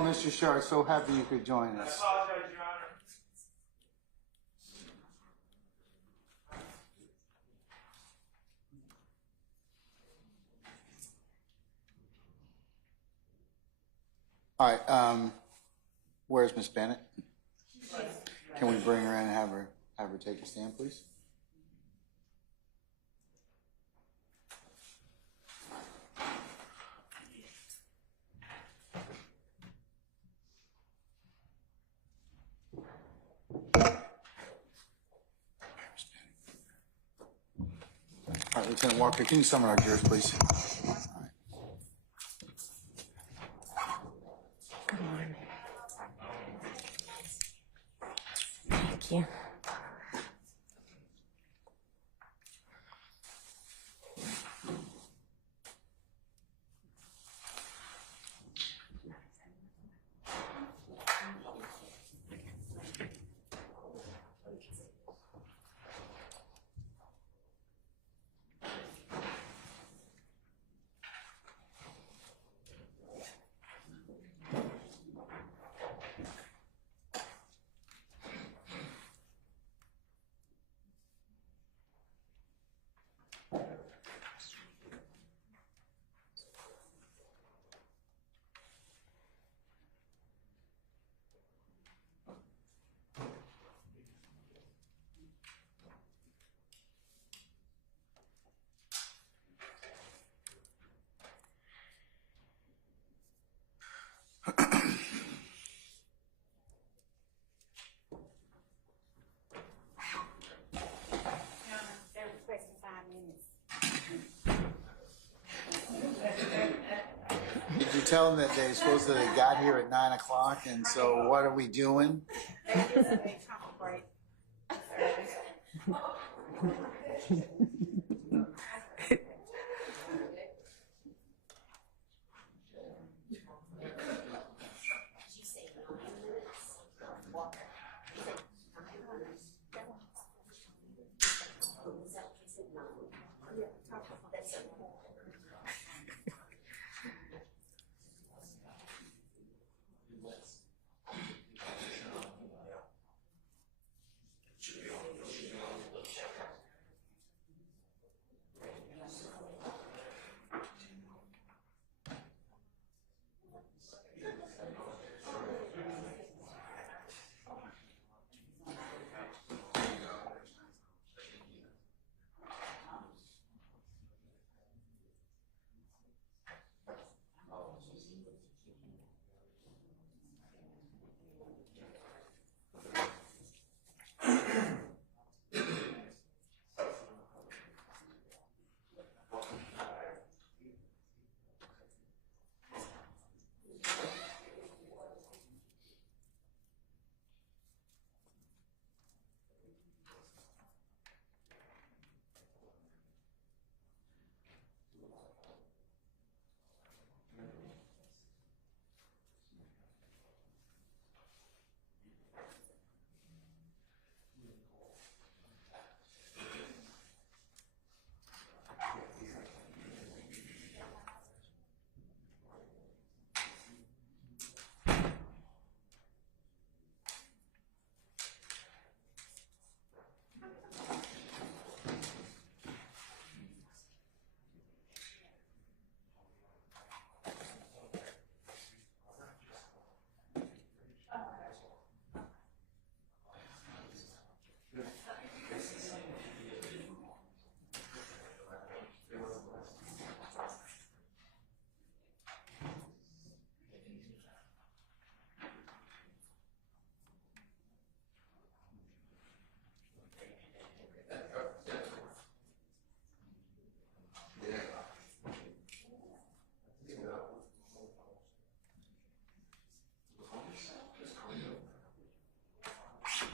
Mr. Sharp. So happy you could join us. I apologize, Your Honor. All right. Where's Miss Bennett? Can we bring her in and have her take a stand, please? All right, Lieutenant Walker, can you summon our jurors, please? Thank you. Did you tell them that they supposed to have got here at 9 o'clock? And so what are we doing?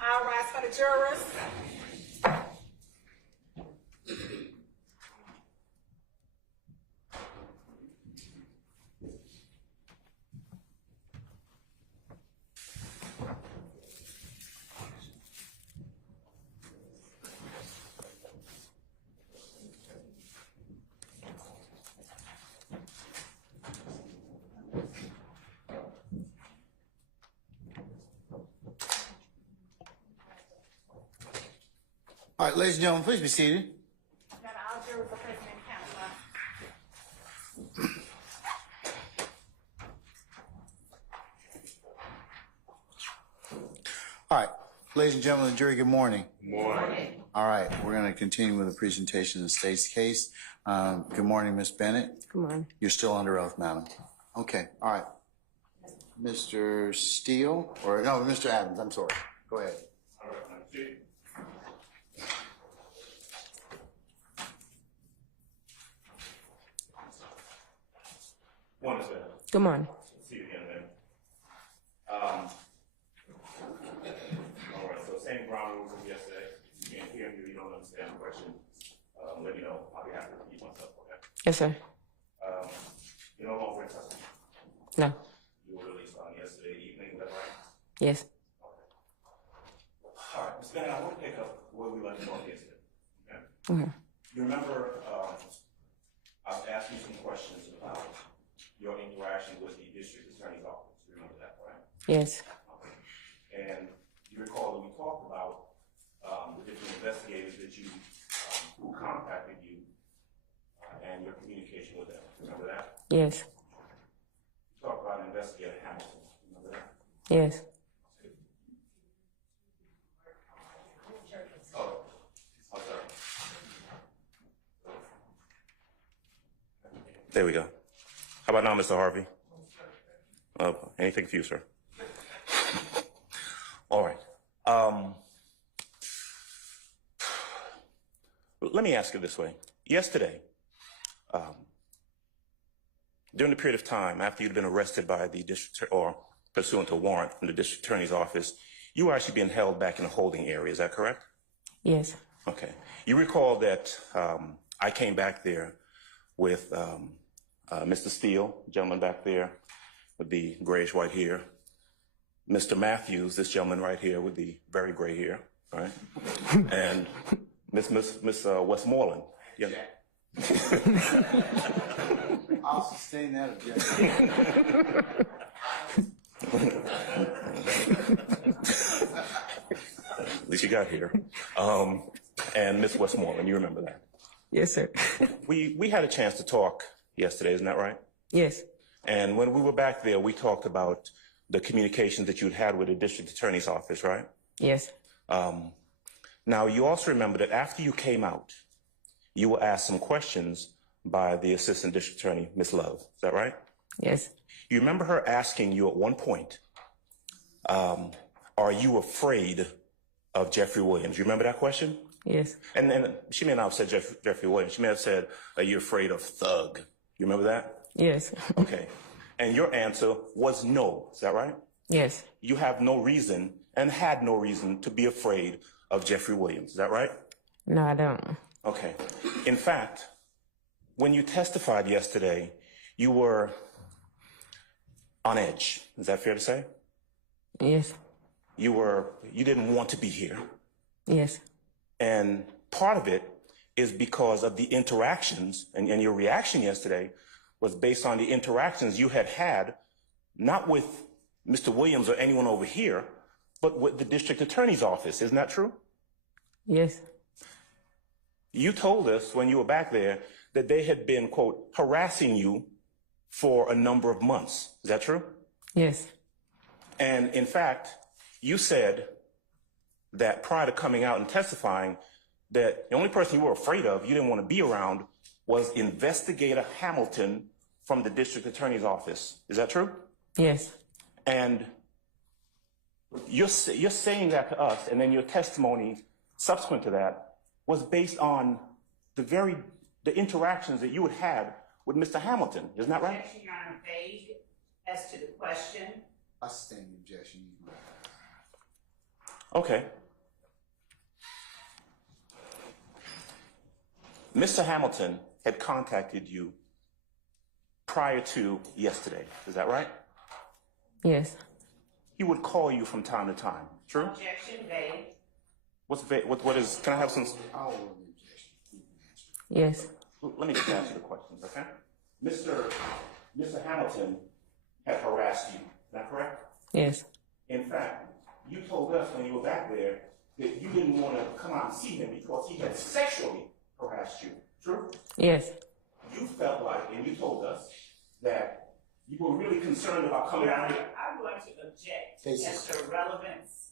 All rise for the jurors. All right, ladies and gentlemen, please be seated. Got all jurors are present in count. All right, ladies and gentlemen of the jury, good morning. Morning. All right, we're going to continue with the presentation of the state's case. Good morning, Ms. Bennett. Good morning. You're still under oath, madam. Okay, all right. Mr. Steele, or no, Mr. Adams, I'm sorry. Go ahead. All right, I'm Steve. One is better. Good morning. See you again then. All right, so same ground rules as yesterday. You can't hear me, you don't understand the question. Let me know. I'll be happy to repeat myself, okay? Yes, sir. You're no longer in custody. No. You were released on yesterday evening, is that right? Yes. All right, Ms. Bennett, I want to pick up where we left off yesterday. Okay? Mm-hmm. You remember I was asking some questions about your interaction with the district attorney's office. You remember that, right? Yes. Okay. And you recall that we talked about the different investigators that you who contacted you and your communication with them. Remember that? Yes. You talked about Investigator Hamilton. Remember that? Yes. Oh, I'm sorry. There we go. How about now, Mr. Harvey? Anything for you, sir? All right. Let me ask it this way. Yesterday, during the period of time after you'd been arrested by the district or pursuant to a warrant from the district attorney's office, you were actually being held back in a holding area. Is that correct? Yes. Okay. You recall that I came back there with Mr. Steele, gentleman back there with the grayish white hair, Mr. Matthews, this gentleman right here with the very gray hair, right, and Miss Westmoreland. Yeah. I'll sustain that objection. At least you got here. And Miss Westmoreland, you remember that? Yes, sir. We had a chance to talk yesterday, isn't that right? Yes. And when we were back there, we talked about the communications that you'd had with the district attorney's office, right? Yes. Now, you also remember that after you came out, you were asked some questions by the assistant district attorney, Miss Love. Is that right? Yes. You remember her asking you at one point, are you afraid of Jeffrey Williams? You remember that question? Yes. And then she may not have said Jeffrey Williams. She may have said, are you afraid of Thug? You remember that? Yes. Okay. And your answer was no. Is that right? Yes. You have no reason and had no reason to be afraid of Jeffrey Williams. Is that right? No, I don't. Okay. In fact, when you testified yesterday, you were on edge. Is that fair to say? Yes. You didn't want to be here. Yes. And part of it is because of the interactions, and your reaction yesterday was based on the interactions you had, not with Mr. Williams or anyone over here, but with the district attorney's office. Isn't that true? Yes. You told us when you were back there that they had been, quote, harassing you for a number of months. Is that true? Yes. And in fact, you said that prior to coming out and testifying, that the only person you were afraid of, you didn't want to be around, was Investigator Hamilton from the district attorney's office. Is that true? Yes. And you're saying that to us, and then your testimony subsequent to that was based on the interactions that you had with Mr. Hamilton. Isn't that right? Objection, Your Honor, vague as to the question. I sustain the objection. Okay. Mr. Hamilton had contacted you prior to yesterday. Is that right? Yes. He would call you from time to time. True? Objection, vague. What is, can I have some? I'll order the objection. Yes. Let me just ask you the questions, okay? Mr. Hamilton had harassed you. Is that correct? Yes. In fact, you told us when you were back there that you didn't want to come out and see him because he had sexually harassed you. True? Yes. You felt like, and you told us, that you were really concerned about coming out here. I'm going to object Faces. as to relevance.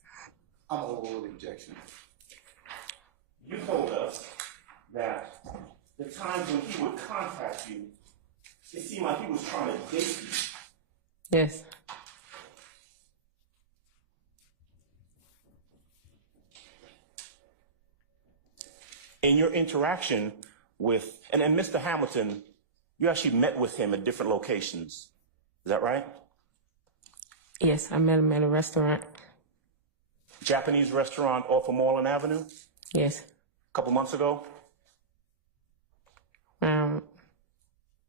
I'm gonna overrule the objection. You told us that the times when he would contact you, it seemed like he was trying to date you. Yes. In your interaction with, and Mr. Hamilton, you actually met with him at different locations. Is that right? Yes, I met him at a restaurant. Japanese restaurant off of Moreland Avenue Yes. a couple months ago.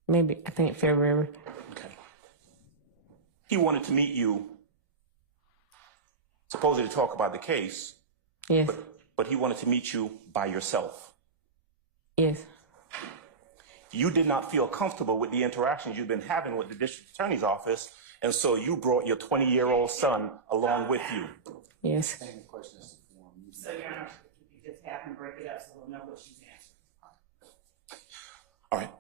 Maybe, I think February. Okay. He wanted to meet you, supposedly to talk about the case, Yes. but he wanted to meet you by yourself. Yes. You did not feel comfortable with the interactions you've been having with the district attorney's office, and so you brought your 20-year-old son along with you. Yes. Any questions to form? So, Your Honor, if you just have him break it up so we'll know what she's answering. All right,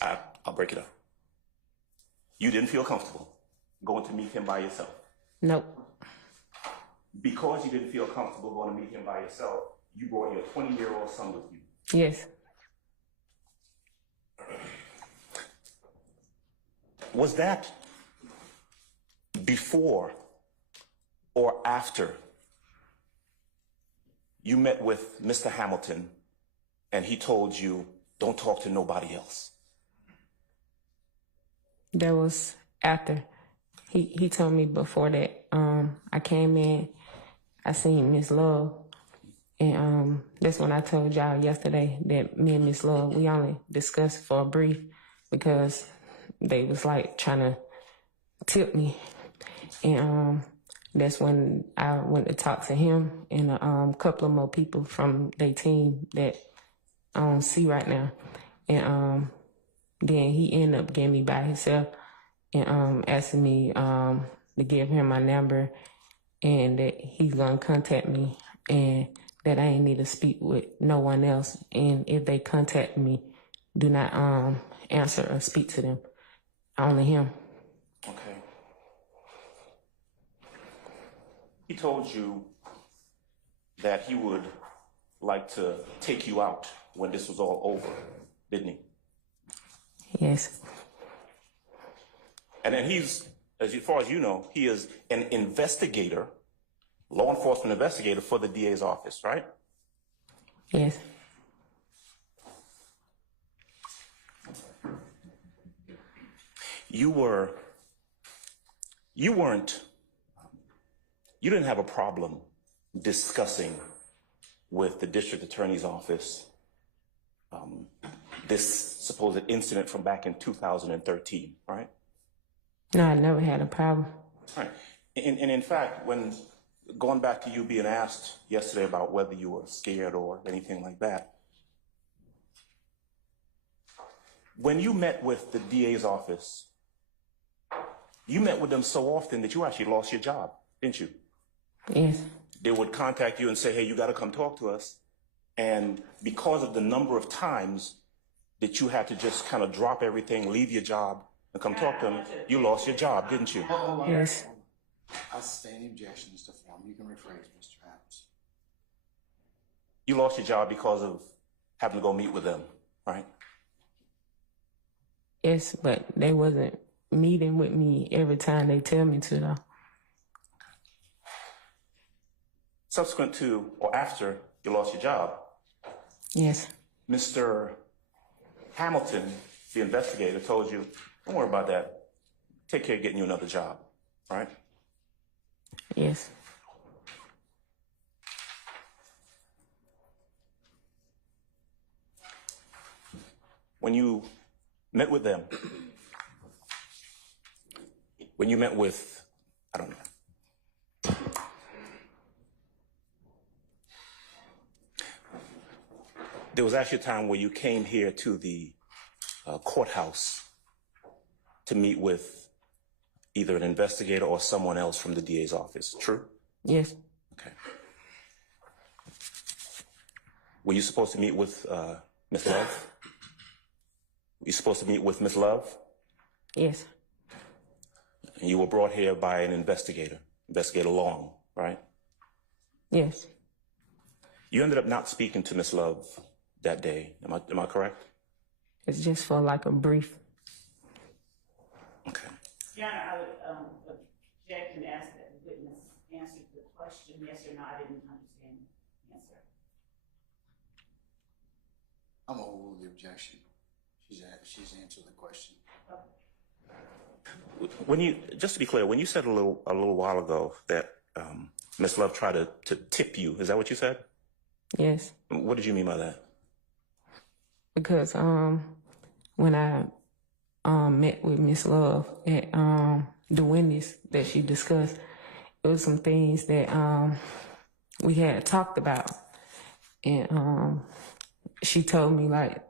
I I'll break it up. You didn't feel comfortable going to meet him by yourself. Nope. Because you didn't feel comfortable going to meet him by yourself, you brought your 20-year-old son with you. Yes. Was that before or after you met with Mr. Hamilton and he told you, don't talk to nobody else? That was after. He told me before that. I came in, I seen Miss Love, and that's when I told y'all yesterday that me and Miss Love, we only discussed for a brief because they was like trying to tip me. And that's when I went to talk to him and a couple of more people from their team that I don't see right now. And then he ended up getting me by himself and asking me to give him my number and that he's gonna contact me and that I ain't need to speak with no one else. And if they contact me, do not answer or speak to them. Only him. Okay. He told you that he would like to take you out when this was all over, didn't he? Yes. And then he's, as far as you know, he is an investigator, law enforcement investigator for the DA's office, right? Yes. You didn't have a problem discussing with the district attorney's office this supposed incident from back in 2013, right? No, I never had a problem. Right. And in fact, when going back to you being asked yesterday about whether you were scared or anything like that, when you met with the DA's office, you met with them so often that you actually lost your job, didn't you? Yes. They would contact you and say, hey, you got to come talk to us. And because of the number of times that you had to just kind of drop everything, leave your job, and come talk to them, you lost your job, didn't you? Hold on. Yes. I sustain the objections to form. You can rephrase, Mr. Adams. You lost your job because of having to go meet with them, right? Yes, but they wasn't meeting with me every time they tell me to, though. Subsequent to or after you lost your job, Yes. Mr. Hamilton, the investigator, told you, don't worry about that. Take care of getting you another job, right? Yes. When you met with them, when you met with, I don't know, there was actually a time where you came here to the courthouse to meet with either an investigator or someone else from the DA's office, true? Yes. Okay. Were you supposed to meet with Miss Love? Were you supposed to meet with Miss Love? Yes. And you were brought here by an investigator, Investigator Long, right? Yes. You ended up not speaking to Miss Love that day. Am I correct? It's just for like a brief. Okay. Your Honor, I would object and ask that the witness answer the question, yes or no. I didn't understand the answer. I'm gonna rule the objection. She's answered the question. When you, just to be clear, when you said a little while ago that Miss Love tried to tip you, is that what you said? Yes. What did you mean by that? Because when I met with Miss Love at the Wendy's that she discussed, it was some things that we had talked about, and she told me like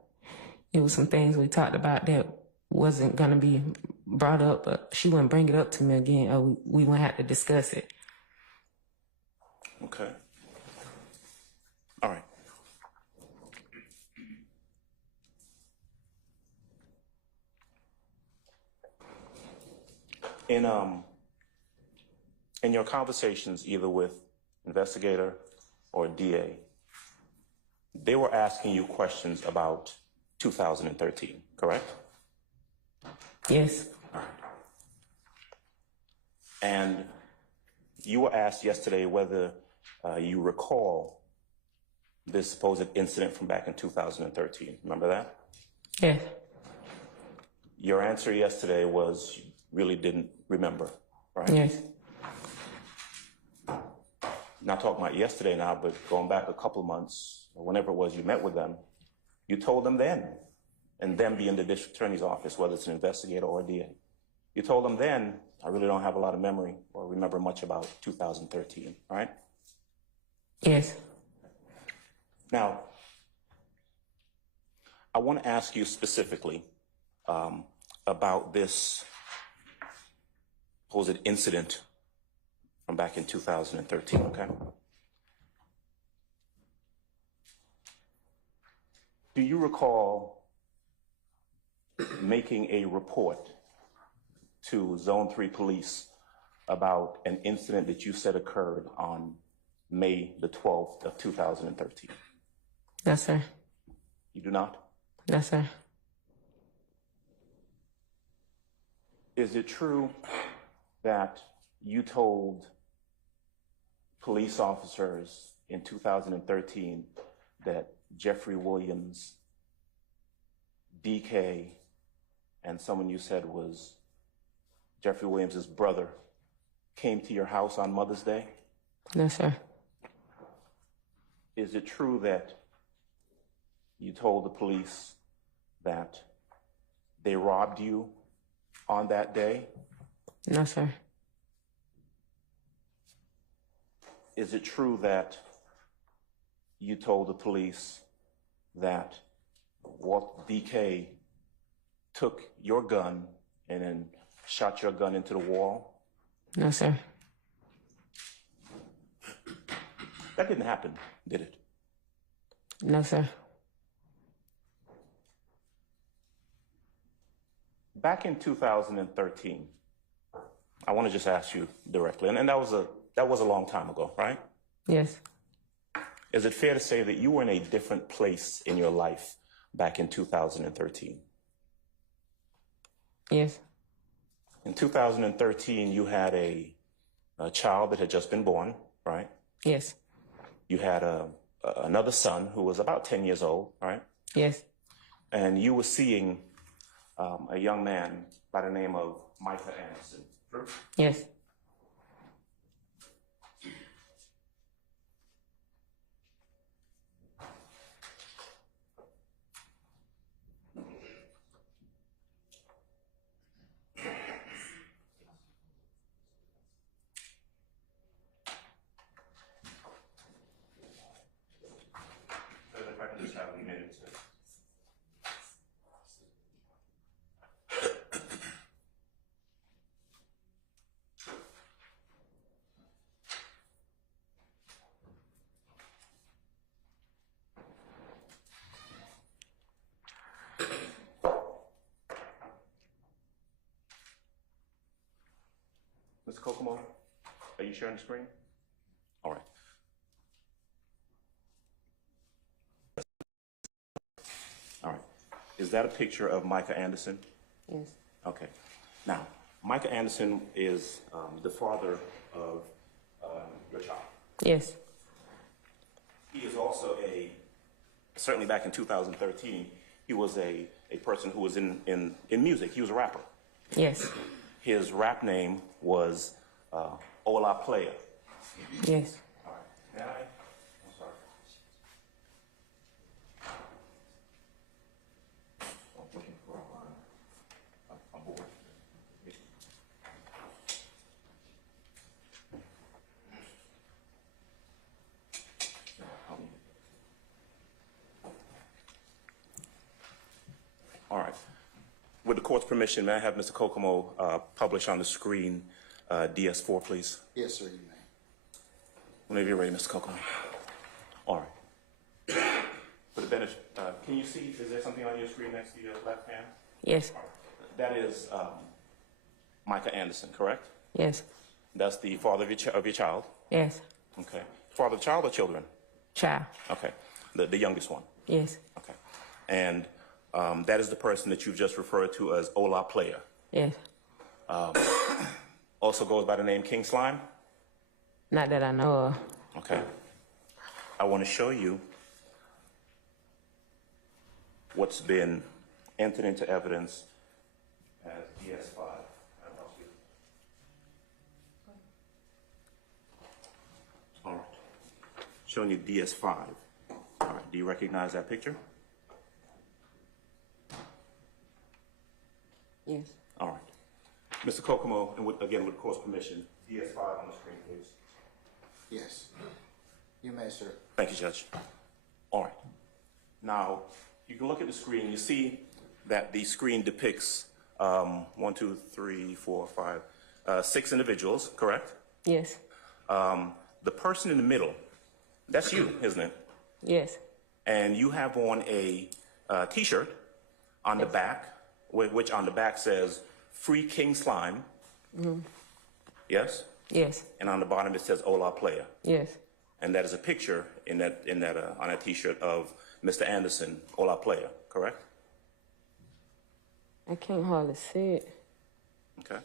it was some things we talked about that wasn't gonna be brought up, but she wouldn't bring it up to me again, or we wouldn't have to discuss it. Okay. All right. In your conversations, either with investigator or DA, they were asking you questions about 2013, correct? Yes. All right. And you were asked yesterday whether you recall this supposed incident from back in 2013. Remember that? Yes. Your answer yesterday was you really didn't remember, right? Yes. Not talking about yesterday now, but going back a couple of months, or whenever it was you met with them, you told them then, and them being the district attorney's office, whether it's an investigator or a DA, you told them then, I really don't have a lot of memory or remember much about 2013, right? Yes. Now, I want to ask you specifically about this supposed incident from back in 2013, okay? Do you recall making a report to Zone 3 Police about an incident that you said occurred on May the 12th of 2013? Yes, sir. You do not? Yes, sir. Is it true that you told police officers in 2013 that Jeffrey Williams, DK, and someone you said was Jeffrey Williams' brother came to your house on Mother's Day? Yes, sir. Is it true that you told the police that they robbed you on that day? No, sir. Is it true that you told the police that Walt DK took your gun and then shot your gun into the wall? No, sir. That didn't happen, did it? No, sir. Back in 2013, I want to just ask you directly, and that was a long time ago, right? Yes. Is it fair to say that you were in a different place in your life back in 2013? Yes. In 2013, you had a child that had just been born, right? Yes. You had another son who was about 10 years old, right? Yes. And you were seeing a young man by the name of Micah Anderson. True? Yes. If I can just have a minute to... Kokomo, are you sharing the screen? All right. All right. Is that a picture of Micah Anderson? Yes. Okay. Now, Micah Anderson is the father of your child. Yes. He is also certainly back in 2013, he was a person who was in music. He was a rapper. Yes. His rap name was Ola Playa. Yes. All right. I'm sorry. I'm looking for a board. All right. With the court's permission, may I have Mr. Kokomo publish on the screen DS4, please? Yes, sir, you may. Whenever you're ready, Mr. Kokomo. All right. For the benefit, can you see, is there something on your screen next to your left hand? Yes. That is Micah Anderson, correct? Yes. That's the father of your child? Yes. Okay. Father of the child or children? Child. Okay. The youngest one? Yes. Okay. And that is the person that you've just referred to as Ola Playa. Yes. Also goes by the name King Slime? Not that I know of. Okay. I want to show you what's been entered into evidence as DS5. All right. Showing you DS5. All right. Do you recognize that picture? Yes. All right. Mr. Kokomo, and again, with court's permission, DS5 on the screen, please. Yes. You may, sir. Thank you, Judge. All right. Now, you can look at the screen. You see that the screen depicts 6 individuals, correct? Yes. The person in the middle, that's you, isn't it? Yes. And you have on a T-shirt on the back, which on the back says, Free King Slime. Mm-hmm. Yes? Yes. And on the bottom it says Ola Playa. Yes. And that is a picture on that T-shirt of Mr. Anderson, Ola Playa, correct? I can't hardly see it. Okay.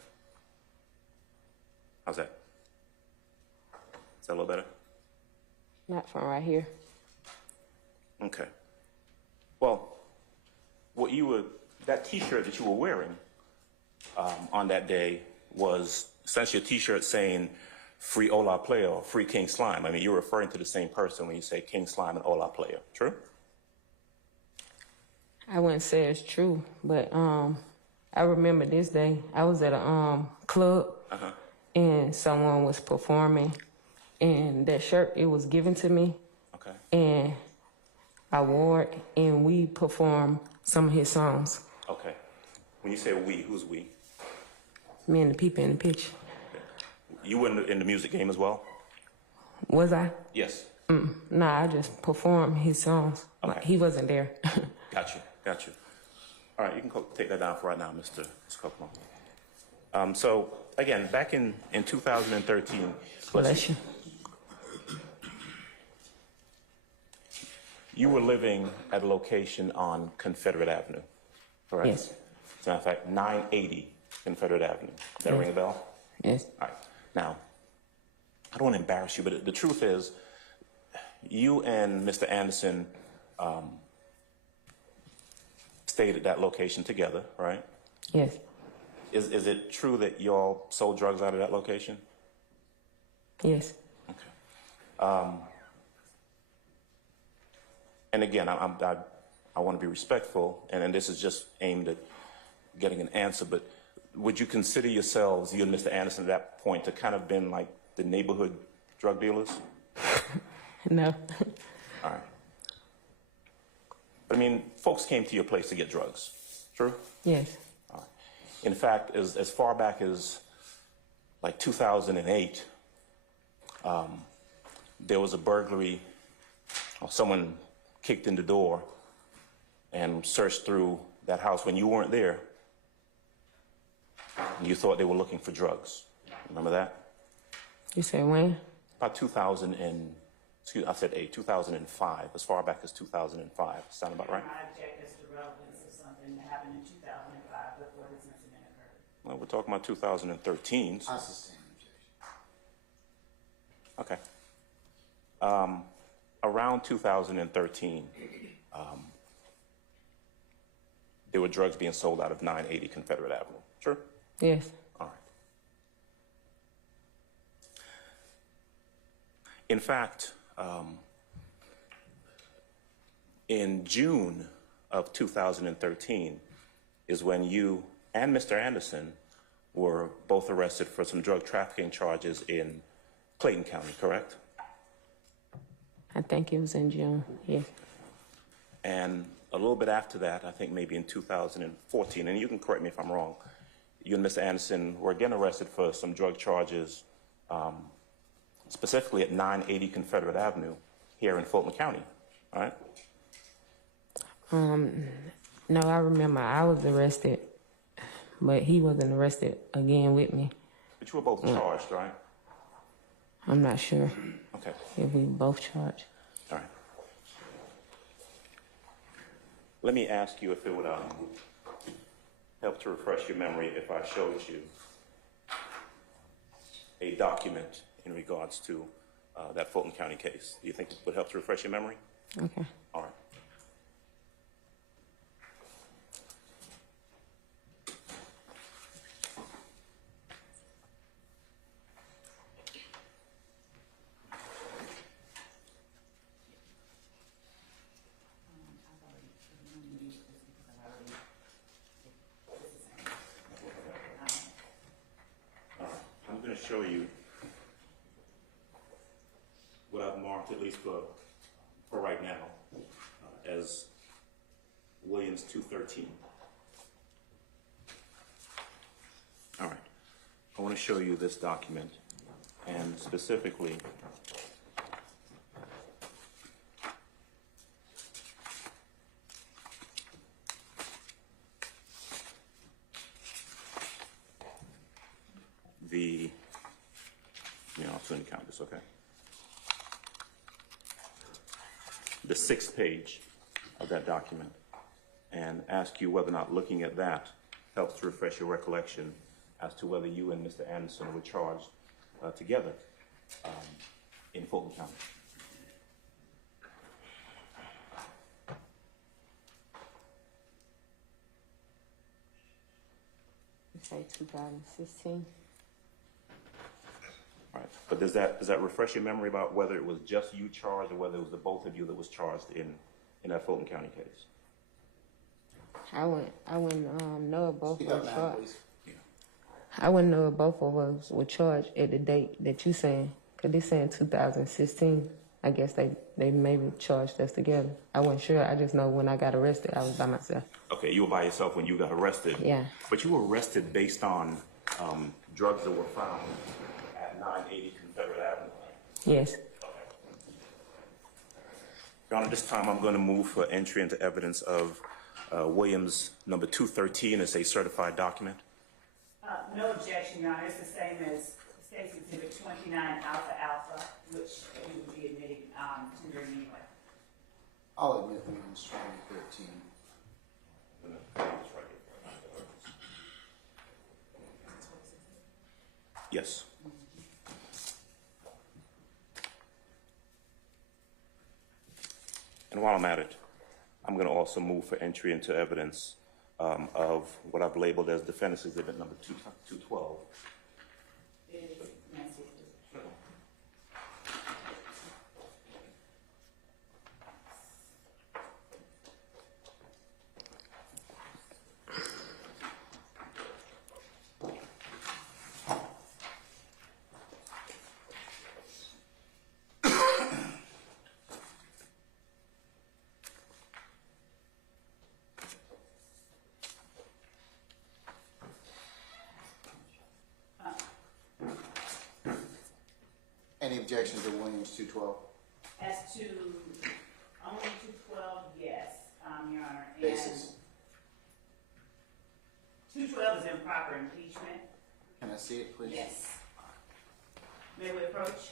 How's that? Is that a little better? Not from right here. Okay. Well, that T-shirt that you were wearing on that day was essentially a T-shirt saying Free Ola Playa or Free King Slime. I mean, you're referring to the same person when you say King Slime and Ola Playa. True? I wouldn't say it's true, but I remember this day. I was at a club, and someone was performing, and that shirt, it was given to me. Okay. And I wore it, and we performed some of his songs. Okay. When you say we, who's we? Me and the people in the picture. You were in the music game as well? Was I? Yes. Nah, I just performed his songs. Okay. He wasn't there. Got you. All right, you can take that down for right now, Mr. Kokomo. So, again, back in 2013, Bless you. you were living at a location on Confederate Avenue, correct? Yes. As a matter of fact, 980 Confederate Avenue. Does that ring a bell? Yes. All right. Now, I don't want to embarrass you, but the truth is, you and Mr. Anderson stayed at that location together, right? Yes. Is it true that y'all sold drugs out of that location? Yes. Okay. And again, I want to be respectful, and this is just aimed at getting an answer, but would you consider yourselves, you and Mr. Anderson at that point, to kind of been like the neighborhood drug dealers? No. All right. But I mean, folks came to your place to get drugs, true? Yes. All right. In fact, as far back as like 2008, there was a burglary. Someone kicked in the door and searched through that house when you weren't there. And you thought they were looking for drugs. Remember that? You said when? About 2005, as far back as 2005. Sound about right? I object as to relevance of something that happened in 2005 before this incident occurred. Well, we're talking about 2013. I sustain objection. Okay. Around 2013, there were drugs being sold out of 980 Confederate Avenue. Sure? Yes. All right. In fact, in June of 2013 is when you and Mr. Anderson were both arrested for some drug trafficking charges in Clayton County, correct? I think it was in June. Yes. And a little bit after that, I think maybe in 2014, and you can correct me if I'm wrong, you and Mr. Anderson were again arrested for some drug charges, specifically at 980 Confederate Avenue here in Fulton County, all right? No, I remember I was arrested, but he wasn't arrested again with me. But you were both charged, right? I'm not sure Okay, if we both charged. all right. Let me ask you if it would help to refresh your memory if I showed you a document in regards to that Fulton County case. Do you think it would help to refresh your memory? Okay. All right. I'm going to show you what I've marked, at least for right now, as Williams 213. All right. I want to show you this document, and specifically I'll soon count this, okay? The 6th page of that document, and ask you whether or not looking at that helps to refresh your recollection as to whether you and Mr. Anderson were charged together in Fulton County. You say 2016? All right, but does that refresh your memory about whether it was just you charged or whether it was the both of you that was charged in that Fulton County case? I wouldn't know if both Speak were up, ma'am, charged. please. I wouldn't know if both of us were charged at the date that you saying, because they're saying 2016. I guess they maybe charged us together. I wasn't sure. I just know when I got arrested, I was by myself. Okay, you were by yourself when you got arrested. Yeah. But you were arrested based on drugs that were found at 980 Confederate Avenue. Yes. Your Honor, this time I'm going to move for entry into evidence of Williams number 213 as a certified document. No objection, Your Honor. It's the same as State's Exhibit 29 Alpha Alpha, which we would be admitting tendering anyway. I'll admit Williams 2013. Yes. And while I'm at it, I'm going to also move for entry into evidence of what I've labeled as defendant's exhibit number 212. Any objections to Williams 212? As to only 212, yes, Your Honor. And Basis. 212 is improper impeachment. Can I see it, please? Yes. May we approach?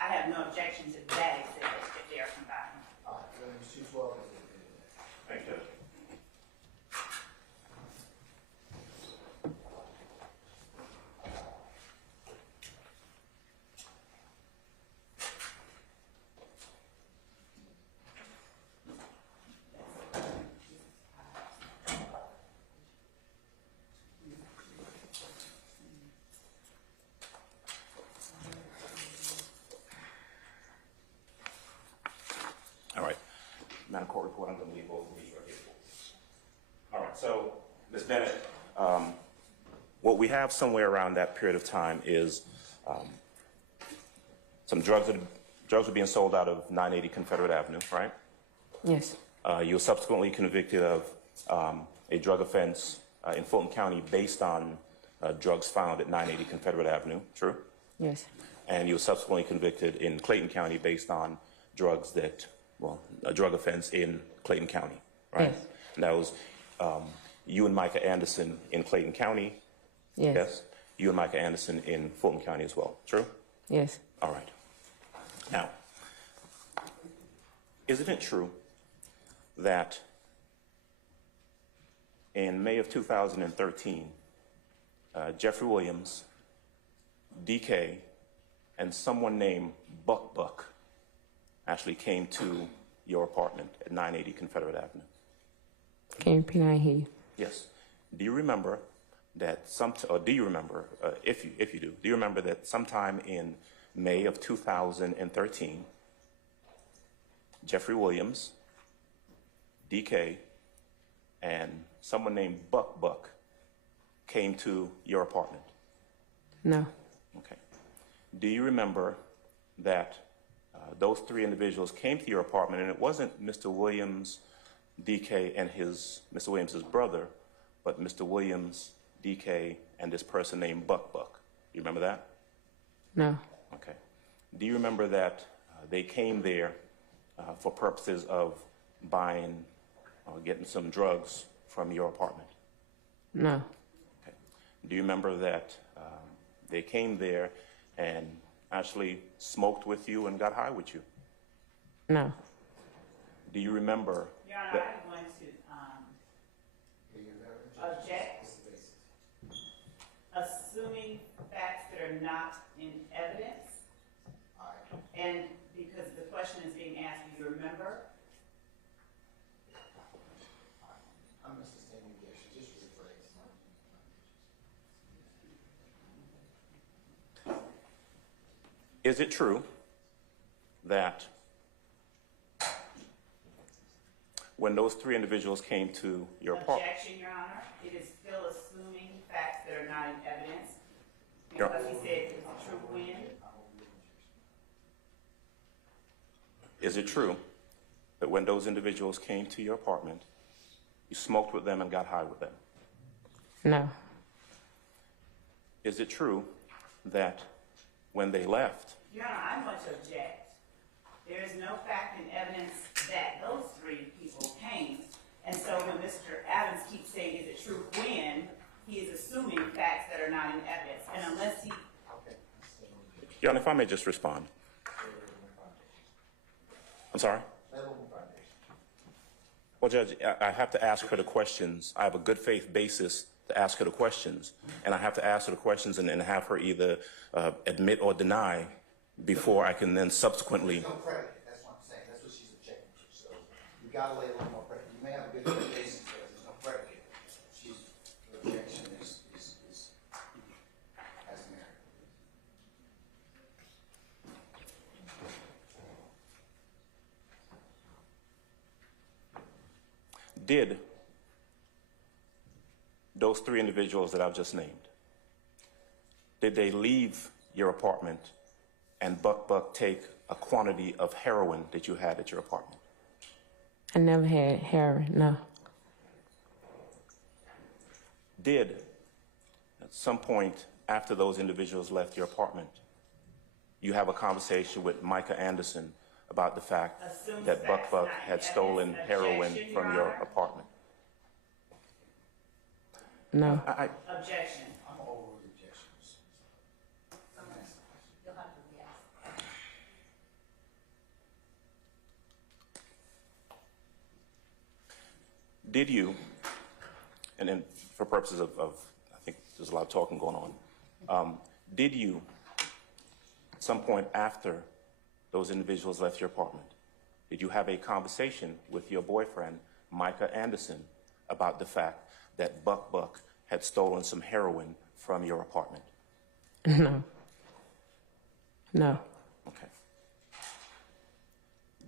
I have no objection to that exhibit if they are combined. Thank you. All right. Madam Court Report, I'm going to leave both of these right here. All right, so, Ms. Bennett, what we have somewhere around that period of time is some drugs were being sold out of 980 Confederate Avenue, right? Yes. You were subsequently convicted of a drug offense in Fulton County based on drugs found at 980 Confederate Avenue, true? Yes. And you were subsequently convicted in Clayton County based on drugs that, well, a drug offense in Clayton County, right? Yes. And that was you and Micah Anderson in Clayton County. Yes. Yes. You and Micah Anderson in Fulton County as well, true? Yes. All right. Now, isn't it true that in May of 2013, Jeffrey Williams, DK, and someone named Buck actually came to your apartment at 980 Confederate Avenue? Can you repeat? I didn't hear you. Yes. Do you remember that do you remember, if you do you remember that sometime in May of 2013, Jeffrey Williams, DK, and someone named Buck came to your apartment? No. Okay. Do you remember that those three individuals came to your apartment, and it wasn't Mr. Williams, DK, and Mr. Williams' brother, but Mr. Williams, DK, and this person named Buck? You remember that? No. Okay. Do you remember that they came there for purposes of buying or getting some drugs from your apartment? No. Okay. Do you remember that they came there and actually smoked with you and got high with you? No. Do you remember Your Honor, that? I'm going to object, assuming facts that are not in evidence. And because the question is being asked, do you remember? I'm sustaining objection, just rephrase. Is it true that when those three individuals came to your apartment? Objection, Your Honor. It is still assuming facts that are not in evidence. Your- Because he said it was a true win. Is it true that when those individuals came to your apartment, You smoked with them and got high with them. No. Is it true that when they left, Your Honor, I'm going to object. There is no fact and evidence that those three people came. And so when Mr. Adams keeps saying, is it true when, he is assuming facts that are not in evidence. And unless he... Your Honor, if I may just respond. I'm sorry? Well, Judge, I have to ask her the questions. I have a good faith basis to ask her the questions. And I have to ask her the questions and have her either admit or deny before I can then subsequently... There's no predicate, that's what I'm saying. That's what she's objecting to. So you gotta lay a little more predicate. You may have a good faith basis, but there's no predicate. Her objection is has merit. Did those three individuals that I've just named, did they leave your apartment and Buck take a quantity of heroin that you had at your apartment? I never had heroin, no. Did, at some point after those individuals left your apartment, you have a conversation with Micah Anderson about the fact that Buck had stolen heroin from your apartment? No. Objection. I'm over the objections. You'll have to re-ask. Did you, and then for purposes of I think there's a lot of talking going on, did you, at some point after those individuals left your apartment, did you have a conversation with your boyfriend, Micah Anderson, about the fact that Buck had stolen some heroin from your apartment? No. No. Okay.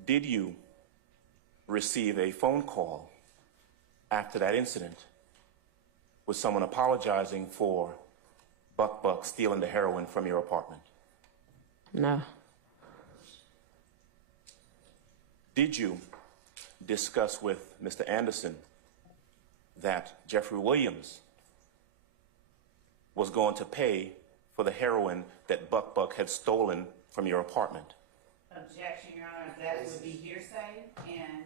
Did you receive a phone call after that incident with someone apologizing for Buck stealing the heroin from your apartment? No. Did you discuss with Mr. Anderson that Jeffrey Williams was going to pay for the heroin that Buck had stolen from your apartment? Objection, Your Honor. That would be hearsay, and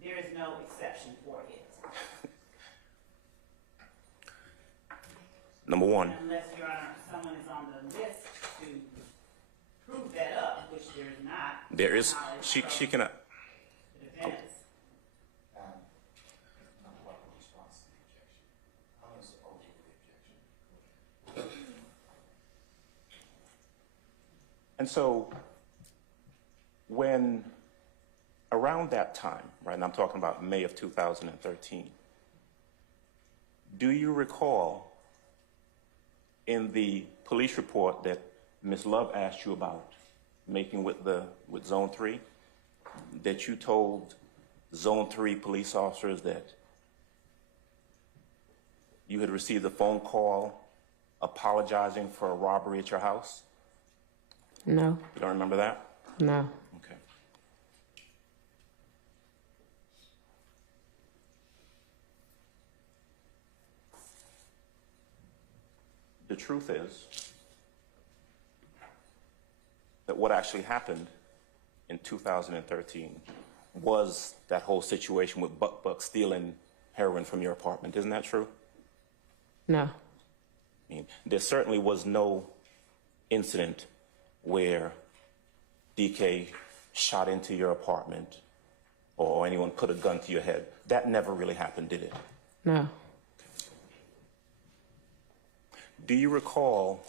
there is no exception for it. Number one. Unless, Your Honor, someone is on the list to prove that up, which there is not. There is, she cannot. The defendants. Not what the response to the objection. I'm going to over the objection. And so when around that time, right, and I'm talking about May of 2013, do you recall in the police report that Ms. Love asked you about making with Zone 3, that you told Zone 3 police officers that you had received a phone call apologizing for a robbery at your house? No. You don't remember that? No. Okay. The truth is that what actually happened in 2013 was that whole situation with Buck stealing heroin from your apartment. Isn't that true? No. I mean, there certainly was no incident where DK shot into your apartment or anyone put a gun to your head. That never really happened, did it? No. Do you recall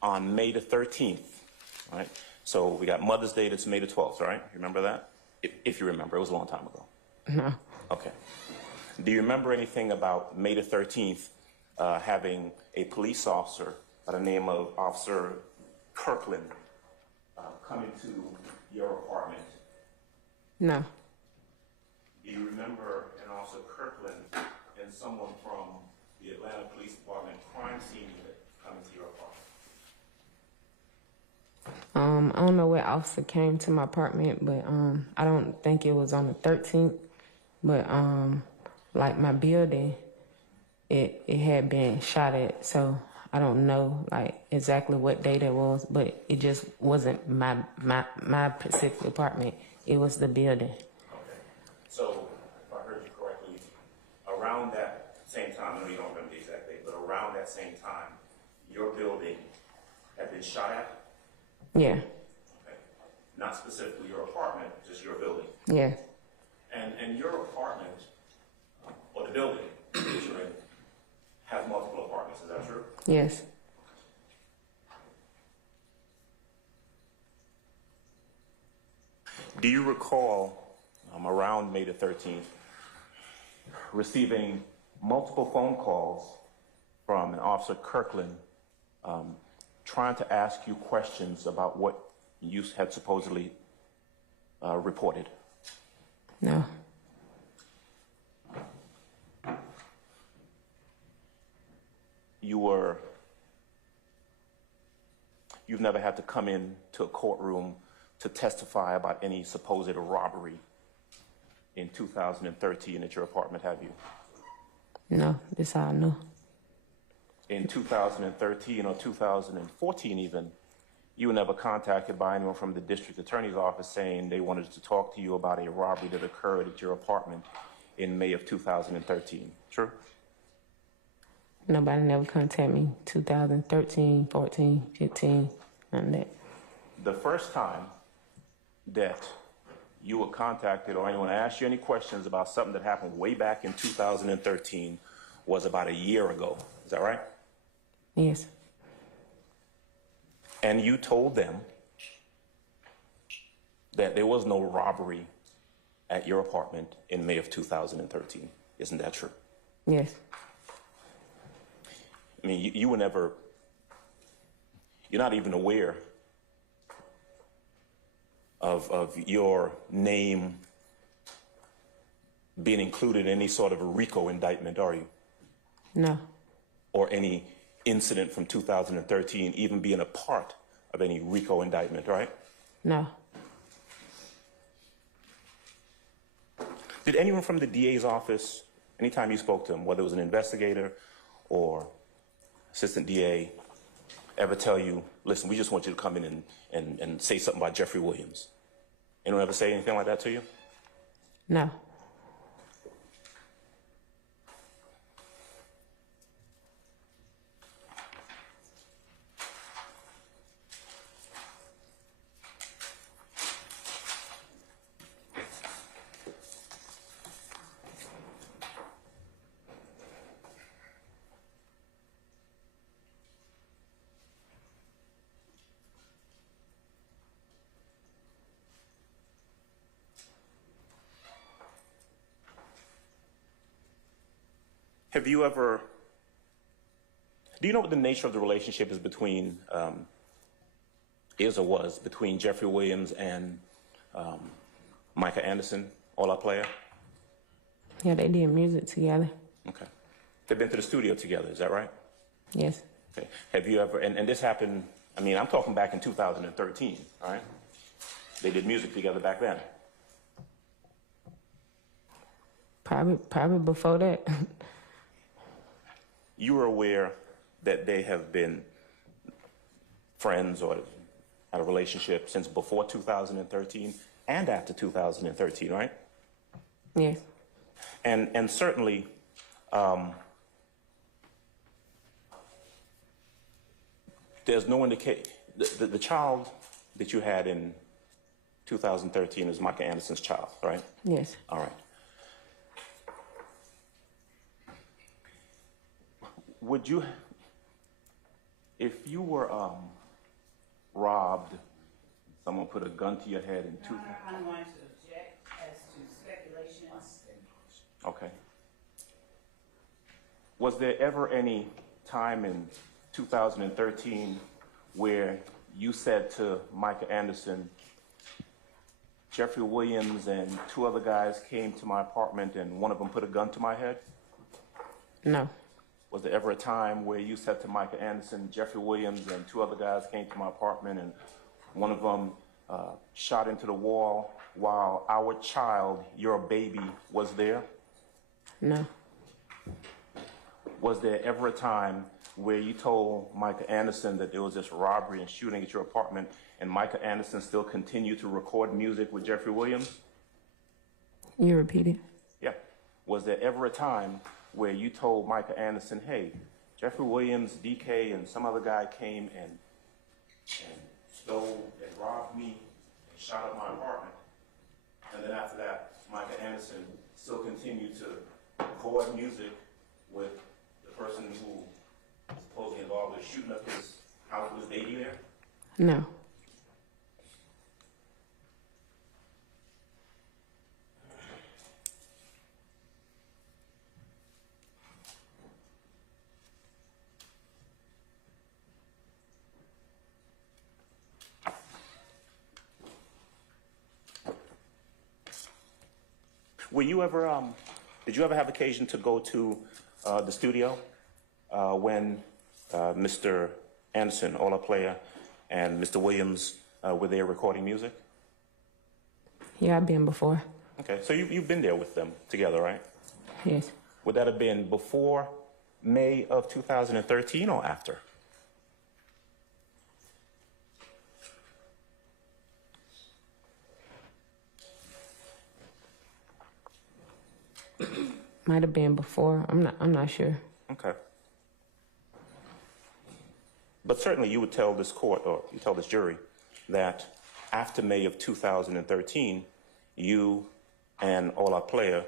on May the 13th, right? So we got Mother's Day, that's May the 12th, right? You remember that? If you remember, it was a long time ago. No. Okay. Do you remember anything about May the 13th having a police officer by the name of Officer Kirkland come into your apartment? No. Do you remember an Officer Kirkland and someone from the Atlanta Police Department crime scene unit coming to your apartment? I don't know what officer came to my apartment, but I don't think it was on the 13th. But like my building, it had been shot at, so I don't know like exactly what day that was, but it just wasn't my specific apartment. It was the building. Okay. So, if I heard you correctly, around that same time, I know you don't remember the exact date, but around that same time, your building had been shot at? Yeah. Okay. Not specifically your apartment, just your building. Yeah. And your apartment, or the building that you're in, has multiple apartments, is that true? Yes. Do you recall, around May the 13th, receiving multiple phone calls from an Officer Kirkland trying to ask you questions about what you had supposedly reported? No. You've never had to come in to a courtroom to testify about any supposed robbery in 2013 at your apartment, have you? No, this all new. In 2013 or 2014 even, you were never contacted by anyone from the district attorney's office saying they wanted to talk to you about a robbery that occurred at your apartment in May of 2013, true? Nobody never contacted me. 2013, 14, 15, none of that. The first time that you were contacted or anyone asked you any questions about something that happened way back in 2013 was about a year ago. Is that right? Yes. And you told them that there was no robbery at your apartment in May of 2013. Isn't that true? Yes. I mean, you were never, you're not even aware of your name being included in any sort of a RICO indictment, are you? No. Or any incident from 2013 even being a part of any RICO indictment, right? No. Did anyone from the DA's office, anytime you spoke to him, whether it was an investigator or assistant DA, ever tell you, listen, we just want you to come in and say something about Jeffrey Williams? Anyone ever say anything like that to you? No. Have you ever, do you know what the nature of the relationship is between, is or was, between Jeffrey Williams and Micah Anderson, All Out Player? Yeah, they did music together. Okay. They've been to the studio together, is that right? Yes. Okay. Have you ever, and this happened, I mean, I'm talking back in 2013, all right? They did music together back then. Probably before that. You were aware that they have been friends or had a relationship since before 2013 and after 2013, right? Yes. And certainly, there's no indication, the child that you had in 2013 is Micah Anderson's child, right? Yes. All right. Would you, if you were robbed, someone put a gun to your head in I'm going to object as to speculations. Okay. Was there ever any time in 2013 where you said to Micah Anderson, Jeffrey Williams and two other guys came to my apartment and one of them put a gun to my head? No. Was there ever a time where you said to Micah Anderson, Jeffrey Williams and two other guys came to my apartment and one of them shot into the wall while our child, your baby, was there? No. Was there ever a time where you told Micah Anderson that there was this robbery and shooting at your apartment, and Micah Anderson still continued to record music with Jeffrey Williams? You repeat it? Yeah. Was there ever a time where you told Micah Anderson, hey, Jeffrey Williams, DK, and some other guy came and stole and robbed me and shot up my apartment? And then after that, Micah Anderson still continued to record music with the person who was supposedly involved with shooting up his house with his baby there? No. Were you ever, did you ever have occasion to go to the studio when Mr. Anderson, Ola Player, and Mr. Williams were there recording music? Yeah, I've been before. Okay, so you've been there with them together, right? Yes. Would that have been before May of 2013 or after? Might have been before. I'm not sure. Okay. But certainly you would tell this court, or you tell this jury, that after May of 2013, you and Ola Player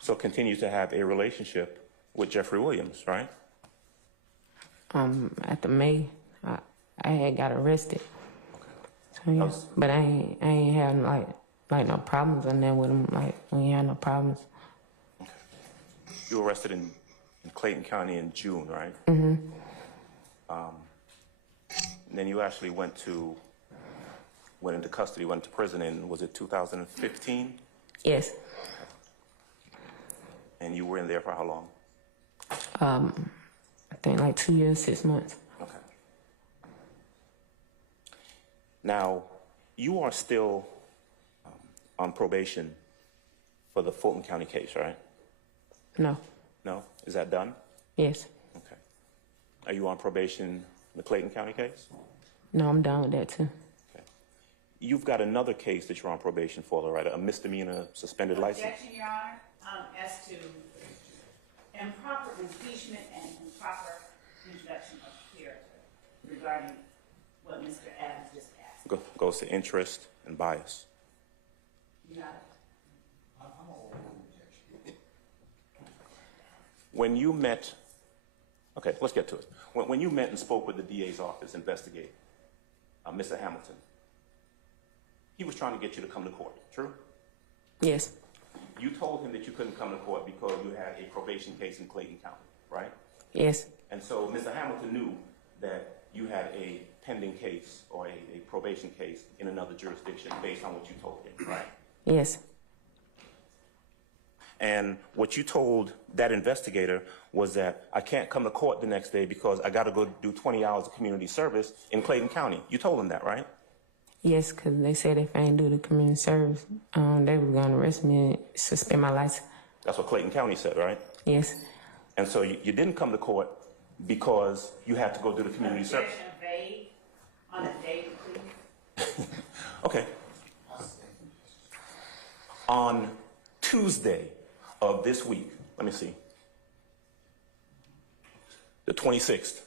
still continue to have a relationship with Jeffrey Williams, right? After May, I had got arrested. So, yeah. But I ain't had like no problems on there with him. Like, we ain't had no problems. Okay. You were arrested in Clayton County in June, right? Mm-hmm. And then you actually went into custody, went to prison in, was it 2015? Yes. And you were in there for how long? I think like 2 years, 6 months. Okay. Now, you are still on probation for the Fulton County case, right? No. No? Is that done? Yes. Okay. Are you on probation in the Clayton County case? No, I'm done with that too. Okay. You've got another case that you're on probation for, right? A misdemeanor suspended license? Objection, Your Honor, as to improper impeachment and improper introduction of character regarding what Mr. Adams just asked. Goes to interest and bias. You got it? When you met, okay, let's get to it. When you met and spoke with the DA's office investigator, Mr. Hamilton, he was trying to get you to come to court, true? Yes. You told him that you couldn't come to court because you had a probation case in Clayton County, right? Yes. And so Mr. Hamilton knew that you had a pending case or a probation case in another jurisdiction based on what you told him, right? Yes. And what you told that investigator was that I can't come to court the next day because I got to go do 20 hours of community service in Clayton County. You told him that, right? Yes, because they said if I ain't do the community service, they were going to arrest me and suspend my license. That's what Clayton County said, right? Yes. And so you didn't come to court because you had to go do the community service. Objection vague on a date, please. Okay. On Tuesday of this week, let me see, the 26th,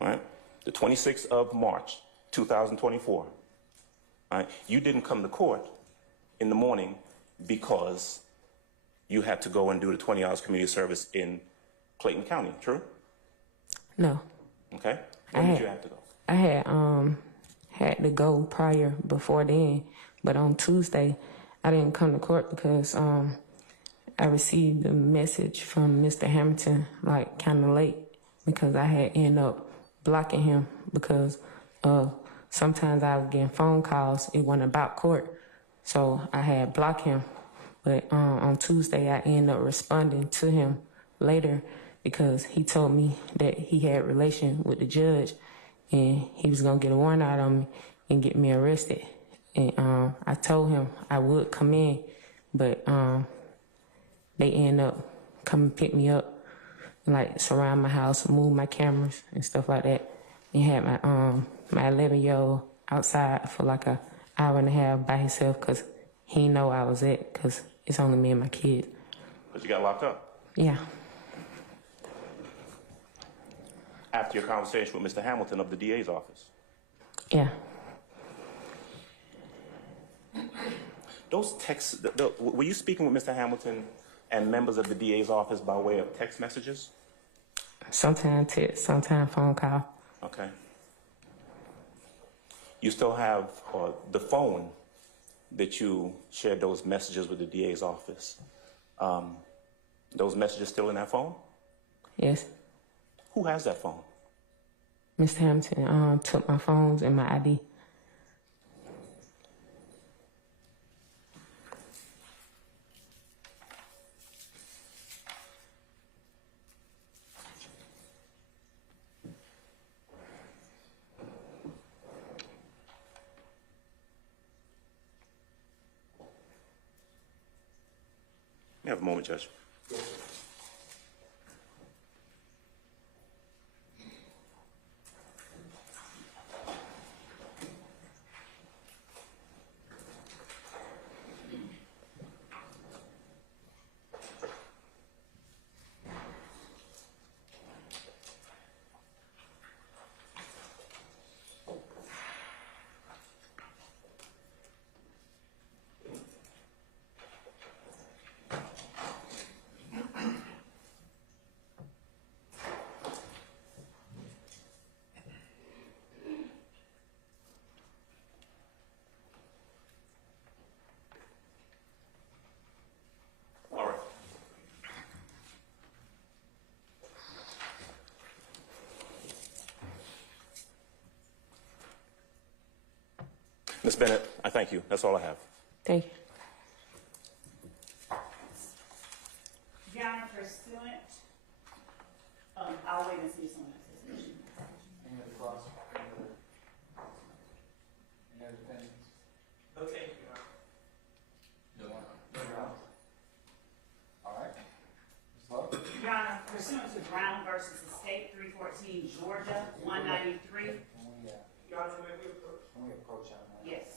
right? The 26th of March, 2024, right? You didn't come to court in the morning because you had to go and do the 20 hours community service in Clayton County, true? No. Okay. When did you have to go? I had to go prior before then, but on Tuesday, I didn't come to court because I received a message from Mr. Hamilton like kind of late because I had ended up blocking him because sometimes I was getting phone calls. It wasn't about court, so I had blocked him. But on Tuesday, I ended up responding to him later because he told me that he had relation with the judge and he was gonna get a warrant out on me. and get me arrested. And I told him I would come in, but they end up coming pick me up, and, like, surround my house, move my cameras and stuff like that, and had my 11-year-old outside for like an hour and a half by himself because he didn't know I was at, because it's only me and my kid. But you got locked up Yeah. after your conversation with Mr. Hamilton of the DA's office. Yeah. Those texts, were you speaking with Mr. Hamilton and members of the DA's office by way of text messages? Sometimes text, sometimes phone call. Okay. You still have the phone that you shared those messages with the DA's office. Those messages still in that phone? Yes. Who has that phone? Mr. Hampton took my phones and my ID. You have a moment, Judge. All right. Ms. Bennett, I thank you. That's all I have. Thank you. Your Honor, pursuant, I'll wait and see someone else's. Any other cross? Any other defendants? Okay. No one. All right. Ms. Love? Your Honor, pursuant to Brown versus Estate, 314 Georgia, 193. When we approach on that. Yes.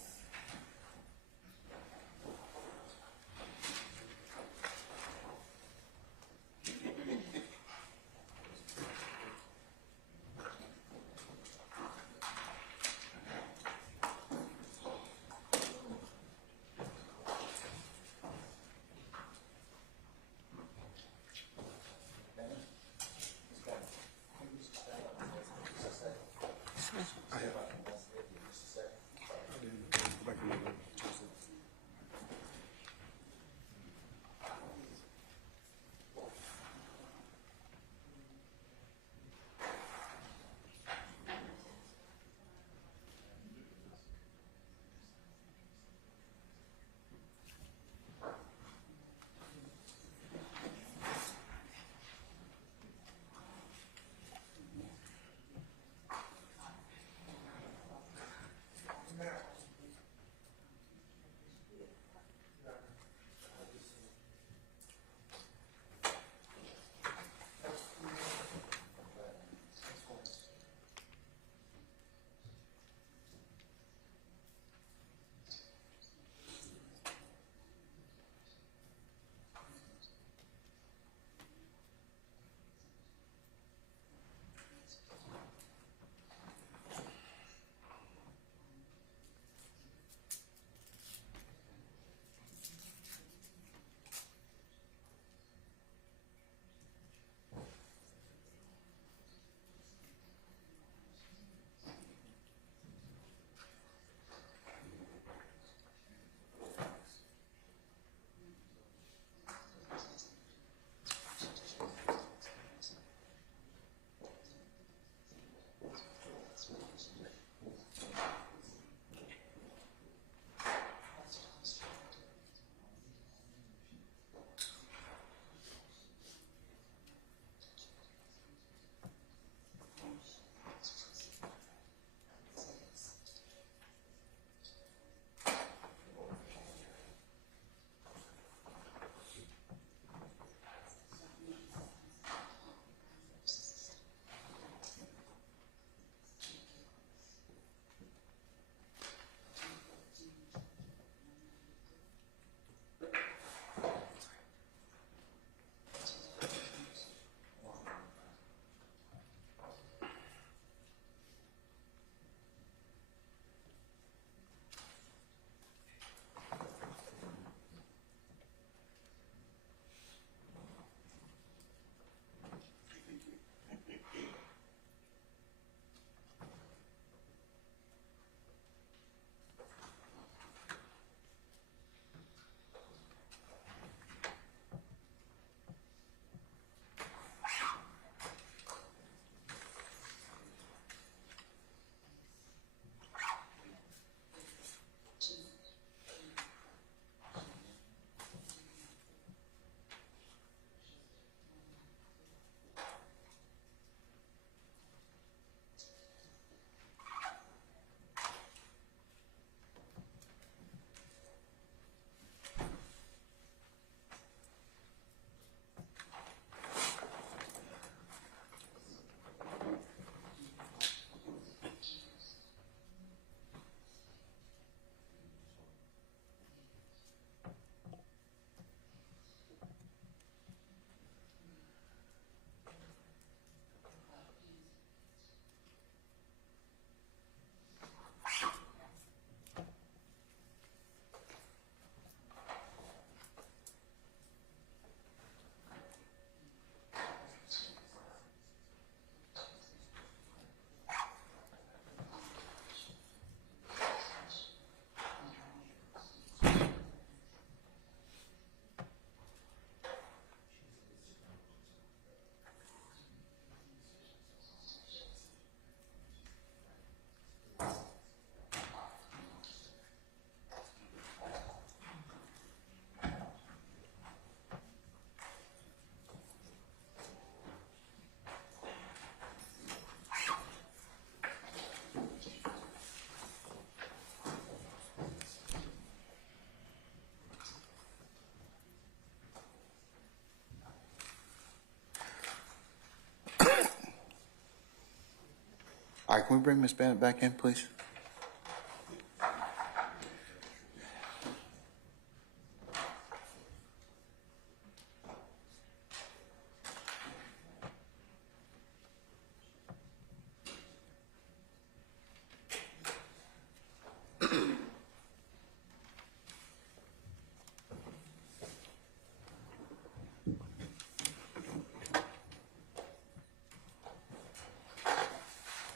All right, can we bring Ms. Bennett back in, please?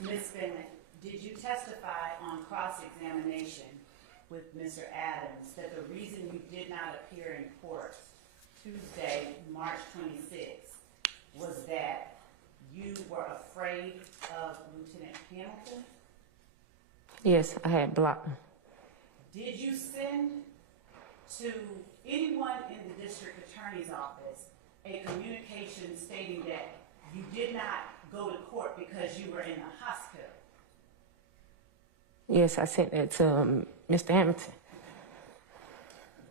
Ms. Bennett, did you testify on cross-examination with Mr. Adams that the reason you did not appear in court Tuesday, March 26th, was that you were afraid of Lieutenant Hamilton? Yes, I had blocked him. Did you send to anyone in the district attorney's office a communication stating that you did not go to court because you were in the hospital? Yes, I sent that to Mr. Hamilton.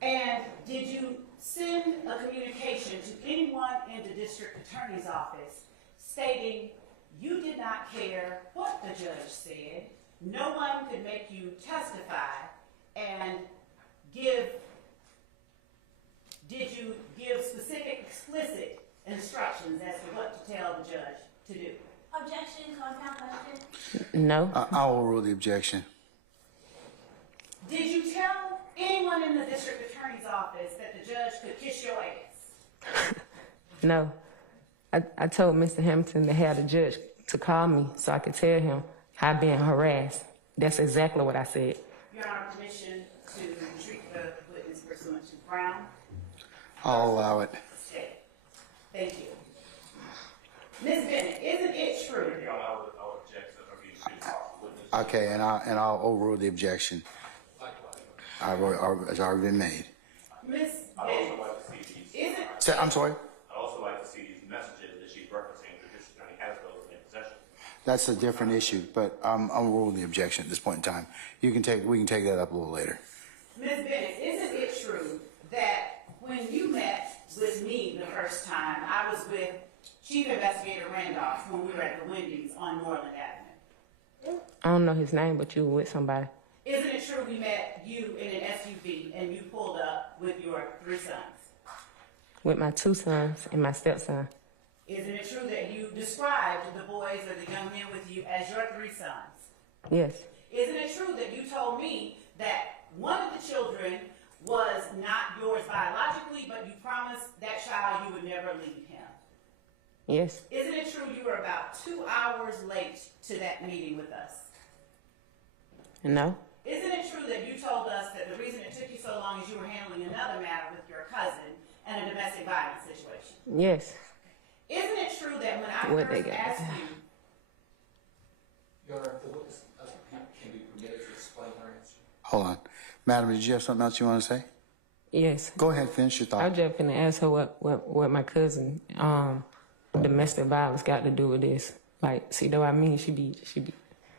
And did you send a communication to anyone in the district attorney's office stating you did not care what the judge said, no one could make you testify, and did you give specific, explicit instructions as to what to tell the judge to do? Objection, compound question. No. I will rule the objection. Did you tell anyone in the district attorney's office that the judge could kiss your ass? No. I told Mr. Hamilton to have the judge to call me so I could tell him how I'm being harassed. That's exactly what I said. Your Honor, permission to treat the witness pursuant to Brown? I'll allow it. State. Thank you. Ms. Bennett, isn't it true? Your Honor, I would object to her being treated as a witness. Okay, and I'll overrule the objection. It's already been made. Ms. I'd Bennett, also like to see these. I'm sorry? I'd also like to see these messages that she's referencing. The district attorney has those in possession. That's a different issue, but I'll rule the objection at this point in time. We can take that up a little later. Ms. Bennett, isn't it true that when you met with me the first time, I was with Chief Investigator Randolph when we were at the Wendy's on Norland Avenue? I don't know his name, but you were with somebody. Isn't it true we met you in an SUV and you pulled up with your 3 sons? With my 2 sons and my stepson. Isn't it true that you described the boys or the young men with you as your 3 sons? Yes. Isn't it true that you told me that one of the children was not yours biologically, but you promised that child you would never leave him? Yes. Isn't it true you were about 2 hours late to that meeting with us? No. Isn't it true that you told us that the reason it took you so long is you were handling another matter with your cousin and a domestic violence situation? Yes. Isn't it true that when I What they first got? asked you, Your Honor, the witness can be permitted to explain her answer. Hold on. Madam, did you have something else you want to say? Yes. Go ahead, finish your I thought. was just gonna ask her what my cousin domestic violence got to do with this. Like, see, though I mean, she be.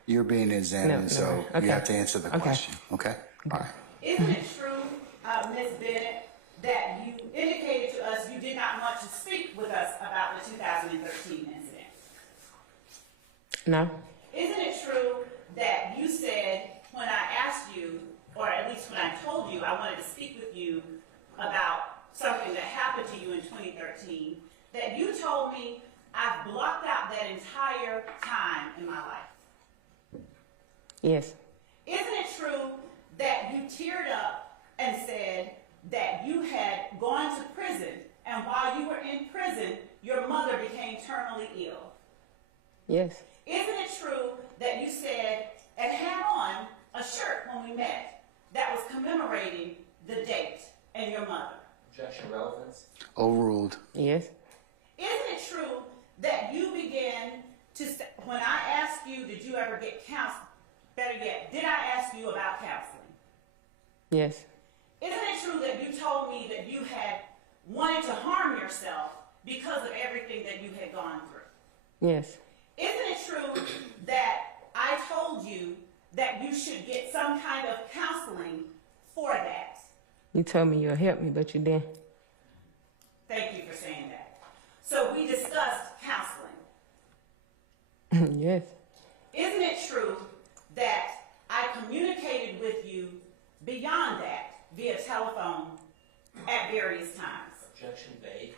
You're being examined, No, so okay. you have to answer the Okay. question, okay? All right. isn't it true, Ms. Bennett, that you indicated to us you did not want to speak with us about the 2013 incident? No. Isn't it true that you said when I asked you, or at least when I told you I wanted to speak with you about something that happened to you in 2013, that you told me I've blocked out that entire time in my life? Yes. Isn't it true that you teared up and said that you had gone to prison, and while you were in prison, your mother became terminally ill? Yes. Isn't it true that you said and had on a shirt when we met that was commemorating the date and your mother? Objection, relevance. Overruled. Yes. Isn't it true that you began to, when I asked you, did you ever get counseling? Better yet, did I ask you about counseling? Yes. Isn't it true that you told me that you had wanted to harm yourself because of everything that you had gone through? Yes. Isn't it true that I told you that you should get some kind of counseling for that? You told me you'll help me, but you didn't. Thank you for saying that. So we discussed counseling. Yes. Isn't isn't it true that I communicated with you beyond that via telephone at various times? Objection made.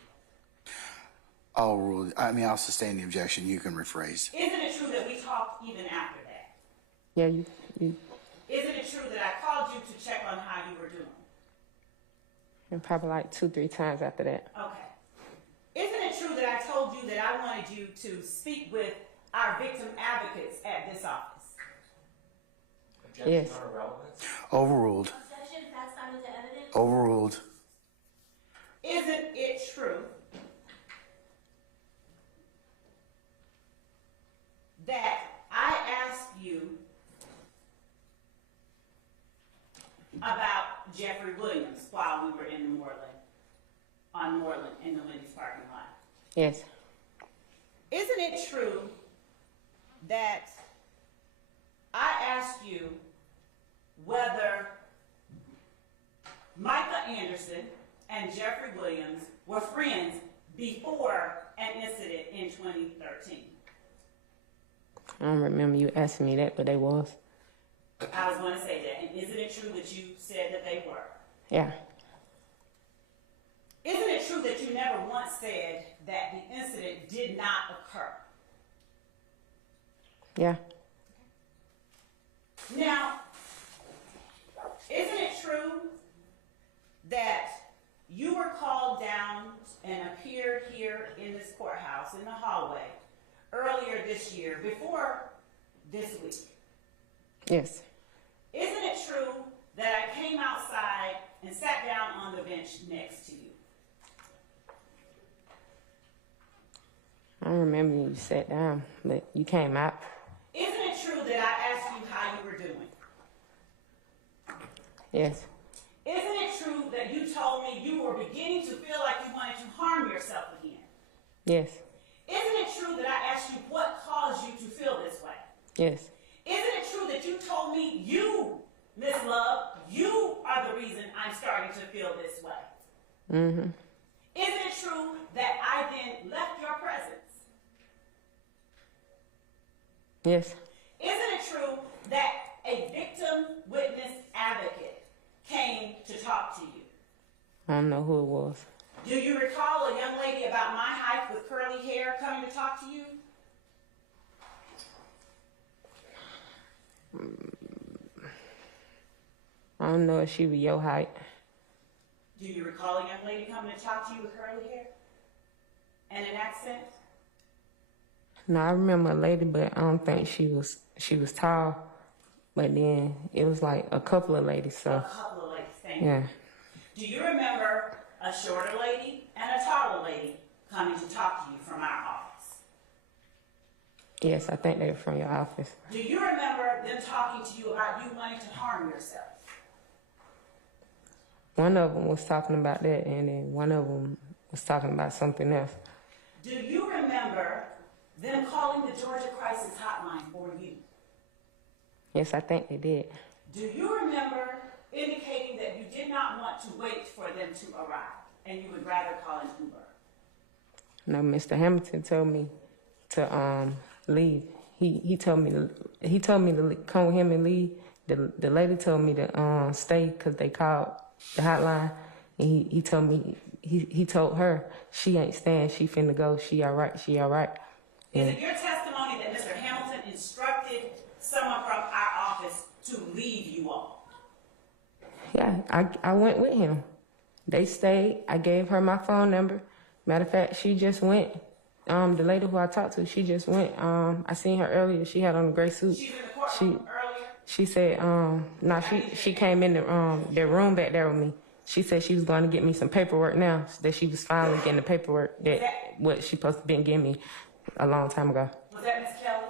I'll sustain the objection. You can rephrase. Isn't it true that we talked even after that? Yeah, you Isn't it true that I called you to check on how you were doing? and probably like 2-3 times after that. Okay. Isn't it true that I told you that I wanted you to speak with our victim advocates at this office? Objection Yes. on irrelevance. Overruled. Objection, facts not into evidence. Overruled. Isn't it true that I asked you about Jeffrey Williams while we were in in the Wendy's parking lot? Yes. Isn't it true that I asked you whether Micah Anderson and Jeffrey Williams were friends before an incident in 2013? I don't remember you asking me that, but they was. I was going to say that. And isn't it true that you said that they were? Yeah. Isn't it true that you never once said that the incident did not occur? Yeah. Now, isn't it true that you were called down and appeared here in this courthouse in the hallway earlier this year, before this week? Yes. Isn't it true that I came outside and sat down on the bench next to you? I don't remember you sat down, but you came out. Isn't it true that I asked you how you were doing? Yes. Isn't it true that you told me you were beginning to feel like you wanted to harm yourself again? Yes. Isn't it true that I asked you what caused you to feel this way? Yes. Isn't it true that you told me you, Miss Love, you are the reason I'm starting to feel this way? Mm-hmm. Isn't it true that I then left your presence? Yes. Isn't it true that a victim witness advocate came to talk to you? I don't know who it was. Do you recall a young lady about my height with curly hair coming to talk to you? I don't know if she was your height. Do you recall a young lady coming to talk to you with curly hair and an accent? No, I remember a lady, but I don't think she was tall. But then it was like a couple of ladies, so A couple of ladies, thank you. yeah. Do you remember a shorter lady and a taller lady coming to talk to you from our office? Yes, I think they were from your office. Do you remember them talking to you about you wanting to harm yourself? One of them was talking about that, and then one of them was talking about something else. Do you remember them calling the Georgia Crisis Hotline for you? Yes, I think they did. Do you remember indicating that you did not want to wait for them to arrive and you would rather call an Uber? No, Mr. Hamilton told me to leave. He told me to come with him and leave. The lady told me to stay because they called the hotline, and he told me he told her she ain't staying. She finna go. She all right. She all right. Is it your testimony that Mr. Hamilton instructed someone from our office to leave you all? Yeah, I went with him. They stayed. I gave her my phone number. Matter of fact, she just went. The lady who I talked to, she just went. I seen her earlier. She had on a gray suit. She's in the courtroom earlier? She said, she came in the room back there with me. She said she was going to get me some paperwork now, that she was finally getting the paperwork what she supposed to been getting me a long time ago. Was that Miss Kelly?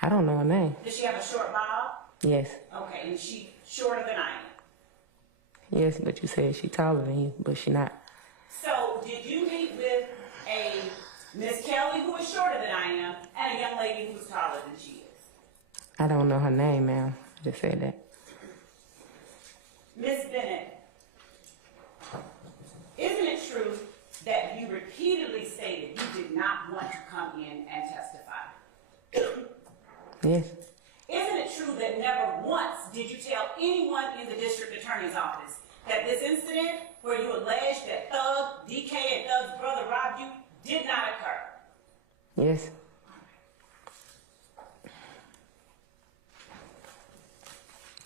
I don't know her name. Did she have a short bob? Yes. Okay, and she shorter than I am. Yes, but you said she taller than you, but she not. So did you meet with a Miss Kelly who is shorter than I am and a young lady who's taller than she is? I don't know her name, ma'am. I just said that. Miss Bennett, isn't it true that you repeatedly stated you did not want to come in and testify? Yes. Isn't it true that never once did you tell anyone in the district attorney's office that this incident where you allege that Thug, DK, and Thug's brother robbed you did not occur? Yes.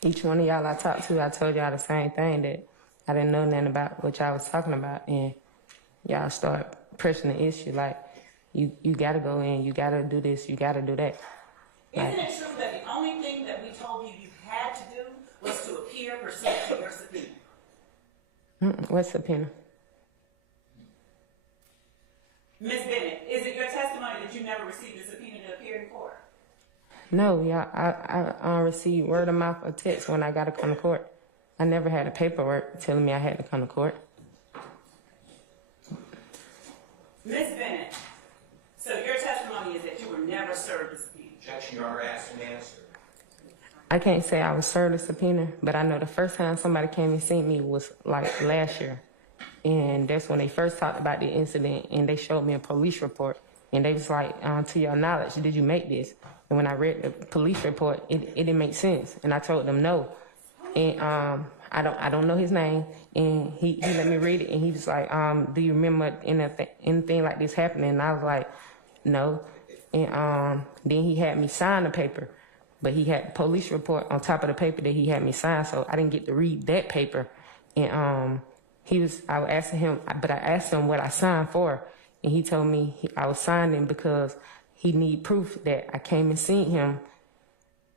Each one of y'all I talked to, I told y'all the same thing, that I didn't know nothing about what y'all was talking about, and y'all start pressing the issue like, you gotta go in, you gotta do this, you gotta do that. Isn't it true that the only thing that we told you you had to do was to appear pursuant to your subpoena? What subpoena? Ms. Bennett, is it your testimony that you never received a subpoena to appear in court? No, y'all, I received word of mouth or text when I got to come to court. I never had a paperwork telling me I had to come to court. Ms. Bennett, so your testimony is that you were never served a subpoena? Objection, Your Honor, asked and answered. I can't say I was served a subpoena, but I know the first time somebody came and seen me was like last year. And that's when they first talked about the incident, and they showed me a police report. And they was like, to your knowledge, did you make this? And when I read the police report, it didn't make sense. And I told them no. And I don't know his name. And he let me read it, and he was like, do you remember anything like this happening? And I was like, no. And then he had me sign the paper. But he had the police report on top of the paper that he had me sign, so I didn't get to read that paper. And I was asking him, but I asked him what I signed for, and he told me I was signing because he need proof that I came and seen him,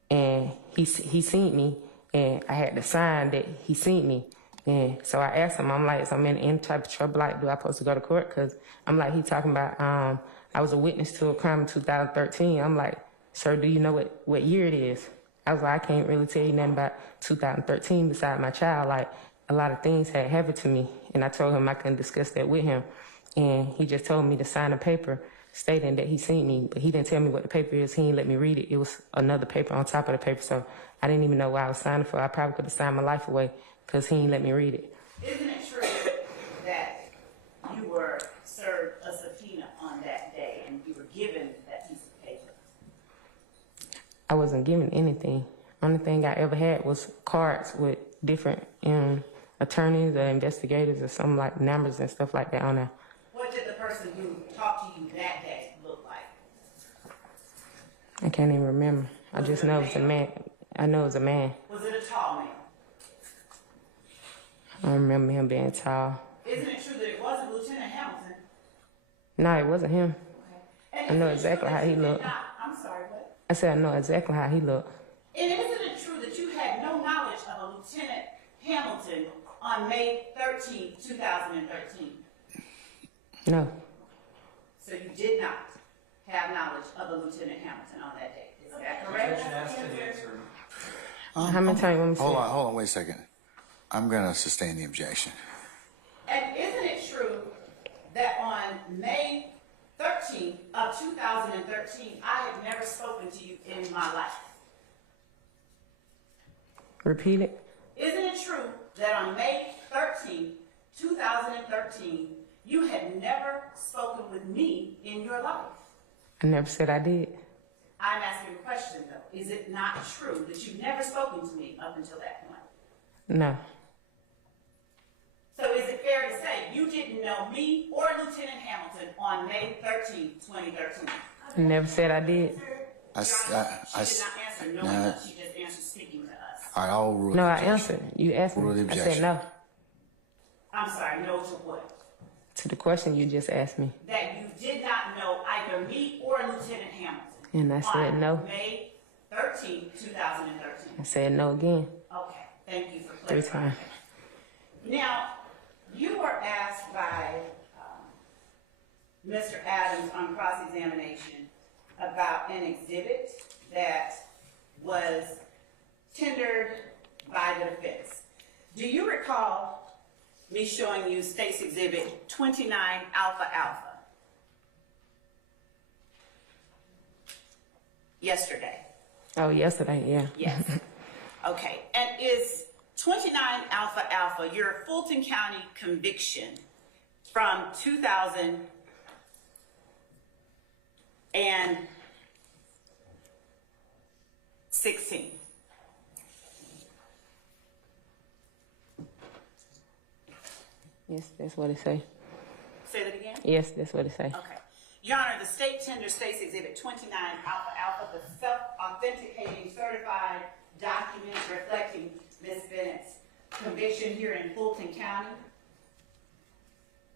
and he seen me, and I had to sign that he seen me. And so I asked him, I'm like, so I'm in any type of trouble, like, do I supposed to go to court? Because I'm like, he talking about I was a witness to a crime in 2013. I'm like, sir, do you know what year it is? I was like, I can't really tell you nothing about 2013 besides my child. Like, a lot of things had happened to me, and I told him I couldn't discuss that with him. And he just told me to sign a paper stating that he seen me, but he didn't tell me what the paper is. He didn't let me read it. It was another paper on top of the paper, so I didn't even know what I was signing for. I probably could have signed my life away because he didn't let me read it. Isn't it true that you were served a subpoena on that day and you were given that piece of paper? I wasn't given anything. Only thing I ever had was cards with different attorneys or investigators or some like numbers and stuff like that on there. What did the person who talked to you that day look like? I can't even remember. I just know it was a man. I know it was a man. Was it a tall man? I don't remember him being tall. Isn't it true that it wasn't Lieutenant Hamilton? No, it wasn't him. Okay. I know exactly how he looked. I'm sorry, what? I said I know exactly how he looked. And isn't it true that you had no knowledge of a Lieutenant Hamilton on May 13, 2013? No. So you did not have knowledge of a Lieutenant Hamilton on that day. Is that correct? Objection, asked and answered. How many times you want me to say? Hold on, wait a second. I'm gonna sustain the objection. And isn't it true that on May 13th of 2013, I had never spoken to you in my life? Repeat it. Isn't it true that on May 13th, 2013, you had never spoken with me in your life? I never said I did. I'm asking a question though. Is it not true that you've never spoken to me up until that point? No. So is it fair to say you didn't know me or Lieutenant Hamilton on May 13, 2013? I never said I did. Your Honor, she did not answer no one, she just answered speaking to us. All right, I'll rule No, the I objection. answered. You asked Rule the me. I said objection. no. I'm sorry, no to what? To the question you just asked me. That you did not know either me or Lieutenant Hamilton. And I said on no. May 13, 2013. I said no again. Okay, thank you for 3 clarifying. times. Now, you were asked by Mr. Adams on cross-examination about an exhibit that was tendered by the defense. Do you recall me showing you State's Exhibit 29 Alpha Alpha yesterday? Oh, yesterday, yeah. Yes. Okay. And is 29 Alpha Alpha your Fulton County conviction from 2000 and 16. Yes, that's what it say. Say that again? Yes, that's what it say. Okay. Your Honor, the state tender states Exhibit 29 Alpha Alpha, the self-authenticating certified documents reflecting Ms. Bennett's conviction here in Fulton County.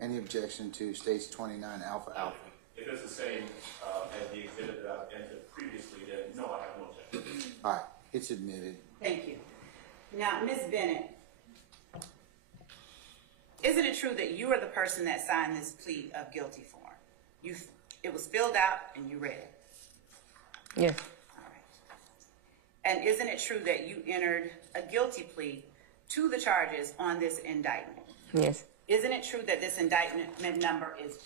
Any objection to states 29 Alpha Alpha? If it's the same as the exhibit that I've entered previously, then no, I have no objection. All right, it's admitted. Thank you. Now, Ms. Bennett, isn't it true that you are the person that signed this plea of guilty form? It was filled out and you read it. Yes, All right. And isn't it true that you entered a guilty plea to the charges on this indictment? yes, Isn't it true that this indictment number is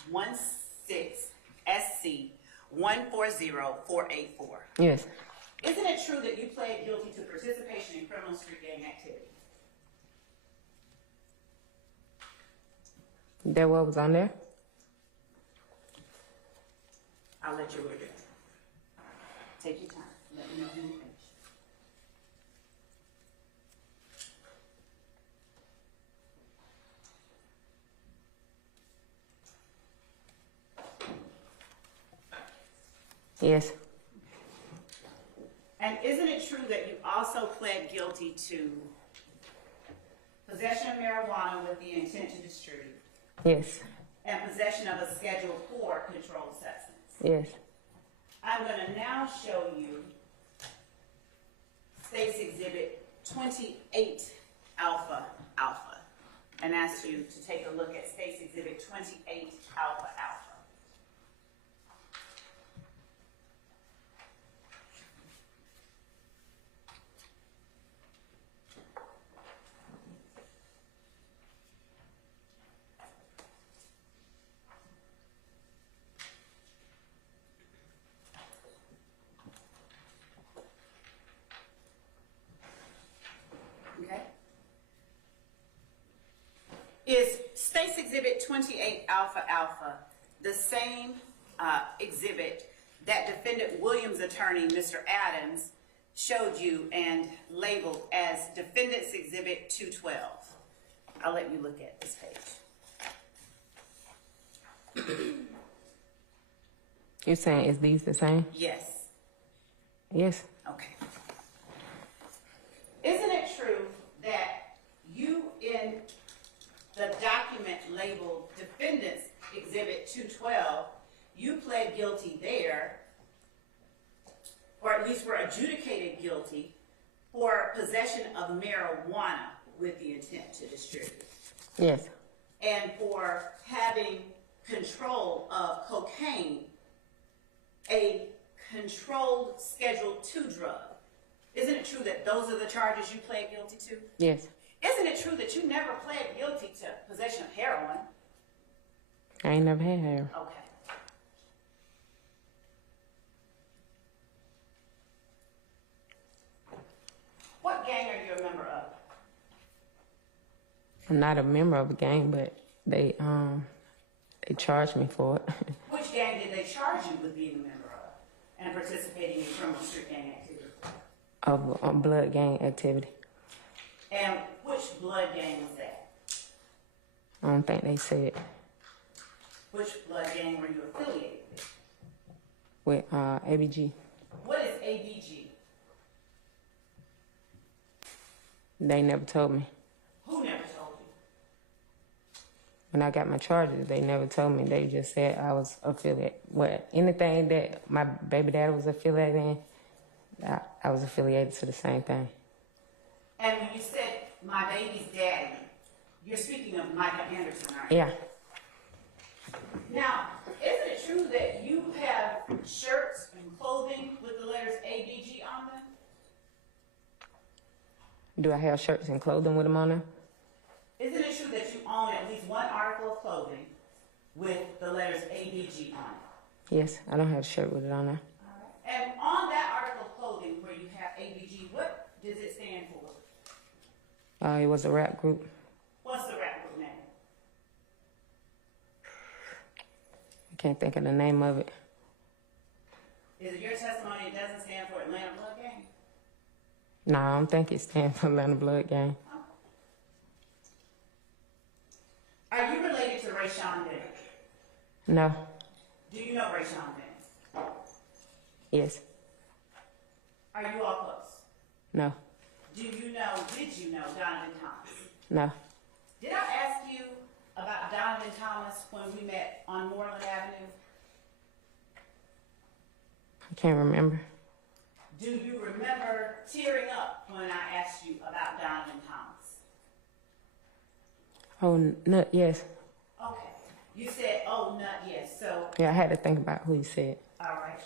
16SC140484? yes, Isn't it true that you pled guilty to participation in criminal street gang activity? that what was on there? I'll let you read it. Take your time. Let me know when you finish. Yes, And isn't it true that you also pled guilty to possession of marijuana with the intent to distribute yes, and possession of a Schedule 4 controlled substance? yes, I'm going to now show you State's Exhibit 28 Alpha Alpha and ask you to take a look at State's Exhibit 28 Alpha Alpha. Okay. Is State's Exhibit 28 Alpha Alpha the same exhibit that Defendant Williams' attorney, Mr. Adams, showed you and labeled as Defendant's Exhibit 212? I'll let you look at this page. you saying is these the same? Yes. Yes, Okay. Isn't it true that you, in the document labeled Defendant's Exhibit 212, you pled guilty there, or at least were adjudicated guilty, for possession of marijuana with the intent to distribute, yes, and for having control of cocaine, a controlled Schedule 2 drug? Isn't it true that those are the charges you pled guilty to? yes. Isn't it true that you never pled guilty to possession of heroin? I ain't never had hair. Okay. What gang are you a member of? I'm not a member of a gang, but they charged me for it. Which gang did they charge you with being a member of and participating in criminal street gang activity? of blood gang activity. And which blood gang was that? I don't think they said Which blood gang were you affiliated with? with ABG. What is ABG? They never told me. Who never told you? When I got my charges, they never told me. They just said I was affiliated. What anything that my baby daddy was affiliated in, I was affiliated to the same thing. And when you said my baby's daddy, you're speaking of Micah Anderson, aren't you? Yeah, Now, isn't it true that you have shirts and clothing with the letters ABG on them? do I have shirts and clothing with them on them? Isn't it true that you own at least one article of clothing with the letters ABG on it? Yes, I don't have a shirt with it on there. And on that article of clothing where you have ABG, what does it stand for? It was a rap group. What's the rap group name? I can't think of the name of it. Is it your testimony it doesn't stand for Atlanta Blood Gang? No, I don't think it stands for Atlanta Blood Gang. Are you related to Rayshawn Bennett? No. Do you know Rayshawn Bennett? Yes. Are you all close? No. Did you know Donovan Thomas? No. Did I ask you about Donovan Thomas when we met on Moreland Avenue? I can't remember. Do you remember tearing up when I asked you about Donovan Thomas? Oh, no, yes. Okay. You said, oh, nut, yes. So, Yeah, I had to think about who you said. all right.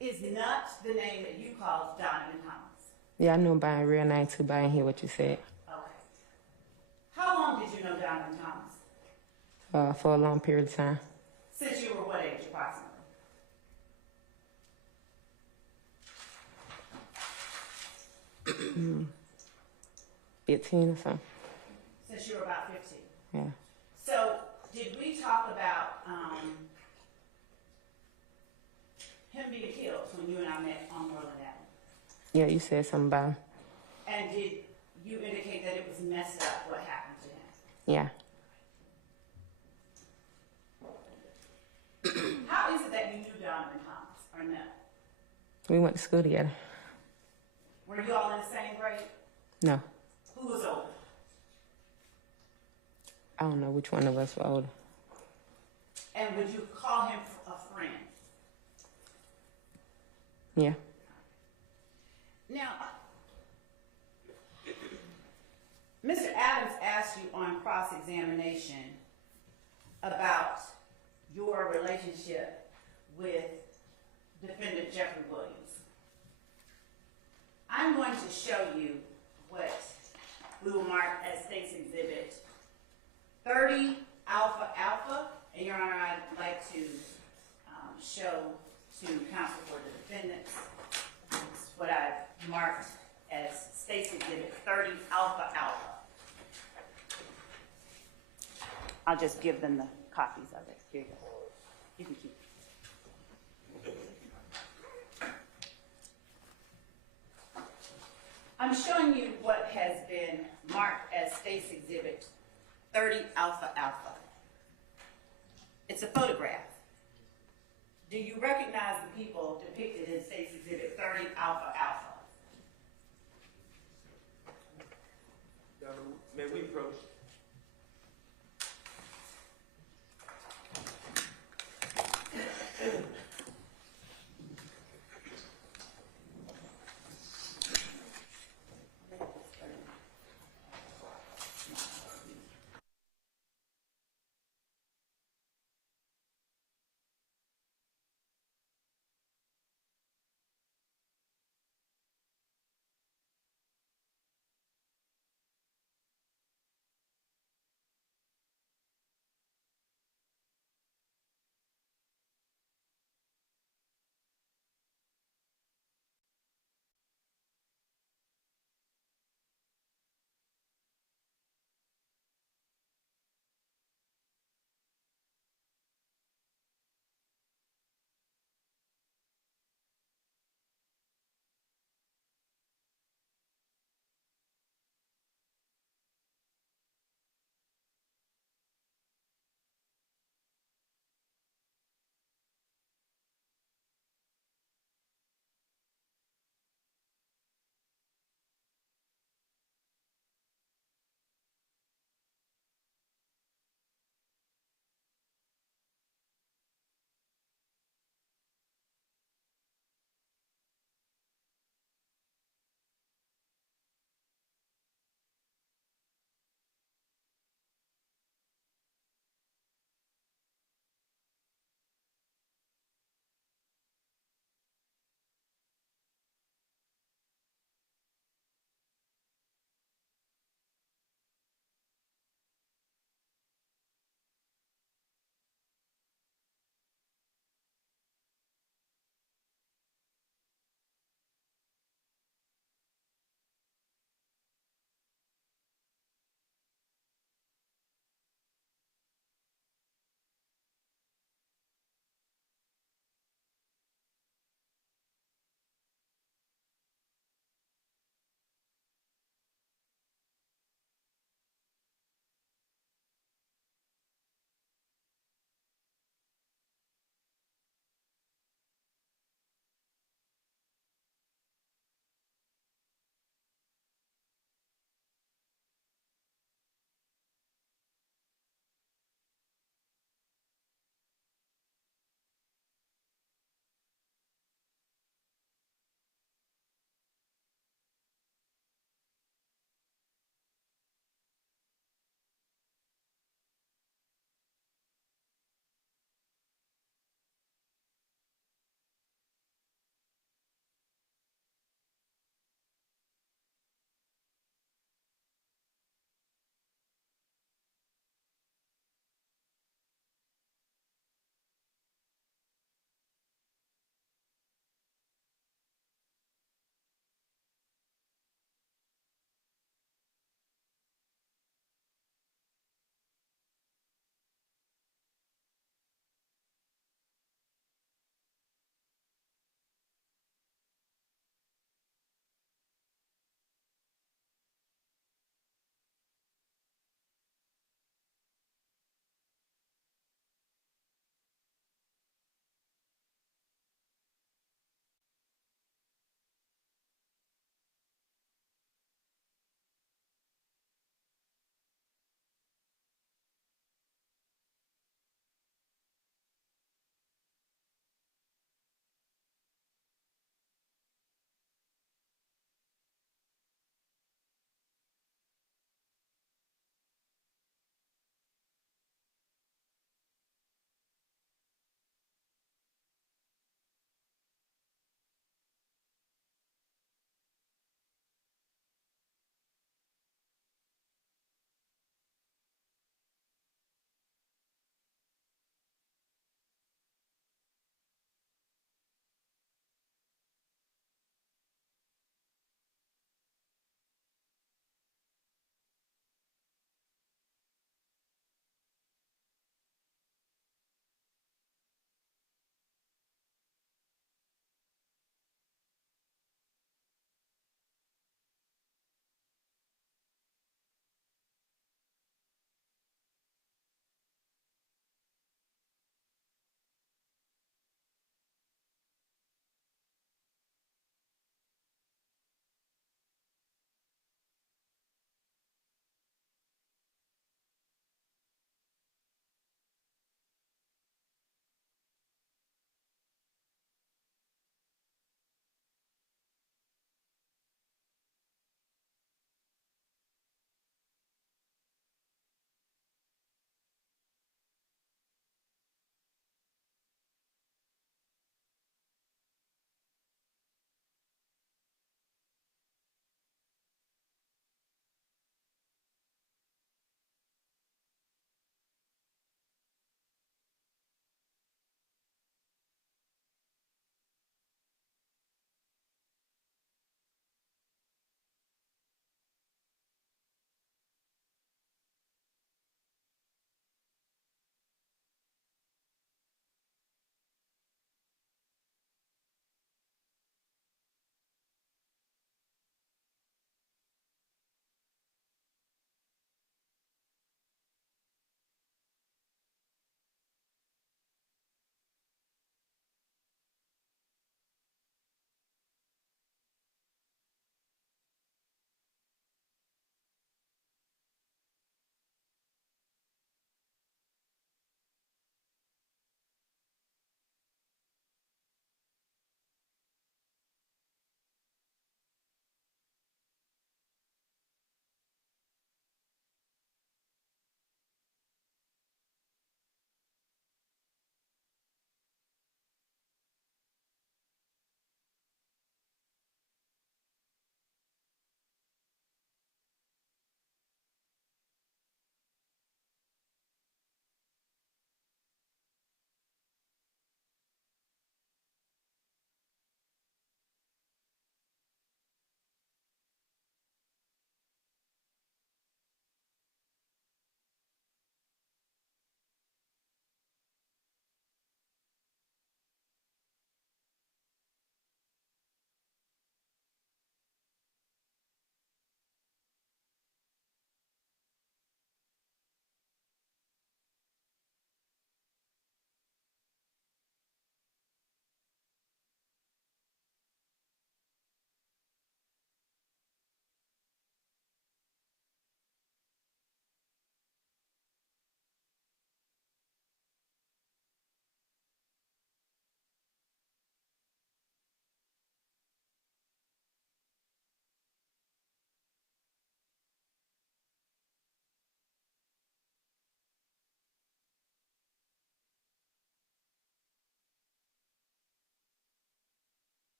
Is Nut the name that you called Donovan Thomas? Yeah, I knew him by a real name too, but I didn't hear what you said. Okay. How long did you know Donovan Thomas? For a long period of time. Since you were what age, approximately? 15 or something. Since you were about 15. Yeah. So, did we talk about him being killed when you and I met on Moreland Avenue? Yeah, you said something about him. And did you indicate that it was messed up what happened to him? Yeah. How is it that you knew Donovan Thomas, or no? We went to school together. Were you all in the same grade? No. Who was older? I don't know which one of us were older. And would you call him a friend? Yeah. Now, Mr. Adams asked you on cross-examination about your relationship with defendant Jeffrey Williams. I'm going to show you what we will mark as State's Exhibit 30 Alpha Alpha, and Your Honor, I'd like to show to counsel for the defendants what I've marked as State's Exhibit 30 Alpha Alpha. I'll just give them the copies of it. Here you go. You can keep it. I'm showing you what has been marked as State's Exhibit 30 Alpha Alpha. It's a photograph. Do you recognize the people depicted in State's Exhibit 30 Alpha Alpha? May we approach?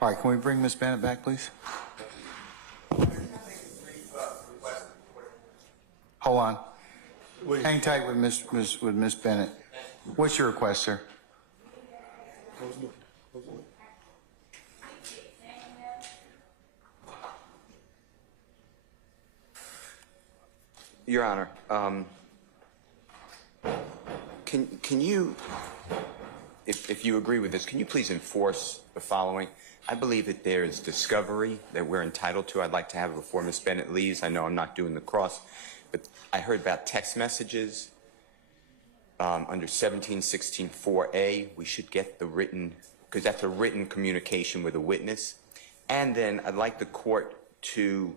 All right, can we bring Ms. Bennett back, please? Hold on. Hang tight with Miss Bennett. What's your request, sir? Your Honor, can you, if you agree with this, can you please enforce the following? I believe that there is discovery that we're entitled to. I'd like to have it before Ms. Bennett leaves. I know I'm not doing the cross, but I heard about text messages under 1716-4A. We should get the written, because that's a written communication with a witness. And then I'd like the court to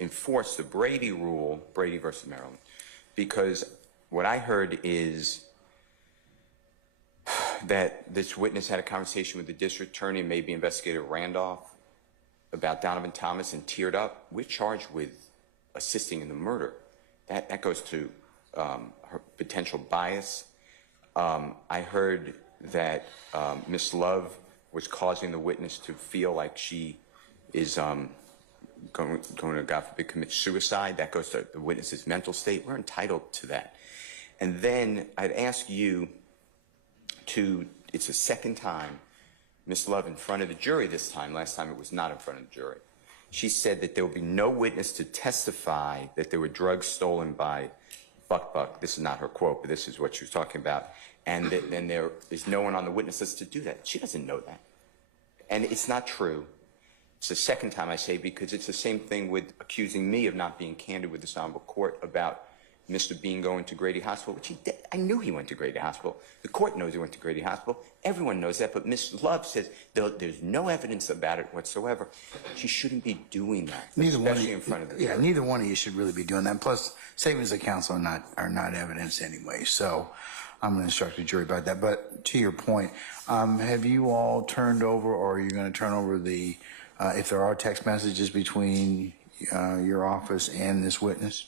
enforce the Brady rule, Brady versus Maryland, because what I heard is that this witness had a conversation with the district attorney and maybe Investigator Randolph about Donovan Thomas and teared up. We're charged with assisting in the murder. That goes to her potential bias. I heard that Miss Love was causing the witness to feel like she is going to, God forbid, commit suicide. That goes to the witness's mental state. We're entitled to that. And then I'd ask you to, it's the second time, Miss Love in front of the jury this time. Last time it was not in front of the jury. She said that there will be no witness to testify that there were drugs stolen by Buck. This is not her quote, but this is what she was talking about. And then there is no one on the witness list to do that. She doesn't know that. And it's not true. It's the second time I say, because it's the same thing with accusing me of not being candid with this honorable court about Mr. Bean going to Grady Hospital, which he did. I knew he went to Grady Hospital. The court knows he went to Grady Hospital. Everyone knows that, but Miss Love says there's no evidence about it whatsoever. She shouldn't be doing that, especially in front of the jury. Yeah, neither one of you should really be doing that. Plus, statements of counsel are not evidence anyway. So I'm going to instruct the jury about that. But to your point, have you all turned over, or are you going to turn over the, if there are text messages between your office and this witness?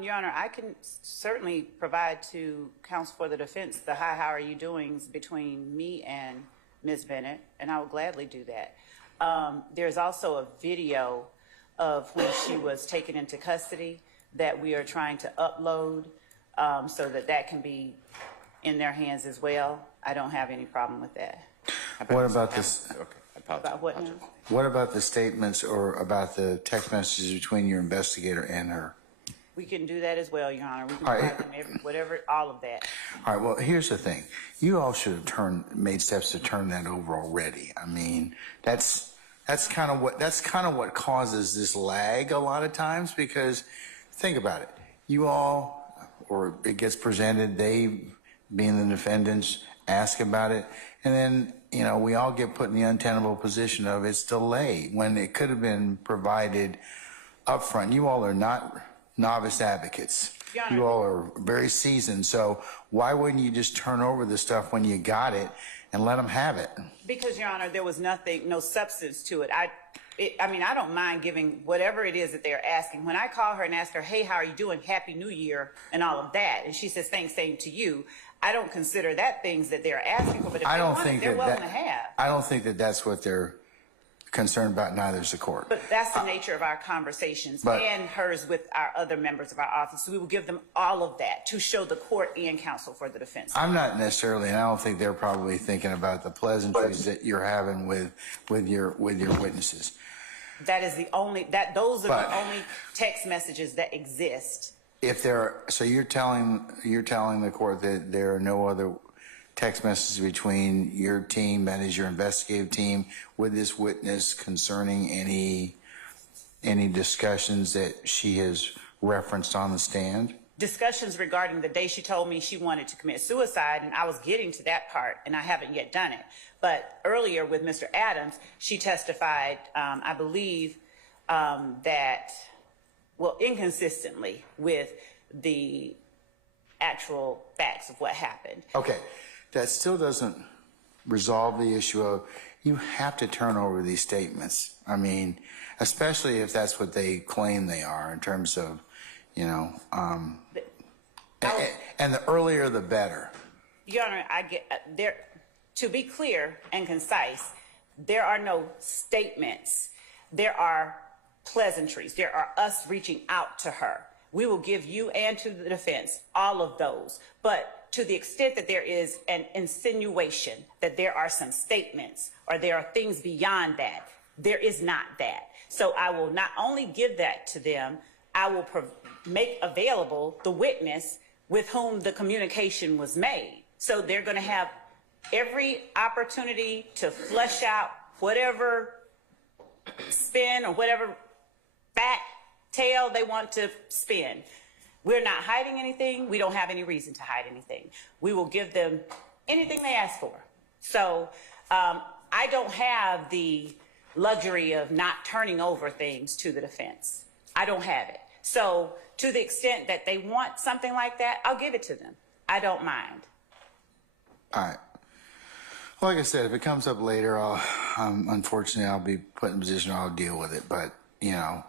Your Honor, I can certainly provide to counsel for the defense the how are you doings between me and Ms. Bennett, and I will gladly do that. There's also a video of when she was taken into custody that we are trying to upload so that can be in their hands as well. I don't have any problem with that. What about this? Okay, I apologize. About what now? What about the statements or about the text messages between your investigator and her? We can do that as well, Your Honor. We can All right. provide them whatever, all of that. All right, well, here's the thing. You all should have made steps to turn that over already. I mean, that's kind of what causes this lag a lot of times, because think about it. You all, or it gets presented, they, being the defendants, ask about it, and then, you know, we all get put in the untenable position of it's delayed when it could have been provided up front. You all are not novice advocates. You all are very seasoned, so why wouldn't you just turn over the stuff when you got it and let them have it? Because, Your Honor, there was no substance to it. I mean, I don't mind giving whatever it is that they're asking. When I call her and ask her, hey, how are you doing? Happy New Year, and all of that, and she says, thanks, same to you, I don't consider that things that they're asking for, but if they want it, they're welcome to have. I don't think that that's what they're concerned about, neither is the court. But that's the nature of our conversations and hers with our other members of our office. So we will give them all of that to show the court and counsel for the defense. I'm not necessarily, and I don't think they're probably thinking about the pleasantries that you're having with your witnesses. That is the only, those are the only text messages that exist. So you're telling the court that there are no other text messages between your team, that is your investigative team, with this witness concerning any discussions that she has referenced on the stand? discussions regarding the day she told me she wanted to commit suicide, and I was getting to that part, and I haven't yet done it. But earlier with Mr. Adams, she testified, I believe, that, well, inconsistently with the actual facts of what happened. Okay, that still doesn't resolve the issue of you have to turn over these statements. I mean, especially if that's what they claim they are in terms of, you know, and the earlier the better. Your Honor, I get there. To be clear and concise, there are no statements. There are pleasantries. There are us reaching out to her. We will give you and to the defense all of those. But to the extent that there is an insinuation that there are some statements or there are things beyond that, there is not that. So I will not only give that to them, I will make available the witness with whom the communication was made. So they're going to have every opportunity to flesh out whatever spin or whatever fat tale they want to spin. We're not hiding anything. We don't have any reason to hide anything. We will give them anything they ask for. So I don't have the luxury of not turning over things to the defense. I don't have it. So to the extent that they want something like that, I'll give it to them. I don't mind. All right. Well, like I said, if it comes up later, unfortunately, I'll be put in a position where I'll deal with it. But, you know,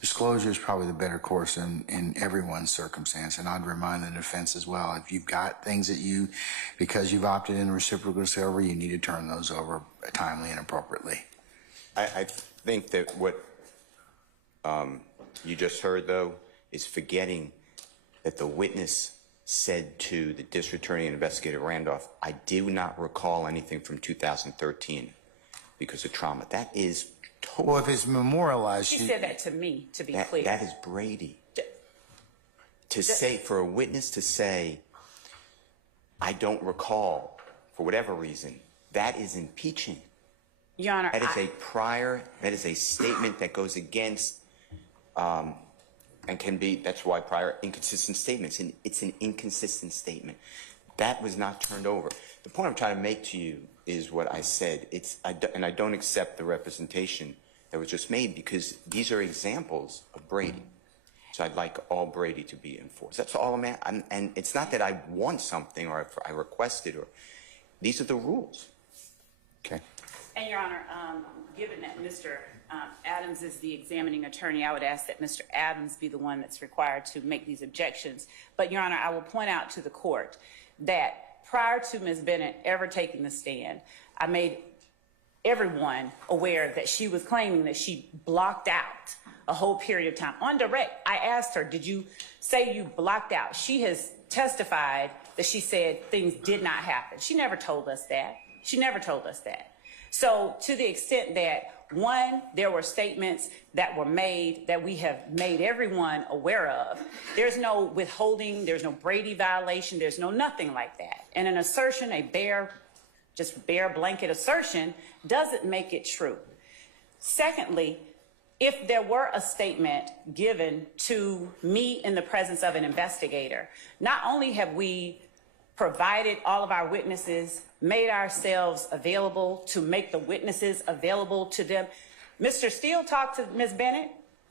disclosure is probably the better course in everyone's circumstance. And I'd remind the defense as well, if you've got things that because you've opted in reciprocal discovery, you need to turn those over timely and appropriately. I think that what you just heard, though, is forgetting that the witness said to the district attorney and investigator Randolph, I do not recall anything from 2013 because of trauma. That is totally... Well, if it's memorialized... She said that to me, to be clear. That is Brady. For a witness to say, I don't recall, for whatever reason, that is impeaching. Your Honor, that is a statement that goes against, and can be, that's why prior inconsistent statements, and it's an inconsistent statement. That was not turned over. The point I'm trying to make to you is what I said. And I don't accept the representation that was just made because these are examples of Brady. So I'd like all Brady to be enforced. That's all I'm at. And it's not that I want something or I requested, or these are the rules. Okay. And Your Honor, given that Mr. Adams is the examining attorney, I would ask that Mr. Adams be the one that's required to make these objections. But Your Honor, I will point out to the court that prior to Ms. Bennett ever taking the stand, I made everyone aware that she was claiming that she blocked out a whole period of time. On direct, I asked her, did you say you blocked out? She has testified that she said things did not happen. She never told us that. She never told us that. So to the extent that, one, there were statements that were made that we have made everyone aware of, there's no withholding, there's no Brady violation, there's no nothing like that. And an assertion, a bare blanket assertion, doesn't make it true. Secondly, if there were a statement given to me in the presence of an investigator, not only have we provided all of our witnesses, made ourselves available to make the witnesses available to them. Mr. Steele talked to Ms. Bennett.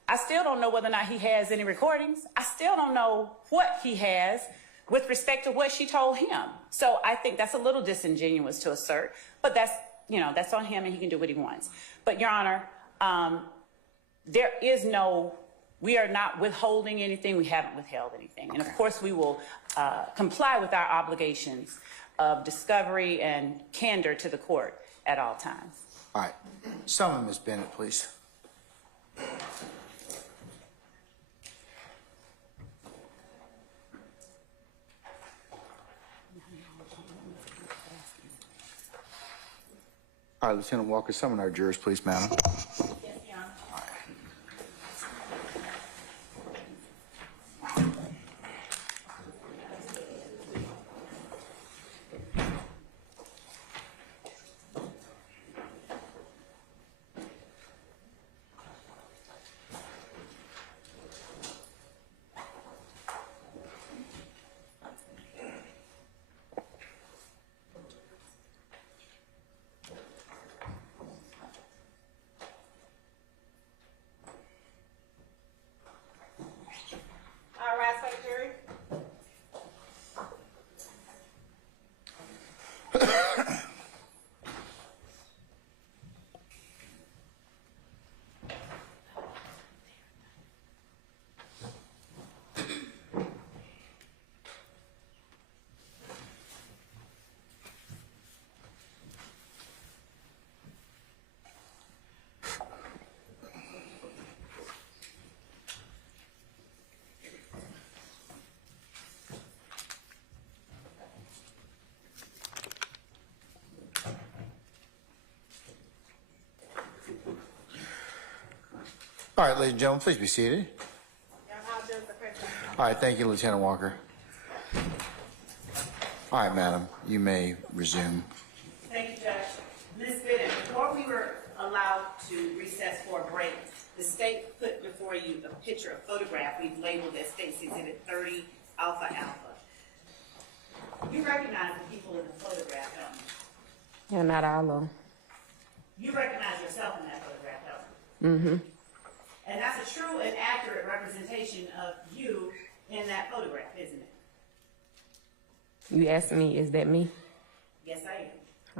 I still don't know whether or not he has any recordings. I still don't know what he has with respect to what she told him. So I think that's a little disingenuous to assert, but that's on him and he can do what he wants. But Your Honor, we are not withholding anything. We haven't withheld anything. And of course we will comply with our obligations of discovery and candor to the court at all times. All right. Summon Ms. Bennett, please. All right, Lieutenant Walker, summon our jurors, please, madam. Yes, Your Honor. All right, ladies and gentlemen, please be seated. All right, thank you, Lieutenant Walker. All right, madam, you may resume. Thank you, Judge. Ms. Bennett, before we were allowed to recess for a break, the state put before you a picture, a photograph we've labeled as State's Exhibit 30 Alpha Alpha. You recognize the people in the photograph, don't you? Yeah, not all of them. You recognize yourself in that photograph, don't you? Mm-hmm. And that's a true and accurate representation of you in that photograph, isn't it? You asked me, is that me? Yes, I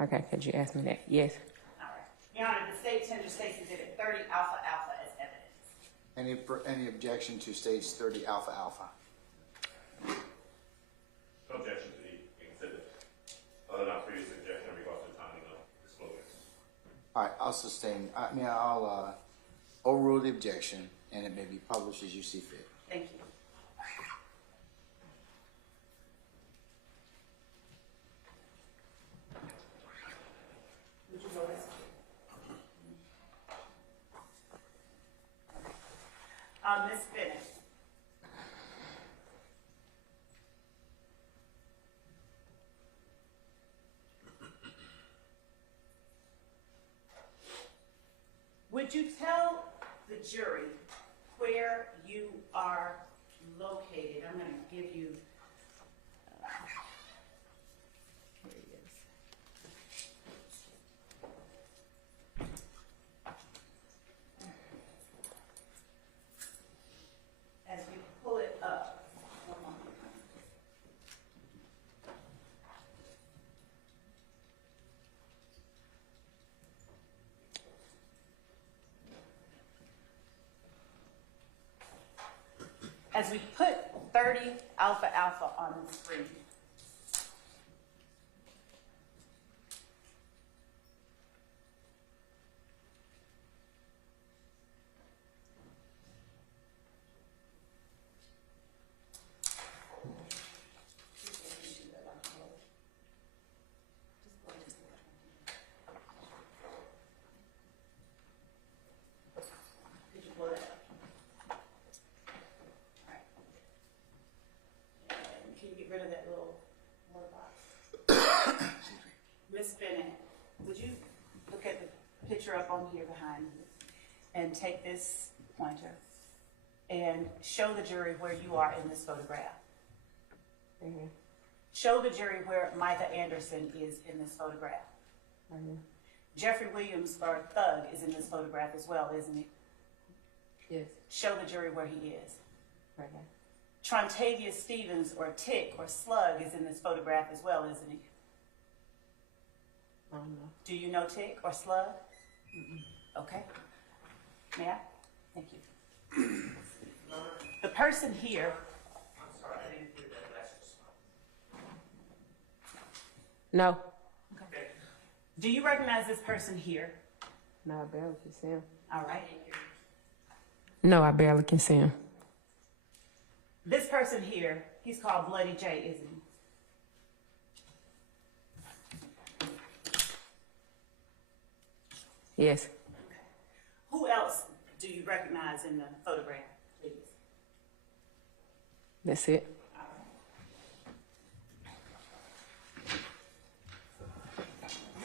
am. Okay, could you ask me that? Yes. All right. Your Honor, the state tender State's Exhibit 30 Alpha Alpha as evidence. Any objection to stage 30 Alpha Alpha? No objection to the exhibit. Other than our previous objection in regards to the timing of disclosure. All right, I'll sustain. I'll overrule the objection, and it may be published as you see fit. Thank you. Would you vote as? Ms. Bennett. Would you tell the jury where you are located? I'm going to give you. Here it is. As we pull it up, one moment. As we put 30 Alpha Alpha on the screen, could you pull that up? Can you get rid of that little word box? Miss Bennett, would you look at the picture up on here behind you and take this pointer and show the jury where you are in this photograph? Mm-hmm. Show the jury where Micah Anderson is in this photograph. Mm-hmm. Jeffrey Williams, or Thug, is in this photograph as well, isn't he? Yes. Show the jury where he is. Right now. Trontavious Stevens, or Tick, or Slug, is in this photograph as well, isn't he? I don't know. Do you know Tick or Slug? Okay. May I? Thank you. The person here. I'm sorry, I didn't hear that last response. No. Okay. Do you recognize this person here? No, I barely can see him. All right. No, I barely can see him. This person here, he's called Bloody J, isn't he? Yes. Who else do you recognize in the photograph, please? That's it.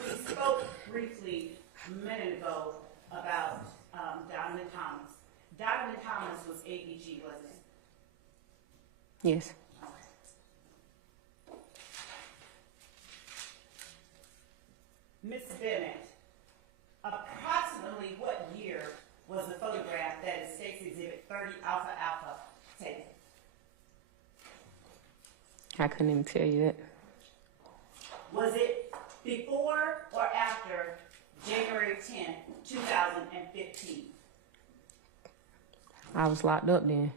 We spoke briefly a minute ago about Donovan Thomas. Donovan Thomas was ABG, wasn't he? Yes. Ms. Bennett, approximately what year was the photograph that is State's Exhibit 30 Alpha Alpha taken? I couldn't even tell you that. Was it before or after January 10th, 2015? I was locked up then.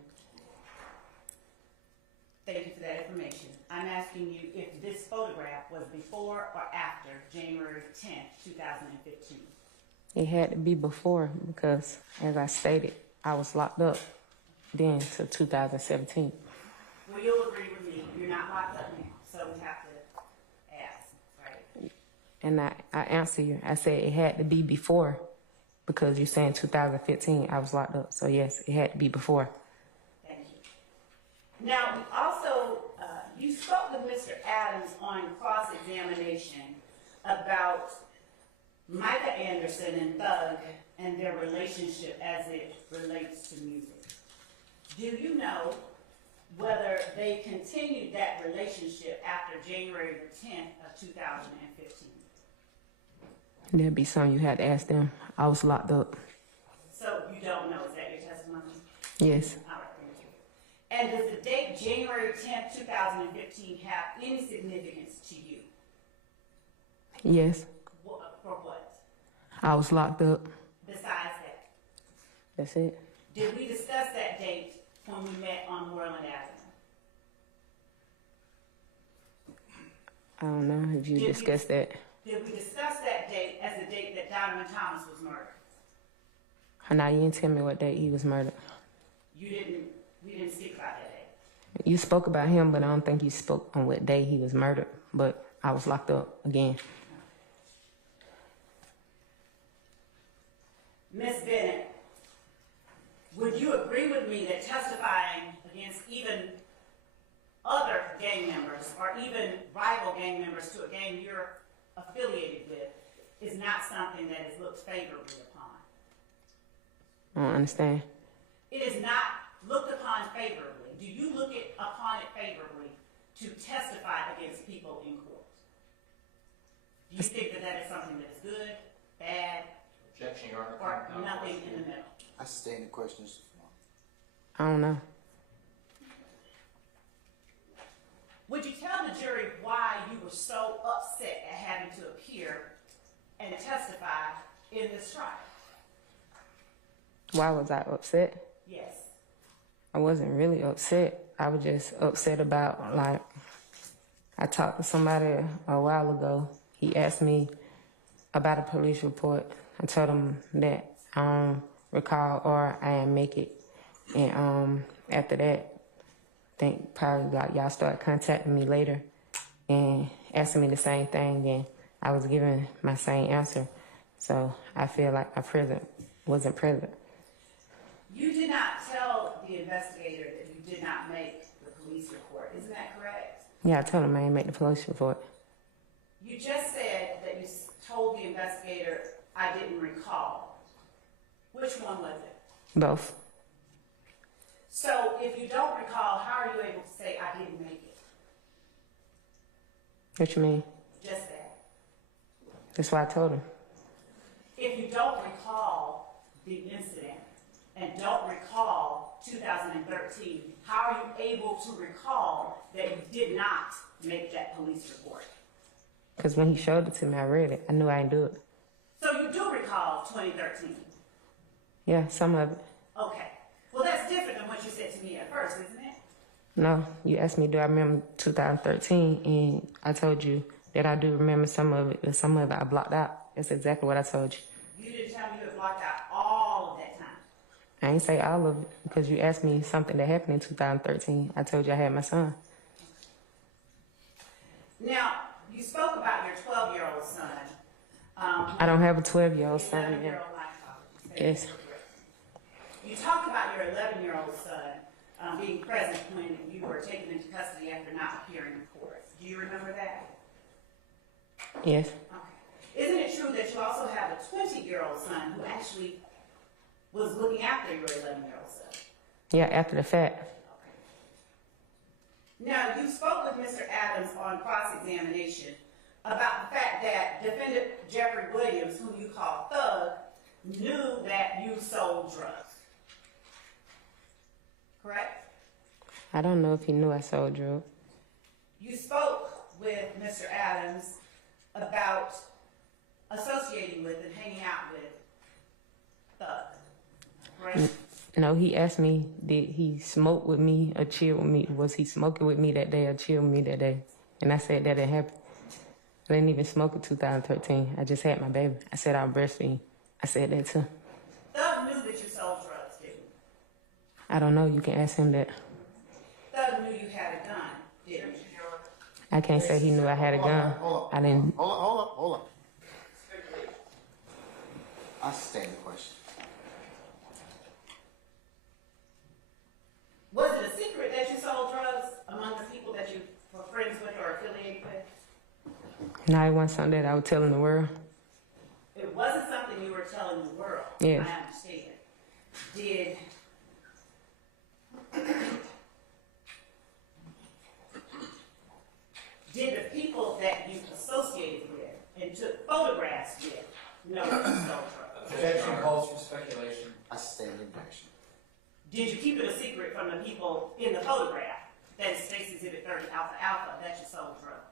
Thank you for that information. I'm asking you if this photograph was before or after January 10th, 2015. It had to be before because, as I stated, I was locked up then till 2017. Well, you'll agree with me, you're not locked up now, so we have to ask, right? And I answer you. I said it had to be before because you're saying 2015 I was locked up. So yes, it had to be before. Thank you. Now, also, you spoke with Mr. Adams on cross-examination about Micah Anderson and Thug and their relationship as it relates to music. Do you know whether they continued that relationship after January the 10th of 2015? There'd be something you had to ask them. I was locked up. So you don't know, is that your testimony? Yes. All right, thank you. And does the date January 10th, 2015 have any significance to you? Yes. For what? I was locked up. Besides that? That's it. Did we discuss that date when we met on Moreland Avenue? I don't know if you discussed that. Did we discuss that date as the date that Donovan Thomas was murdered? Now you didn't tell me what date he was murdered. We didn't speak about that date. You spoke about him, but I don't think you spoke on what day he was murdered. But I was locked up again. Ms. Bennett, would you agree with me that testifying against even other gang members or even rival gang members to a gang you're affiliated with is not something that is looked favorably upon? I don't understand. It is not looked upon favorably. Do you look upon it favorably to testify against people in court? Do you think that that is something that is good, bad, Objection, Your Honor. or nothing in the middle? I sustain the questions. I don't know. Would you tell the jury why you were so upset at having to appear and testify in this trial? Why was I upset? Yes. I wasn't really upset. I was just upset about, like, I talked to somebody a while ago. He asked me about a police report. I told him that I don't recall or I didn't make it. And after that, I think probably like y'all started contacting me later and asking me the same thing, and I was giving my same answer. So I feel like my present wasn't present. You did not tell the investigator that you did not make the police report. Isn't that correct? Yeah, I told him I didn't make the police report. You just said that you told the investigator, I didn't recall. Which one was it? Both. So if you don't recall, how are you able to say I didn't make it? What you mean? Just that. That's why I told him. If you don't recall the incident and don't recall 2013, how are you able to recall that you did not make that police report? Because when he showed it to me, I read it. I knew I didn't do it. So you do recall 2013? Yeah, some of it. Okay. Well, that's different than what you said to me at first, isn't it? No, you asked me, do I remember 2013? And I told you that I do remember some of it, but some of it I blocked out. That's exactly what I told you. You didn't tell me you had blocked out all of that time. I ain't say all of it because you asked me something that happened in 2013. I told you I had my son. Now, you spoke about your 12-year-old son. I don't have a 12-year-old son. 11-year-old Yes. You talked about your 11-year-old son being present when you were taken into custody after not appearing in court. Do you remember that? Yes. Okay. Isn't it true that you also have a 20-year-old son who actually was looking after your 11-year-old son? Yeah, after the fact. Now, you spoke with Mr. Adams on cross-examination about the fact that defendant Jeffrey Williams, whom you call Thug, knew that you sold drugs. Correct? I don't know if he knew I sold drugs. You spoke with Mr. Adams about associating with and hanging out with Thug, right? No, he asked me, did he smoke with me or chill with me? Was he smoking with me that day or chill with me that day? And I said that didn't happen. I didn't even smoke in 2013. I just had my baby. I said I was breastfeeding. I said that too. Thug knew that you sold drugs, didn't he? I don't know. You can ask him that. Thug knew you had a gun, didn't he? I can't say he knew I had a gun. I didn't. Hold on. I sustain the question. Was it a secret that you sold drugs among the people that you were friends with or affiliated with? No, it wasn't something that I was telling the world. It wasn't something you were telling the world. Yes. I understand. Did the people that you associated with and took photographs with know that you sold drugs? Objection calls for speculation. I sustain the objection. Did you keep it a secret from the people in the photograph that is Stacy Exhibit 30 Alpha Alpha that you sold drugs?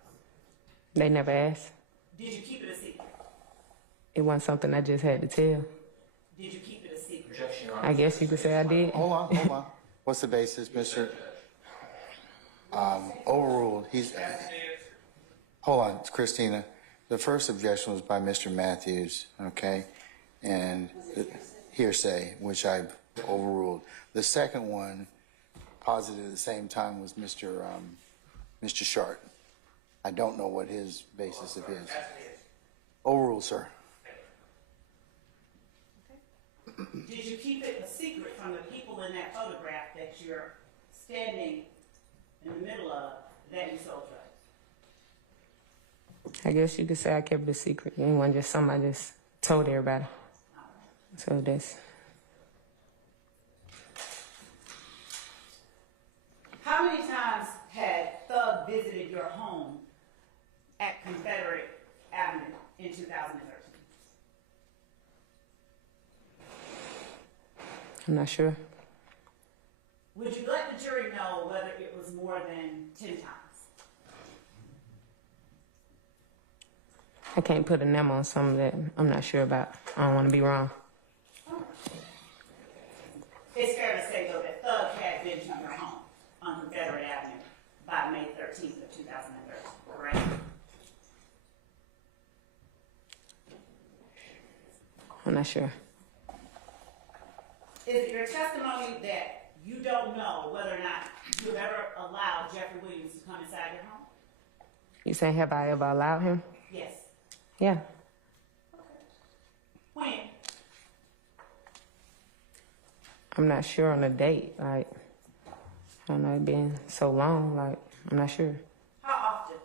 They never asked. Did you keep it a secret? It wasn't something I just had to tell. Did you keep it a secret? Objection, Your Honor. I guess you could say I did. Hold on. What's the basis, Mr.? Overruled. Hold on, Christina. The first objection was by Mr. Matthews, okay? And hearsay, which I overruled. The second one, posited at the same time, was Mr. Shart. I don't know what his basis of his. Overruled, sir. Did you keep it a secret from the people in that photograph that you're standing in the middle of that you sold drugs? I guess you could say I kept it a secret. It wasn't just something I just told everybody. So that's... How many times had Thug visited your home at Confederate Avenue in 2013? I'm not sure. Would you let the jury know whether it was more than 10 times? I can't put a number on something that I'm not sure about. I don't want to be wrong. It's fair to say, though, that Thug had been to your home on Confederate Avenue by May 13th of 2013, correct? I'm not sure. Is it your testimony that you don't know whether or not you've ever allowed Jeffrey Williams to come inside your home? You saying have I ever allowed him? Yes. Yeah. When? I'm not sure on the date. Like, I don't know, it been so long. Like, I'm not sure. How often?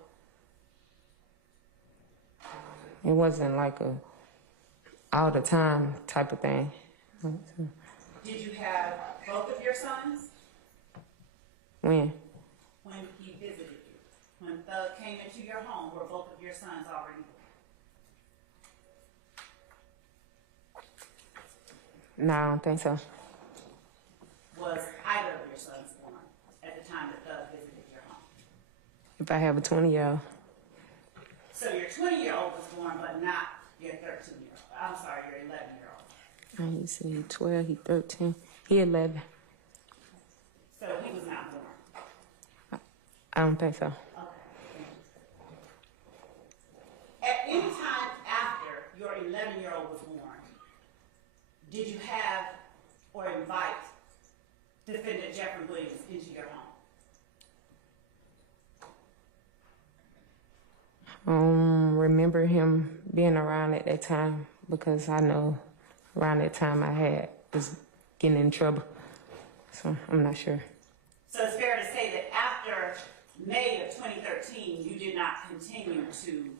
It wasn't like a all the time type of thing. Did you have both of your sons When? when he visited you? When Thug came into your home, were both of your sons already born? No, I don't think so. Was either of your sons born at the time that Thug visited your home? If I have a 20-year-old, So your 20-year-old was born, but not your 13-year-old. I'm sorry, your 11-year-old. you see, he 12, he 13, he 11. So he was not born. I don't think so. Okay. At any time after your 11-year-old was born, did you have or invite defendant Jeffrey Williams into your home? Remember him being around at that time because I know around that time I was getting in trouble. So I'm not sure. So it's fair to say that after May of 2013, you did not continue to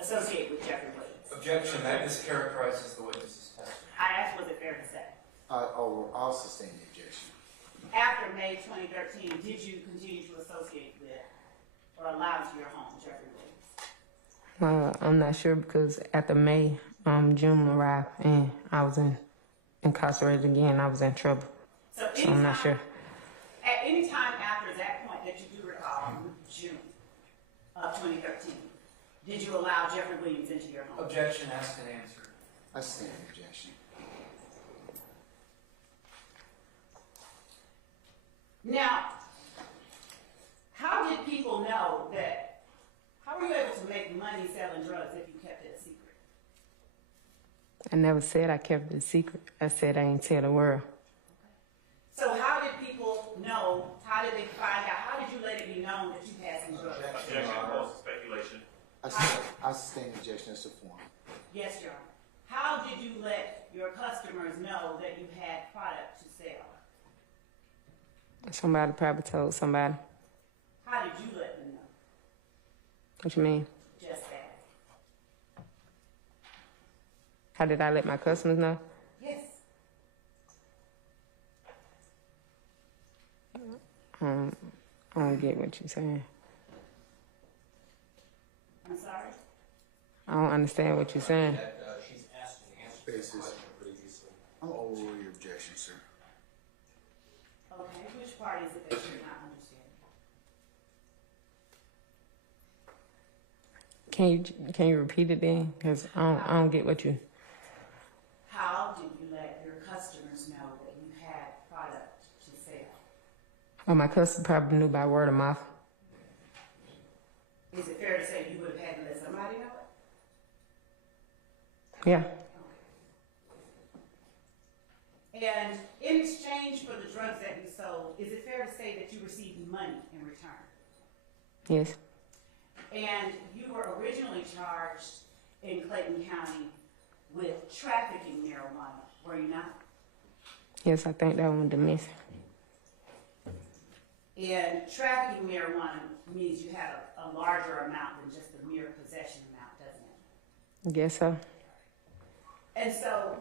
associate with Jeffrey Williams. Objection, that mischaracterizes the witness's testimony. I asked, was it fair to say? I'll sustain the objection. After May 2013, did you continue to associate with or allow into your home Jeffrey Williams? I'm not sure because after May, June arrived and I was incarcerated again. I was in trouble. So I'm not sure. At any time after that point that you do recall, June of 2013, did you allow Jeffrey Williams into your home? Objection, asked and answered. I sustain the objection. Now, how did people know that, how were you able to make money selling drugs if you kept it a secret? I never said I kept it a secret. I said I ain't tell the world. So how did people know, how did they find out, how did you let it be known that you had some drugs? Objection calls for speculation. I sustain the objection as a form. Yes, Your Honor. How did you let your customers know that you had product to sell? Somebody probably told somebody. How did you let them know? What you mean? Just that. How did I let my customers know? Yes. I don't get what you're saying. I'm sorry? I don't understand what you're saying. She's asked and answered the question previously. I'm overruling your objection, sir. Okay, which part is it that you're not understanding? Can you repeat it then? Because I don't get what you. How did you let your customers know that you had product to sell? Oh, my customer probably knew by word of mouth. Is it fair to say you would have had to let somebody know it? Yeah. And in exchange for the drugs that you sold, is it fair to say that you received money in return? Yes. And you were originally charged in Clayton County with trafficking marijuana, were you not? Yes, I think that one was missing. And trafficking marijuana means you had a larger amount than just the mere possession amount, doesn't it? I guess so. And so,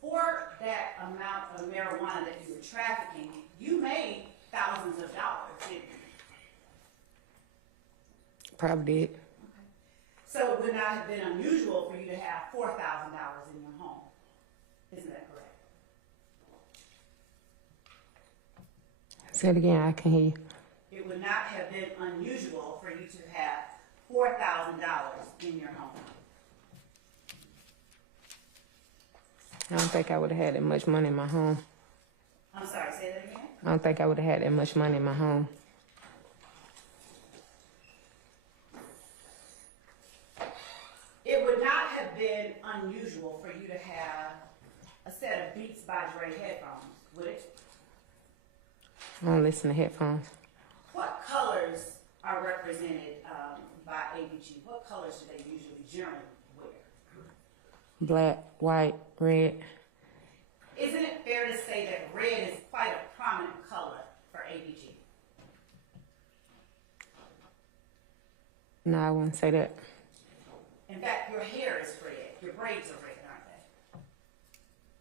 for that amount of marijuana that you were trafficking, you made thousands of dollars, didn't you? Probably did. So it would not have been unusual for you to have $4,000 in your home. Isn't that correct? Say it again, I can hear you. It would not have been unusual for you to have $4,000 in your home. I don't think I would have had that much money in my home. I'm sorry, say that again? I don't think I would have had that much money in my home. It would not have been unusual for you to have a set of Beats by Dre headphones, would it? I don't listen to headphones. What colors are represented by ABG? What colors do they usually generally wear? Black, white, red. Isn't it fair to say that red is quite a prominent color for ABG? No, I wouldn't say that. In fact, your hair is red. Your braids are red, aren't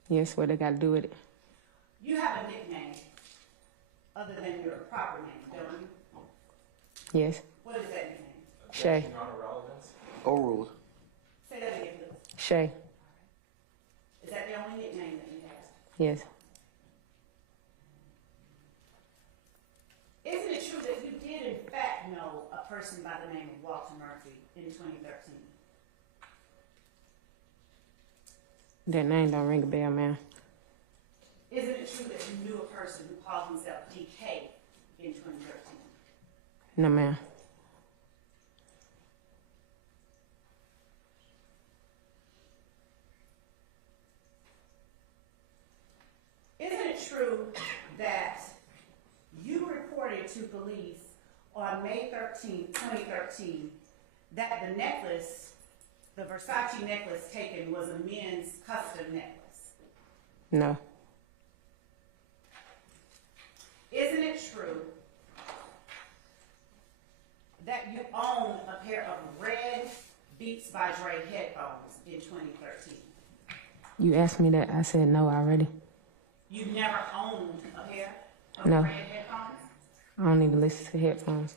they? Yes, what they got to do with it? You have a nickname other than your proper name, don't you? Yes. What is that nickname? Shay. Objection on irrelevance. Overruled. Say that again, please. Shay. Is that the only nickname that you have? Yes. Isn't it true that you did in fact know a person by the name of Walter Murphy in 2013? That name don't ring a bell, man. Isn't it true that you knew a person who called himself DK in 2013? No, ma'am. Isn't it true that you reported to police on May 13, 2013, that the necklace, the Versace necklace taken, was a men's custom necklace? No. Isn't it true that you owned a pair of red Beats by Dre headphones in 2013? You asked me that. I said no already. You never owned a pair of No. red headphones? I don't even listen to headphones.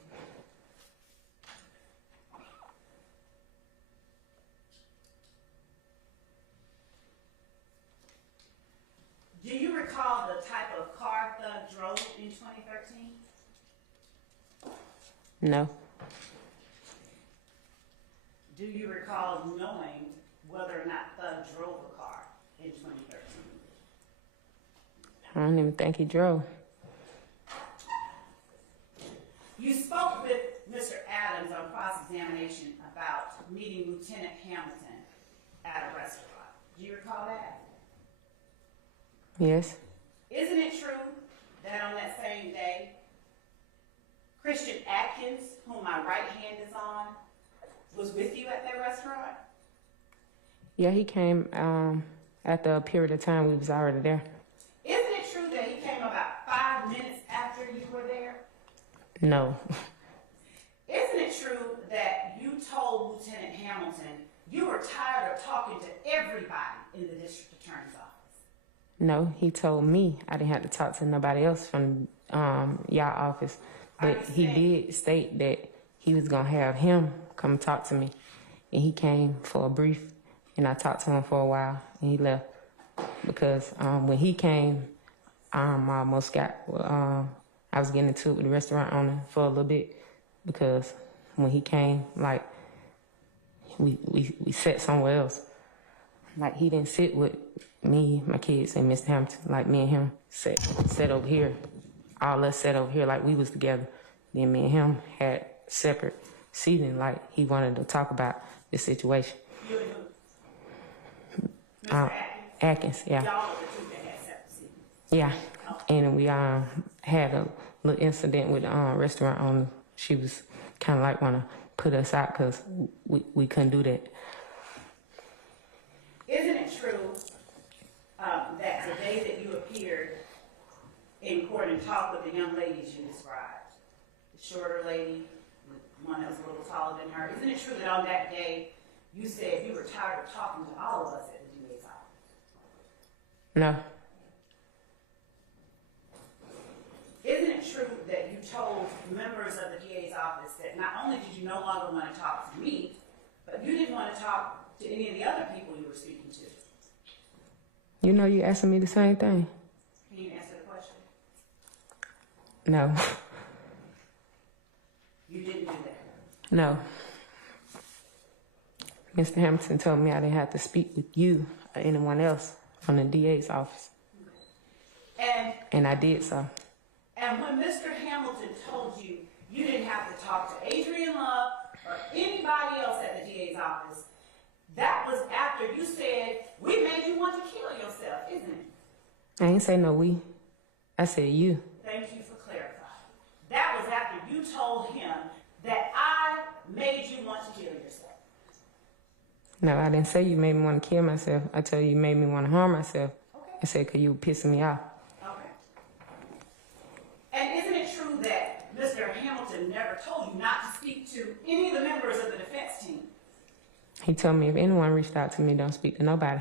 Do you recall the type of car Thug drove in 2013? No. Do you recall knowing whether or not Thug drove a car in 2013? I don't even think he drove. You spoke with Mr. Adams on cross-examination about meeting Lieutenant Hamilton at a restaurant. Do you recall that? Yes. Isn't it true that on that same day, Christian Atkins, whom my right hand is on, was with you at that restaurant? Yeah, he came after a period of time we was already there. Isn't it true that he came about 5 minutes after you were there? No. Isn't it true that you told Lieutenant Hamilton you were tired of talking to everybody in the district attorney's office? No, he told me I didn't have to talk to nobody else from y'all office. But he did state that he was going to have him come talk to me. And he came for a brief, and I talked to him for a while, and he left. Because when he came, I almost got, I was getting into it with the restaurant owner for a little bit. Because when he came, like, we sat somewhere else. Like, he didn't sit with me, my kids, and Mr. Hampton. Like, me and him sat over here. All us sat over here like we was together. Then me and him had separate seating, like he wanted to talk about the situation. You and who? Mr. Atkins? Atkins, yeah. Y'all were the two that had separate seats. Yeah. And we had a little incident with the restaurant owner. She was kind of like want to put us out because we couldn't do that. Isn't it true that the day that you appeared in court and talked with the young ladies you described, the shorter lady, the one that was a little taller than her, isn't it true that on that day you said you were tired of talking to all of us at the DA's office? No. Isn't it true that you told members of the DA's office that not only did you no longer want to talk to me, but you didn't want to talk to any of the other people you were speaking to? You know you asking me the same thing. Can you answer the question? No. You didn't do that. No. Mr. Hamilton told me I didn't have to speak with you or anyone else from the DA's office. And I did so. And when Mr. Hamilton told you you didn't have to talk to Adrian Love or anybody else at the DA's office, that was after you said, we made you want to kill yourself, isn't it? I ain't say no we. I said you. Thank you for clarifying. That was after you told him that I made you want to kill yourself. No, I didn't say you made me want to kill myself. I told you you made me want to harm myself. Okay. I said because you were pissing me off. Okay. And isn't it true that Mr. Hamilton never told you not to speak to any of the members of the defense team? He told me if anyone reached out to me, don't speak to nobody.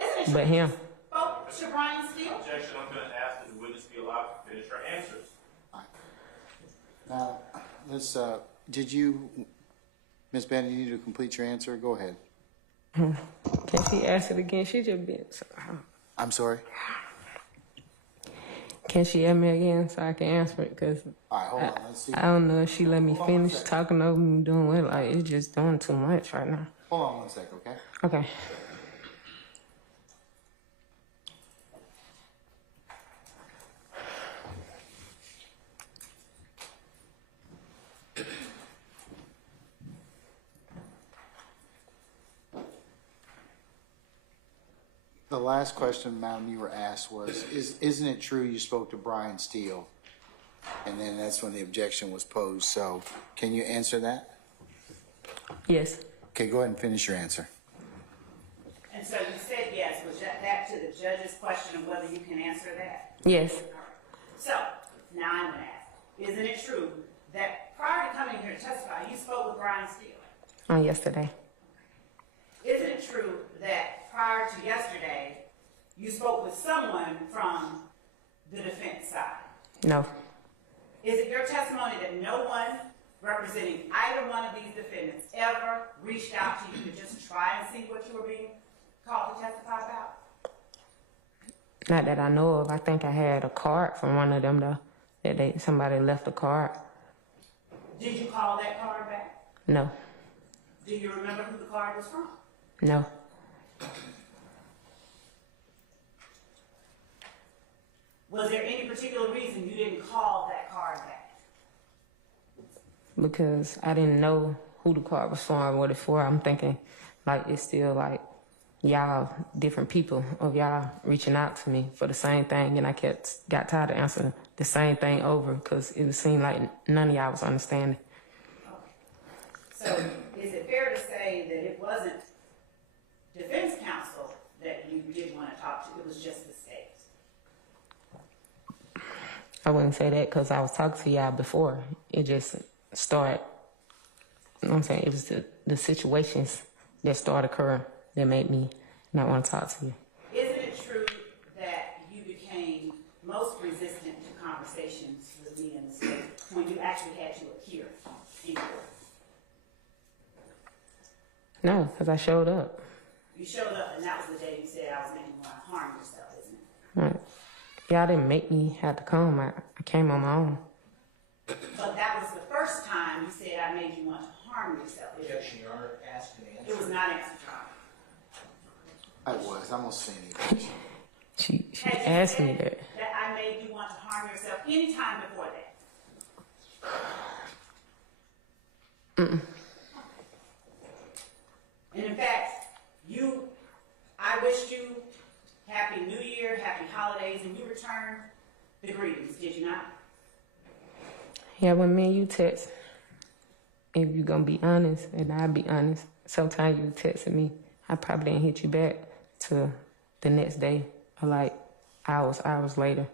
Isn't it true? But him. Spoke to Brian Steele? Objection, I'm going to ask that the witness be allowed to finish her answers. Now, let's, did you, Ms. Bennett, you need to complete your answer? Go ahead. Can she ask it again? She just been. I'm sorry? Can she ask me again so I can answer it? Because All right, hold on. Let's see. I don't know if she let me Hold on one finish second. talking over me doing what. Like, it's just doing too much right now. Hold on 1 second, okay? Okay. The last question, madam, you were asked was, isn't it true you spoke to Brian Steele? And then that's when the objection was posed. So can you answer that? Yes. Okay, go ahead and finish your answer. And so you said yes. Was that to the judge's question of whether you can answer that? Yes. All right. So now I'm going to ask, isn't it true that prior to coming here to testify, you spoke with Brian Steele? On yesterday. Isn't it true that prior to yesterday, you spoke with someone from the defense side? No. Is it your testimony that no one representing either one of these defendants ever reached out to you to just try and see what you were being called to testify about? Not that I know of. I think I had a card from one of them, though, that somebody left a card. Did you call that card back? No. Do you remember who the card was from? No. Was there any particular reason you didn't call that card back? Because I didn't know who the card was for and what it's for. I'm thinking, like, it's still, like, y'all, different people of y'all reaching out to me for the same thing. And I got tired of answering the same thing over because it seemed like none of y'all was understanding. So is it fair to say that it wasn't defense counsel that you didn't want to talk to. It was just the state. I wouldn't say that because I was talking to y'all before. It just started, you know what I'm saying? It was the situations that started occurring that made me not want to talk to you. Isn't it true that you became most resistant to conversations with me in the state when you actually had to appear in court? No, because I showed up. You showed up, and that was the day you said I was making you want to harm yourself, isn't it? Right. Y'all didn't make me have to come. I came on my own. But that was the first time you said I made you want to harm yourself. Objection, Your Honor, asked and answered. It was not answered, Your Honor. I was. I'm gonna say anything. She Had you asked me said that. that I made you want to harm yourself any time before that? And in fact, I wished you Happy New Year, Happy Holidays, and you returned the greetings, did you not? Yeah, when me and you text, if you gonna be honest, and I'll be honest, sometimes you texted me, I probably didn't hit you back till the next day or like hours later.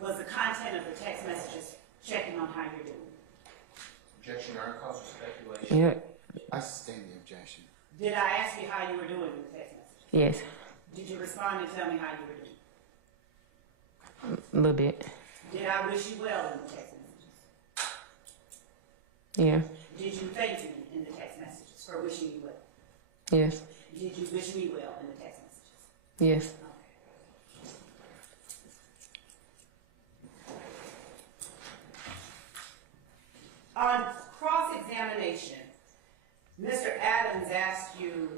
Was the content of the text messages checking on how you're doing? Objection, Your Honor, calls for speculation. Yeah, I sustain the objection. Did I ask you how you were doing in the text messages? yes, Did you respond and tell me how you were doing? a little bit. Did I wish you well in the text messages? Yeah, Did you thank me in the text messages for wishing you well? yes, Did you wish me well in the text messages? yes. Okay. On cross-examination, Mr. Adams asked you,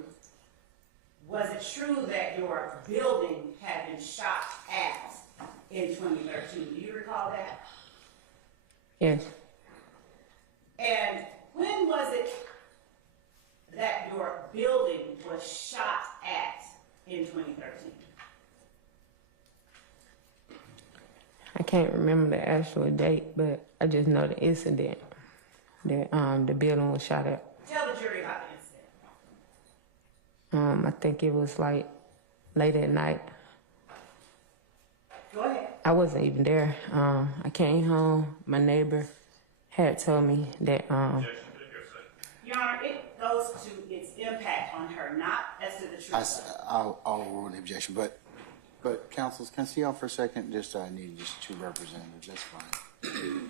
was it true that your building had been shot at in 2013? Do you recall that? Yes. And when was it that your building was shot at in 2013? I can't remember the actual date, but I just know the incident that the building was shot at. Tell the jury about the incident. I think it was like late at night. Go ahead. I wasn't even there. I came home. My neighbor had told me that. Your Honor, it goes to its impact on her, not as to the truth. I'll rule the objection, but counsels, can I see y'all for a second? Just I need just two representatives. That's fine.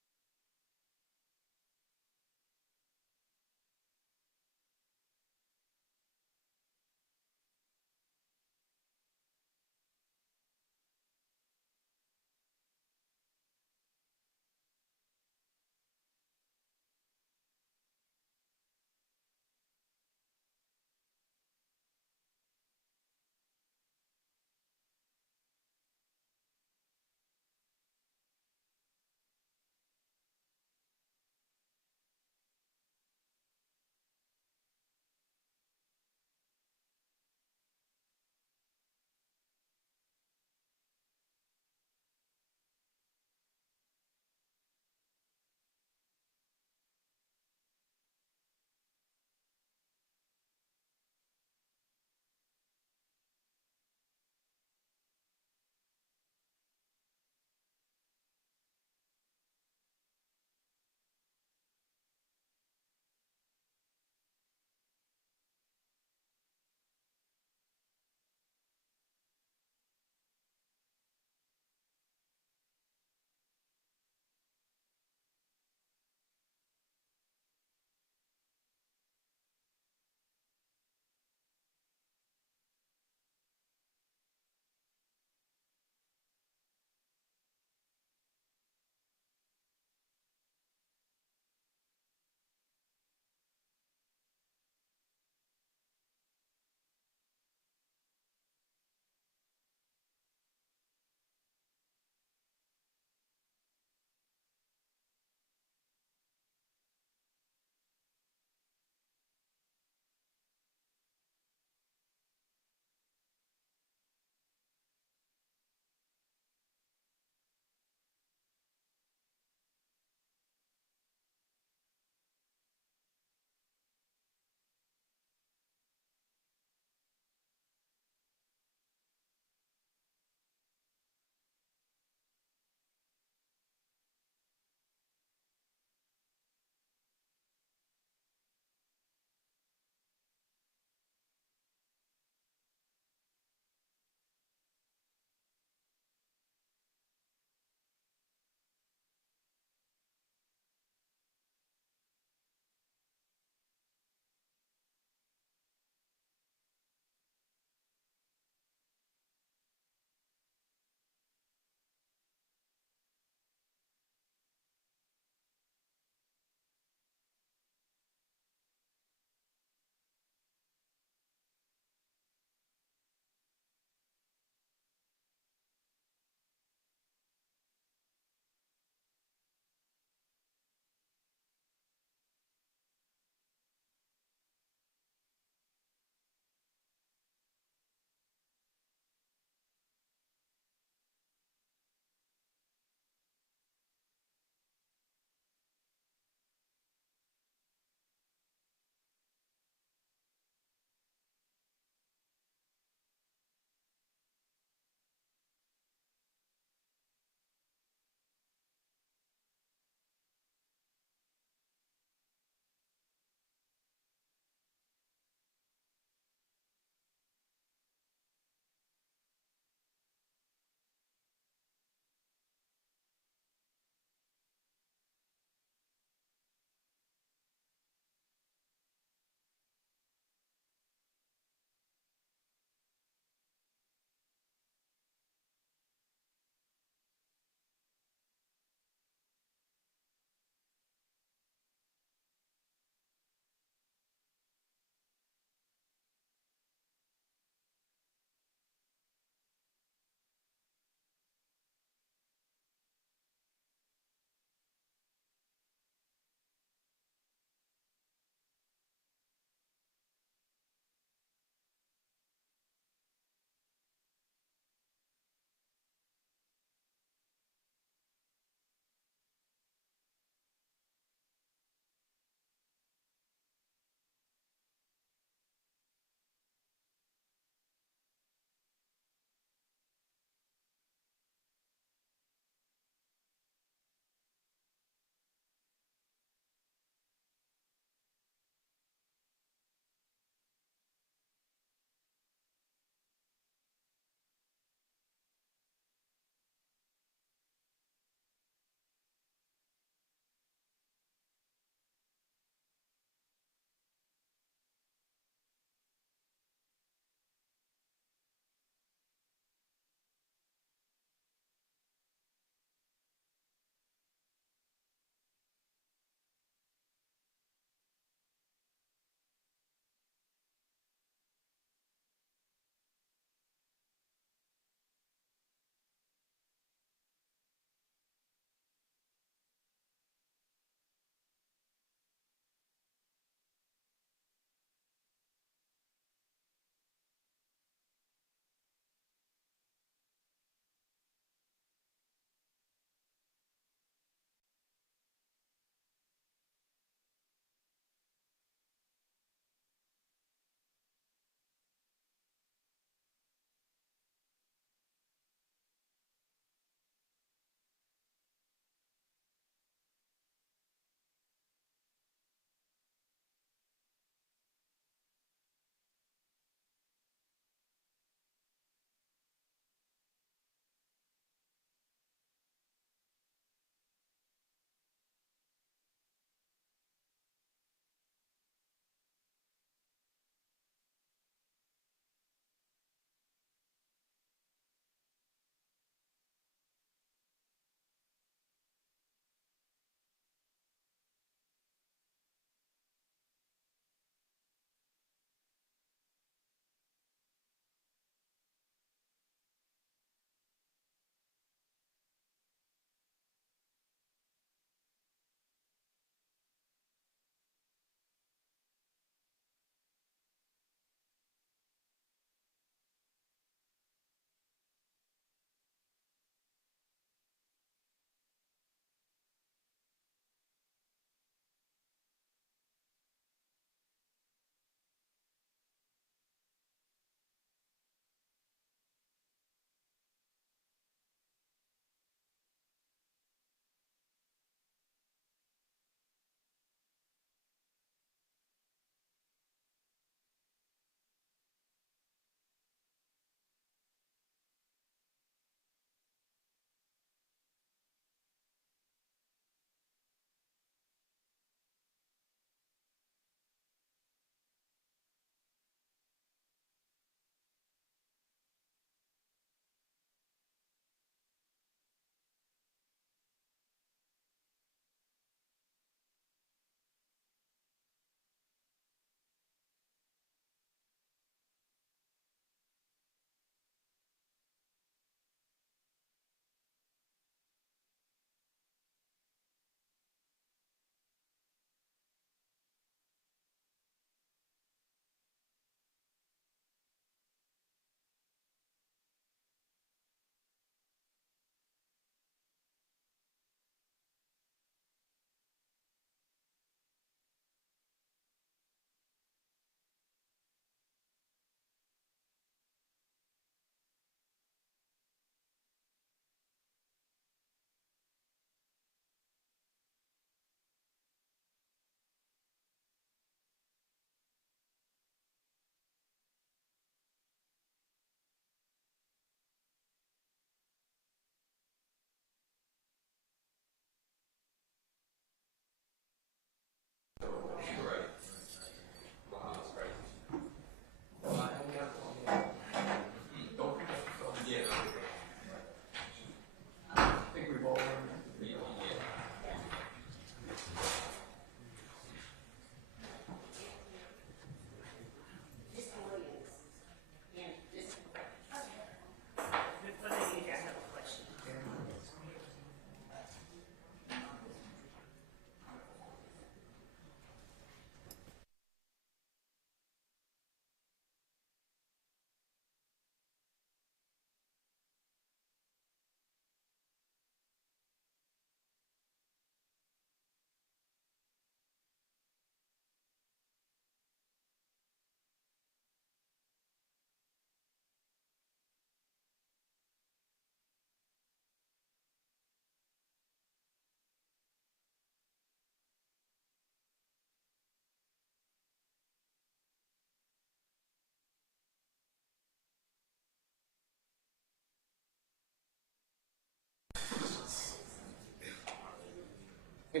All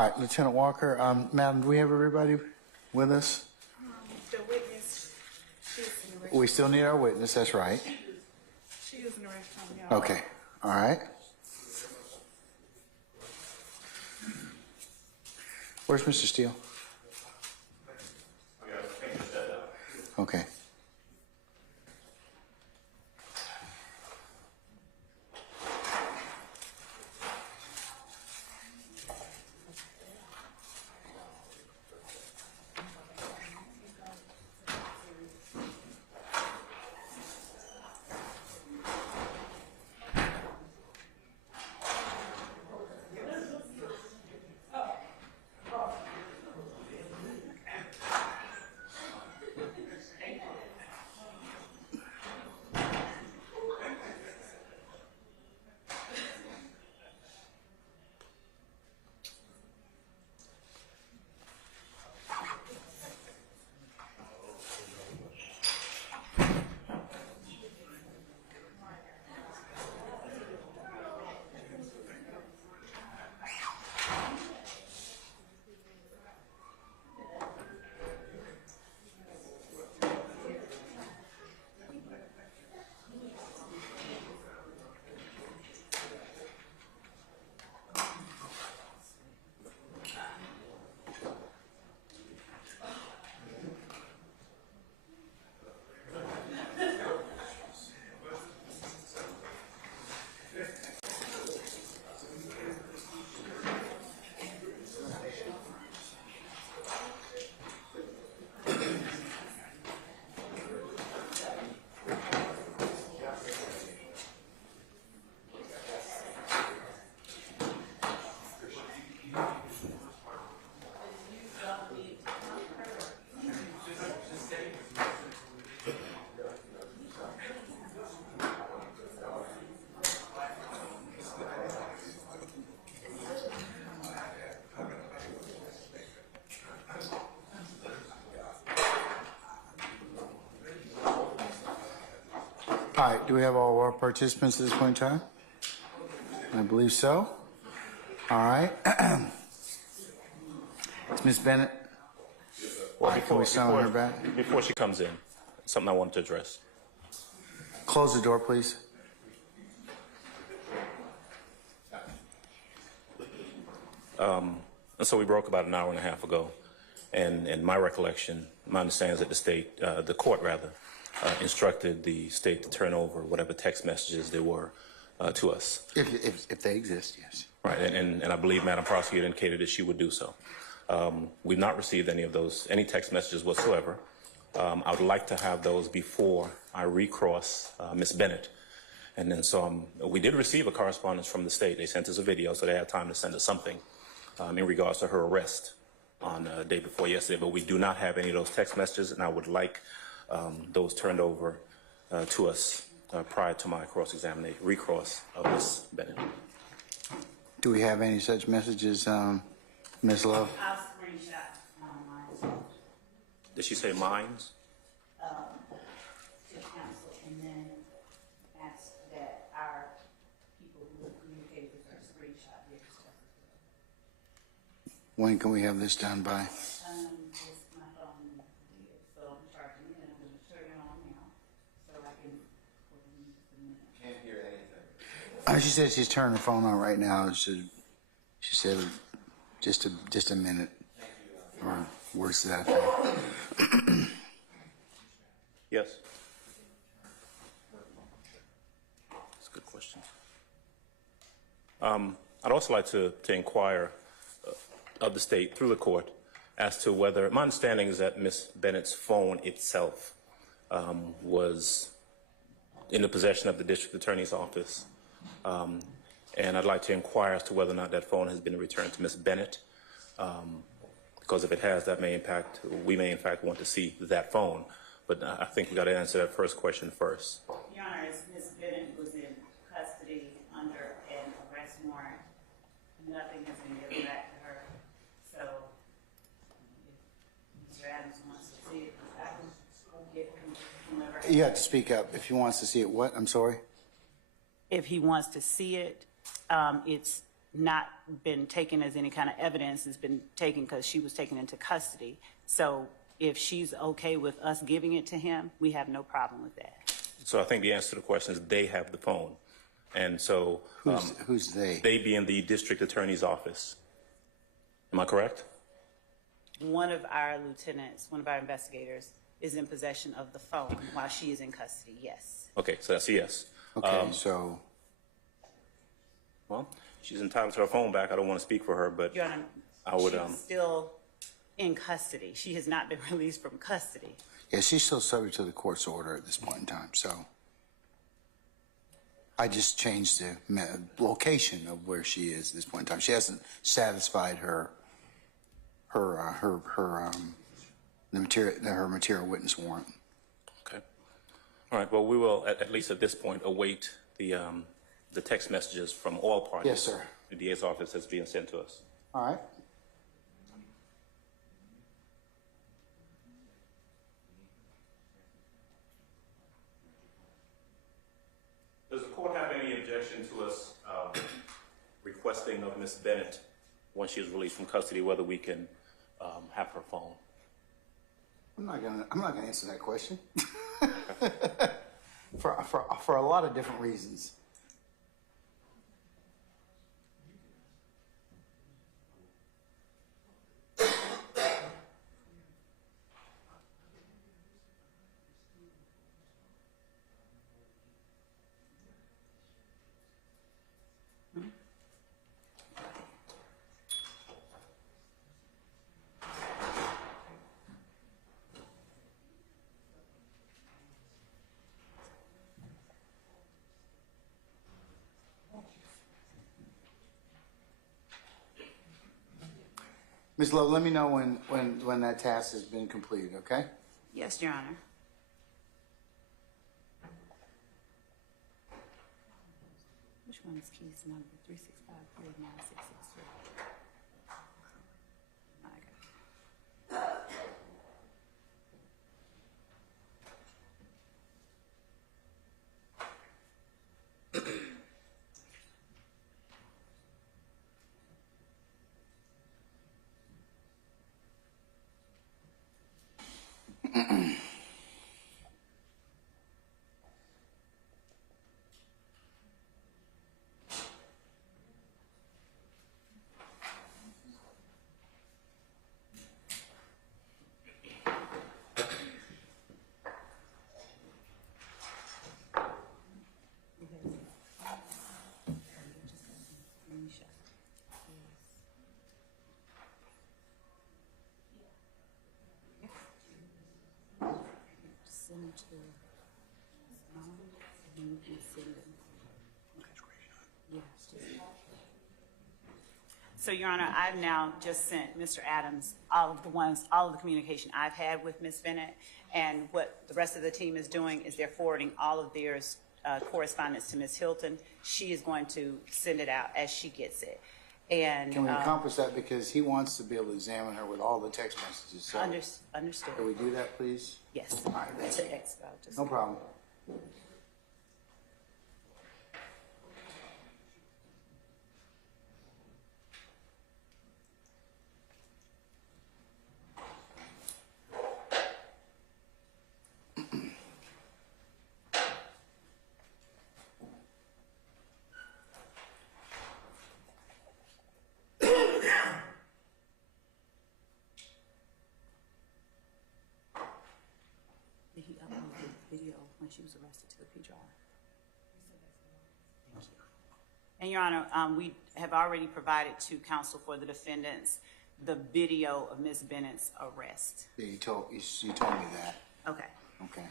right, Lieutenant Walker, madam, do we have everybody with us? The witness, she's in the restroom. We still need our witness, that's right. She is in the restroom, y'all. Okay, all right. Where's Mr. Steele? Okay. All right, do we have all of our participants at this point in time? I believe so. All right. It's Ms. Bennett. Well, All right, can we summon her back? Before she comes in, something I wanted to address. Close the door, please. And so we broke about an hour and a half ago, and in my recollection, my understanding is that the court instructed the state to turn over whatever text messages there were to us. If they exist, yes. Right, and I believe Madam Prosecutor indicated that she would do so. We've not received any text messages whatsoever. I would like to have those before I recross Ms. Bennett. And then we did receive a correspondence from the state. They sent us a video, so they had time to send us something in regards to her arrest on the day before yesterday. But we do not have any of those text messages, and I would like those turned over to us prior to my recross of Ms. Bennett. Do we have any such messages, Ms. Love? I'll screenshot mine Did she say mines? to council and then ask that our people who have communicated with her screenshot their stuff. When can we have this done by? Just my phone did, so I'm charging it and I'm going to turn it on now so I can put it in just a minute. Can't hear anything. She said she's turning her phone on right now. She said just a minute. Or worse to that effect. Yes. That's a good question. I'd also like to inquire of the state through the court as to whether, my understanding is that Ms. Bennett's phone itself was in the possession of the district attorney's office. And I'd like to inquire as to whether or not that phone has been returned to Ms. Bennett. The because if it has, that may impact, we may in fact want to see that phone. But I think we got to answer that first question first. Your Honor, Ms. Bennett was in custody under an arrest warrant. Nothing has been given back to her. So if Mr. Adams wants to see it, I can get whomever. You have to speak up. If he wants to see it, what? I'm sorry? If he wants to see it, it's not been taken as any kind of evidence. It's been taken because she was taken into custody. So if she's okay with us giving it to him, we have no problem with that. So I think the answer to the question is they have the phone. And so Who's they? they be in the district attorney's office. Am I correct? One of our lieutenants, one of our investigators, is in possession of the phone while she is in custody, yes. Okay, so that's a yes. Okay, so Well, she's entitled to her phone back. I don't want to speak for her, but Your Honor, I would. she's still in custody. She has not been released from custody. yeah, she's still subject to the court's order at this point in time. So I just changed the location of where she is at this point in time. She hasn't satisfied her material witness warrant. Okay. All right. Well, we will at least at this point await the text messages from all parties. Yes, sir. The DA's office that's being sent to us. All right. Does the court have any objection to us requesting of Ms. Bennett, once she is released from custody, whether we can have her phone? I'm not gonna answer that question for a lot of different reasons. Ms. Love, let me know when that task has been completed, okay? Yes, Your Honor. Which one is case number 365-49663? Send to and you can send them. So, Your Honor, I've now just sent Mr. Adams all of the communication I've had with Ms. Bennett, and what the rest of the team is doing is they're forwarding all of their correspondence to Ms. Hilton. She is going to send it out as she gets it. And Can we accomplish that, because he wants to be able to examine her with all the text messages? So understood. can we do that, please? Yes. All right, That's an extra. no problem. He uploaded the video when she was arrested to the PJR. And Your Honor, we have already provided to counsel for the defendants the video of Ms. Bennett's arrest. Yeah, you told me that. Okay. Okay.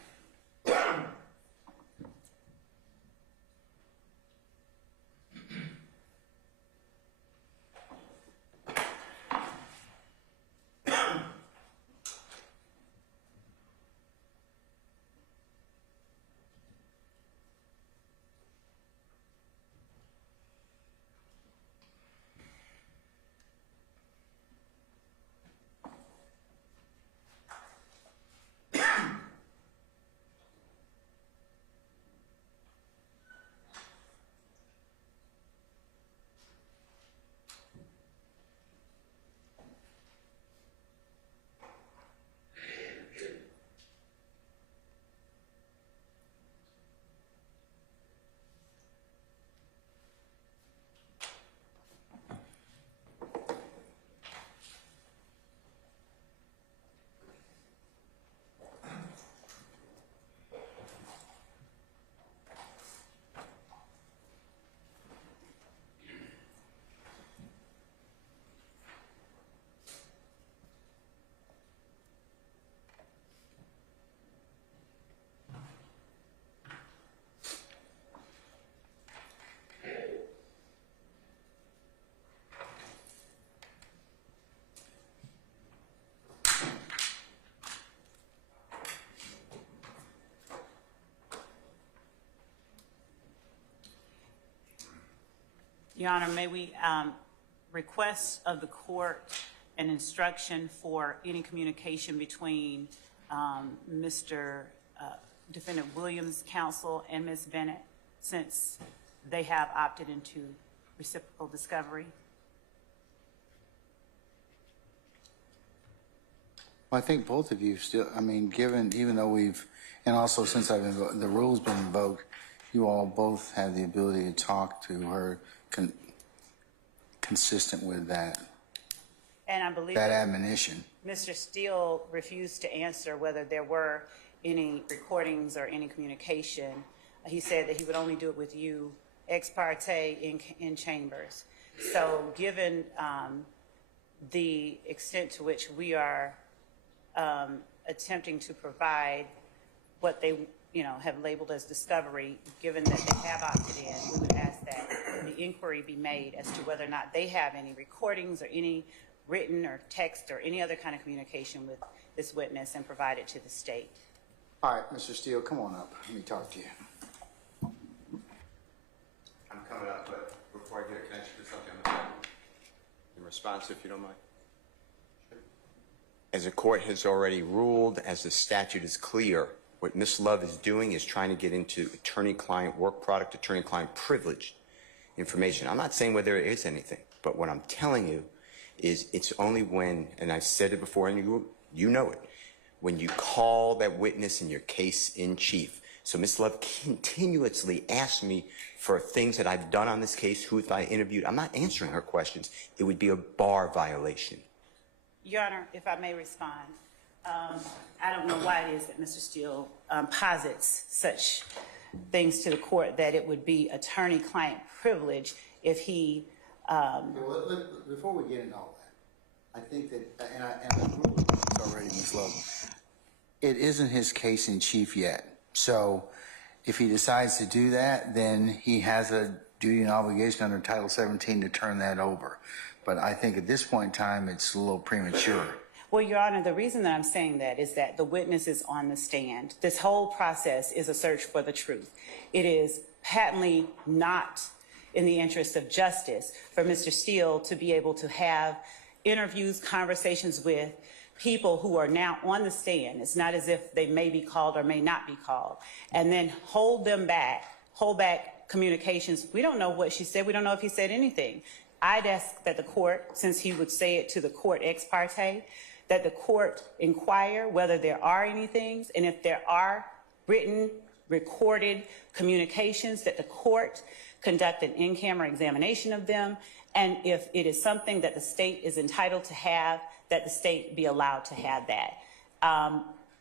Your Honor, may we request of the court an instruction for any communication between Mr. Defendant Williams' counsel and Ms. Bennett, since they have opted into reciprocal discovery? Well, I think both of you still, I mean, even though and also since the rule's been invoked, you all both have the ability to talk to her consistent with that. And I believe that admonition. Mr. Steele refused to answer whether there were any recordings or any communication. He said that he would only do it with you ex parte in chambers. So given the extent to which we are attempting to provide what they have labeled as discovery, given that they have opted in, we would ask that the inquiry be made as to whether or not they have any recordings or any written or text or any other kind of communication with this witness and provide it to the state. All right, Mr. Steele, come on up. Let me talk to you. I'm coming up, but before I get a connection to something on the phone, in response, if you don't mind. As the court has already ruled, as the statute is clear, what Ms. Love is doing is trying to get into attorney-client work product, attorney-client privileged information. I'm not saying whether there is anything, but what I'm telling you is it's only when, and I've said it before, and you know it, when you call that witness in your case in chief. So Ms. Love continuously asks me for things that I've done on this case, who have I interviewed. I'm not answering her questions. It would be a bar violation. Your Honor, if I may respond, I don't know why it is that Mr. Steele posits such things to the court that it would be attorney-client privilege if he... Before we get into all that, I think that, and I agree with this already, Ms. Love, it isn't his case in chief yet. So if he decides to do that, then he has a duty and obligation under Title 17 to turn that over. But I think at this point in time, it's a little premature. Well, Your Honor, the reason that I'm saying that is that the witness is on the stand. This whole process is a search for the truth. It is patently not in the interest of justice for Mr. Steele to be able to have interviews, conversations with people who are now on the stand. It's not as if they may be called or may not be called, and then hold back communications. We don't know what she said. We don't know if he said anything. I'd ask that the court, since he would say it to the court ex parte, that the court inquire whether there are any things, and if there are written, recorded communications, that the court conduct an in-camera examination of them, and if it is something that the state is entitled to have, that the state be allowed to have that.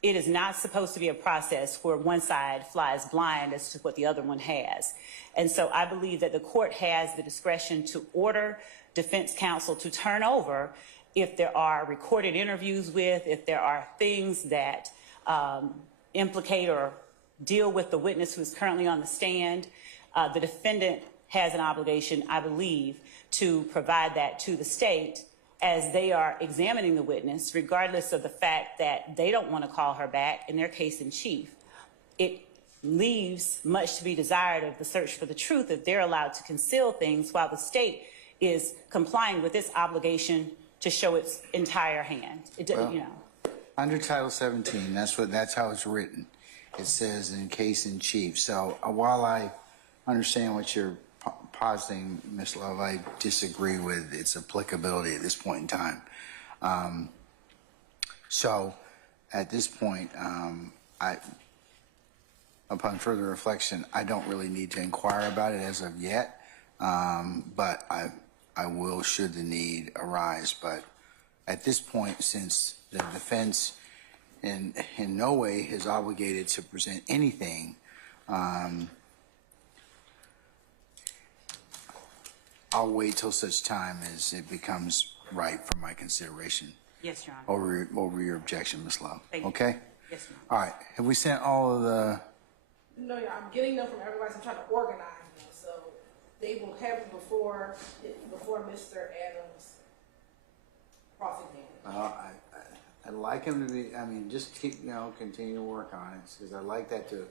It is not supposed to be a process where one side flies blind as to what the other one has. And so I believe that the court has the discretion to order defense counsel to turn over if there are recorded interviews with, if there are things that implicate or deal with the witness who is currently on the stand. The defendant has an obligation, I believe, to provide that to the state as they are examining the witness, regardless of the fact that they don't want to call her back in their case in chief. It leaves much to be desired of the search for the truth if they're allowed to conceal things while the state is complying with its obligation to show its entire hand. Under Title 17, that's how it's written. It says in case in chief. So while I understand what you're positing, Ms. Love, I disagree with its applicability at this point in time. So at this point, upon further reflection, I don't really need to inquire about it as of yet, but I will should the need arise. But at this point, since the defense in no way is obligated to present anything, I'll wait till such time as it becomes right for my consideration. Yes, Your Honor. Over your objection, Ms. Love. Thank you. Okay? Yes, ma'am. All right. Have we sent all of the... No, I'm getting them from everybody. I'm trying to organize them. So they will have it before Mr. Adams cross-examination. I'd like him to be, just keep, continue to work on it, because I'd like that to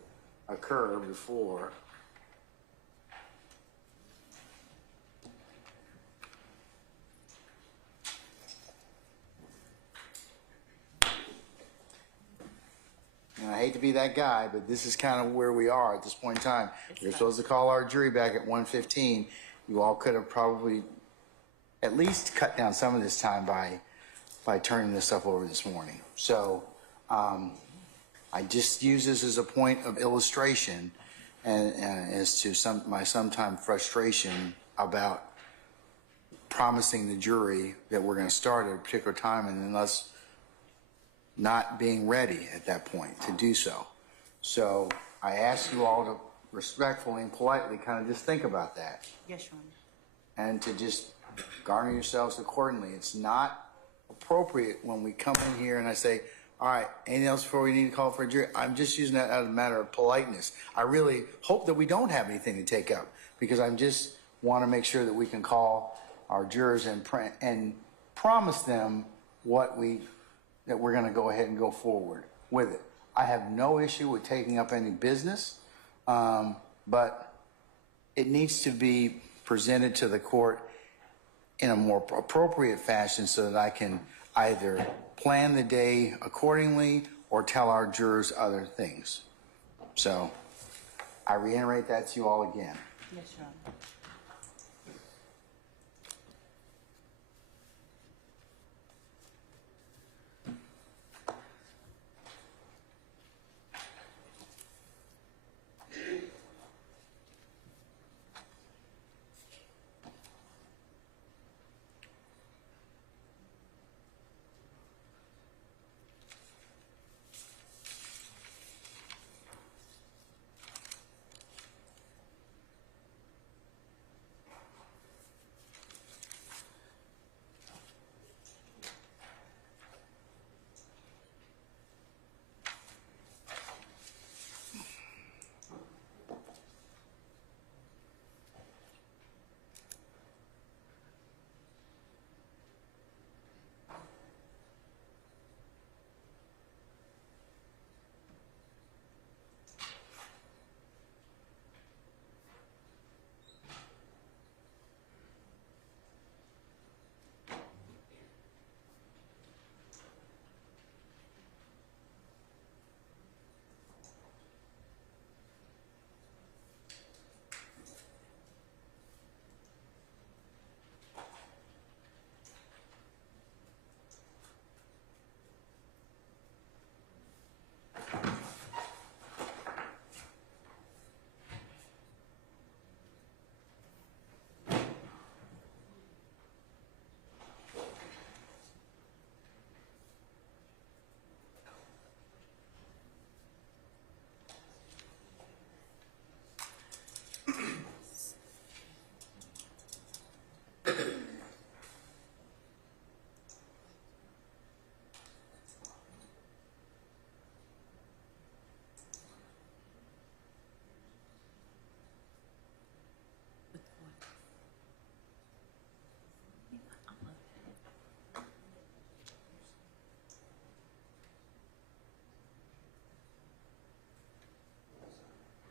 occur before. be that guy, but this is kind of where we are at this point in time. We were supposed to call our jury back at 1:15. You all could have probably at least cut down some of this time by turning this stuff over this morning. So I just use this as a point of illustration and as to my sometime frustration about promising the jury that we're going to start at a particular time and then us not being ready at that point to do so. So I ask you all to respectfully and politely kind of just think about that. Yes, Your Honor. And to just garner yourselves accordingly. It's not appropriate when we come in here and I say, all right, anything else before we need to call for a jury? I'm just using that as a matter of politeness. I really hope that we don't have anything to take up because I just want to make sure that we can call our jurors and promise them that we're going to go ahead and go forward with it. I have no issue with taking up any business, but it needs to be presented to the court in a more appropriate fashion so that I can either plan the day accordingly or tell our jurors other things. So I reiterate that to you all again. Yes, Your Honor.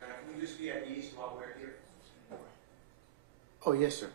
Can we just be at ease while we're here? Oh, yes, sir.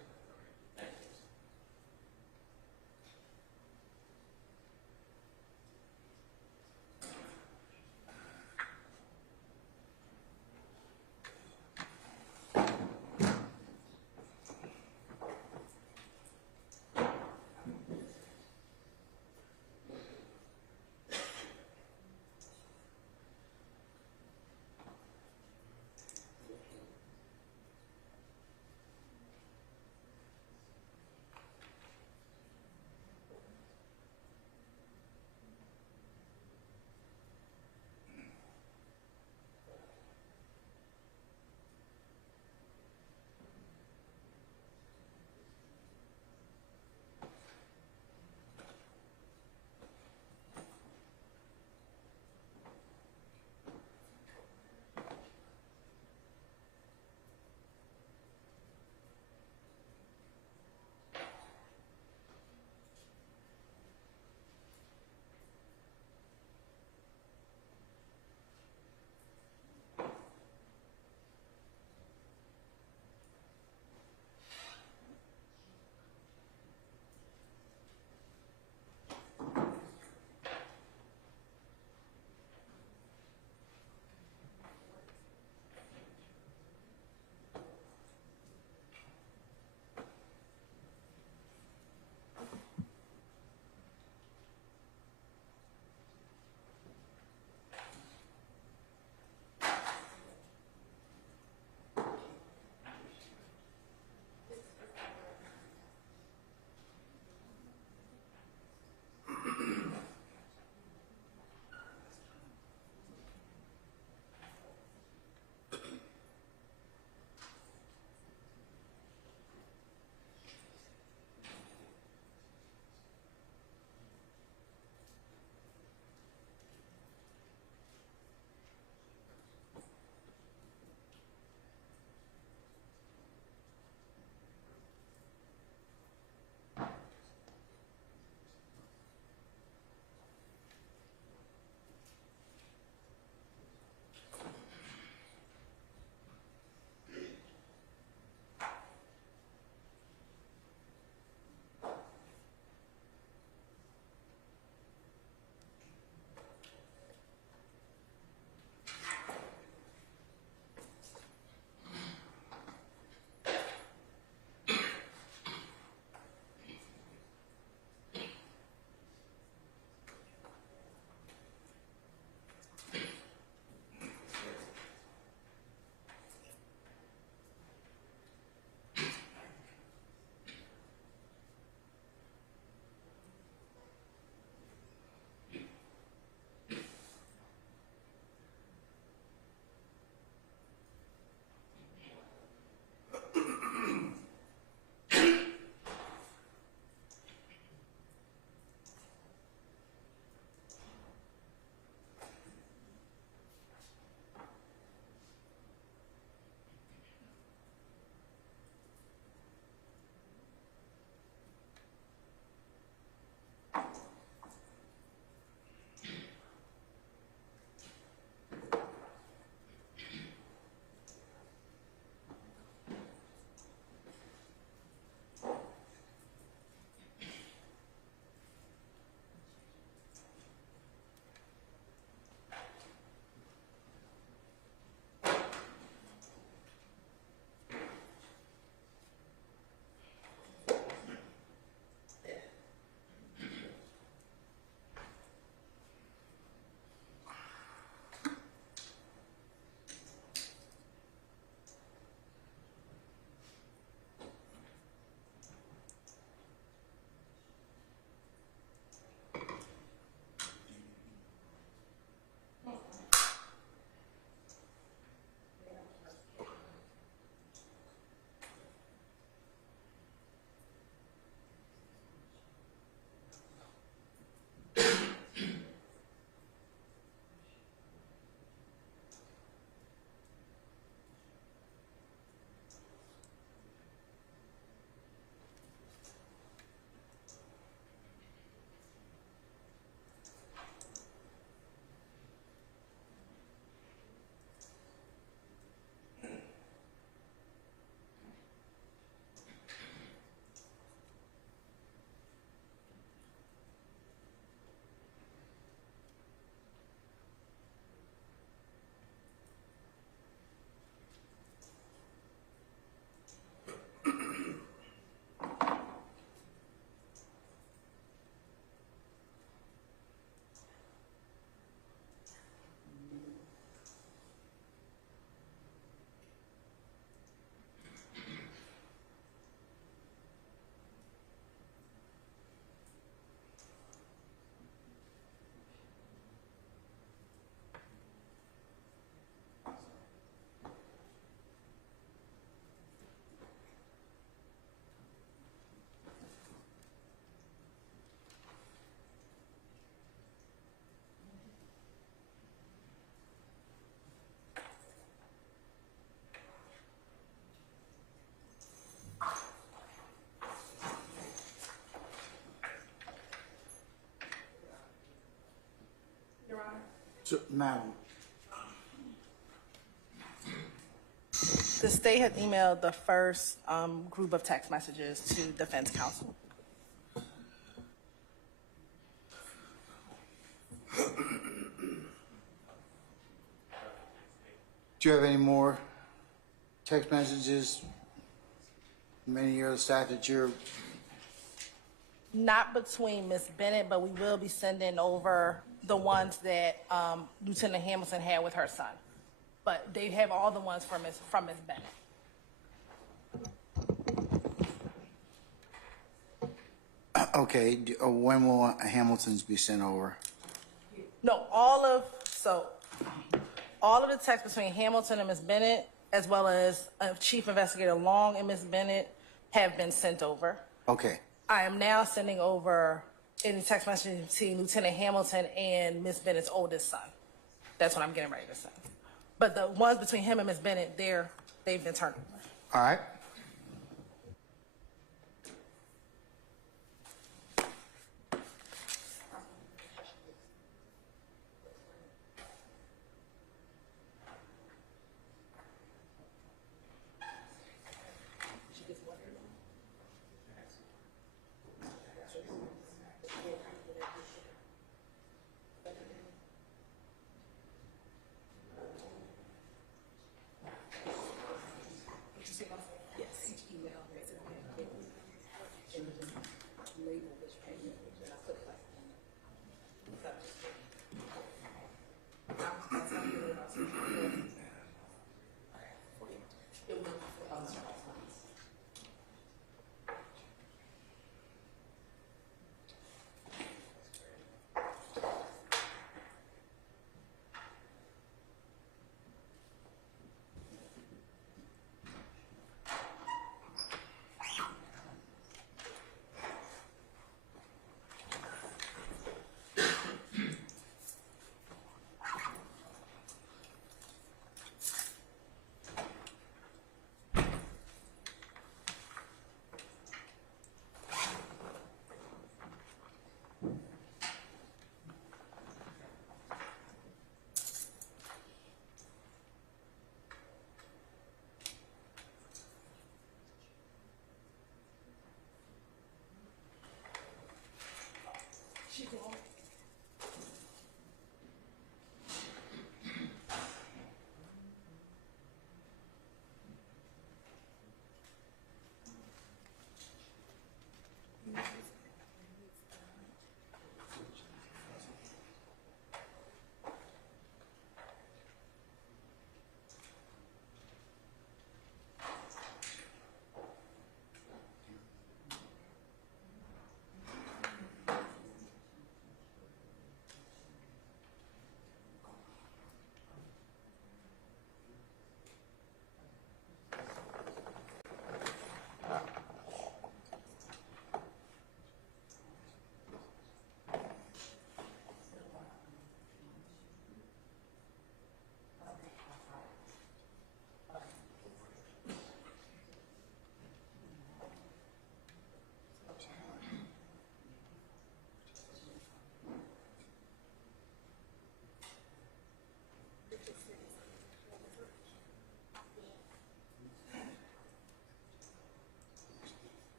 So, Madam, The state had emailed the first group of text messages to defense counsel. do you have any more text messages from any other staff that you're? Not between Ms. Bennett, but we will be sending over the ones that Lieutenant Hamilton had with her son. But they have all the ones from Ms. Bennett. Okay, when will Hamilton's be sent over? No, all of the text between Hamilton and Ms. Bennett, as well as Chief Investigator Long and Ms. Bennett, have been sent over. Okay, I am now sending over any text messages to Lieutenant Hamilton and Ms. Bennett's oldest son. That's what I'm getting ready to send. But the ones between him and Ms. Bennett, they've been turned over. all right.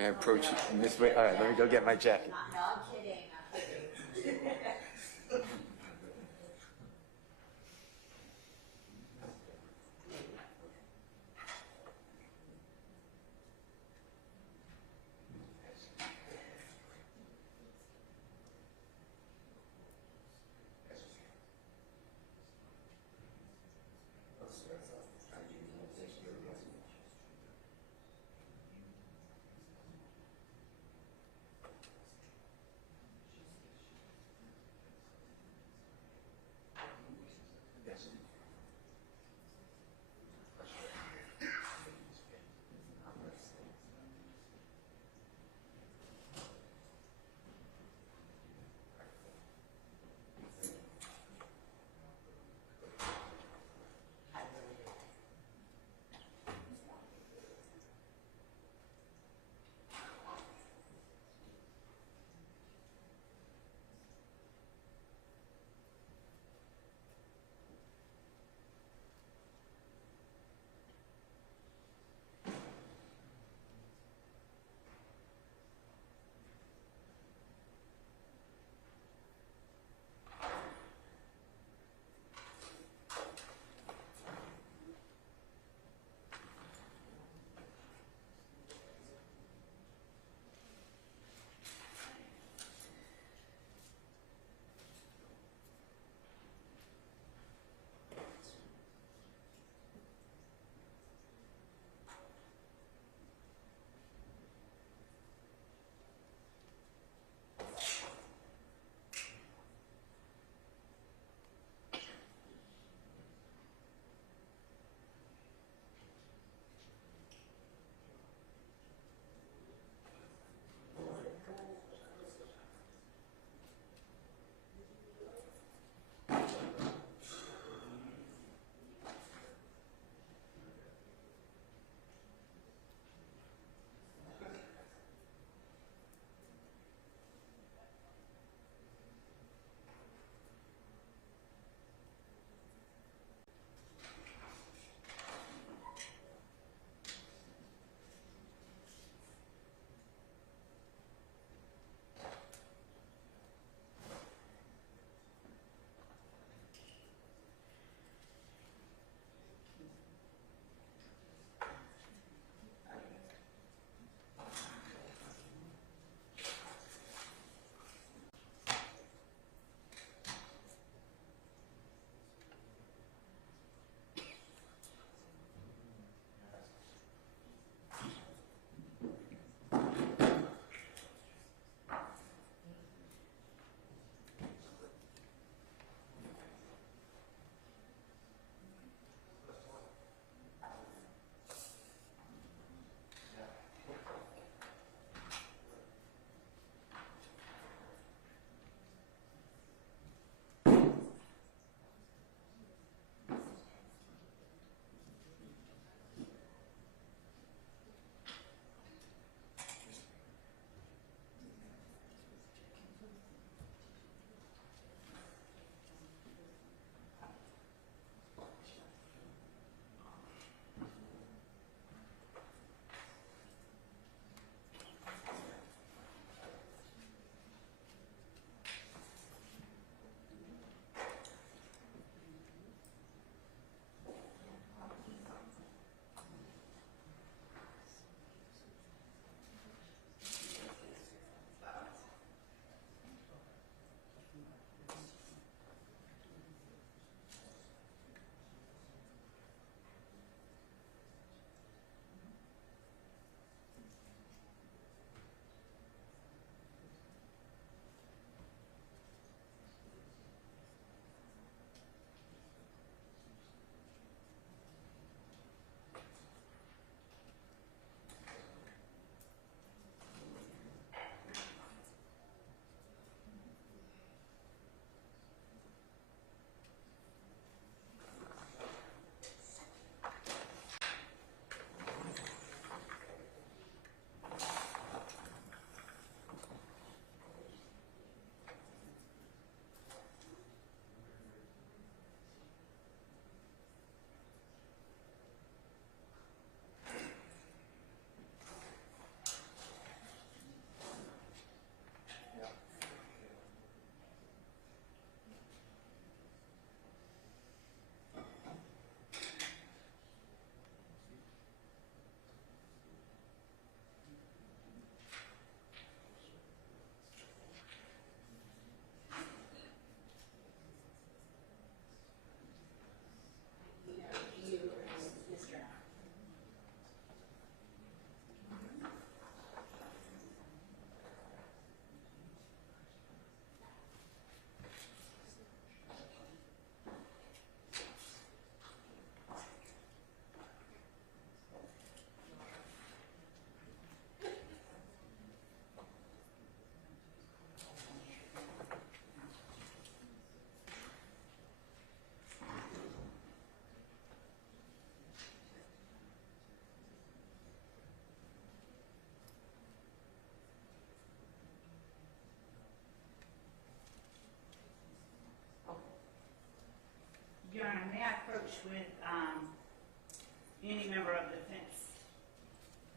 May I approach Ms. Wade? All right, let me go get my jacket. No, I'm kidding. I'm kidding.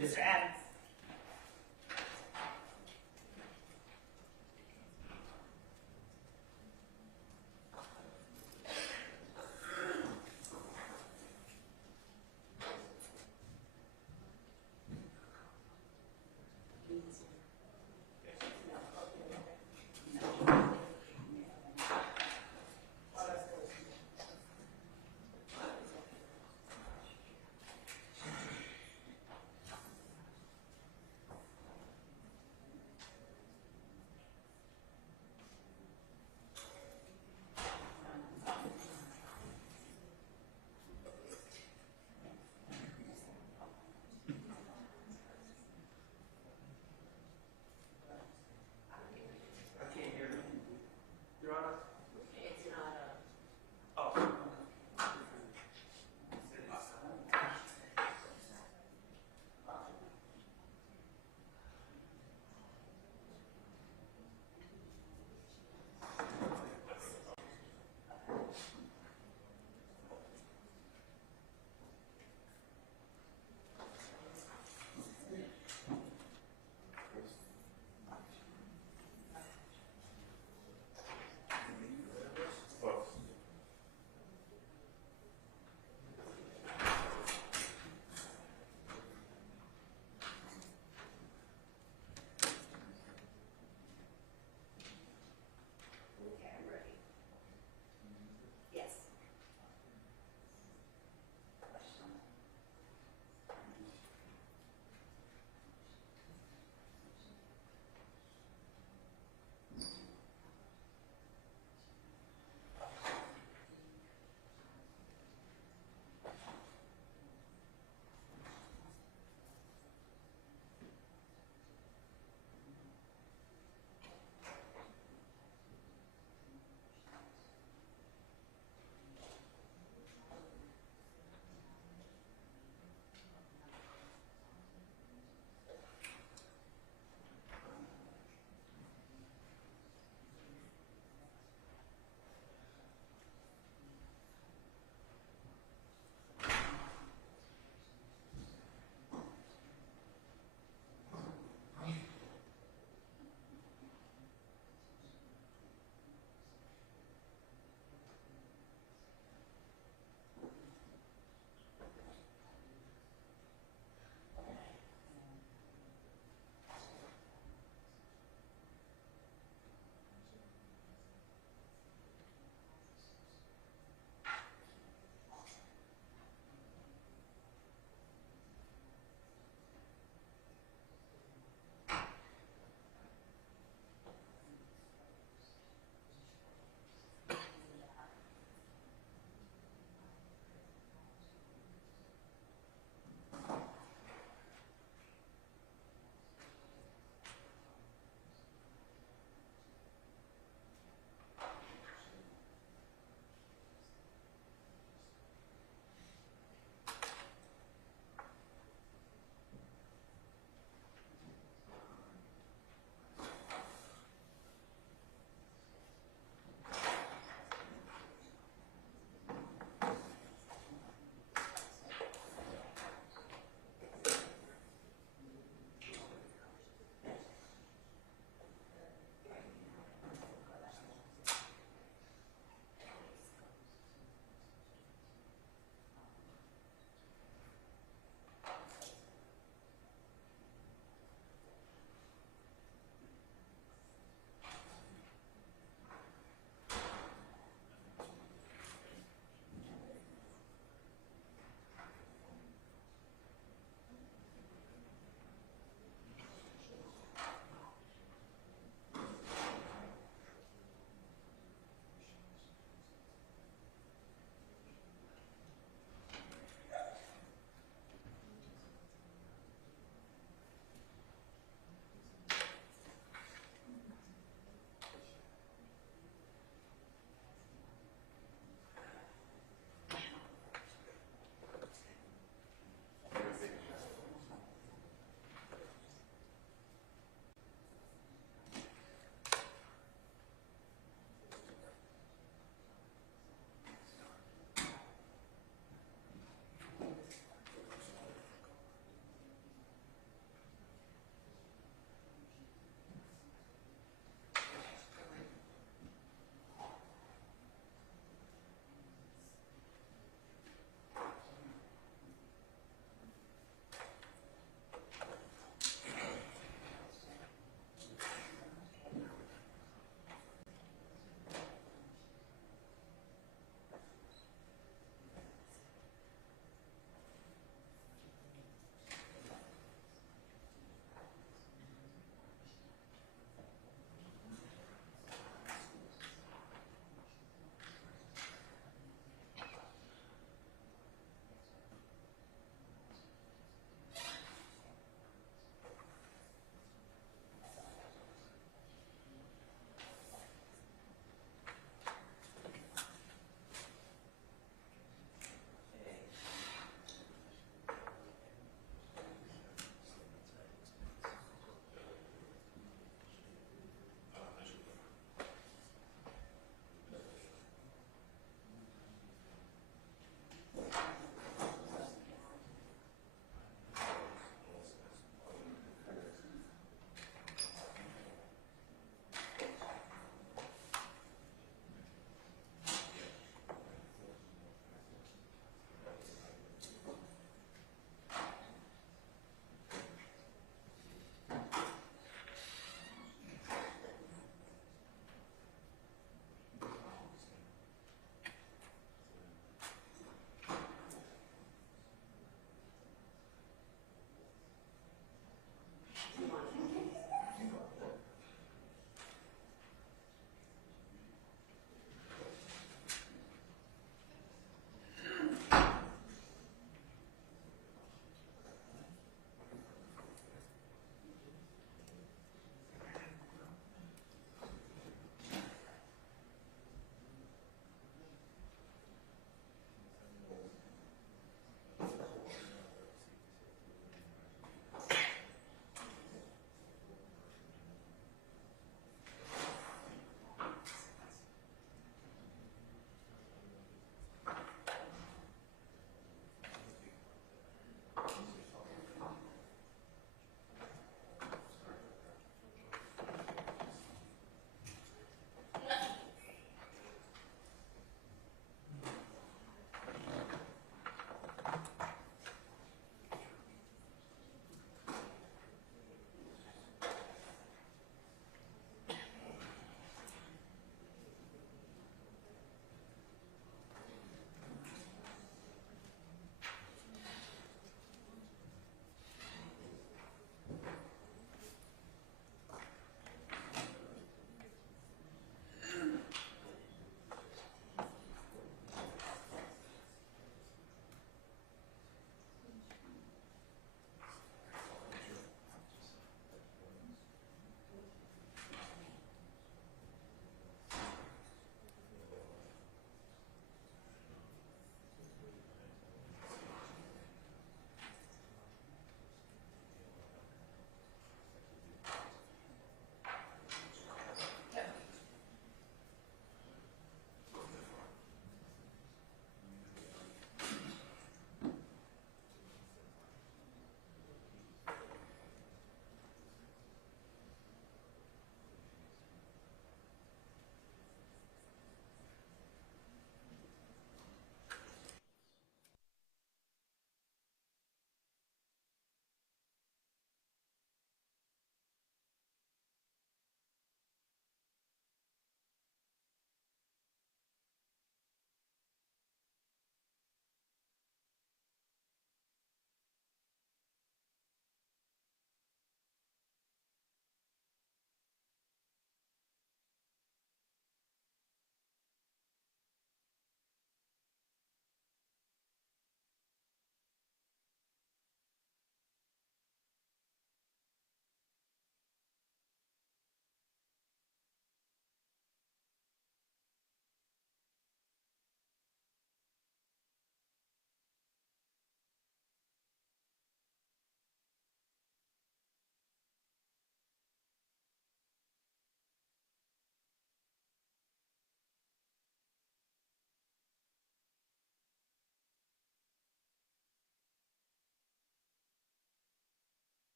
Mr. Adams.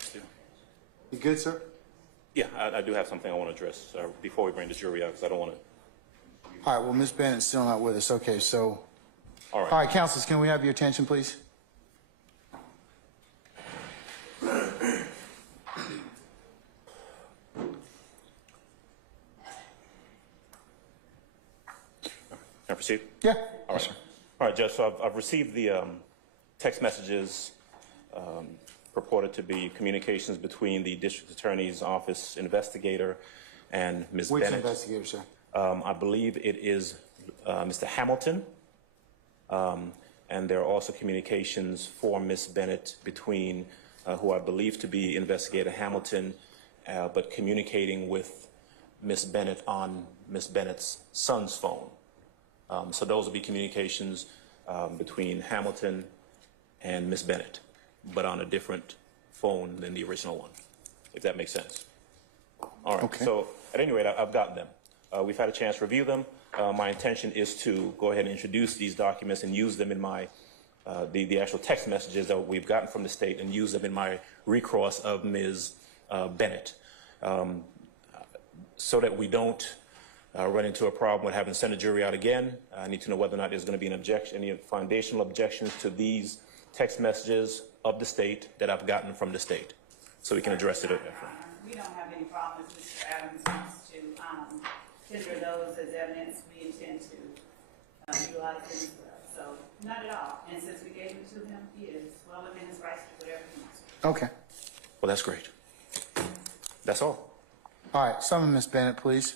Judge Steele. You good, sir? Yeah, I do have something I want to address before we bring the jury out, because I don't want to. All right, well, Ms. Bennett's still not with us. Okay, so, All all right, counsels, can we have your attention, please? Can I proceed? Yeah. All right. All right, Judge, so I've received the text messages purported to be communications between the district attorney's office investigator and Ms. Which Bennett. investigator, sir? I believe it is Mr. Hamilton. And there are also communications for Ms. Bennett between who I believe to be Investigator Hamilton, but communicating with Ms. Bennett on Ms. Bennett's son's phone. So those will be communications between Hamilton and Ms. Bennett, but on a different phone than the original one, if that makes sense. All right, Okay. so at any rate, I've got them. We've had a chance to review them. My intention is to go ahead and introduce these documents and use them in my, the actual text messages that we've gotten from the state, and use them in my recross of Ms. Bennett, so that we don't run into a problem with having to send a jury out again. I need to know whether or not there's going to be an objection, any foundational objections to these text messages of the state that I've gotten from the state, so we can address it. We don't have any problems. Mr. Adams wants to tender those as evidence. We intend to utilize them as well. So not at all. And since we gave them to him, he is well within his rights to do whatever he wants. Okay. Well, that's great. That's all. All right, summon Ms. Bennett, please.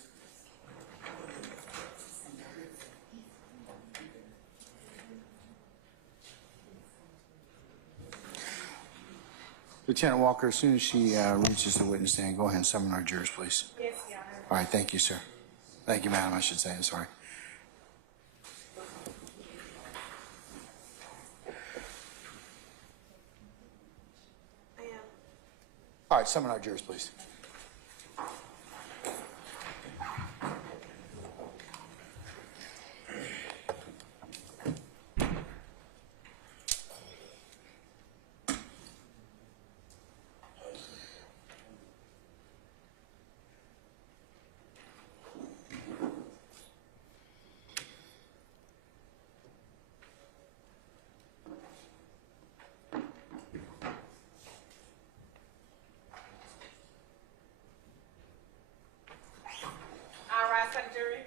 Lieutenant Walker, as soon as she reaches the witness stand, go ahead and summon our jurors, please. Yes, Your Honor. All right, thank you, sir. Thank you, madam, I should say. I'm sorry. All right, summon our jurors, please. All right, Secretary.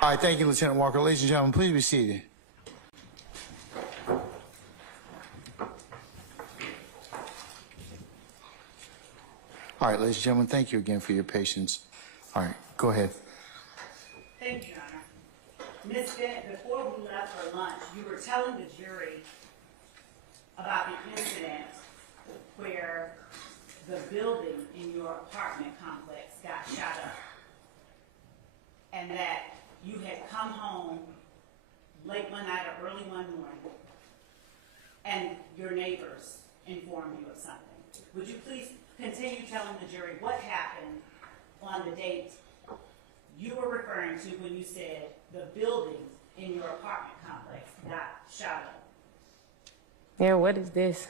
All right, thank you, Lieutenant Walker. Ladies and gentlemen, please be seated. All right, ladies and gentlemen, thank you again for your patience. All right, go ahead. Thank you, Your Honor. Ms. Bennett, before we left for lunch, you were telling the jury about the incident where the building in your apartment complex got shot up, and that you had come home late one night or early one morning, and your neighbors informed you of something. Would you please continue telling the jury what happened on the date you were referring to when you said the building in your apartment complex got shot up? Yeah, what is this?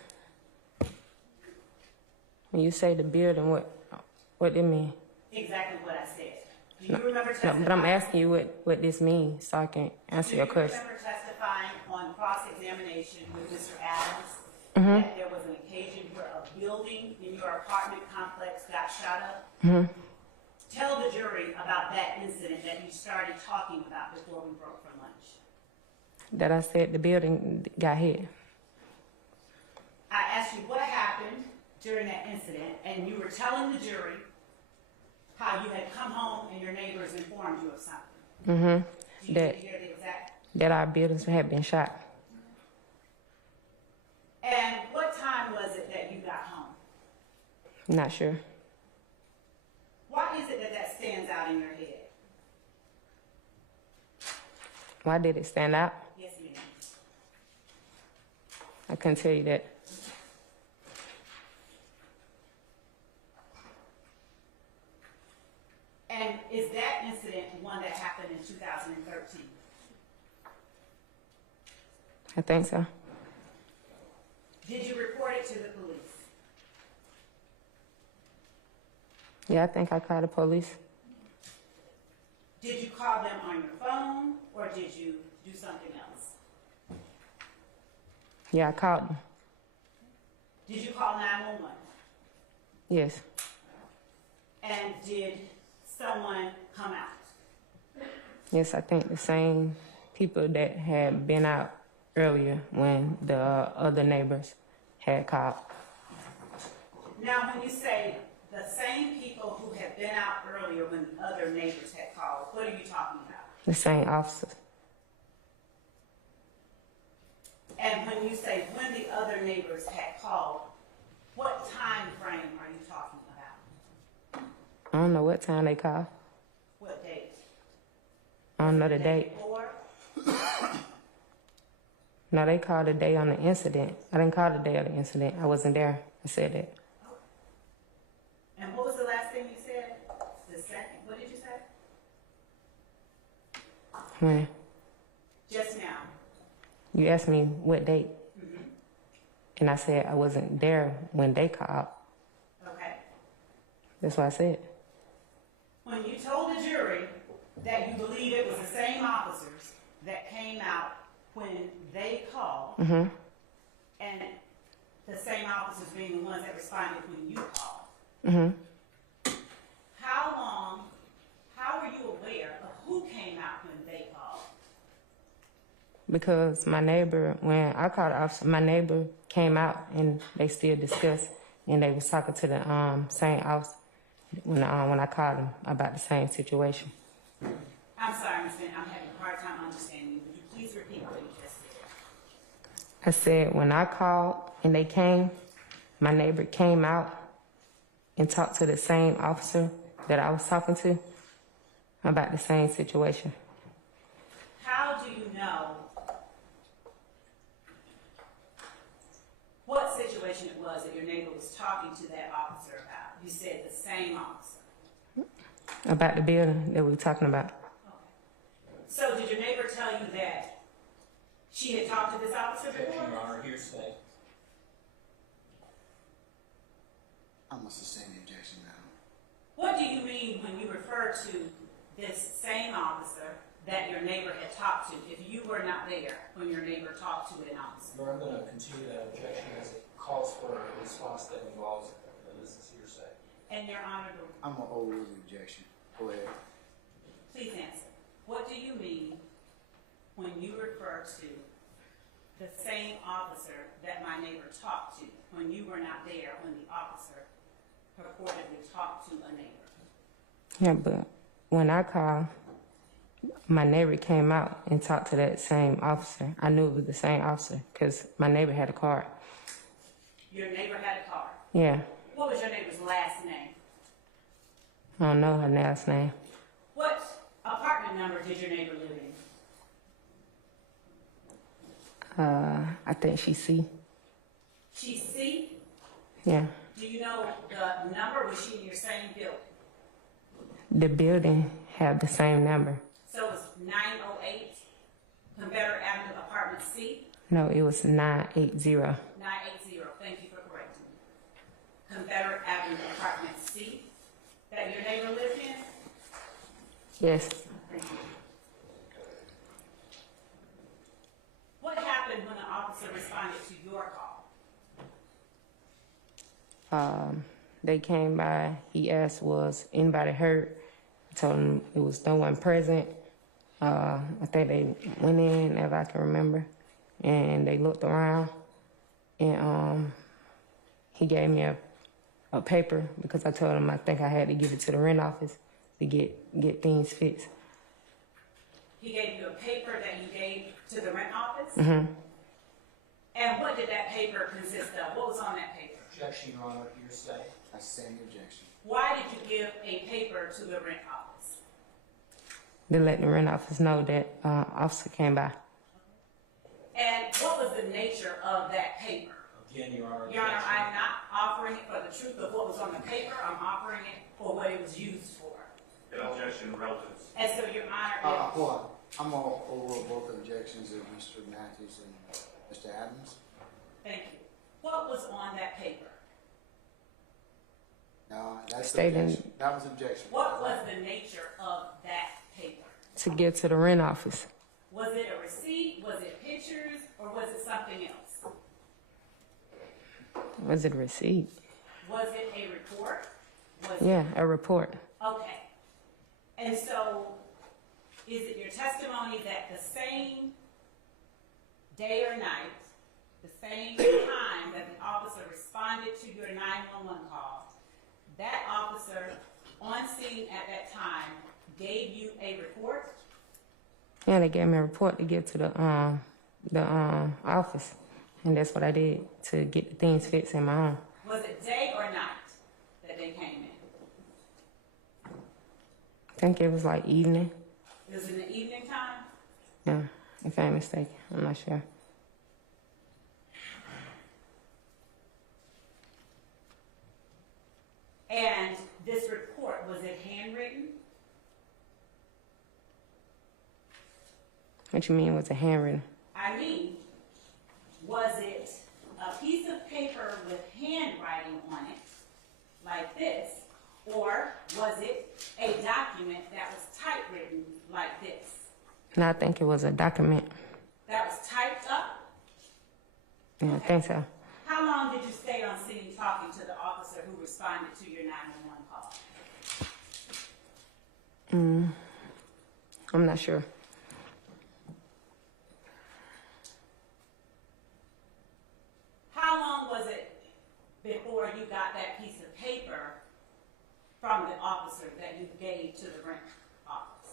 When you say the building, what do you mean? Exactly what I said. Do you remember No, testifying? but I'm asking you what this means so I can answer your question. Do you remember testifying on cross-examination with Mr. Adams Mm-hmm. that there was an occasion where a building in your apartment complex got shot up? Mm-hmm. Tell the jury about that incident that you started talking about before we broke for lunch. That I said the building got hit. I asked you what happened during that incident, and you were telling the jury how you had come home and your neighbors informed you of something. Do you That hear the exact? that our buildings had been shot. And what time was it that you got home? Not sure. Why is it that that stands out in your head? Why did it stand out? Yes, ma'am. I couldn't tell you that. And is that incident one that happened in 2013? I think so. Did you report it to the police? Yeah, I think I called the police. Did you call them on your phone or did you do something else? Yeah, I called them. Did you call 911? Yes. And did someone come out? Yes, I think the same people that had been out earlier when the other neighbors had called. Now, when you say the same people who had been out earlier when the other neighbors had called, what are you talking about? The same officers. And when you say when the other neighbors had called, what time frame are you talking about? I don't know what time they called. What date? I don't know the date. Before? No, they called the day on the incident. I didn't call the day of the incident. I wasn't there. I said that. And what was the last thing you said? The second, what did you say? When Just now. you asked me what date, and I said I wasn't there when they called. Okay. That's what I said. When you told the jury that you believe it was the same officers that came out when they called, and the same officers being the ones that responded when you called, how were you aware of who came out when they called? Because my neighbor, when I called the officer, my neighbor came out and they still discussed, and they was talking to the same officer when I called them about the same situation. I'm sorry, Ms. Bennett, I'm having a hard time understanding you. Would you please repeat what you just said? I said when I called and they came, my neighbor came out and talked to the same officer that I was talking to about the same situation. How do you know what situation it was that your neighbor was talking to that officer about? You said the same officer. About the building that we were talking about. Okay. So did your neighbor tell you that she had talked to this officer Objection, before? Your Honor, hearsay. I must sustain the objection now. What do you mean when you refer to this same officer that your neighbor had talked to if you were not there when your neighbor talked to an officer? Your Honor, I'm going to continue that objection as it calls for a response that involves this is hearsay. And Your Honor, I'm gonna overrule the objection. Go ahead. please answer. What do you mean when you refer to the same officer that my neighbor talked to when you were not there when the officer purportedly talked to a neighbor? Yeah, but when I called, my neighbor came out and talked to that same officer. I knew it was the same officer because my neighbor had a card. Your neighbor had a car. Yeah, What was your neighbor's last name? I don't know her last name. What apartment number did your neighbor live in? I think she C. She's C. Yeah. Do you know the number? Was she in your same building? The building have the same number. So it was 908 Confederate Avenue, apartment C. No, it was 980. 980. Thank you for correcting me. Confederate Avenue, apartment C, that your neighbor lived in? Yes. Thank you. What happened when the officer responded to your call? They came by. He asked, was anybody hurt? I told him it was no one present. I think they went in, if I can remember, and they looked around. And he gave me a paper because I told him I think I had to give it to the rent office to get things fixed. He gave you a paper that you gave to the rent office? Mm-hmm. And what did that paper consist of? What was on that paper? Objection, Your Honor, hearsay. I stand the objection. Why did you give a paper to the rent office? To let the rent office know that officer came by. And what was the nature of that paper? Again, Your Honor. Your Honor, objection. I'm not offering it for the truth of what was on the paper. I'm offering it for what it was used for. Objection, relatives. And so, Your Honor, Hold on. I'm all over both objections of Mr. Matthews and Mr. Adams. thank you. What was on that paper? No, that's Stating- objection. That was objection. What was the nature of that paper? To give to the rent office. Was it a receipt? Was it pictures? Or was it something else? Was it a receipt? Was it a report? Was Yeah, a report. Okay. And so, is it your testimony that the same day or night, the same time that the officer responded to your 911 call, that officer on scene at that time gave you a report? Yeah, they gave me a report to give to the office, and that's what I did to get the things fixed in my home. Was it day or night that they came in? I think it was like evening. It was in the evening time? Yeah, if I'm mistaken, I'm not sure. And this report, was it handwritten? What you mean was it handwritten? I mean, was it a piece of paper with handwriting on it, like this, or was it a document that was typewritten like this? And I think it was a document. That was typed up? Yeah, I think so. How long did you stay on scene talking to the officer who responded to your 911 call? I'm not sure. How long was it before you got that piece of paper from the officer that you gave to the rent office?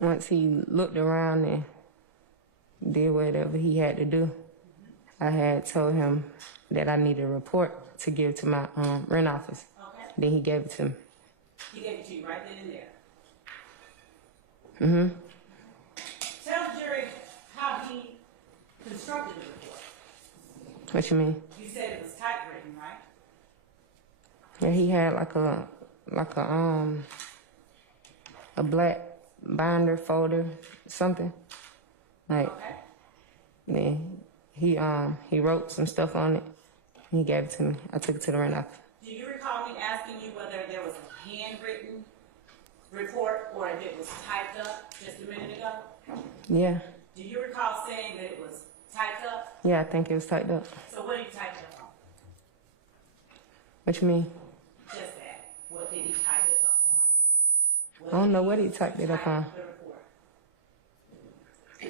Once he looked around and did whatever he had to do, I had told him that I needed a report to give to my rent office. Okay. Then he gave it to me. He gave it to you right then and there. Mm-hmm. Tell the jury how he constructed the report. What you mean? You said it was typewritten, right? Yeah, he had like a black binder folder, something. Like, Okay. then he wrote some stuff on it. And he gave it to me. I took it to the rent office. Do you recall me asking you whether there was a handwritten report or if it was typed up just a minute ago? Yeah, Do you recall saying that it was typed up? yeah, I think it was typed up. So what did you type it up on? What you mean? Just that. What did he type it up on? I don't know what he typed it up on. The report.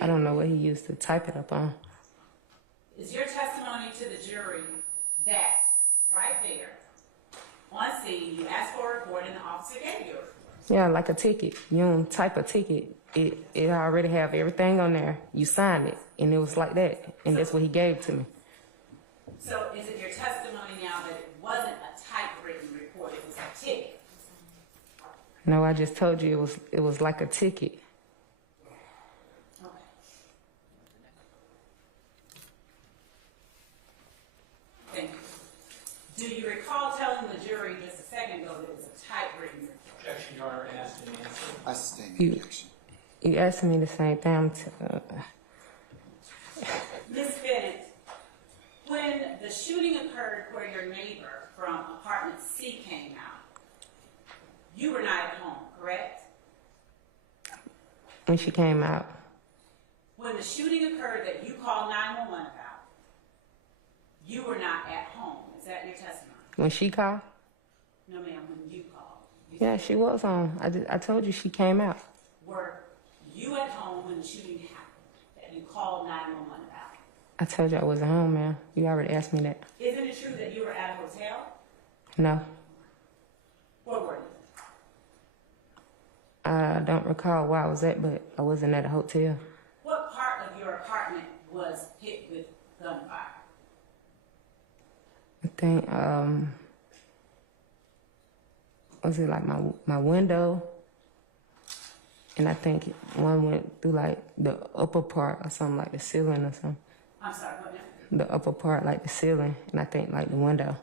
I don't know what he used to type it up on. Is your testimony to the jury that right there on scene you asked for a report and the officer gave you a report? Yeah, like a ticket. You don't type a ticket. It already have everything on there. You sign it, and it was like that. And that's what he gave to me. So is it your testimony now that it wasn't a typewritten report, it was a ticket? No, I just told you it was like a ticket. Okay. Thank you. Do you recall telling the jury just a second ago that it was a typewritten report? Objection, Your Honor, asked and answered. I sustain the objection. You asked me the same thing. Ms. Bennett, when the shooting occurred where your neighbor from apartment C came out, you were not at home, correct? When she came out, When the shooting occurred that you called 911 about, you were not at home. Is that your testimony? when she called, No, ma'am, when you called. yeah, she was home. I told you she came out. Were you at home when the shooting happened that you called 911 about? I told you I wasn't home, man. You already asked me that. Isn't it true that you were at a hotel? No, Where were you? I don't recall where I was at, but I wasn't at a hotel. What part of your apartment was hit with gunfire? I think, was it like my window? And I think one went through like the upper part or something, like the ceiling or something. I'm sorry, what now? The upper part, like the ceiling, and I think like the window.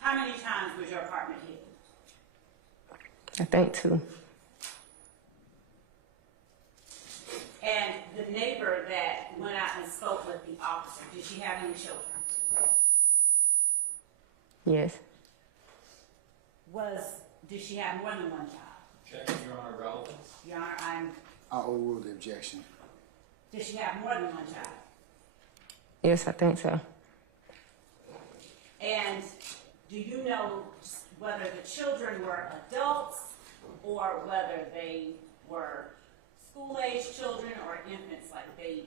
How many times was your apartment hit? I think 2. And the neighbor that went out and spoke with the officer, did she have any children? Yes. Did she have more than one child? Objection, Your Honor, relevance. Your Honor, I overrule the objection. did she have more than one child? Yes, I think so. And do you know whether the children were adults or whether they were school-age children or infants like babies?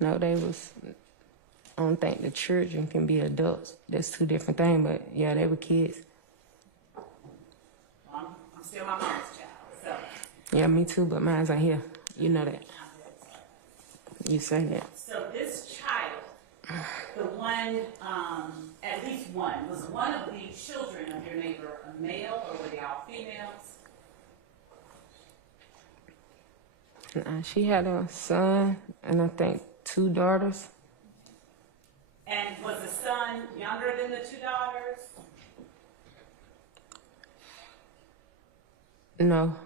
No, they was. I don't think the children can be adults. That's 2 different things. But yeah, they were kids. Well, I'm still my mom's child, so. Yeah, me too. But mine's ain't here. You know that. I'm very sorry. You say that. So this child, the one, at least one, was one of the children of your neighbor a male or were they all females? She had a son and I think 2 daughters. And was the son younger than the 2 daughters? No.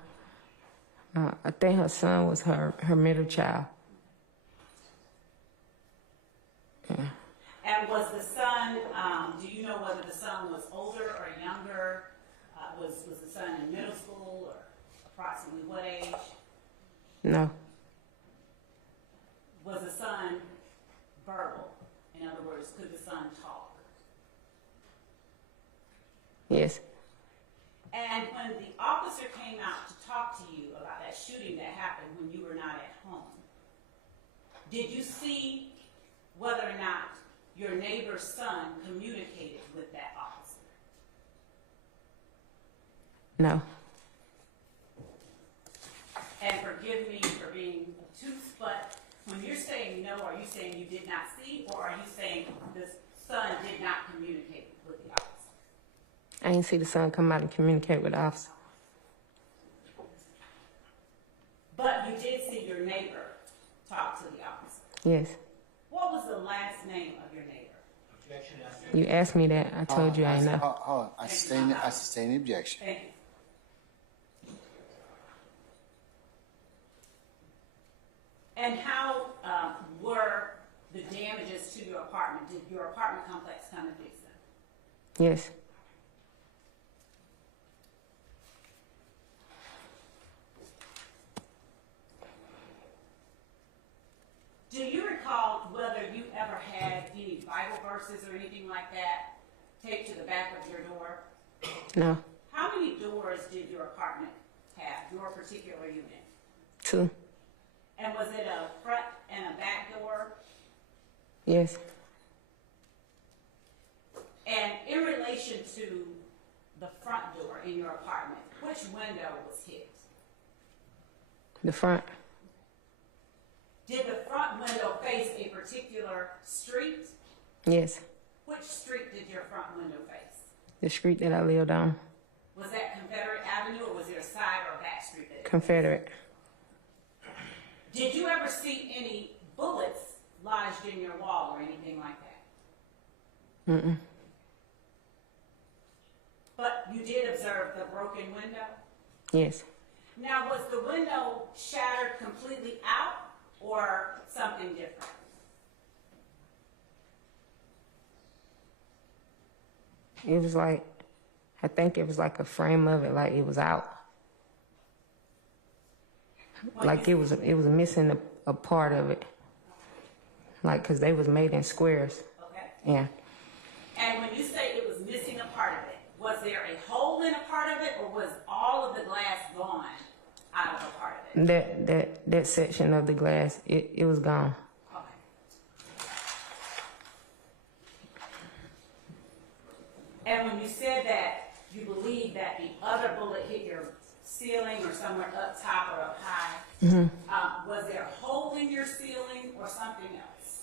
I think her son was her middle child. Yeah. And was the son, do you know whether the son was older or younger? Was the son in middle school or approximately what age? No. Was the son verbal? In other words, could the son talk? Yes. And when the officer came out to talk to you about that shooting that happened when you were not at home, did you see whether or not your neighbor's son communicated with that officer? No. And forgive me for being obtuse, but when you're saying no, are you saying you did not see, or are you saying the son did not communicate with the officer? I didn't see the son come out and communicate with the officer. But you did see your neighbor talk to the officer. Yes. What was the last name of your neighbor? Objection, You asked me that. I told you I ain't know. Hold on. I sustain the objection. Thank you. And how were the damages to your apartment? Did your apartment complex come and fix them? Yes. Do you recall whether you ever had any Bible verses or anything like that taped to the back of your door? No. How many doors did your apartment have, your particular unit? 2. And was it a front and a back door? Yes. And in relation to the front door in your apartment, which window was hit? The front. Did the front window face a particular street? Yes. Which street did your front window face? The street that I lived on. Was that Confederate Avenue or was there a side or a back street that it Confederate. Did you ever see any bullets lodged in your wall or anything like that? Mm-mm. But you did observe the broken window? Yes. Now, was the window shattered completely out or something different? It was like, I think it was like a frame of it, like it was out. Like it was missing a part of it. Like, cause they was made in squares. Okay. Yeah. And when you say it was missing a part of it, was there a hole in a part of it or was all of the glass gone out of a part of it? That section of the glass, it was gone. Okay. ceiling or somewhere up top or up high. Was there a hole in your ceiling or something else?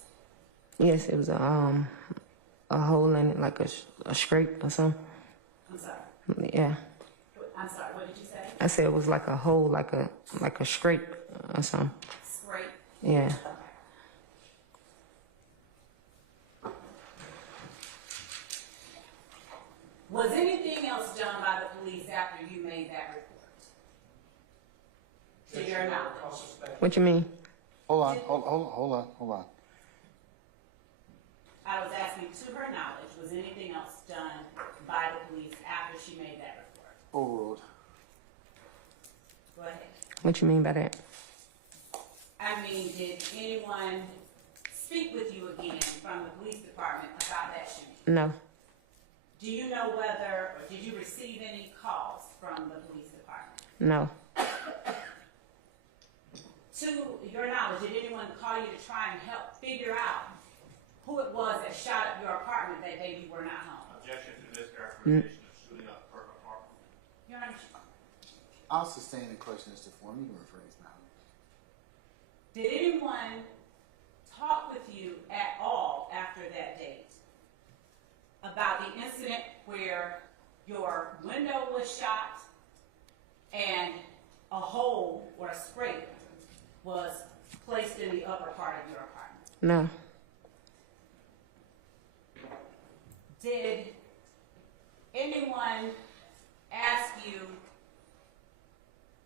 Yes, it was a hole in it, like a scrape or something. I'm sorry. Yeah. I'm sorry, what did you say? I said it was like a hole, like a scrape or something. Scrape? Yeah. Was anything else done by the police after you made that report? To your knowledge? What you mean? Hold on. I was asking, to her knowledge, was anything else done by the police after she made that report? Overruled. Go ahead. What you mean by that? I mean, did anyone speak with you again from the police department about that shooting? No. Do you know whether, or did you receive any calls from the police department? No. To your knowledge, did anyone call you to try and help figure out who it was that shot up your apartment that day you were not home? Objection to this characterization of shooting up her apartment. Your Honor, I'll sustain the question as to form. You can rephrase now. did anyone talk with you at all after that date about the incident where your window was shot and a hole or a scrape was placed in the upper part of your apartment? No. Did anyone ask you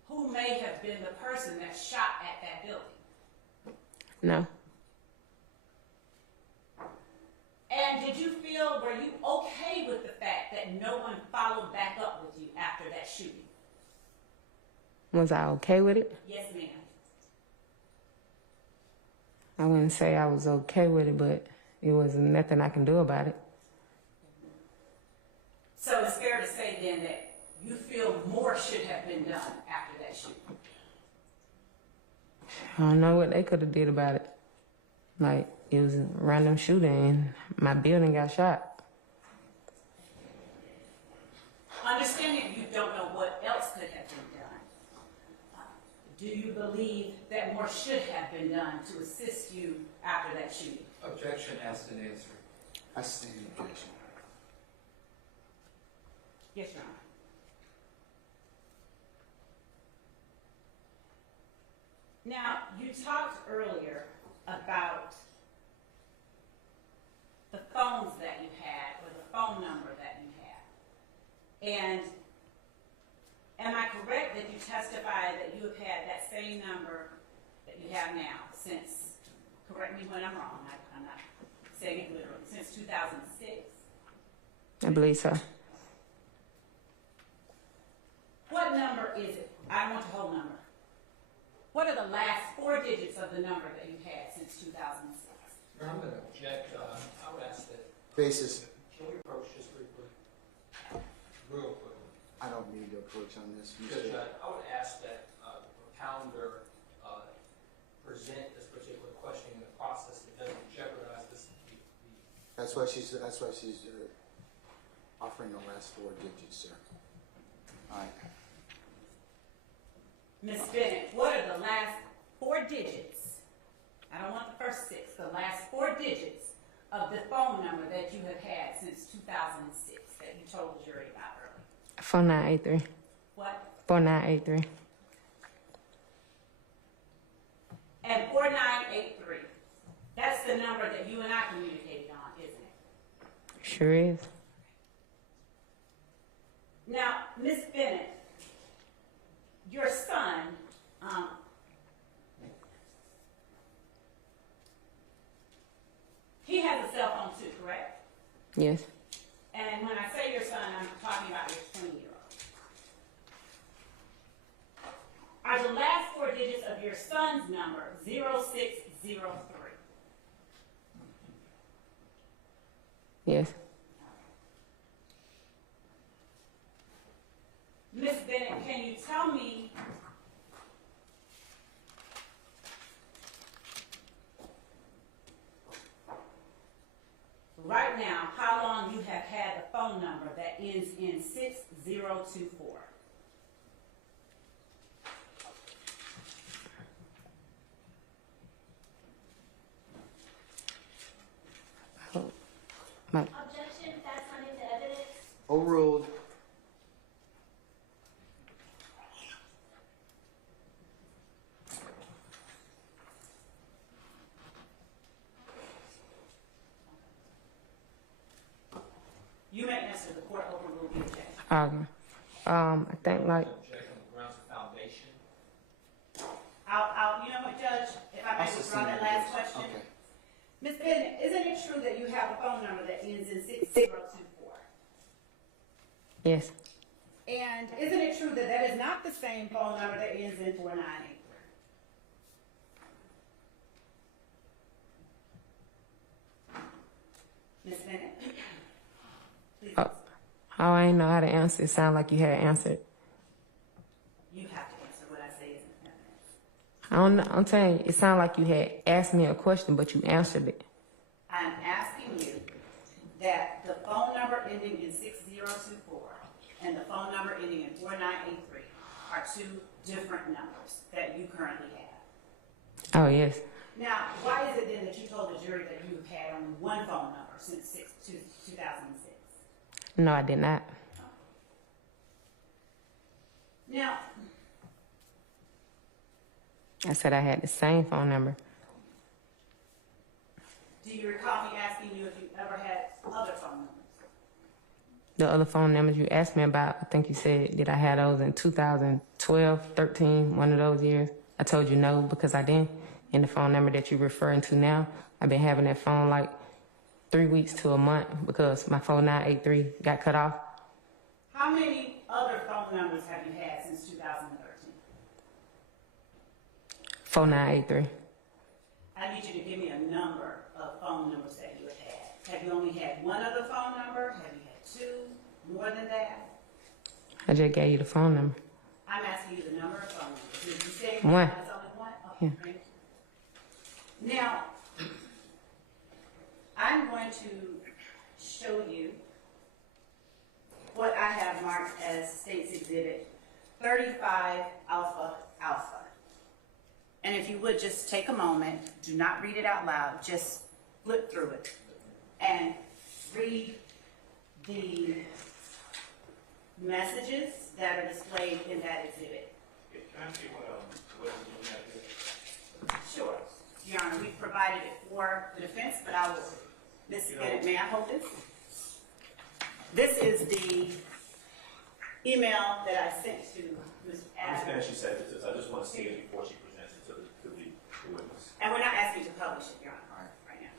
who may have been the person that shot at that building? No. And did you feel, were you okay with the fact that no one followed back up with you after that shooting? Was I okay with it? Yes, ma'am. I wouldn't say I was okay with it, but it was nothing I can do about it. So it's fair to say then that you feel more should have been done after that shooting? I don't know what they could have did about it. Like, it was a random shooting and my building got shot. Understanding you don't know what else could have been done, do you believe that more should have been done to assist you after that shooting? Objection asked and answered. I sustain the objection. Yes, Your Honor. Now, you talked earlier about the phones that you had, or the phone number that you had. And am I correct that you testified that you have had that same number that you have now since, correct me when I'm wrong, I'm not saying it literally, since 2006? I believe so. What number is it? I want the whole number. What are the last 4 digits of the number that you've had since 2006? I'm going to object. I would ask that. Basis. Can we approach this briefly? Real quickly. I don't need to approach on this. Judge, I would ask that the propounder present this particular question in the process that doesn't jeopardize this. That's why she's offering the last 4 digits, sir. All right. Ms. Bennett, what are the last 4 digits? I don't want the first 6, the last 4 digits of the phone number that you have had since 2006 that you told the jury about earlier. 4983. What? 4983. And 4983. That's the number that you and I communicated on, isn't it? Sure is. Now, Ms. Bennett, your son, he has a cell phone too, correct? Yes. And when I say your son, I'm talking about your 20-year-old. Are the last 4 digits of your son's number 0603? Yes. Ms. Bennett, can you tell me right now how long you have had the phone number that ends in 6024? I think like Objection on the grounds of foundation. You know what, Judge, if I may withdraw that last question. Okay. Ms. Bennett, isn't it true that you have a phone number that ends in 6024? yes, And isn't it true that that is not the same phone number that ends in 4983? Ms. Bennett? Please. oh, I ain't know how to answer. It sounded like you had answered. You have to answer what I say isn't evidence. I don't know. I'm telling you, it sounded like you had asked me a question, but you answered it. I'm asking you that the phone number ending in 6024 and the phone number ending in 4983 are two different numbers that you currently have. Oh, yes. Now, why is it then that you told the jury that you have had only one phone number since 2006? No, I did not. Now, I said I had the same phone number. do you recall me asking you if you ever had other phone numbers? The other phone numbers you asked me about, I think you said, did I have those in 2012, 13, one of those years? I told you no because I didn't. And the phone number that you're referring to now, I've been having that phone like 3 weeks to a month because my 4983 got cut off. How many other phone numbers have you had since 2013? 4983. I need you to give me a number of phone numbers that you have had. Have you only had one other phone number? Have you had two? More than that? I just gave you the phone number. I'm asking you the number of phone numbers. Did you say One. it's only one? Okay, Yeah. thank you. Now, I'm going to show you what I have marked as State's Exhibit 35 Alpha Alpha. And if you would just take a moment, do not read it out loud, just flip through it and read the messages that are displayed in that exhibit. Can I see what we're looking at here? Sure. Your Honor, we've provided it for the defense, but I will, Ms. Bennett, may I hold this? This is the email that I sent to Ms. I understand Adams. she said this, I just want to see it before she presents it to the witness. And we're not asking you to publish it, Your Honor, right now.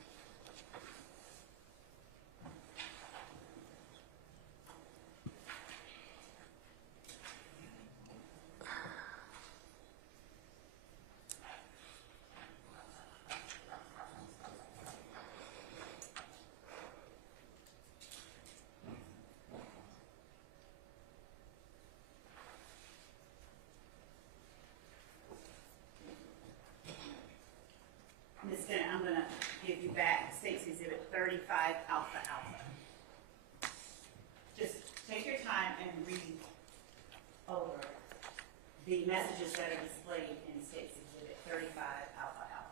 Ms. Bennett, I'm going to give you back State's Exhibit 35 Alpha Alpha. Just take your time and read over the messages that are displayed in State's Exhibit 35 Alpha Alpha.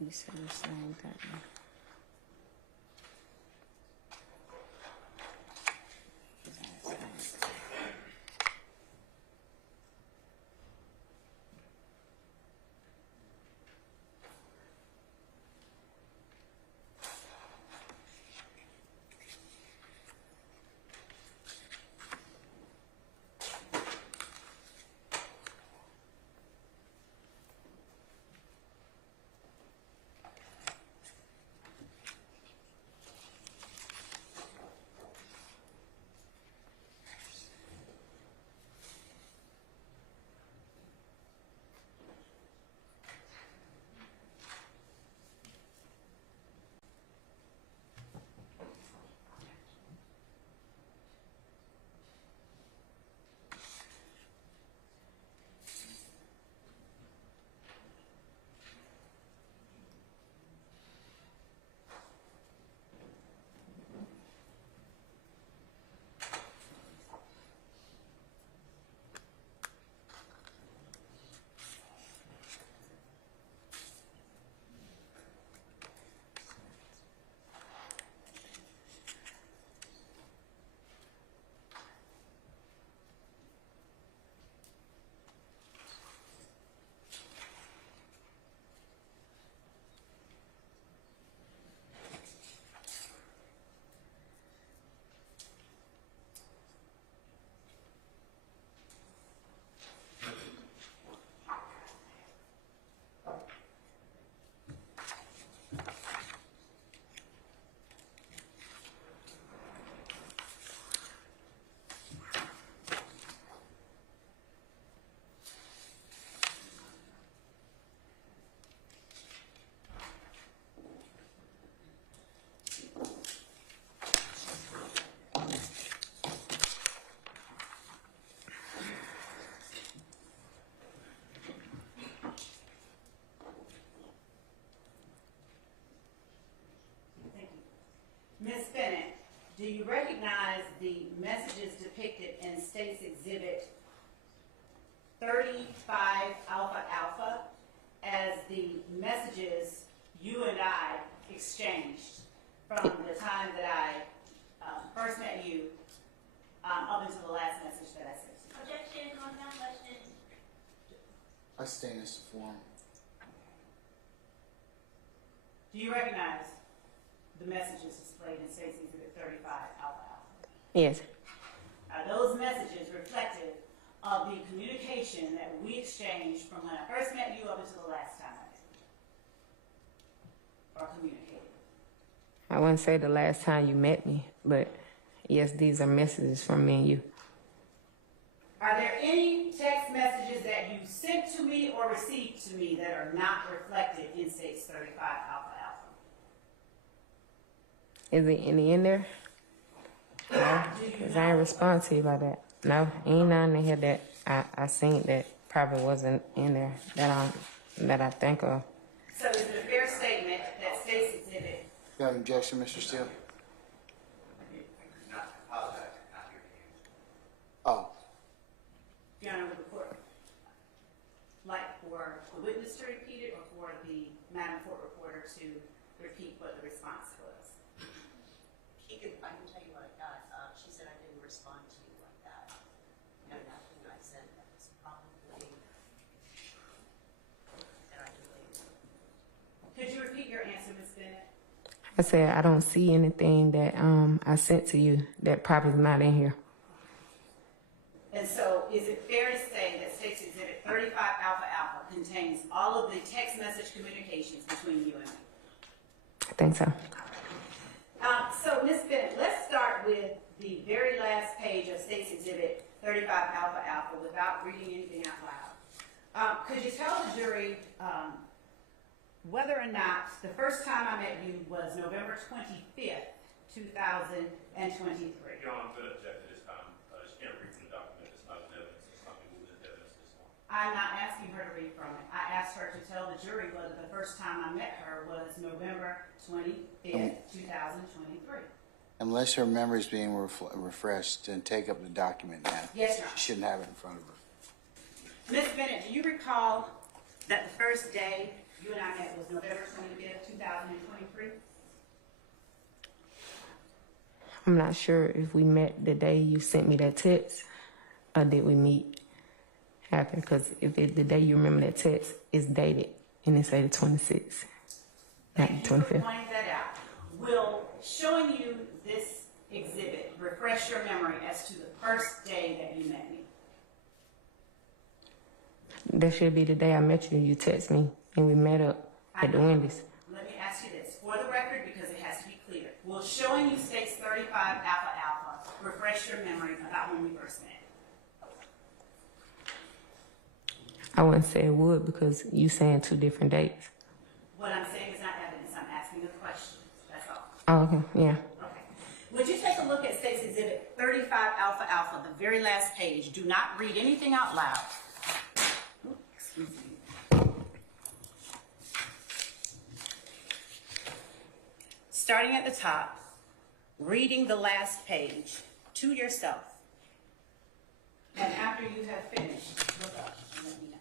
You said the same thing. Alpha Alpha as the messages you and I exchanged from the time that I first met you up until the last message that I sent you. Objection, on that question. I stand as a form. Do you recognize the messages displayed in State's Exhibit 35 Alpha Alpha? Yes. Are those messages reflective of the communication that we exchanged from when I first met you up until the last time I met you? Or communicated? I wouldn't say the last time you met me, but yes, these are messages from me and you. Are there any text messages that you sent to me or received to me that are not reflected in State's 35 Alpha Alpha? Is there any in there? No, because I ain't respond to you about that. No, ain't none in here that I seen that probably wasn't in there that I think of. So is it a fair statement that State's Exhibit? You have an objection, Mr. Steele? Oh, Your Honor, would the court like for the witness to repeat it or for the Madam Court Reporter to repeat what the response was? I can tell you what I got. She said I didn't respond to you like that. And nothing I said that was probably that I deleted. Could you repeat your answer, Ms. Bennett? I said I don't see anything that I sent to you that probably is not in here. And so is it fair to say that State's Exhibit 35 Alpha Alpha contains all of the text message communications between you and me? I think so. So, Ms. Bennett, let's start with the very last page of State's Exhibit 35 Alpha Alpha without reading anything out loud. Could you tell the jury whether or not the first time I met you was November 25th, 2023? Your Honor, I'm going to object to this time. She can't read from the document. It's not an evidence. It's not being moved into evidence this one. I'm not asking her to read from it. I asked her to tell the jury whether the first time I met her was November 25th, 2023. unless her memory is being refreshed, then take up the document now. Yes, Your Honor. She shouldn't have it in front of her. Ms. Bennett, do you recall that the first day you and I met was November 25th, 2023? I'm not sure if we met the day you sent me that text or did we meet after, because if the day you remember that text is dated and it say the 26th, not Thank the you for 25th. pointing that out. Will showing you this exhibit refresh your memory as to the first day that you met me? That should be the day I met you. You text me and we met up at the Wendy's. Let me ask you this, for the record, because it has to be clear. Will showing you States 35 Alpha Alpha refresh your memory about when we first met? I wouldn't say it would because you saying two different dates. What I'm saying is not evidence. I'm asking a question. That's all. Oh, okay, yeah. Okay. Would you take a look at States Exhibit 35 Alpha Alpha, the very last page? Do not read anything out loud. Ooh, excuse me. Starting at the top, reading the last page to yourself. And after you have finished, look up and let me know.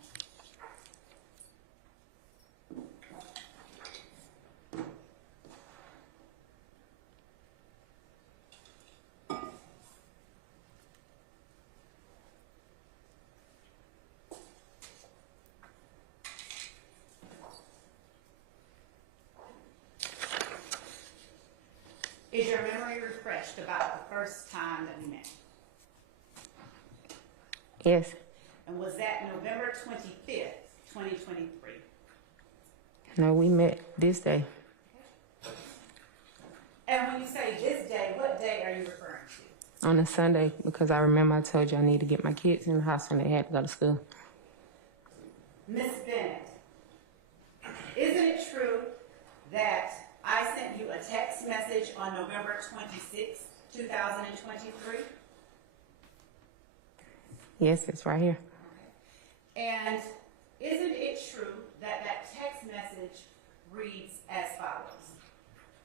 Is your memory refreshed about the first time that we met? Yes. And was that November 25th, 2023? No, we met this day. And when you say this day, what day are you referring to? On a Sunday, because I remember I told you I need to get my kids in the house when they had to go to school. Miss Bennett, isn't it true that I sent you a text message on November 26th, 2023? Yes, it's right here. And isn't it true that that text message reads as follows?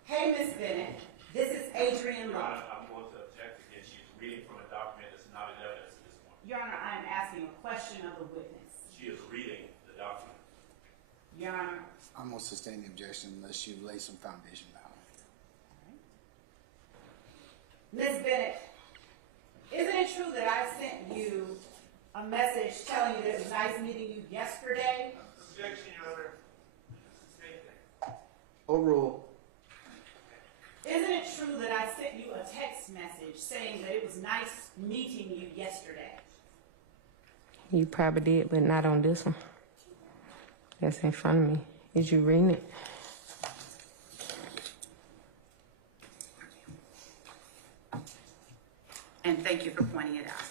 Hey, Miss Bennett, this is Adrian Your Law. Honor, I'm going to object again. She's reading from a document that's not in evidence at this point. Your Honor, I am asking a question of the witness. She is won't sustain the objection unless you lay some foundation down. Ms. Bennett, isn't it true that I sent you a message telling you that it was nice meeting you yesterday? Objection, Your Honor. Same thing. Overrule. Isn't it true that I sent you a text message saying that it was nice meeting you yesterday? You probably did, but not on this one. That's in front of me. Is you reading it? And thank you for pointing it out.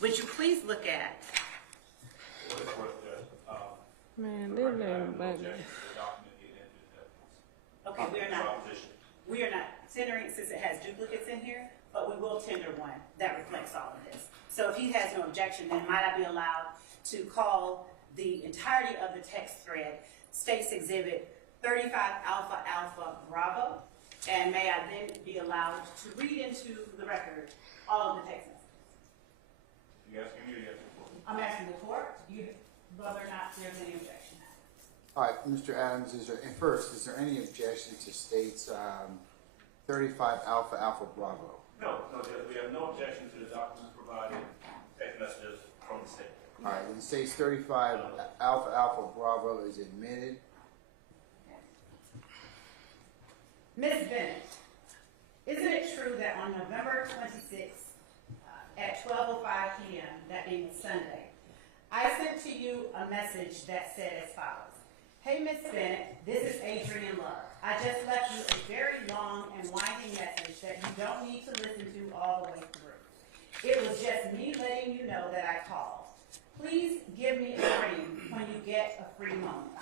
Would you please look at? Man, this little baby. Okay, we are not tendering since it has duplicates in here, but we will tender one that reflects all of this. So if he has no objection, then might I be allowed to call the entirety of the text thread States Exhibit 35 Alpha Alpha Bravo, and may I then be allowed to read into the record all of the text messages? You asking me or you asking the court? I'm asking the court, whether or not there's any objection. All right, Mr. Adams, is there any objection to states 35 Alpha Alpha Bravo? No, Judge, we have no objection to the documents provided, text messages from the state. All right, then states 35 Alpha Alpha Bravo is admitted. Ms. Bennett, isn't it true that on November 26th at 12:05 p.m., that being Sunday, I sent to you a message that said as follows: "Hey, Ms. Bennett, this is Adrian Love. I just left you a very long and winding message that you don't need to listen to all the way through. It was just me letting you know that I called. Please give me a ring when you get a free moment.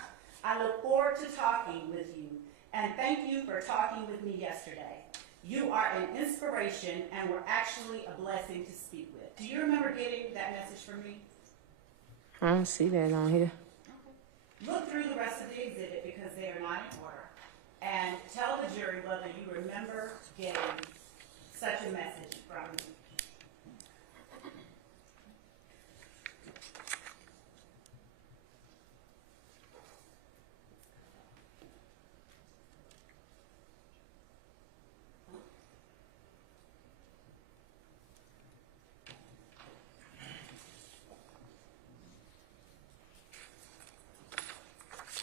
I look forward to talking with you, and thank you for talking with me yesterday. You are an inspiration and were actually a blessing to speak with." Do you remember getting that message from me? I don't see that on here. Look through the rest of the exhibit because they are not in order, and tell the jury whether you remember getting such a message from me.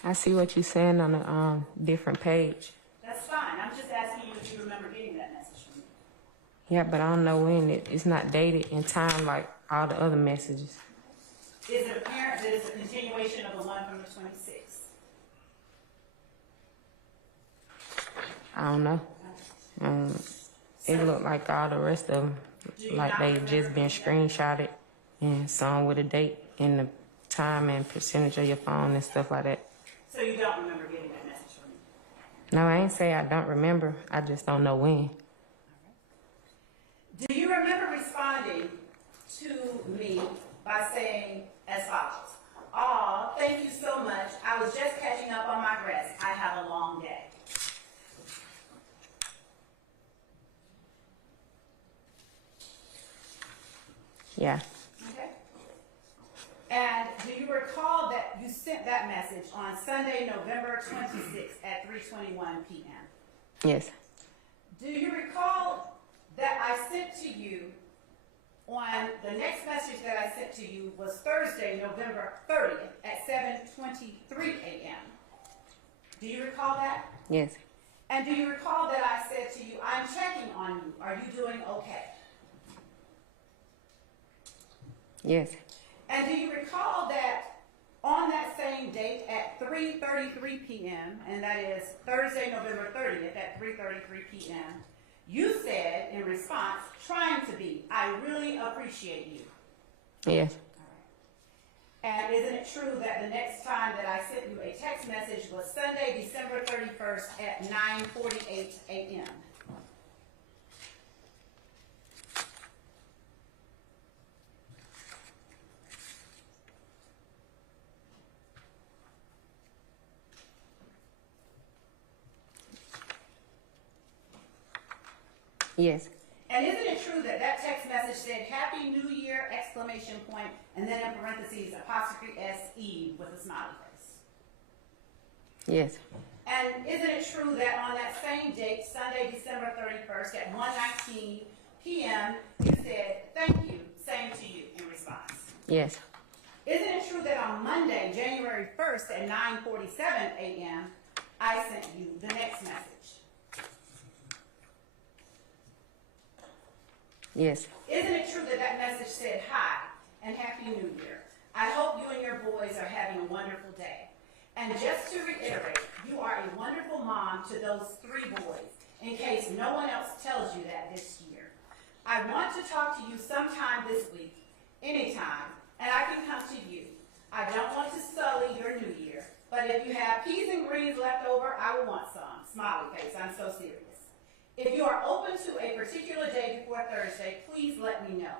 I see what you're saying on a different page. That's fine. I'm just asking you if you remember getting that message from me. Yeah, but I don't know when. It's not dated in time like all the other messages. Is it apparent that it's a continuation of the one from the 26th? I don't know. It looked like all the rest of them, like they just been screenshotted and some with a date and the time and percentage of your phone and stuff like that. So you don't remember getting that message from me? No, I ain't say I don't remember. I just don't know when. Do you remember responding to me by saying as follows: "Aw, thank you so much. I was just catching up on my rest. I have a long day." Yeah. Okay. And do you recall that you sent that message on Sunday, November 26th at 3:21 p.m.? Yes. Do you recall that I sent to you on the next message that I sent to you was Thursday, November 30th at 7:23 a.m.? Do you recall that? Yes. And do you recall that I said to you, "I'm checking on you. Are you doing okay?" Yes. And do you recall that on that same date at 3:33 p.m., and that is Thursday, November 30th at 3:33 p.m., you said in response, trying to be, "I really appreciate you." Yes. And isn't it true that the next time that I sent you a text message was Sunday, December 31st at 9:48 a.m.? Yes. And isn't it true that that text message said "Happy New Year!" exclamation point, and then in parentheses apostrophe S E with a smiley face? Yes. And isn't it true that on that same date, Sunday, December 31st at 1:19 p.m., you said, "Thank you, same to you," in response? Yes. Isn't it true that on Monday, January 1st at 9:47 a.m., I sent you the next message? Yes. Isn't it true that that message said, "Hi and Happy New Year. I hope you and your boys are having a wonderful day." And just to reiterate, you are a wonderful mom to those 3 boys, in case no one else tells you that this year. I want to talk to you sometime this week, anytime, and I can come to you. I don't want to sully your new year, but if you have peas and greens left over, I will want some. Smiley face, I'm so serious. If you are open to a particular day before Thursday, please let me know.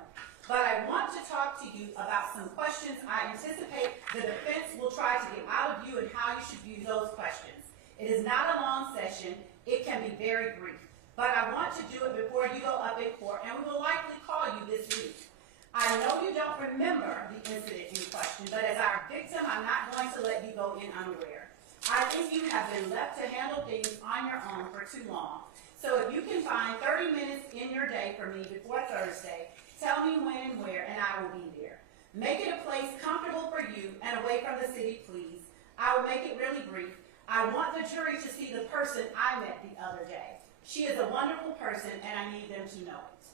But I want to talk to you about some questions I anticipate the defense will try to get out of you and how you should view those questions. It is not a long session. It can be very brief. But I want to do it before you go up in court, and we will likely call you this week. I know you don't remember the incident in question, but as our victim, I'm not going to let you go in unaware. I think you have been left to handle things on your own for too long. So if you can find 30 minutes in your day for me before Thursday, tell me when and where, and I will be there. Make it a place comfortable for you and away from the city, please. I will make it really brief. I want the jury to see the person I met the other day. She is a wonderful person, and I need them to know it.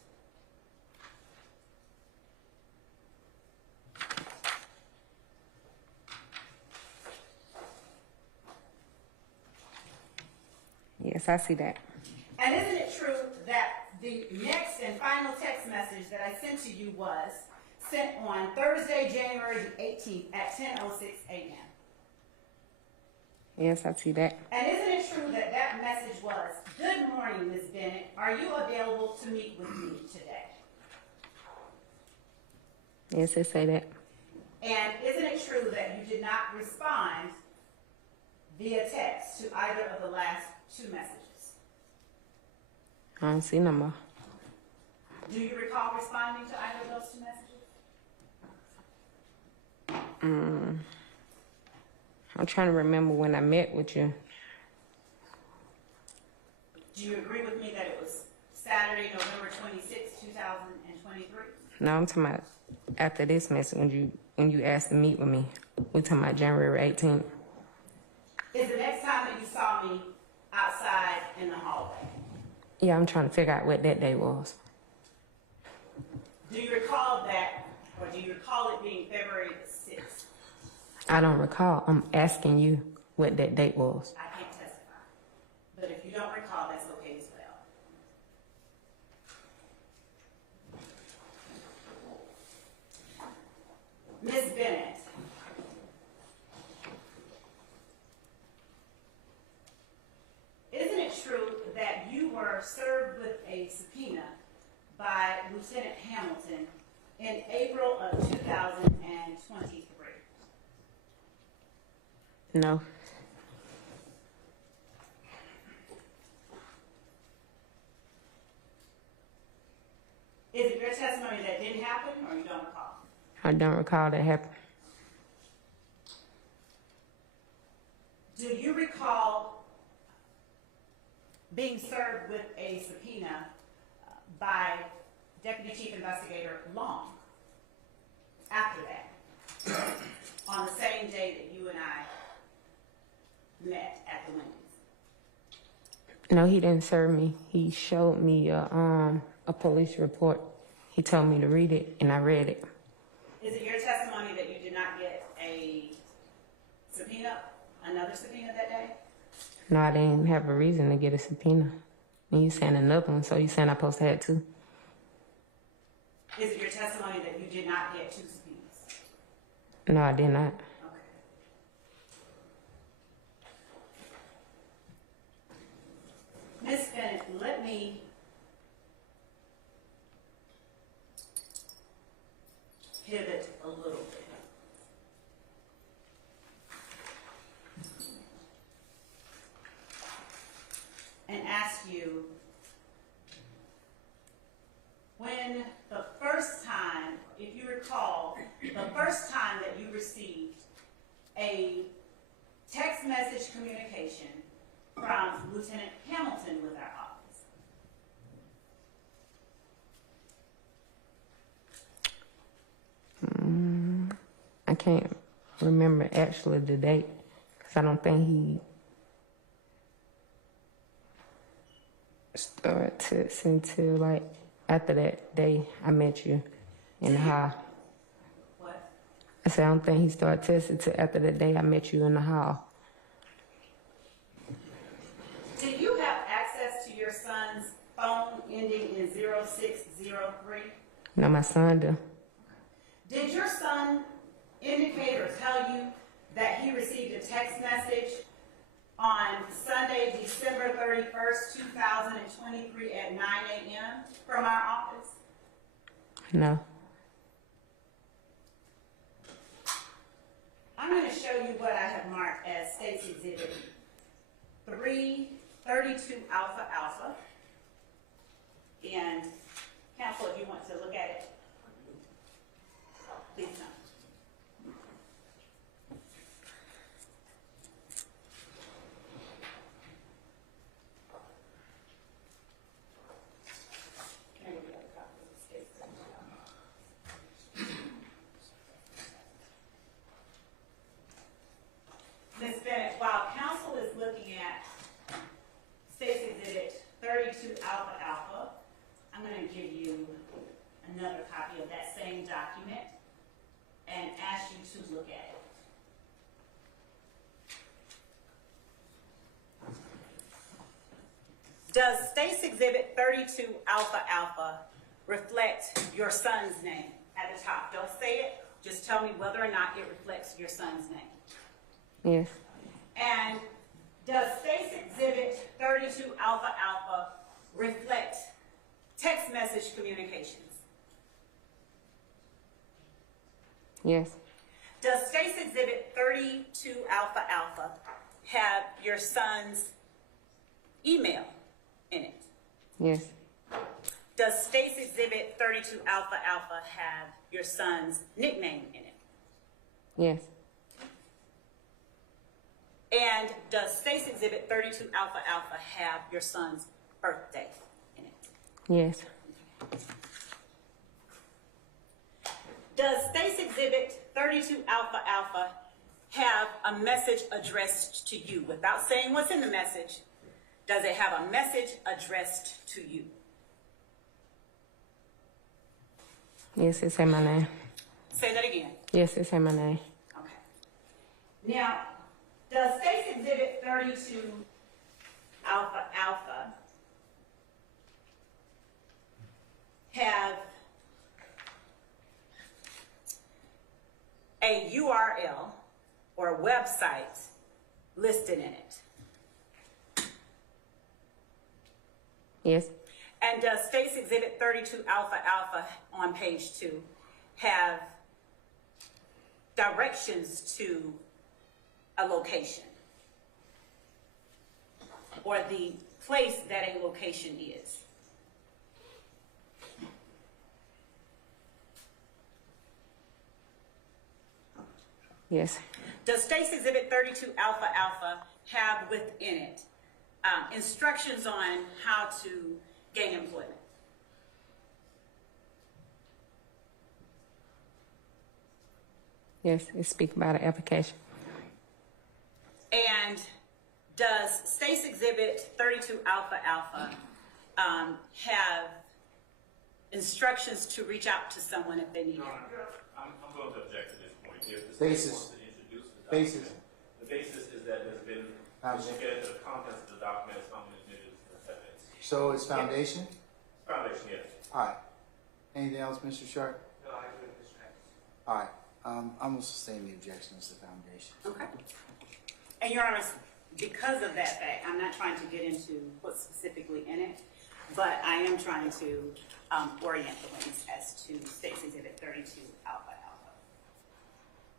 Yes, I see that. And isn't it true that the next and final text message that I sent to you was sent on Thursday, January the 18th at 10:06 a.m.? Yes, I see that. And isn't it true that that message was, "Good morning, Ms. Bennett. Are you available to meet with me today?" Yes, it say that. And isn't it true that you did not respond via text to either of the last 2 messages? I don't see no more. Do you recall responding to either of those 2 messages? I'm trying to remember when I met with you. Do you agree with me that it was Saturday, November 26, 2023? No, I'm talking about after this message when you asked to meet with me. We talking about January 18th. Is the next time that you saw me outside in the hallway? Yeah, I'm trying to figure out what that day was. Do you recall that, or do you recall it being February the 6th? I don't recall. I'm asking you what that date was. I can't testify. But if you don't recall, that's okay as well. Ms. Bennett, isn't it true that you were served with a subpoena by Lieutenant Hamilton in April of 2023? No. Is it your testimony that didn't happen, or you don't recall? I don't recall that happened. Do you recall being served with a subpoena by Deputy Chief Investigator Long after that, on the same day that you and I met at the Wendy's? No, he didn't serve me. He showed me a police report. He told me to read it, and I read it. Is it your testimony that you did not get a subpoena, another subpoena that day? No, I didn't have a reason to get a subpoena. And you saying another one, so you saying I supposed to have 2? Is it your testimony that you did not get 2 subpoenas? No, I did not. Ms. Bennett, let me pivot a little bit. And ask you, when the first time, if you recall, the first time that you received a text message communication from Lieutenant Hamilton with our office. I can't remember actually the date because I don't think he started texting until like after that day I met you in the hall. What? I said I don't think he started texting till after that day I met you in the hall. Did you have access to your son's phone ending in 0603? No, my son do. Did your son indicate or tell you that he received a text message on Sunday, December 31st, 2023 at 9 a.m. from our office? No. I'm going to show you what I have marked as State's Exhibit 332 Alpha Alpha. And counsel, if you want to look at it, please come. Ms. Bennett, while counsel is looking at State's Exhibit 32 Alpha Alpha, I'm going to give you another copy of that same document and ask you to look at it. Does State's Exhibit 32 Alpha Alpha reflect your son's name at the top? Don't say it, just tell me whether or not it reflects your son's name. Yes. And does State's Exhibit 32 Alpha Alpha reflect text message communications? Yes. Does State's Exhibit 32 Alpha Alpha have your son's email in it? Yes. Does State's Exhibit 32 Alpha Alpha have your son's nickname in it? Yes. And does State's Exhibit 32 Alpha Alpha have your son's birthday in it? Yes. Does State's Exhibit 32 Alpha Alpha have a message addressed to you? Without saying what's in the message, does it have a message addressed to you? Yes, it say my name. Say that again. Yes, it say my name. Okay. Now, does State's Exhibit 32 Alpha Alpha have a URL or a website listed in it? Yes. And does State's Exhibit 32 Alpha Alpha on page 2 have directions to a location or the place that a location is? Yes. Does State's Exhibit 32 Alpha Alpha have within it instructions on how to gain employment? Yes, it speaks about an application. And does State's Exhibit 32 Alpha Alpha have instructions to reach out to someone if they need it? I'm going to object to this point. If the Basis. state wants to introduce the Basis. document, the basis is that there's been, we should get into the contents of the document, it's not been admitted as evidence. So it's foundation? Foundation, yes. All right. Anything else, Mr. Sharp? No, I agree with Mr. Hanks. All right. I'm going to sustain the objections to foundation. Okay. And Your Honor, because of that fact, I'm not trying to get into what's specifically in it, but I am trying to orient the witness as to State's Exhibit 32 Alpha Alpha.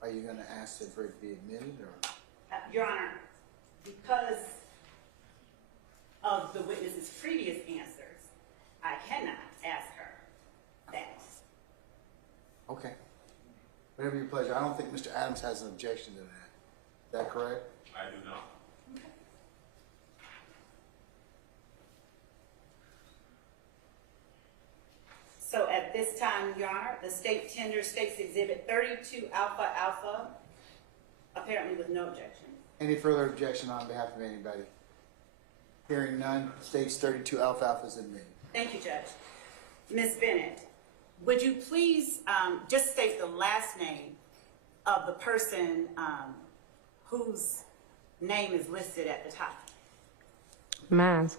Are you going to ask for it to be admitted or? Your Honor, because of the witness's previous answers, I cannot ask her that. Okay. Whatever your pleasure. I don't think Mr. Adams has an objection to that. that correct? I do not. So at this time, Your Honor, the state tenders State's Exhibit 32 Alpha Alpha, apparently with no objection. Any further objection on behalf of anybody? Hearing none, State's 32 Alpha Alpha is admitted. Thank you, Judge. Ms. Bennett, would you please just state the last name of the person whose name is listed at the top? Mine's.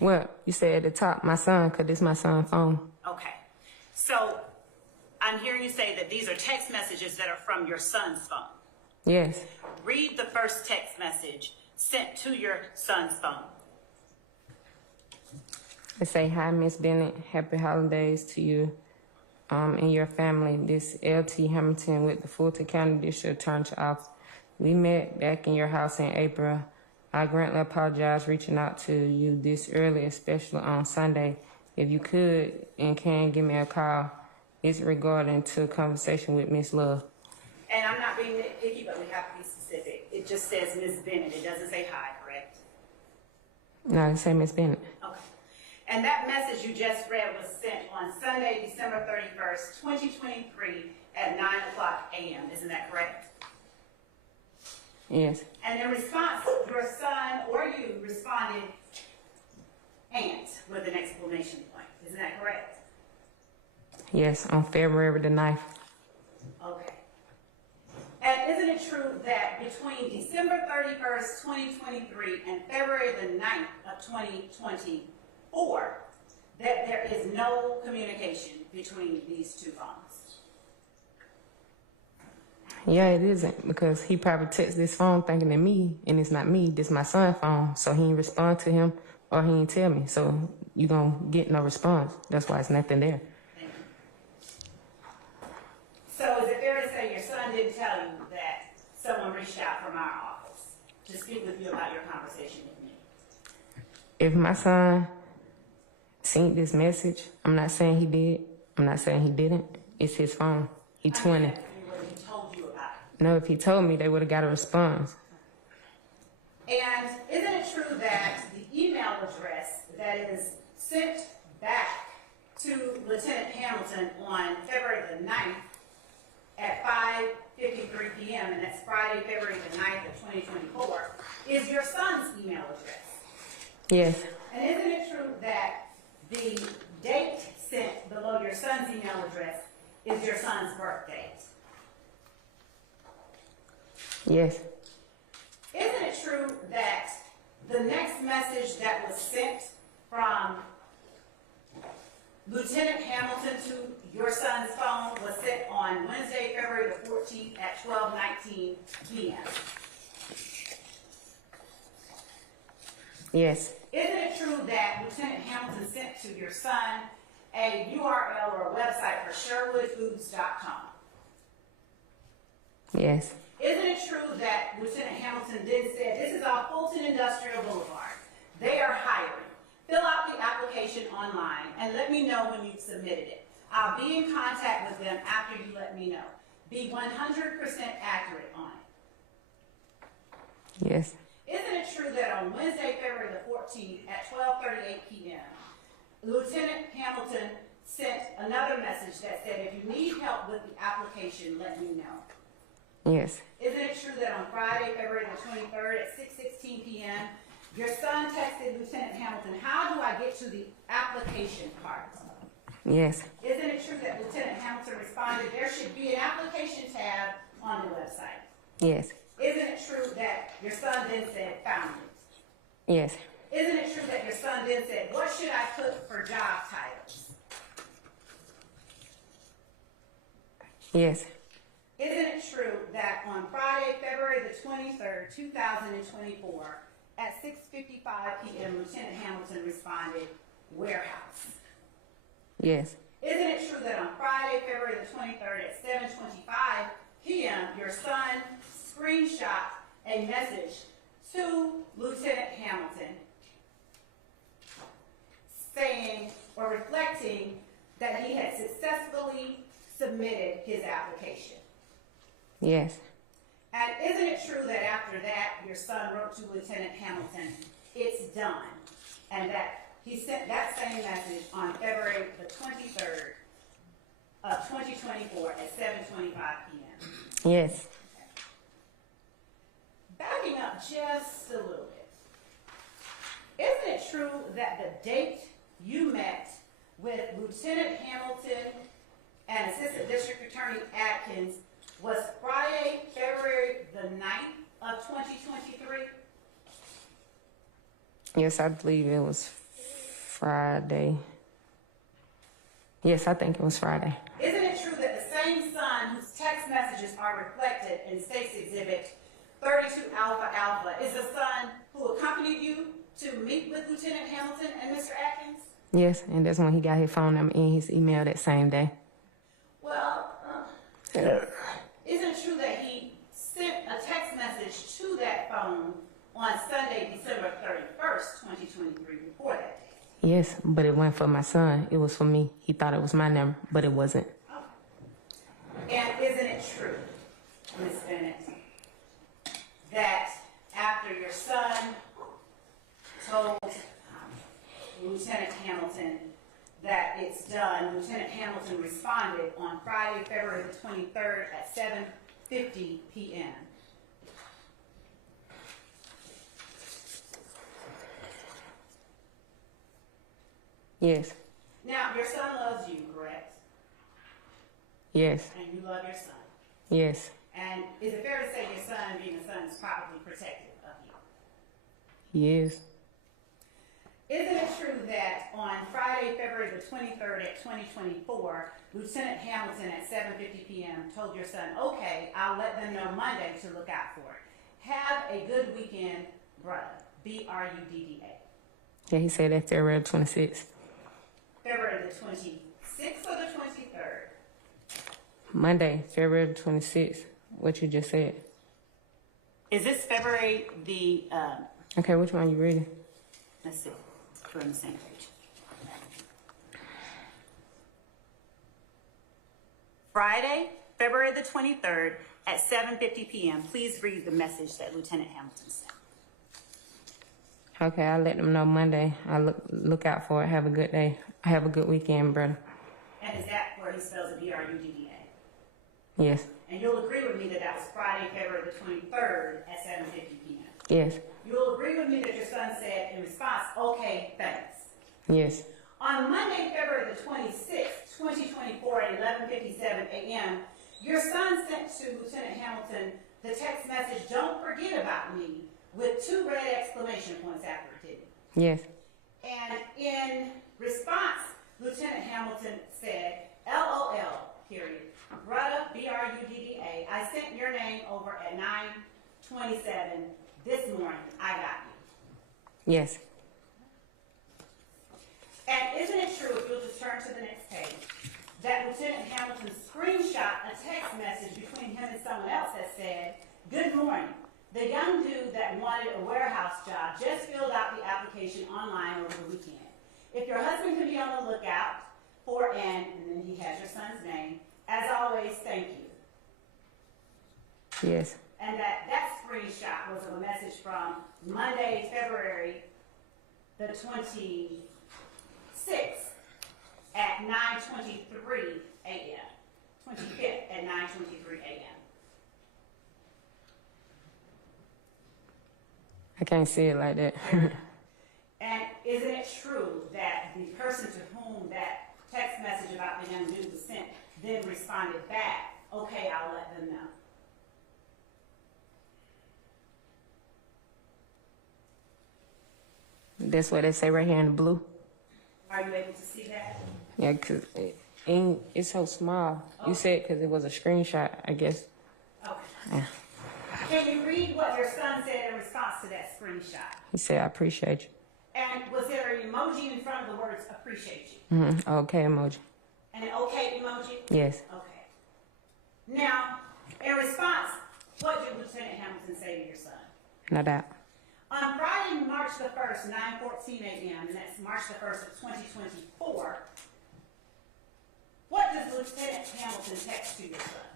Well, you said at the top, my son, because this is my son's phone. Okay. So I'm hearing you say that these are text messages that are from your son's phone. Yes. Read the first text message sent to your son's phone. It say, hi, Miss Bennett. Happy holidays to you and your family. This L.T. Hamilton with the Fulton County District Attorney's Office. We met back in your house in April. I greatly apologize reaching out to you this early, especially on Sunday. If you could and can give me a call, it's regarding to a conversation with Miss Love. And I'm not being nitpicky, but we have to be specific. It just says Ms. Bennett. It doesn't say hi, correct? No, it say Miss Bennett. Okay. And that message you just read was sent on Sunday, December 31st, 2023 at 9 o'clock a.m. Isn't that correct? Yes. And in response, your son or you responded, aunt, with an exclamation point. Isn't that correct? Yes, on February the 9th. Okay. And isn't it true that between December 31st, 2023 and February the 9th of 2024, that there is no communication between these two phones? Yeah, it isn't, because he probably texts this phone thinking that me, and it's not me, this my son's phone, so he ain't respond to him, or he ain't tell me, so you gonna get no response. That's why it's nothing there. Thank you. So is it fair to say your son didn't tell you that someone reached out from our office to speak with you about your conversation with me? If my son seen this message, I'm not saying he did, I'm not saying he didn't, it's his phone. He 20. No, if he told me, they would have got a response. And isn't it true that the email address that is sent back to Lieutenant Hamilton on February the 9th at 5:53 p.m., and that's Friday, February the 9th of 2024, is your son's email address? Yes. And isn't it true that the date sent below your son's email address is your son's birth date? Yes. Isn't it true that the next message that was sent from Lieutenant Hamilton to your son's phone was sent on Wednesday, February the 14th at 12:19 p.m.? Yes. Isn't it true that Lieutenant Hamilton sent to your son a URL or a website for SherwoodFoods.com? Yes. Isn't it true that Lieutenant Hamilton then said, this is our Fulton Industrial Boulevard. They are hiring. Fill out the application online and let me know when you've submitted it. I'll be in contact with them after you let me know. Be 100% accurate on it. Yes. Isn't it true that on Wednesday, February the 14th at 12:38 p.m., Lieutenant Hamilton sent another message that said, if you need help with the application, let me know? Yes. Isn't it true that on Friday, February the 23rd at 6:16 p.m., your son texted Lieutenant Hamilton, how do I get to the application part? Yes. Isn't it true that Lieutenant Hamilton responded, there should be an application tab on the website? Yes. Isn't it true that your son then said, found it? Yes. Isn't it true that your son then said, what should I put for job titles? Yes. Isn't it true that on Friday, February the 23rd, 2024, at 6:55 p.m., Lieutenant Hamilton responded, warehouse? Yes. Isn't it true that on Friday, February the 23rd, at 7:25 p.m., your son screenshot a message to Lieutenant Hamilton saying or reflecting that he had successfully submitted his application? Yes. And isn't it true that after that, your son wrote to Lieutenant Hamilton, "It's done," and that he sent that same message on February the 23rd of 2024 at 7:25 p.m.? Yes. Backing up just a little bit, isn't it true that the date you met with Lieutenant Hamilton and Assistant District Attorney Atkins was Friday, February the 9th of 2023? Yes, I believe it was Friday. Yes, I think it was Friday. Isn't it true that the same son whose text messages are reflected in State's Exhibit 32 Alpha Alpha is the son who accompanied you to meet with Lieutenant Hamilton and Mr. Atkins? Yes, and that's when he got his phone number and his email that same day. Well, isn't it true that he sent a text message to that phone on Sunday, December 31st, 2023, before that date? Yes, but it wasn't for my son. It was for me. He thought it was my number, but it wasn't. Okay. And isn't it true, Ms. Bennett, that after your son told Lieutenant Hamilton that it's done, Lieutenant Hamilton responded on Friday, February the 23rd at 7:50 p.m.? Yes. Now, your son loves you, correct? Yes. And you love your son. Yes. And is it fair to say your son, being a son, is probably protective of you? He is. Isn't it true that on Friday, February the 23rd at 2024, Lieutenant Hamilton at 7:50 p.m. told your son, "Okay, I'll let them know Monday to look out for it. Have a good weekend, brother." BRUDDA. Yeah, he said that February 26th. February the 26th or the 23rd? Monday, February 26th. What you just said. Is this February the, Okay, which one you reading? let's see, we're on the same page. Friday, February the 23rd at 7:50 p.m. Please read the message that Lieutenant Hamilton sent. Okay, I'll let them know Monday. I'll look out for it. Have a good day. Have a good weekend, brother. And is that where he spells it BRUDDA? Yes. And you'll agree with me that that was Friday, February the 23rd at 7:50 p.m. Yes. You'll agree with me that your son said in response, "Okay, thanks." Yes. On Monday, February the 26th, 2024 at 11:57 a.m., your son sent to Lieutenant Hamilton the text message, "Don't forget about me," with 2 red exclamation points after it, didn't it? Yes. And in response, Lieutenant Hamilton said, "LOL, period. Brudda, BRUDDA, I sent your name over at 9:27 this morning. I got you." Yes. And isn't it true, if you'll just turn to the next page, that Lieutenant Hamilton screenshot a text message between him and someone else that said, "Good morning. The young dude that wanted a warehouse job just filled out the application online over the weekend. If your husband can be on the lookout for and then he has your son's name. As always, thank you." Yes. And that screenshot was of a message from Monday, February the 26th at 9:23 a.m. 25th at 9:23 a.m. I can't see it like that. And isn't it true that the person to whom that text message about the young dude was sent then responded back, "Okay, I'll let them know"? That's what they say right here in the blue. Are you able to see that? Yeah, because it's so small. You said because it was a screenshot, I guess. Okay. Yeah. Can you read what your son said in response to that screenshot? He said, "I appreciate you." And was there an emoji in front of the words "appreciate you"? Okay emoji. And an okay emoji? Yes. Okay. Now, in response, what did Lieutenant Hamilton say to your son? No doubt. On Friday, March the 1st, 9:14 a.m., and that's March the 1st of 2024, what does Lieutenant Hamilton text to your son?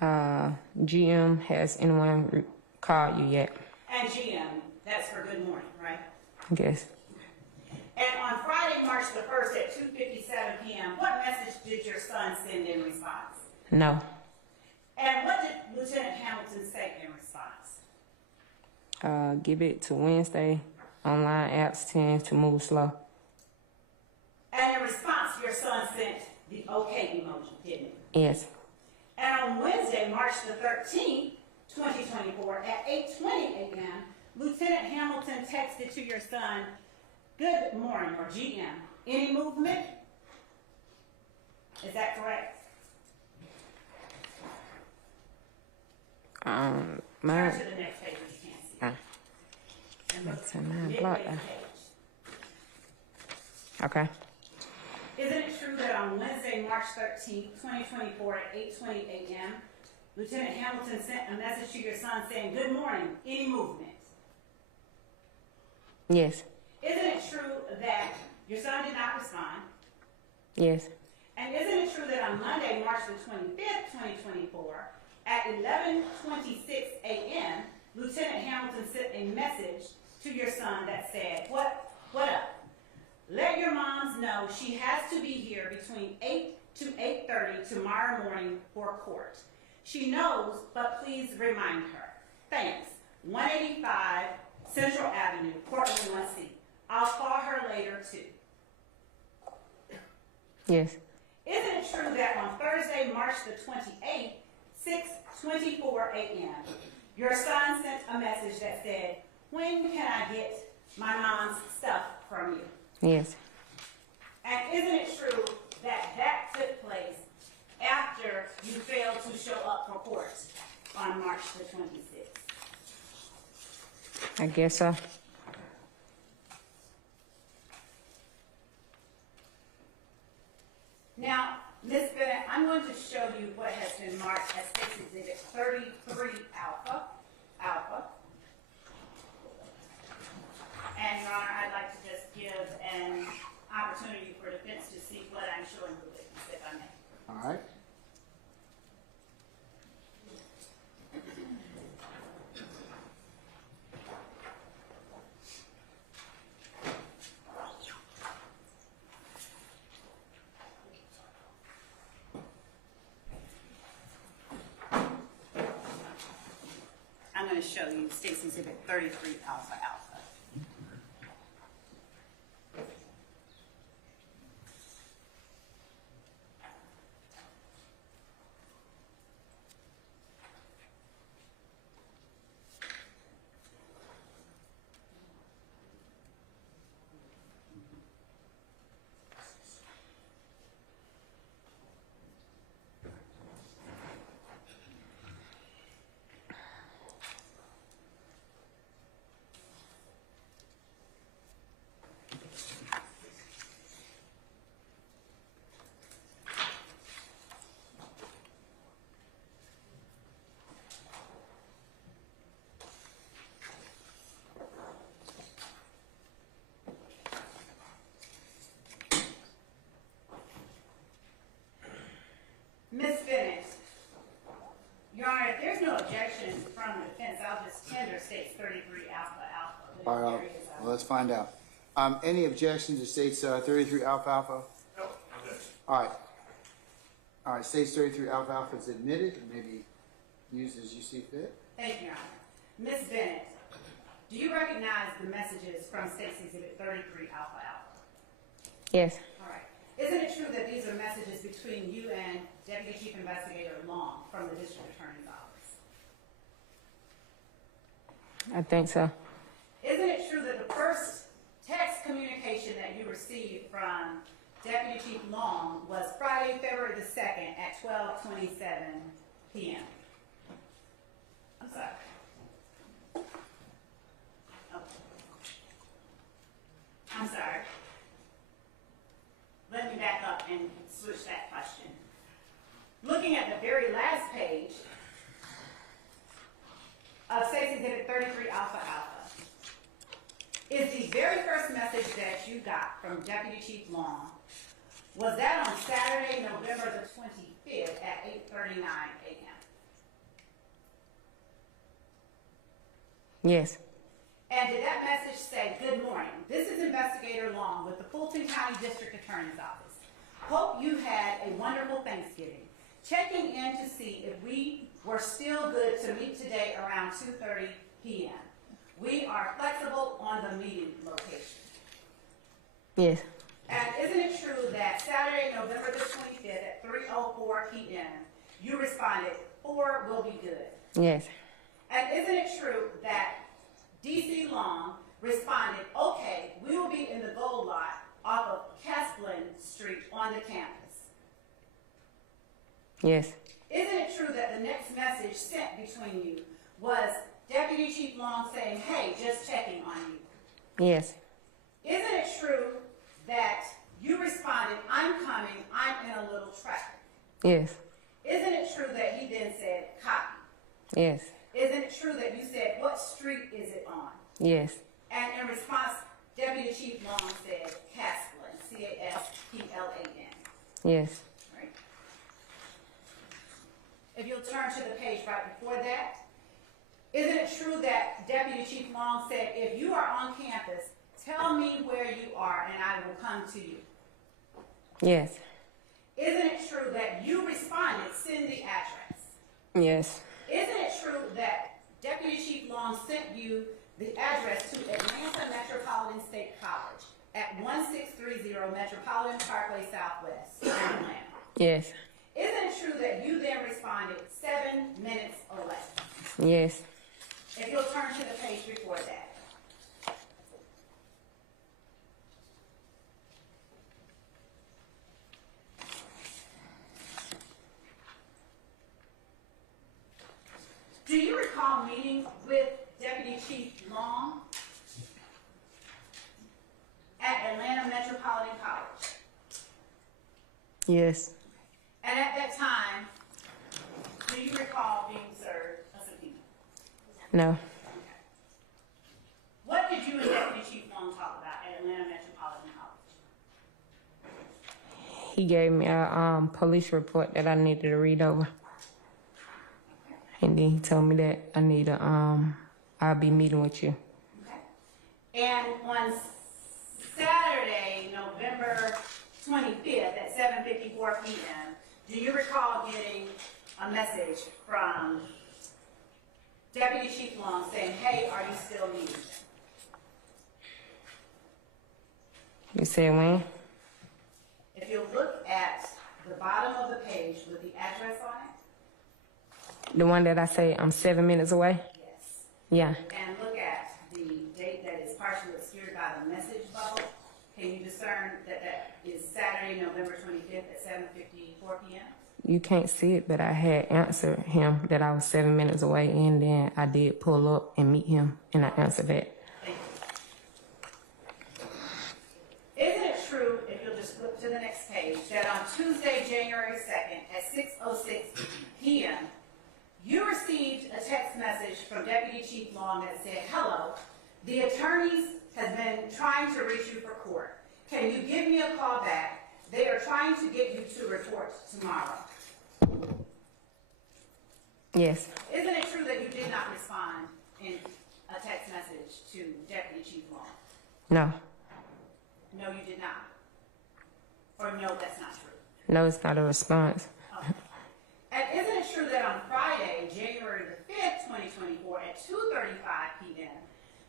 GM, has anyone called you yet? And GM, that's for good morning, right? Yes. And on Friday, March the 1st at 2:57 p.m., what message did your son send in response? No. And what did Lieutenant Hamilton say in response? Give it to Wednesday. Online apps tend to move slow. And in response, your son sent the okay emoji, didn't he? Yes. And on Wednesday, March the 13th, 2024, at 8:20 a.m., Lieutenant Hamilton texted to your son, "Good morning," or GM. Any movement? Is that correct? Turn to the next page if you can't see. And look, midway page. Okay. Isn't it true that on Wednesday, March 13th, 2024 at 8:20 a.m., Lieutenant Hamilton sent a message to your son saying, "Good morning, any movement?" Yes. Isn't it true that your son did not respond? Yes. And isn't it true that on Monday, March the 25th, 2024, at 11:26 a.m., Lieutenant Hamilton sent a message to your son that said, what up? Let your moms know she has to be here between 8 to 8:30 tomorrow morning for court. She knows, but please remind her. Thanks. 185 Central Avenue, Portland, 1C. I'll call her later too. Yes. Isn't it true that on Thursday, March the 28th, 6:24 a.m., your son sent a message that said, "When can I get my mom's stuff from you?" Yes. And isn't it true that that took place after you failed to show up for court on March the 26th? I guess so. Now, Ms. Bennett, I'm going to show you what has been marked as State's Exhibit 33 Alpha. And, Your Honor, I'd like to just give an opportunity for defense to see what I'm showing the witness, if I may. All right. I'm going to show you State's Exhibit 33 Alpha. Ms. Bennett, Your Honor, if there's no objection from the defense, I'll just tender State's 33 Alpha. All right. Well, let's find out. Any objection to State's 33 Alpha? No, I'm good. All right. All right. State's 33 Alpha is admitted and may be used as you see fit. Thank you, Your Honor. Ms. Bennett, do you recognize the messages from State's Exhibit 33 Alpha? Yes. All right. Isn't it true that these are messages between you and Deputy Chief Investigator Long from the District Attorney's Office? I think so. Isn't it true that the first text communication that you received from Deputy Chief Long was Friday, February the 2nd at 12:27 p.m.? I'm sorry. Oh. I'm sorry. Let me back up and switch that question. Looking at the very last page of State's Exhibit 33 Alpha, is the very first message that you got from Deputy Chief Long, was that on Saturday, November the 25th at 8:39 a.m.? Yes. And did that message say, "Good morning, this is Investigator Long with the Fulton County District Attorney's Office. Hope you had a wonderful Thanksgiving. Checking in to see if we were still good to meet today around 2:30 p.m. We are flexible on the meeting location." Yes. And isn't it true that Saturday, November the 25th at 3:04 p.m., you responded, "4 will be good"? Yes. And isn't it true that DC Long responded, "Okay, we will be in the gold lot off of Casplin Street on the campus"? Yes. Isn't it true that the next message sent between you was Deputy Chief Long saying, "Hey, just checking on you"? Yes. Isn't it true that you responded, "I'm coming, I'm in a little traffic"? Yes. Isn't it true that he then said, "Copy"? Yes. Isn't it true that you said, "What street is it on"? Yes. And in response, Deputy Chief Long said, "Casplin, Casplin." Yes. Right? If you'll turn to the page right before that, isn't it true that Deputy Chief Long said, "If you are on campus, tell me where you are and I will come to you"? Yes. Isn't it true that you responded, "Send the address"? Yes. Isn't it true that Deputy Chief Long sent you the address to Atlanta Metropolitan State College at 1630 Metropolitan Parkway Southwest in Atlanta? Yes. Isn't it true that you then responded, 7 minutes away? Yes. If you'll turn to the page before that. Do you recall meeting with Deputy Chief Long at Atlanta Metropolitan College? Yes. And at that time, do you recall being served a subpoena? No. What did you and Deputy Chief Long talk about at Atlanta Metropolitan College? He gave me a police report that I needed to read over. And then he told me that I need I'll be meeting with you. Okay. And on Saturday, November 25th at 7:54 p.m., do you recall getting a message from Deputy Chief Long saying, "Hey, are you still meeting?" You said when? If you look at the bottom of the page with the address on it, The one that I say I'm 7 minutes away? yes. Yeah. And look at the date that is partially obscured by the message bubble. Can you discern that that is Saturday, November 25th at 7:54 p.m.? You can't see it, but I had answered him that I was 7 minutes away, and then I did pull up and meet him, and I answered that. Thank you. Isn't it true, if you'll just flip to the next page, that on Tuesday, January 2nd at 6:06 p.m., you received a text message from Deputy Chief Long that said, "Hello, the attorneys has been trying to reach you for court. Can you give me a call back? They are trying to get you to report tomorrow." Yes. Isn't it true that you did not respond in a text message to Deputy Chief Long? No. No, you did not. Or no, that's not true. No, it's not a response. Okay. And isn't it true that on Friday, January the 5th, 2024, at 2:35 p.m.,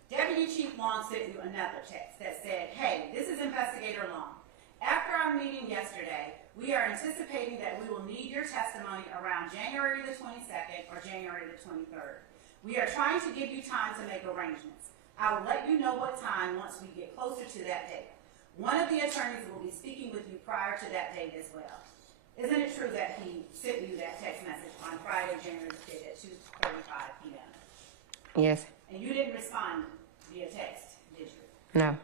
Deputy Chief Long sent you another text that said, "Hey, this is Investigator Long. After our meeting yesterday, we are anticipating that we will need your testimony around January the 22nd or January the 23rd. We are trying to give you time to make arrangements. I will let you know what time once we get closer to that date. One of the attorneys will be speaking with you prior to that date as well." Isn't it true that he sent you that text message on Friday, January the 5th at 2:35 p.m.? Yes. And you didn't respond via text, did you? No.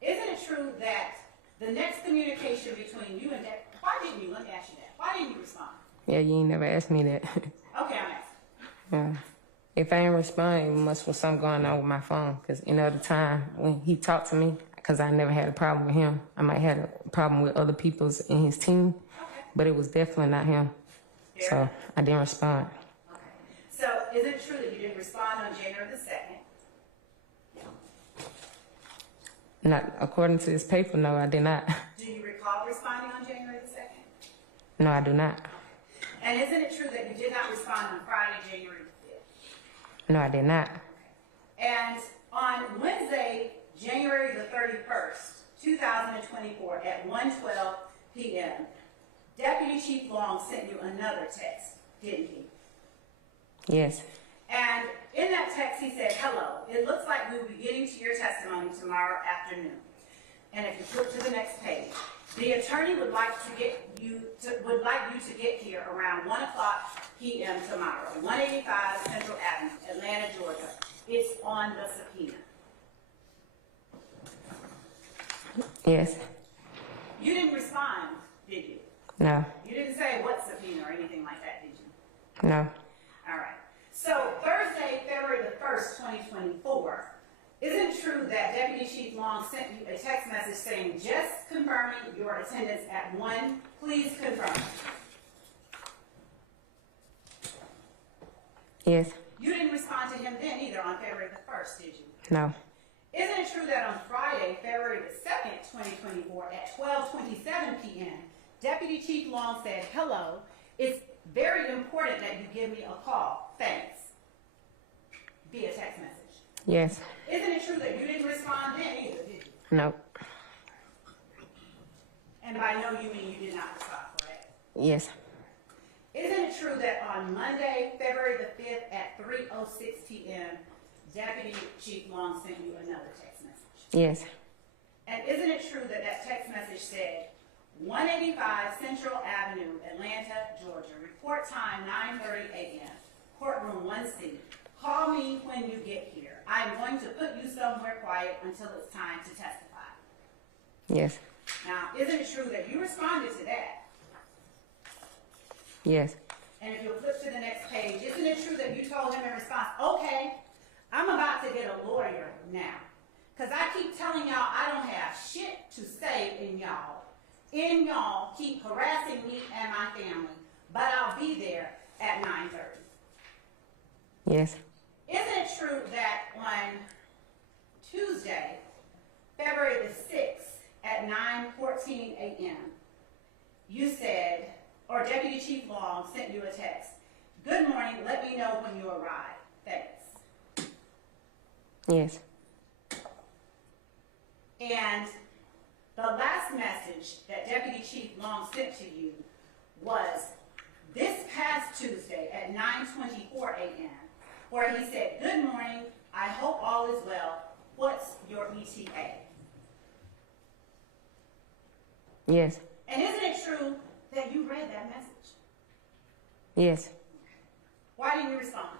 Isn't it true that the next communication between you and why didn't you, let me ask you that, why didn't you respond? Yeah, you ain't never asked me that. Okay, I'm asking. Yeah. If I ain't respond, it must be something going on with my phone. Because the time when he talked to me, because I never had a problem with him, I might have a problem with other people's in his team, but it was definitely not him. So I didn't respond. Okay. So is it true that you didn't respond on January the 2nd? Not according to this paper, no, I did not. Do you recall responding on January the 2nd? No, I do not. And isn't it true that you did not respond on Friday, January the 5th? No, I did not. And on Wednesday, January the 31st, 2024 at 1:12 p.m., Deputy Chief Long sent you another text, didn't he? Yes. And in that text, he said, "Hello, it looks like we will be getting to your testimony tomorrow afternoon." And if you flip to the next page, the attorney would like you to get here around 1:00 p.m. tomorrow, 185 Central Avenue, Atlanta, Georgia. It's on the subpoena. Yes. You didn't respond, did you? No. You didn't say what subpoena or anything like that, did you? No. All right. So Thursday, February the 1st, 2024, isn't it true that Deputy Chief Long sent you a text message saying, "Just confirming your attendance at 1, please confirm"? Yes. You didn't respond to him then either on February the 1st, did you? No. Isn't it true that on Friday, February the 2nd, 2024, at 12:27 p.m., Deputy Chief Long said, "Hello, it's very important that you give me a call. Thanks." Via text message. Yes. Isn't it true that you didn't respond then either, did you? No. And by no, you mean you did not respond, correct? Yes. Isn't it true that on Monday, February the 5th at 3:06 p.m., Deputy Chief Long sent you another text message? Yes. And isn't it true that that text message said, 185 Central Avenue, Atlanta, Georgia, report time 9:30 a.m., courtroom 1C. Call me when you get here. I'm going to put you somewhere quiet until it's time to testify. Yes. Now, isn't it true that you responded to that? Yes. And if you'll flip to the next page, isn't it true that you told him in response, "Okay, I'm about to get a lawyer now, because I keep telling y'all I don't have shit to say in y'all. Y'all keep harassing me and my family, but I'll be there at 9:30. Yes. Isn't it true that on Tuesday, February the 6th at 9:14 a.m., you said, or Deputy Chief Long sent you a text, "Good morning, let me know when you arrive. Thanks." Yes. And the last message that Deputy Chief Long sent to you was this past Tuesday at 9:24 a.m., where he said, "Good morning, I hope all is well. What's your ETA?" Yes. And isn't it true that you read that message? Yes. Why didn't you respond?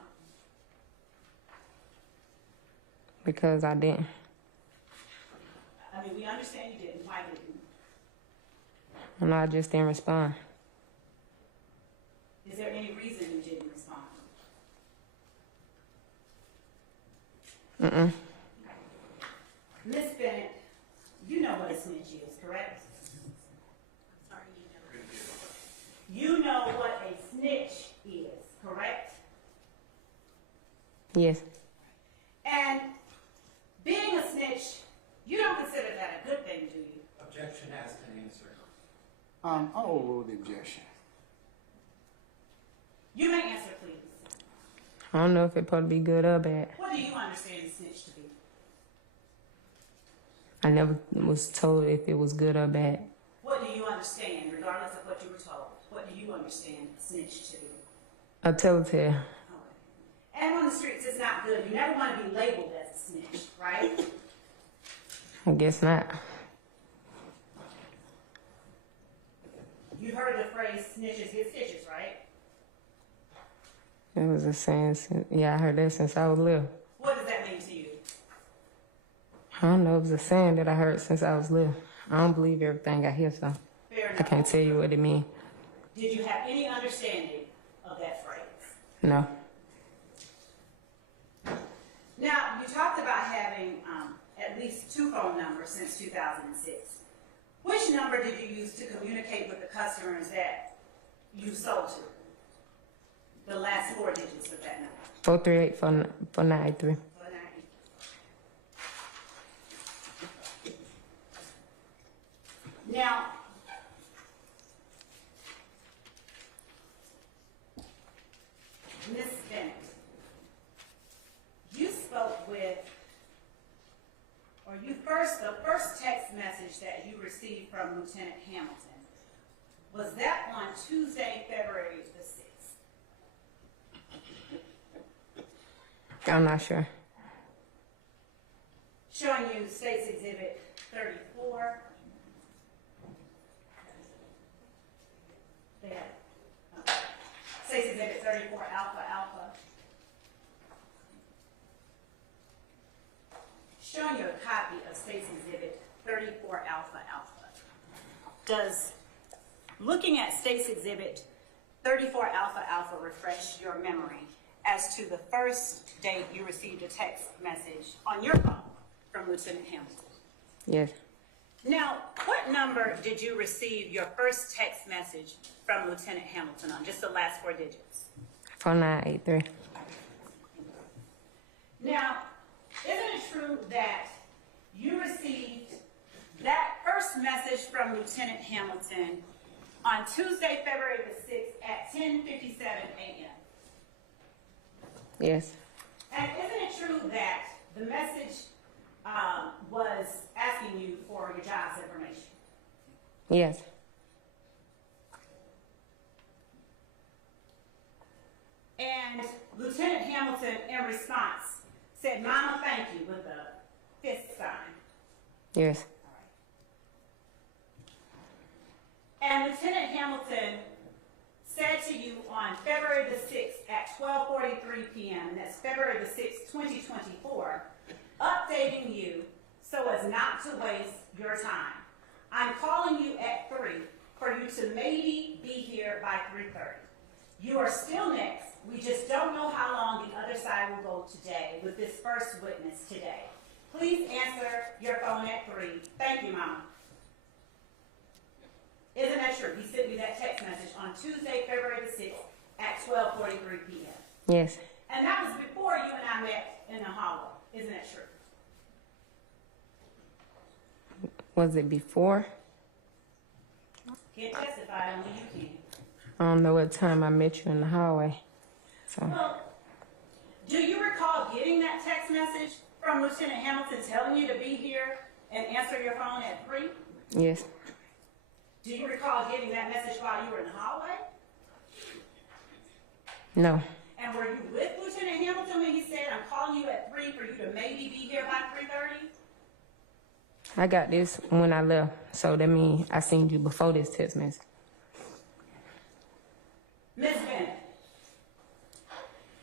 Because I didn't. I mean, we understand you didn't. Why didn't you? And I just didn't respond. Is there any reason you didn't respond? Mm-mm. Miss Bennett, you know what a snitch is, correct? Sorry, You know what a snitch is, correct? Yes. And being a snitch, you don't consider that a good thing, do you? Objection has been answered. I'll overrule the objection. You may answer, please. I don't know if it's supposed to be good or bad. What do you understand a snitch to be? I never was told if it was good or bad. What do you understand, regardless of what you were told? What do you understand a snitch to be? A telltale. Okay. And on the streets, it's not good. You never want to be labeled as a snitch, right? I guess not. You heard the phrase snitches get stitches, right? It was a saying. Yeah, I heard that since I was little. What does that mean to you? I don't know. It was a saying that I heard since I was little. I don't believe everything I hear, so Fair enough. I can't tell you what it means. Did you have any understanding of that phrase? No. Now, you talked about having at least 2 phone numbers since 2006. Which number did you use to communicate with the customers that you sold to? The last 4 digits of that number. 438-4983. the first text message that you received from Lieutenant Hamilton, was that on Tuesday, February the 6th? I'm not sure. Showing you State's Exhibit 34. State's Exhibit 34, Alpha Alpha. Showing you a copy of State's Exhibit 34, Alpha Alpha. Does looking at State's Exhibit 34, Alpha Alpha refresh your memory as to the first date you received a text message on your phone from Lieutenant Hamilton? Yes. Now, what number did you receive your first text message from Lieutenant Hamilton on? Just the last 4 digits. 4983. Now, isn't it true that you received that first message from Lieutenant Hamilton on Tuesday, February the 6th at 10:57 a.m.? Yes. And isn't it true that the message was asking you for your job's information? Yes. And Lieutenant Hamilton, in response, said, "Mama, thank you," with a fist sign. Yes. And Lieutenant Hamilton said to you on February the 6th at 12:43 p.m., and that's February the 6th, 2024, updating you so as not to waste your time. "I'm calling you at 3 for you to maybe be here by 3:30. You are still next. We just don't know how long the other side will go today with this first witness today. Please answer your phone at 3. Thank you, Mama." Isn't that true? He sent you that text message on Tuesday, February the 6th at 12:43 p.m. Yes. And that was before you and I met in the hallway. Isn't that true? Was it before? Can't testify, only you can. I don't know what time I met you in the hallway. So Well, do you recall getting that text message from Lieutenant Hamilton telling you to be here and answer your phone at 3? yes. Do you recall getting that message while you were in the hallway? No. And were you with Lieutenant Hamilton when he said, "I'm calling you at 3 for you to maybe be here by 3:30? I got this when I left. So that means I seen you before this text message. Ms. Bennett,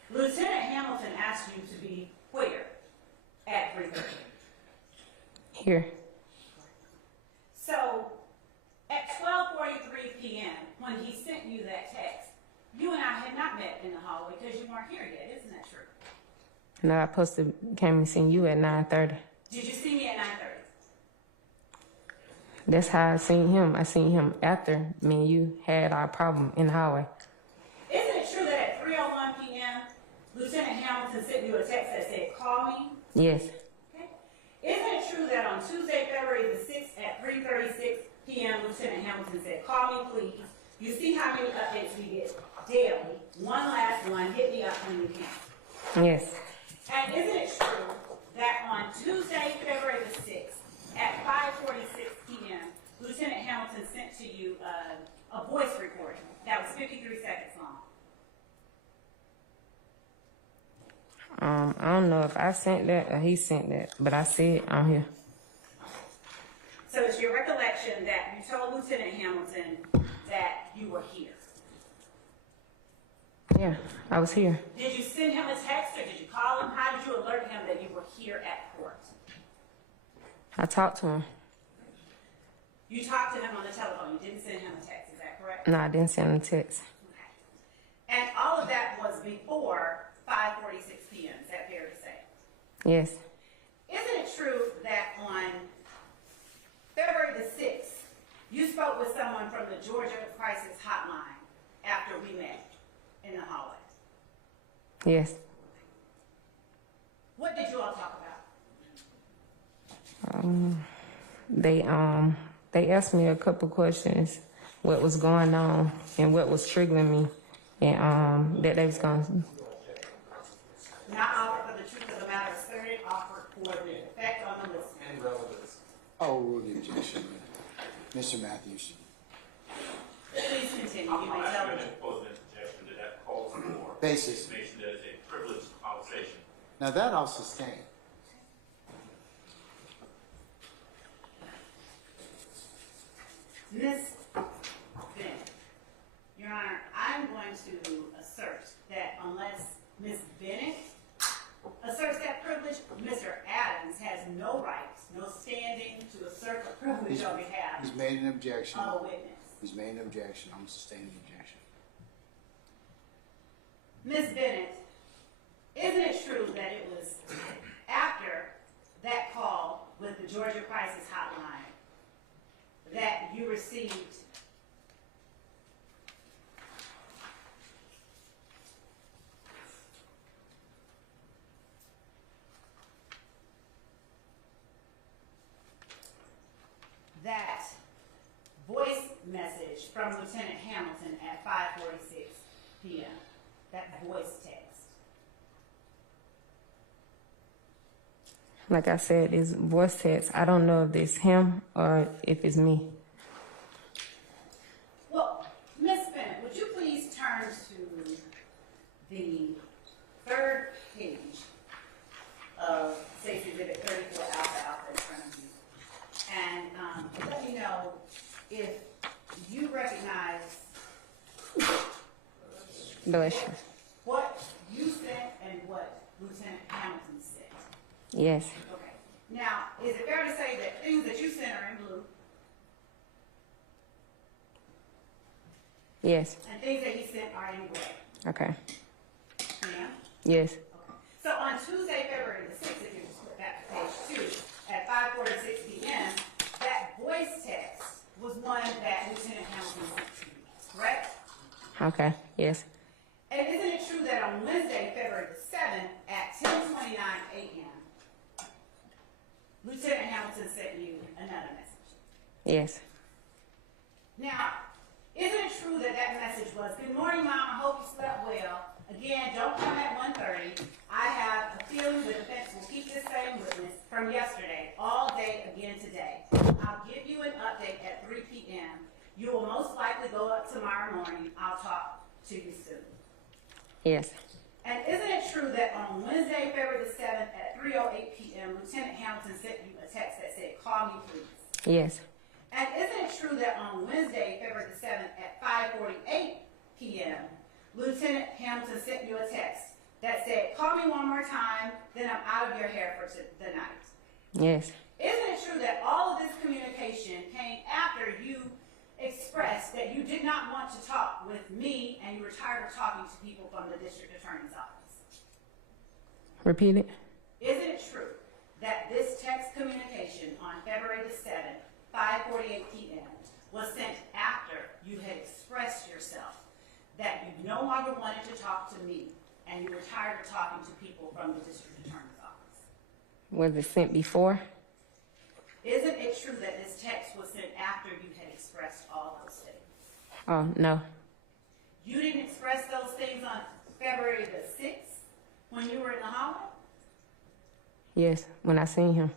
Lieutenant Hamilton asked you to be where at 3:30? Here. So at 12:43 p.m., when he sent you that text, you and I had not met in the hallway because you weren't here yet. Isn't that true? No, I supposed to came and seen you at 9:30. Did you see me at 9:30? That's how I seen him. I seen him after me and you had our problem in the hallway. Isn't it true that at 3:01 p.m., Lieutenant Hamilton sent you a text that said, "Call me"? Yes. Okay. Isn't it true that on Tuesday, February the 6th at 3:36 p.m., Lieutenant Hamilton said, "Call me, please"? You see how many updates we get daily. One last one, hit me up when you can. Yes. And isn't it true that on Tuesday, February the 6th at 5:46 p.m., Lieutenant Hamilton sent to you a voice recording that was 53 seconds long? I don't know if I sent that or he sent that, but I see it on here. So it's your recollection that you told Lieutenant Hamilton that you were here. Yeah, I was here. Did you send him a text or did you call him? How did you alert him that you were here at court? I talked to him. You talked to him on the telephone. You didn't send him a text. Is that correct? No, I didn't send him a text. Okay. And all of that was before 5:46 p.m. Is that fair to say? Yes. Isn't it true that on February the 6th, you spoke with someone from the Georgia Crisis Hotline after we met in the hallway? Yes. What did you all talk about? They asked me a couple questions, what was going on and what was triggering me, and that they was going. Not offered for the truth of the matter asserted, offered for the effect on the listener. And relevance. I'll rule the objection. Mr. Matthews. Please continue. You I'm may tell asking me. an opposing objection that calls for Basis. information that is a privileged conversation. Now that I'll sustain. Ms. Bennett, Your Honor, I'm going to assert that unless Ms. Bennett asserts that privilege, Mr. Adams has no right, no standing to assert the privilege on behalf He's made an objection. of a witness. He's made an objection. I'm sustaining the objection. Ms. Bennett, isn't it true that it was after that call with the Georgia Crisis Hotline that you received that voice message from Lieutenant Hamilton at 5:46 p.m., that voice text? Like I said, it's voice text. I don't know if it's him or if it's me. Well, Ms. Bennett, would you please turn to the third page of State's Exhibit 34 Alpha in front of you, and let me know if you recognize Bless you. what you sent and what Lieutenant Hamilton sent. Yes. Okay. Now, is it fair to say that things that you sent are in blue Yes. and things that he sent are in gray? Okay. Ma'am? Yes. So on Tuesday, February the 6th, if you flip back to page 2, at 5:46 p.m., that voice text was one that Lieutenant Hamilton sent to you, correct? Okay. Yes. And isn't it true that on Wednesday, February the 7th, at 10:29 a.m., Lieutenant Hamilton sent you another message? Yes. Now, isn't it true that that message was, "Good morning, Mom, I hope you slept well. Again, don't come at 1:30. I have a feeling the defense will keep this same witness from yesterday all day again today. I'll give you an update at 3 p.m. You will most likely go up tomorrow morning. I'll talk to you soon." Yes. And isn't it true that on Wednesday, February the 7th at 3:08 p.m., Lieutenant Hamilton sent you a text that said, "Call me, please"? Yes. And isn't it true that on Wednesday, February the 7th at 5:48 p.m., Lieutenant Hamilton sent you a text that said, "Call me one more time, then I'm out of your hair for the night"? Yes. Isn't it true that all of this communication came after you expressed that you did not want to talk with me and you were tired of talking to people from the district attorney's office? Repeat it. Isn't it true that this text communication on February the 7th, 5:48 p.m., was sent after you had expressed yourself that you no longer wanted to talk to me and you were tired of talking to people from the district attorney's office? Was it sent before? Isn't it true that this text was sent after you had expressed all those things? Oh, no. You didn't express those things on February the 6th when you were in the hallway? Yes. When I seen him.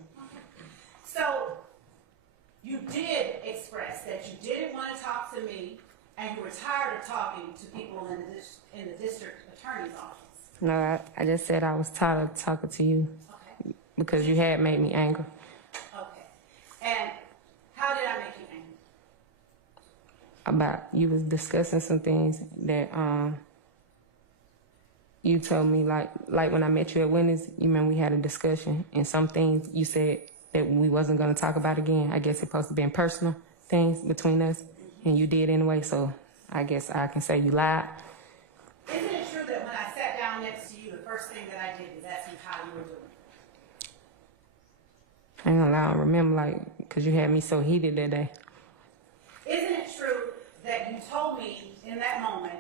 So you did express that you didn't want to talk to me and you were tired of talking to people in the district attorney's office. No, I just said I was tired of talking to you Okay. because you had made me angry. Okay. And how did I make you angry? About you was discussing some things that you told me like when I met you at Wendy's, you remember we had a discussion and some things you said that we wasn't going to talk about again. I guess it's supposed to be personal things between us, and you did anyway, so I guess I can say you lied. Isn't it true that when I sat down next to you, the first thing that I did was ask you how you were doing? I ain't gonna lie, I don't remember, because you had me so heated that day. Isn't it true that you told me in that moment,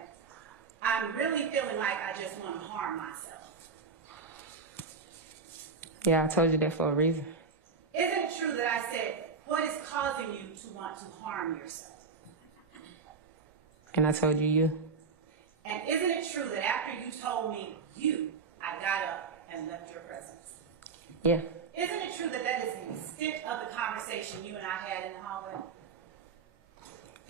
"I'm really feeling like I just want to harm myself"? Yeah, I told you that for a reason. Isn't it true that I said, "What is causing you to want to harm yourself"? And I told you. And isn't it true that after you told me you, I got up and left your presence? Yeah. Isn't it true that that is the extent of the conversation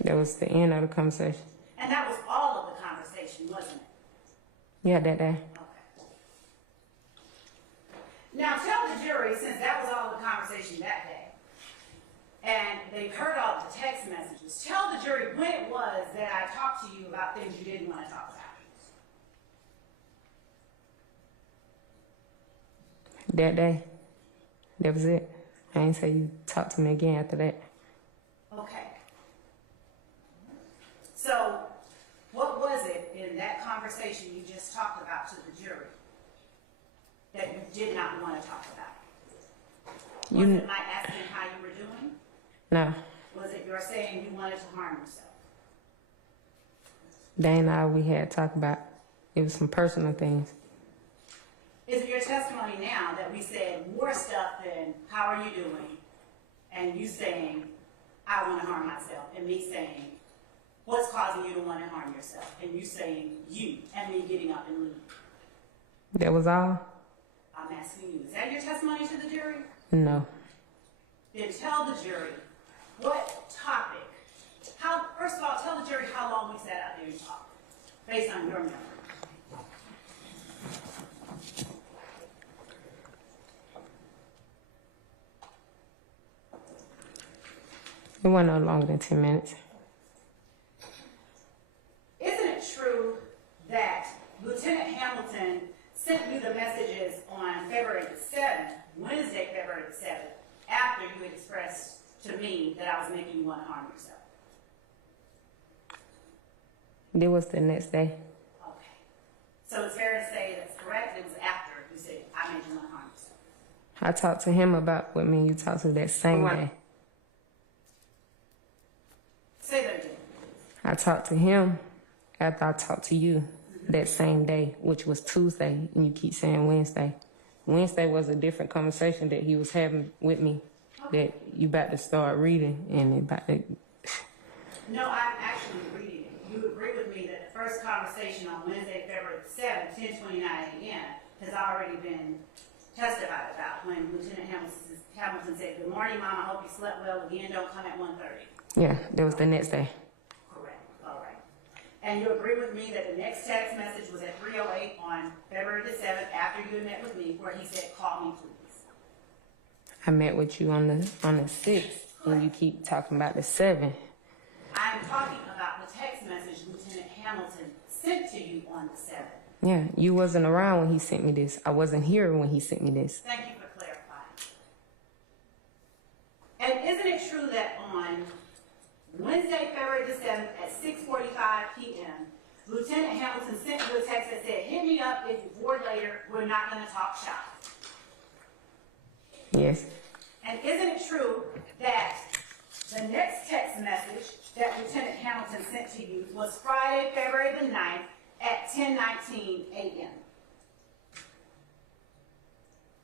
That was the end of the conversation. And that was all of the conversation, wasn't it? Yeah, that day. Okay. Now tell the jury, since that was all the conversation that day, and they've heard all the text messages, tell the jury when it was that I talked to you about things you didn't want to talk about. That day. That was it. I ain't say you talk to me again after that. Okay. So, what was it in that conversation you just talked about to the jury that you did not want to talk about? Was it my asking how you were doing? No. Was it your saying you wanted to harm yourself? That ain't all we had to talk about. It was some personal things. Is it your testimony now that we said more stuff than how are you doing, and you saying I want to harm myself, and me saying what's causing you to want to harm yourself, and you saying you, and me getting up and leaving? That was all? I'm asking you, is that your testimony to the jury? No. Then tell the jury what topic. First of all, tell the jury how long we sat out there and talked, based on your memory. It wasn't no longer than 10 minutes. Isn't it true that Lieutenant Hamilton sent you the messages on February the 7th, Wednesday, February the 7th, after you expressed to me that I was making you want to harm yourself? It was the next day. Okay. So it's fair to say that's correct? It was after you said, I made you want to harm yourself. I talked to him about what me and you talked to that same day. Say that again. I talked to him after I talked to you that same day, which was Tuesday, and you keep saying Wednesday. Wednesday was a different conversation that he was having with me that you about to start reading and about to... No, I'm actually reading it. You agree with me that the first conversation on Wednesday, February 7th, 10:29 a.m. has already been testified about when Lieutenant Hamilton said, "Good morning, Mom. I hope you slept well. Again, don't come at 1:30. Yeah, that was the next day. Correct. All right. And you agree with me that the next text message was at 3:08 on February the 7th after you had met with me, where he said, "Call me, please." I met with you on the 6th, and you keep talking about the 7th. I'm talking about the text message Lieutenant Hamilton sent to you on the 7th. Yeah, you wasn't around when he sent me this. I wasn't here when he sent me this. Thank you for clarifying. And isn't it true that on Wednesday, February the 7th at 6:45 p.m., Lieutenant Hamilton sent you a text that said, "Hit me up if you're bored later. We're not going to talk shop." Yes. And isn't it true that the next text message that Lieutenant Hamilton sent to you was Friday, February the 9th at 10:19 a.m.?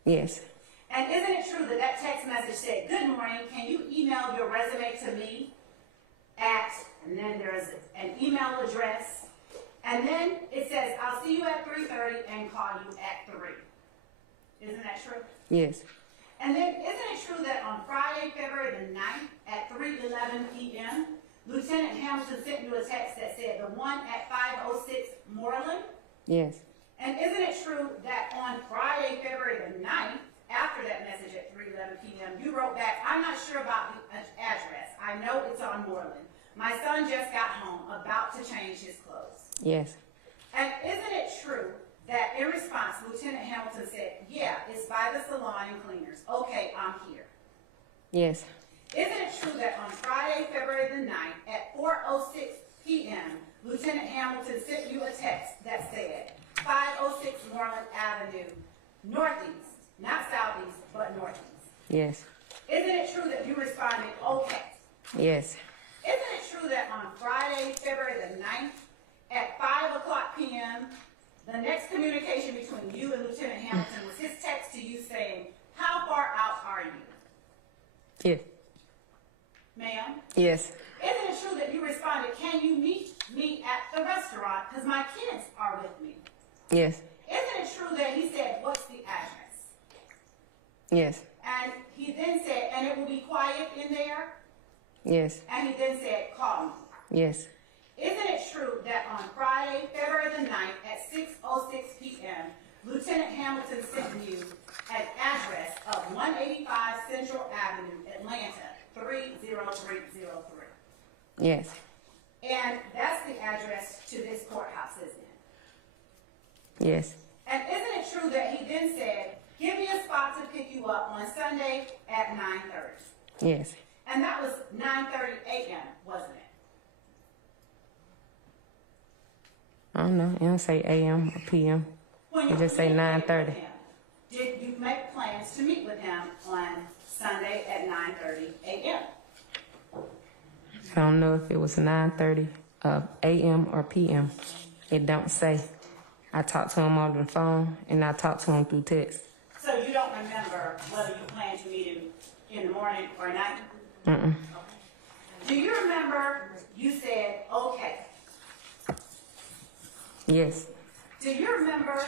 Yes. And isn't it true that that text message said, "Good morning, can you email your resume to me at," and then there's an email address, and then it says, "I'll see you at 3:30 and call you at 3." Isn't that true? Yes. And then isn't it true that on Friday, February the 9th at 3:11 p.m., Lieutenant Hamilton sent you a text that said, "The one at 506 Moreland"? Yes. And isn't it true that on Friday, February the 9th, after that message at 3:11 p.m., you wrote back, "I'm not sure about the address. I know it's on Moreland. My son just got home, about to change his clothes." Yes. And isn't it true that in response, Lieutenant Hamilton said, "Yeah, it's by the salon and cleaners. Okay, I'm here." Yes. Isn't it true that on Friday, February the 9th at 4:06 p.m., Lieutenant Hamilton sent you a text that said, 506 Moreland Avenue, northeast, not southeast, but northeast? Yes. Isn't it true that you responded, "Okay"? Yes. Isn't it true that on Friday, February the 9th at 5:00 p.m., the next communication between you and Lieutenant Hamilton was his text to you saying, "How far out are you?" Yes. Ma'am? Yes. Isn't it true that you responded, "Can you meet me at the restaurant because my kids are with me"? Yes. Isn't it true that he said, "What's the address?" Yes. And he then said, "And it will be quiet in there"? Yes. And he then said, "Call me." Yes. Isn't it true that on Friday, February the 9th at 6:06 p.m., Lieutenant Hamilton sent you an address of 185 Central Avenue, Atlanta, 30303? Yes. And that's the address to this courthouse, isn't it? Yes. And isn't it true that he then said, give me a spot to pick you up on Sunday at 9:30? Yes. And that was 9:30 a.m., wasn't it? I don't know. It don't say AM or PM. When you It just say communicated 9:30. with him, did you make plans to meet with him on Sunday at 9:30 a.m.? I don't know if it was 9:30 AM or PM. It don't say. I talked to him on the phone and I talked to him through text. So you don't remember whether you planned to meet him in the morning or night? Mm-mm. Do you remember you said, okay? Yes. Do you remember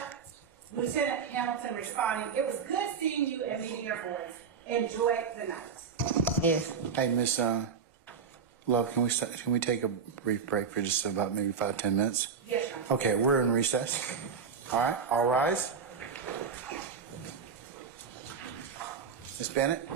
Lieutenant Hamilton responding, it was good seeing you and meeting your boys. Enjoy the night. Yes. Hey, Miss Love, can we take a brief break for just about maybe 5-10 minutes? Yes, sir. Okay, we're in recess. All right, all rise. Miss Bennett?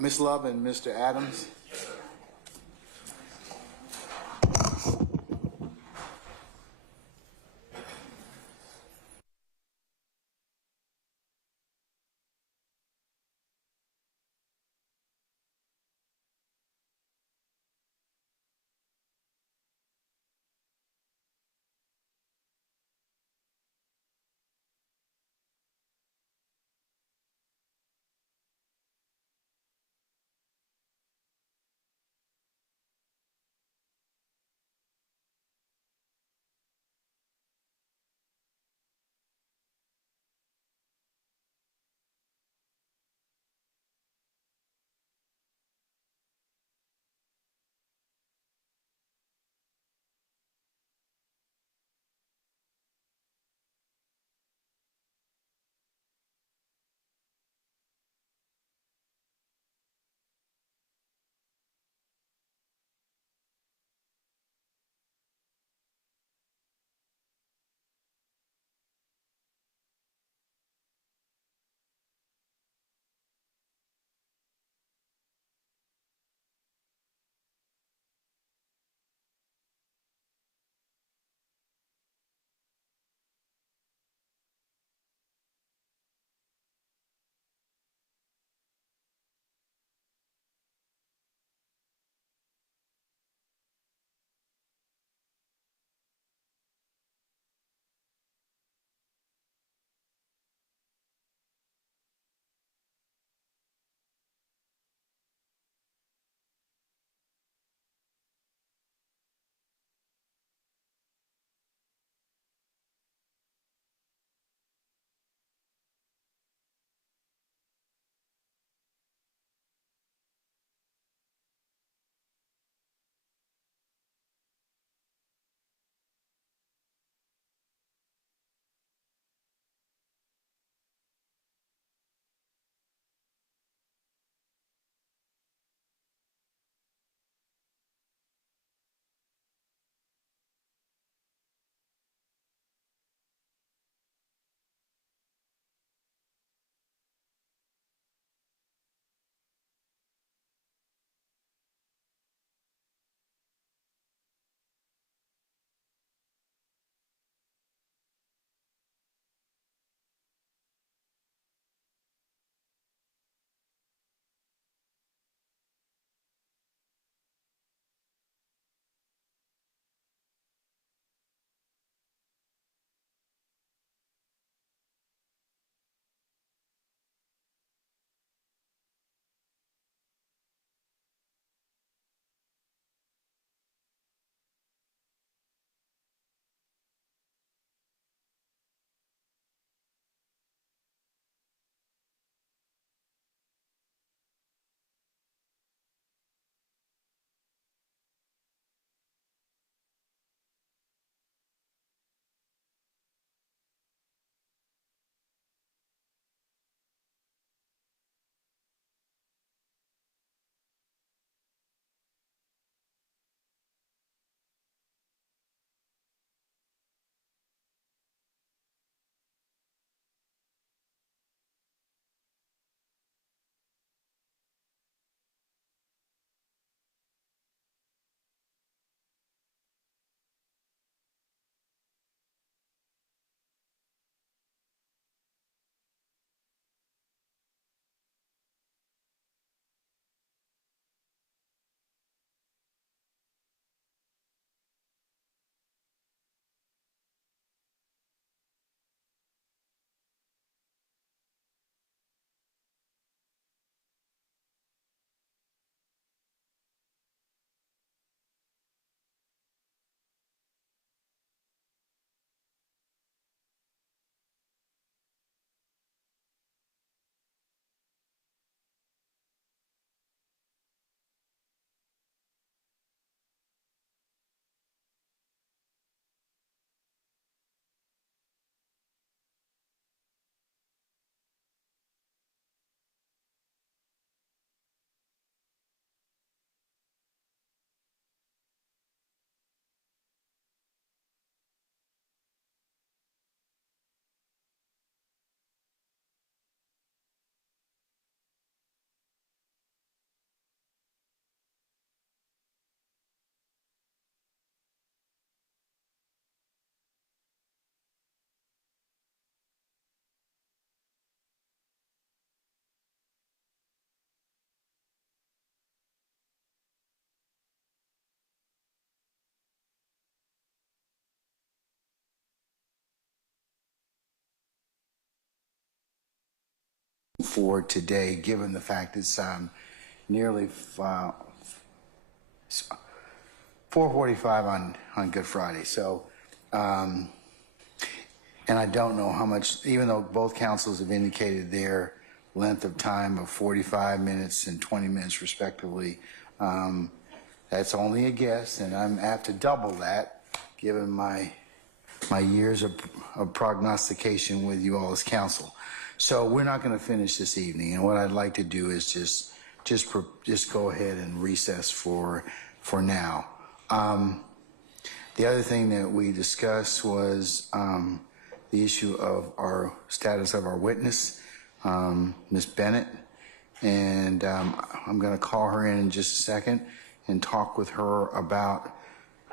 Ms. Love and Mr. Adams. forward today, given the fact it's nearly 4:45 on Good Friday. So, and I don't know how much, even though both councils have indicated their length of time of 45 minutes and 20 minutes respectively, that's only a guess, and I'm apt to double that, given my years of prognostication with you all as council. So we're not going to finish this evening, and what I'd like to do is just go ahead and recess for now. The other thing that we discussed was the issue of our status of our witness, Ms. Bennett, and I'm going to call her in just a second and talk with her about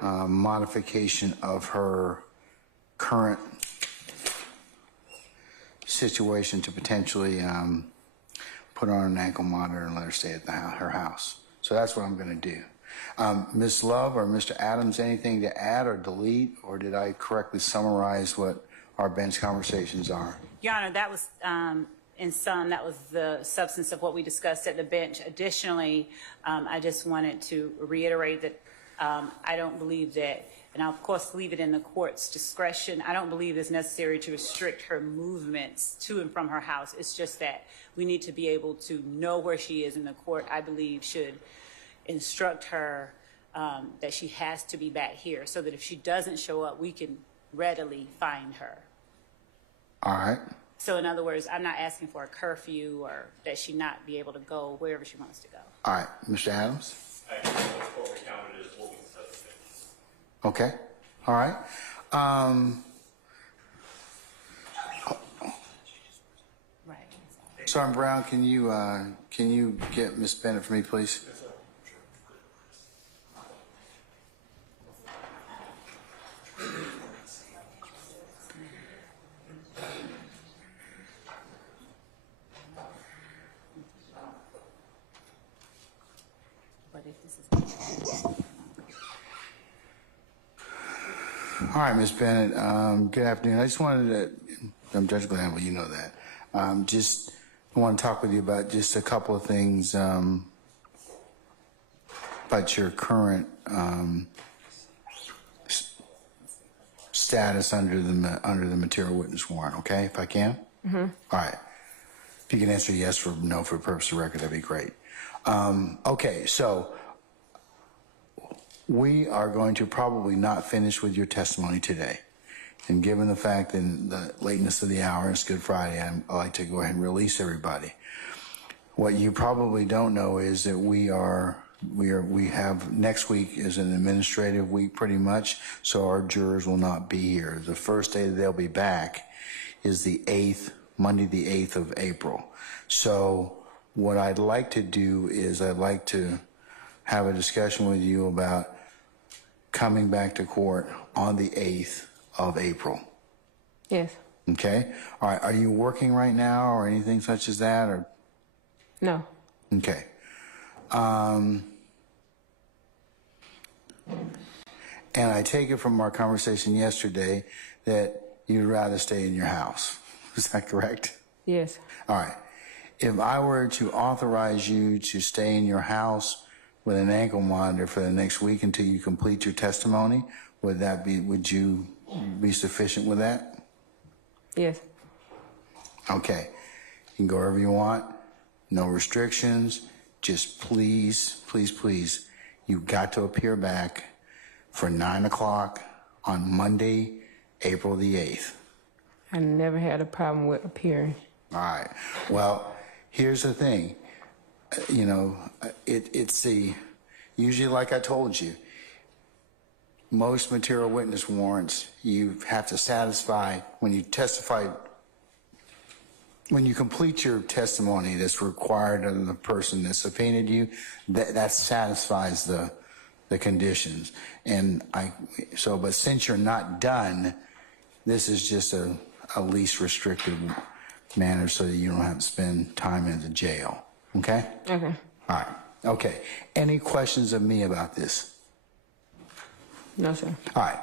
modification of her current situation to potentially put her on an ankle monitor and let her stay at her house. So that's what I'm going to do. Ms. Love or Mr. Adams, anything to add or delete, or did I correctly summarize what our bench conversations are? Your Honor, that was, in sum, that was the substance of what we discussed at the bench. Additionally, I just wanted to reiterate that I don't believe that, and I'll of course leave it in the court's discretion, I don't believe it's necessary to restrict her movements to and from her house. It's just that we need to be able to know where she is, in the court, I believe, should instruct her that she has to be back here, so that if she doesn't show up, we can readily find her. All right. So in other words, I'm not asking for a curfew or that she not be able to go wherever she wants to go. All right. Mr. Adams? I think the court counted as holding suspect. Okay. All right. Right. Sergeant Brown, can you get Ms. Bennett for me, please? But if this is... All right, Ms. Bennett, good afternoon. I just wanted to, I'm Judge Glanville, you know that. I want to talk with you about just a couple of things about your current status under the material witness warrant, okay, if I can? Mm-hmm. All right. If you can answer yes or no for the purpose of the record, that'd be great. Okay, so we are going to probably not finish with your testimony today. And given the fact and the lateness of the hour, it's Good Friday, I'd like to go ahead and release everybody. What you probably don't know is that we have next week is an administrative week pretty much, so our jurors will not be here. The first day that they'll be back is the 8th, Monday the 8th of April. So what I'd like to do is I'd like to have a discussion with you about coming back to court on the 8th of April. Yes. Okay? All right. Are you working right now or anything such as that? Or No. okay. And I take it from our conversation yesterday that you'd rather stay in your house. Is that correct? Yes. All right. If I were to authorize you to stay in your house with an ankle monitor for the next week until you complete your testimony, would you be sufficient with that? Yes. Okay. You can go wherever you want. No restrictions. Just please, please, please, you got to appear back for 9 o'clock on Monday, April the 8th. I never had a problem with appearing. All right. Well, here's the thing. You know, it's usually like I told you, most material witness warrants, you have to satisfy when you testify, when you complete your testimony that's required of the person that subpoenaed you, that satisfies the conditions. And but since you're not done, this is just a least restrictive manner so that you don't have to spend time in the jail. Okay? Okay. All right. Okay. Any questions of me about this? No, sir. All right.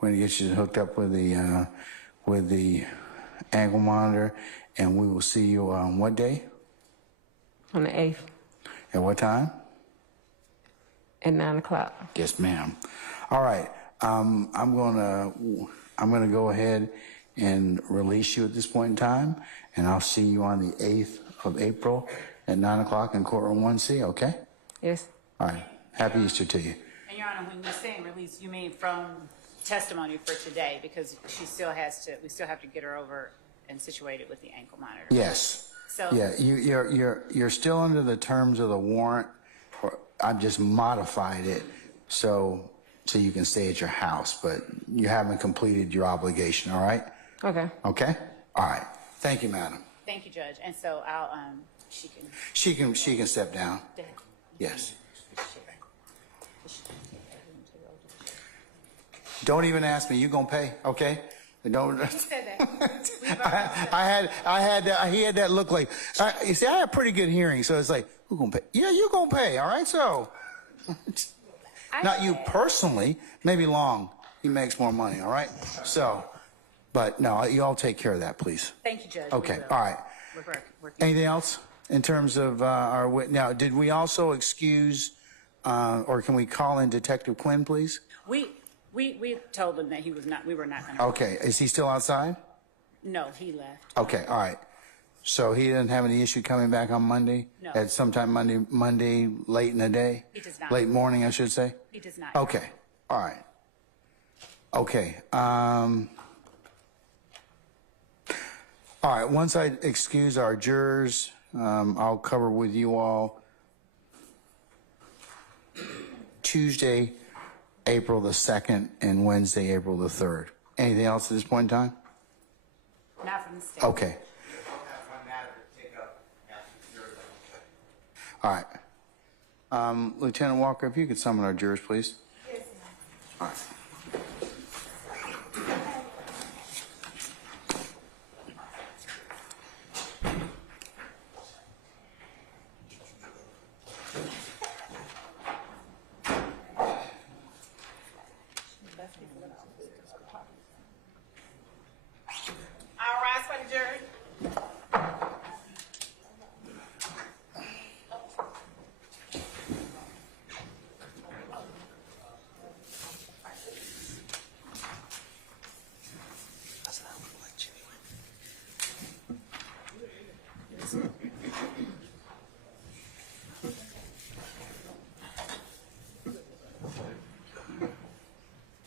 We're going to get you hooked up with the ankle monitor, And we will see you on what day? On the 8th At what time? at 9 o'clock. Yes, ma'am. All right. I'm gonna go ahead and release you at this point in time, and I'll see you on the 8th of April at 9 o'clock in courtroom 1C. Okay? Yes. All right. Happy Easter to you. And Your Honor, when you're saying release, you mean from testimony for today, because she still has to, we still have to get her over and situated with the ankle monitor. Yes. So- Yeah, you're still under the terms of the warrant. Or I've just modified it so you can stay at your house, but you haven't completed your obligation. All right? Okay. Okay. All right. Thank you, madam. Thank you, Judge. And so I'll, she can. She can step down. Yes. Don't even ask me. You gonna pay? Okay. Don't. He said that. He had that look like. You see, I have pretty good hearing, so it's like, who gonna pay? Yeah, you gonna pay. All right. So, not you personally. Maybe Long. He makes more money. All right. So, but no, you all take care of that, please. Thank you, Judge. Okay. All right. We're working. Anything else in terms of our witness? Now, did we also excuse, or can we call in Detective Quinn, please? We told him that he was not, we were not gonna. Okay. Is he still outside? No, he left. Okay. All right. So he didn't have any issue coming back on Monday? No. At sometime Monday late in the day? He does not. Late morning, I should say? He does not. Okay. All right. Okay. All right. Once I excuse our jurors, I'll cover with you all Tuesday, April the 2nd, and Wednesday, April the 3rd. Anything else at this point in time? Not from the state. Okay. All right. Lieutenant Walker, if you could summon our jurors, please. Yes, All right. All rise for the jury.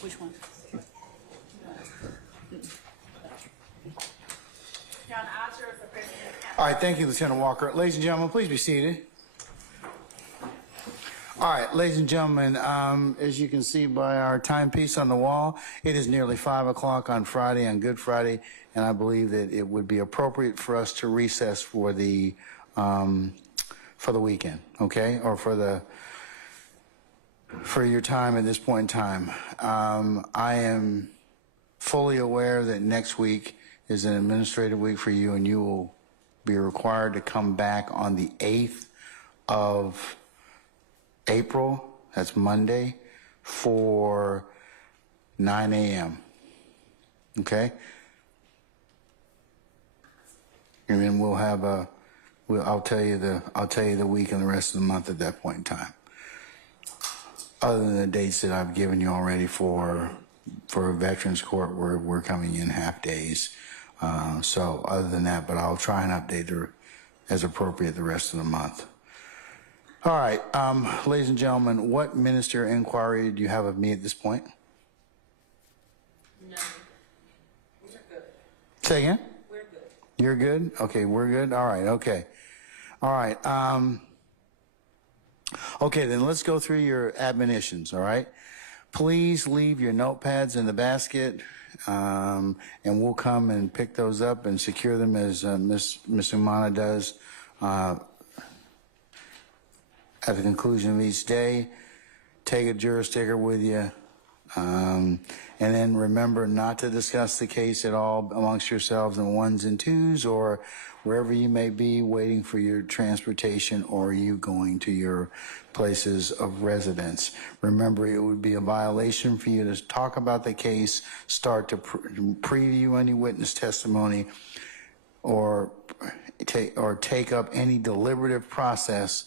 Which one? John Archer is the president. All right, thank you, Lieutenant Walker. Ladies and gentlemen, please be seated. All right, ladies and gentlemen, as you can see by our timepiece on the wall, it is nearly 5 o'clock on Friday, on Good Friday, and I believe that it would be appropriate for us to recess for the weekend, okay, or for your time at this point in time. I am fully aware that next week is an administrative week for you, and you will be required to come back on the 8th of April, that's Monday, for 9 a.m. Okay? And then we'll have I'll tell you the week and the rest of the month at that point in time. Other than the dates that I've given you already for Veterans Court, we're coming in half days. So other than that, but I'll try and update as appropriate the rest of the month. All right, ladies and gentlemen, what ministerial inquiry do you have of me at this point? No. We're good. Say again? We're good. You're good? Okay, we're good? All right, okay. All right, okay, then let's go through your admonitions, all right? Please leave your notepads in the basket, and we'll come and pick those up and secure them as Ms. Umana does at the conclusion of each day. Take a juror sticker with you, and then remember not to discuss the case at all amongst yourselves in ones and twos or wherever you may be waiting for your transportation or you going to your places of residence. Remember, it would be a violation for you to talk about the case, start to preview any witness testimony, or take up any deliberative process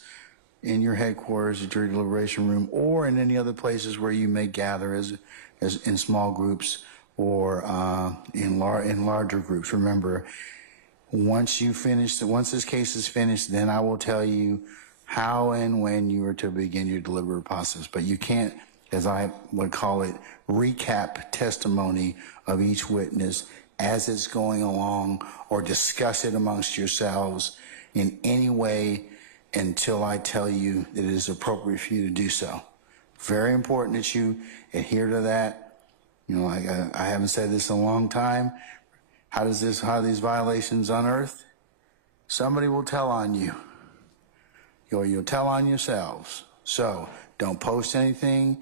in your headquarters, at your deliberation room, or in any other places where you may gather as in small groups or in larger groups. Remember, once this case is finished, then I will tell you how and when you are to begin your deliberative process. But you can't, as I would call it, recap testimony of each witness as it's going along or discuss it amongst yourselves in any way until I tell you that it is appropriate for you to do so. Very important that you adhere to that. You know, I haven't said this in a long time. How are these violations unearthed? Somebody will tell on you. Or you'll tell on yourselves. So don't post anything.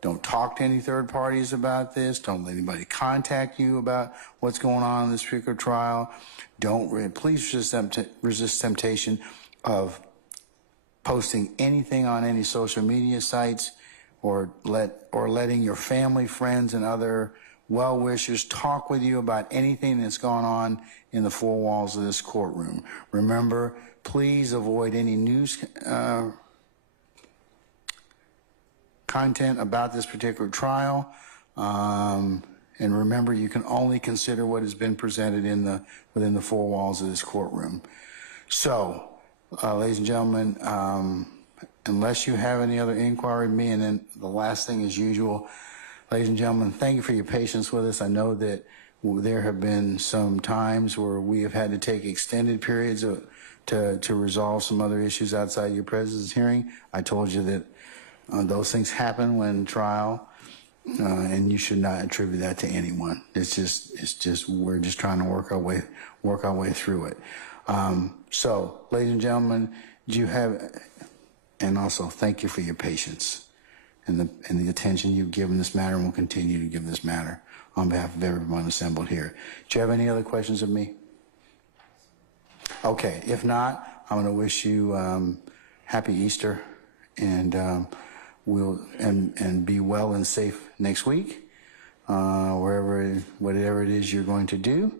Don't talk to any third parties about this. Don't let anybody contact you about what's going on in this particular trial. Please resist temptation of posting anything on any social media sites or letting your family, friends, and other well-wishers talk with you about anything that's gone on in the four walls of this courtroom. Remember, please avoid any news content about this particular trial. And remember, you can only consider what has been presented within the four walls of this courtroom. So, ladies and gentlemen, unless you have any other inquiry of me, and then the last thing as usual, ladies and gentlemen, thank you for your patience with us. I know that there have been some times where we have had to take extended periods to resolve some other issues outside your presence hearing. I told you that those things happen when trial, and you should not attribute that to anyone. It's just we're just trying to work our way through it. So, ladies and gentlemen, do you have, and also thank you for your patience and the attention you've given this matter, and will continue to give this matter on behalf of everyone assembled here. Do you have any other questions of me? Okay, if not, I'm going to wish you happy Easter, and and be well and safe next week, whatever it is you're going to do,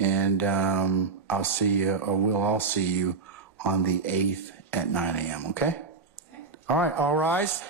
and I'll see you, or we'll all see you on the 8th at 9 a.m. Okay? All right. All rise.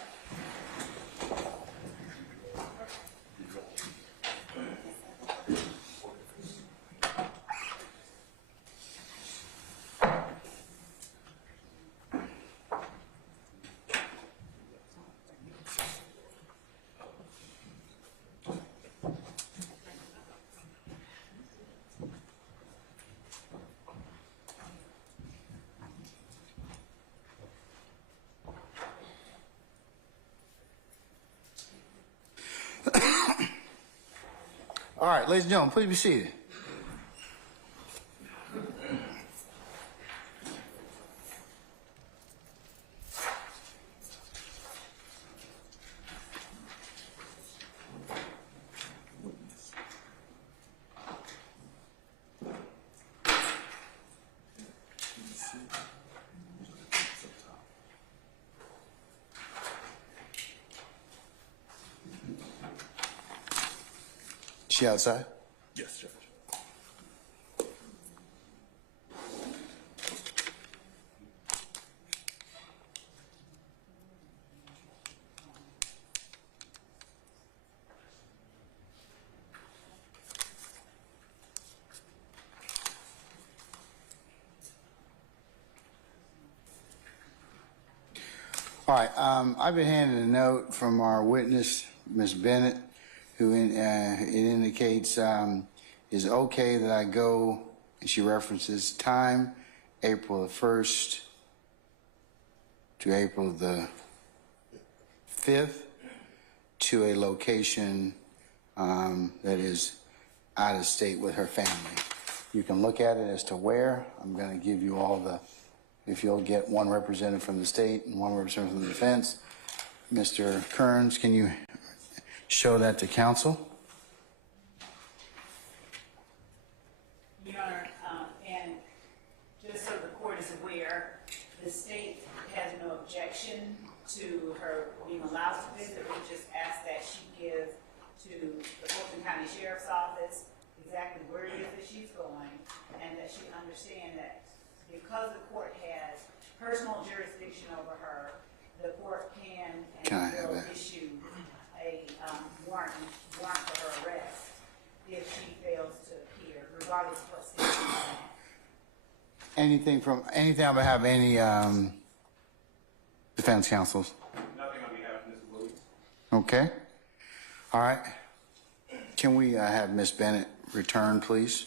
All right, ladies and gentlemen, please be seated. She outside? Yes, Judge. All right, I've been handed a note from our witness, Ms. Bennett, who it indicates is okay that I go, and she references time, April the 1st to April the 5th, to a location that is out of state with her family. You can look at it as to where. I'm going to give you all the, if you'll get one representative from the state and one representative from the defense. Mr. Kearns, can you show that to counsel? Your Honor, and just so the court is aware, the state has no objection to her being allowed to visit. We just ask that she give to the Fulton County Sheriff's Office exactly where it is that she's going, and that she understand that because the court has personal jurisdiction over her, the court can Can I and have will that? issue a warrant for her arrest if she fails to appear, regardless of what state she's in. Anything on behalf of any defense counsels? Nothing on behalf of Mrs. Louise. Okay. All right. Can we have Ms. Bennett return, please?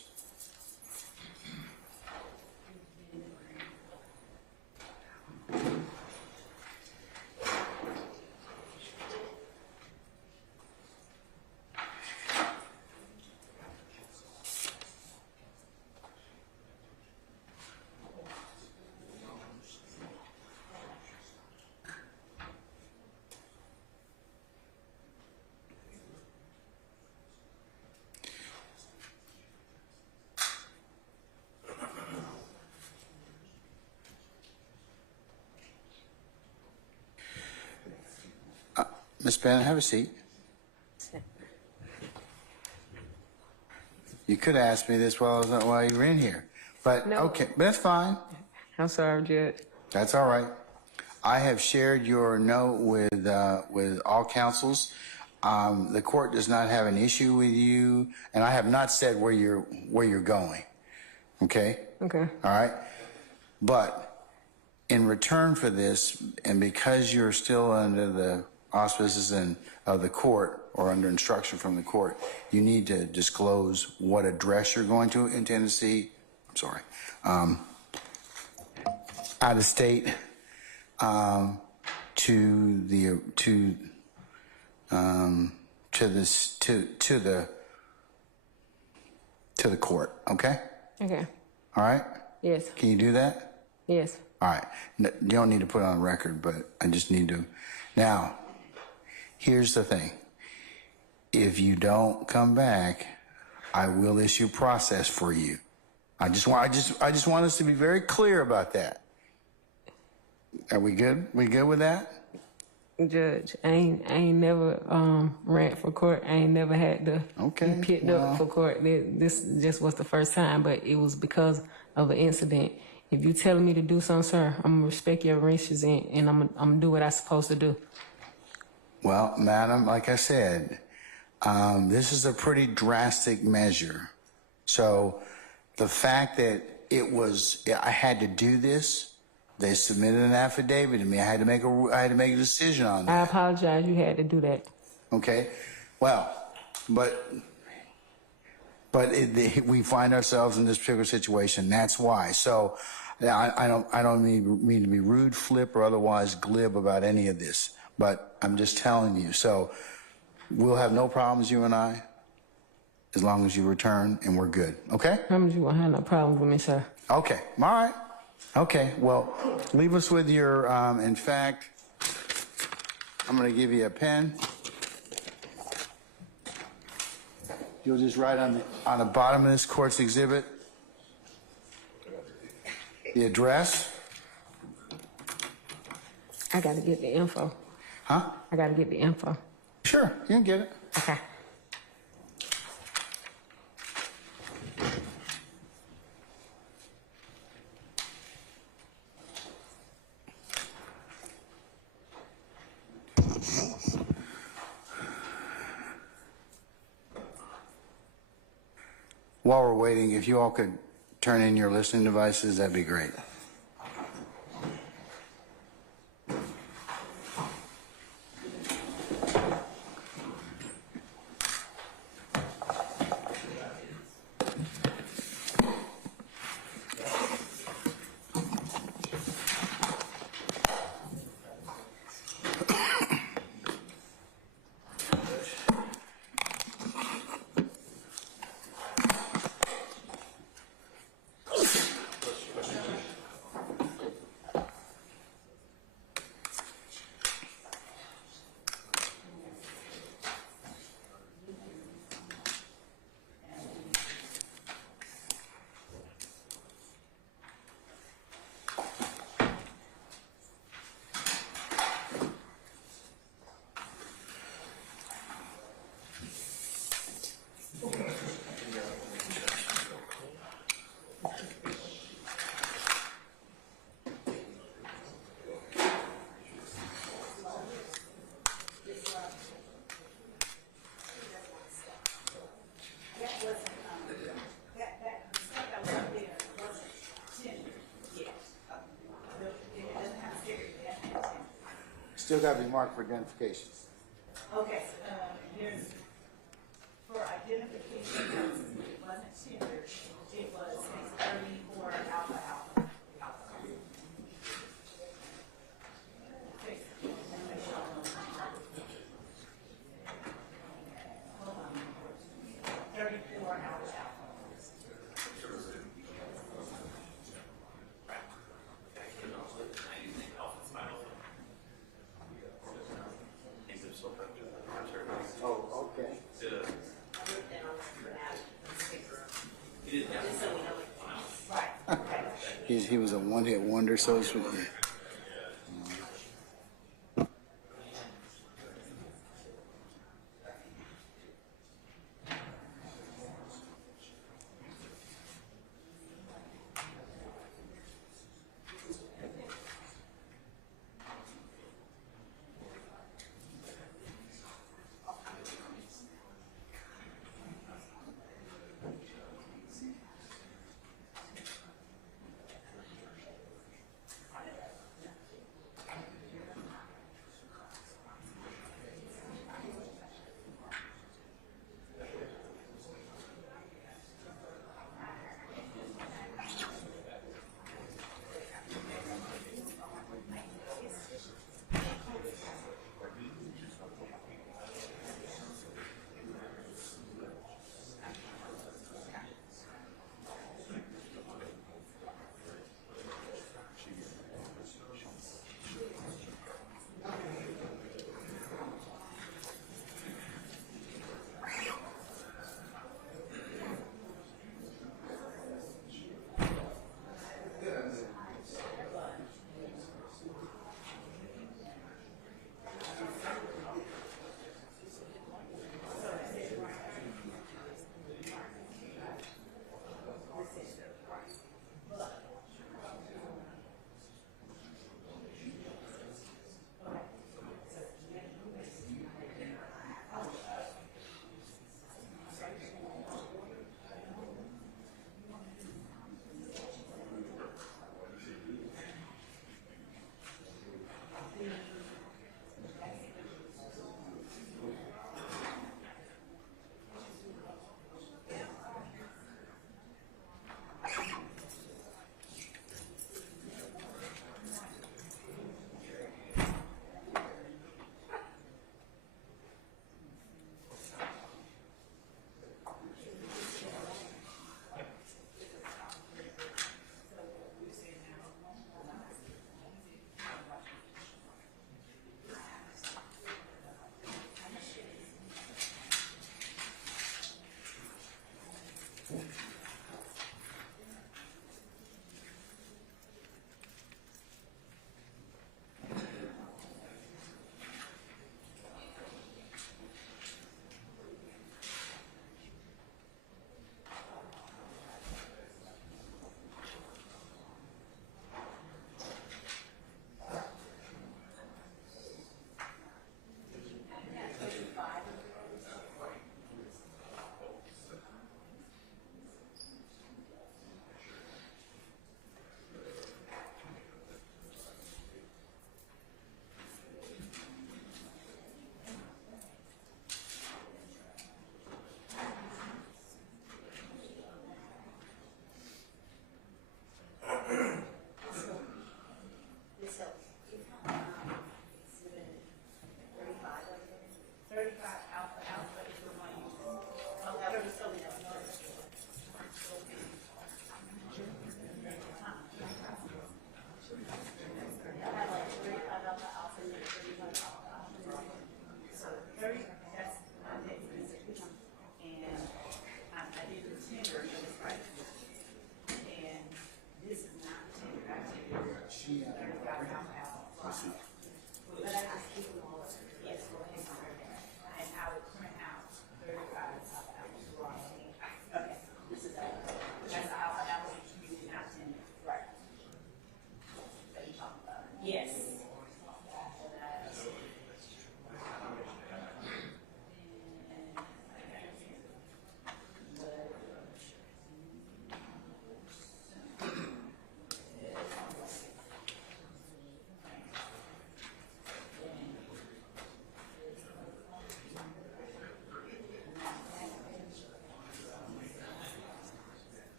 Ms. Bennett, have a seat. You could ask me this while you were in here, but No. okay, but that's fine. I'm sorry, Judge. That's all right. I have shared your note with all counsels. The court does not have an issue with you, and I have not said where you're going. Okay. Okay. All right. But in return for this, and because you're still under the auspices of the court or under instruction from the court, you need to disclose what address you're going to in Tennessee. I'm sorry. Out of state to the court. Okay. Okay. All right. Yes. Can you do that? Yes. All right. You don't need to put it on record, but I just need to. Now, here's the thing. If you don't come back, I will issue process for you. I just want us to be very clear about that. Are we good? We good with that? Judge, I ain't never ran for court. I ain't never had to Okay, be picked up for court. This just was the first time, but it was because of an incident. If you telling me to do something, sir, I'm gonna respect your wishes and I'm gonna do what I'm supposed to do. Well, madam, like I said, this is a pretty drastic measure. So the fact that I had to do this, they submitted an affidavit to me. I had to make a decision on that. I apologize. You had to do that. Okay. Well, but we find ourselves in this particular situation. That's why. So I don't mean to be rude, flip, or otherwise glib about any of this. But I'm just telling you. So we'll have no problems, you and I, as long as you return and we're good. Okay? I promise you won't have no problems with me, sir. Okay. All right. Okay. Well, leave us with your, in fact, I'm going to give you a pen. You'll just write on the bottom of this court's exhibit the address. I got to get the info. Huh? I got to get the info. Sure, you can get it. Okay. While we're waiting, if you all could turn in your listening devices, that'd be great. Still got to be marked for identification. Okay, here's, for identification purposes, it wasn't tendered, it was 634 alpha alpha. Hold on. 34 alpha alpha. Oh, okay. Right, okay. He was a one-hit wonder, so it's.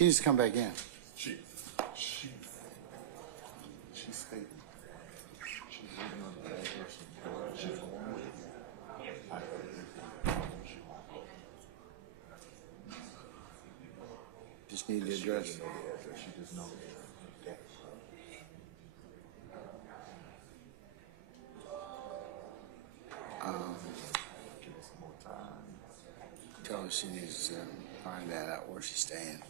She needs to come back in. She stated she's waiting on the address. She's the one with Just need the address. She just knows that. Give us some more time. Tell her she needs to find that out where she's staying.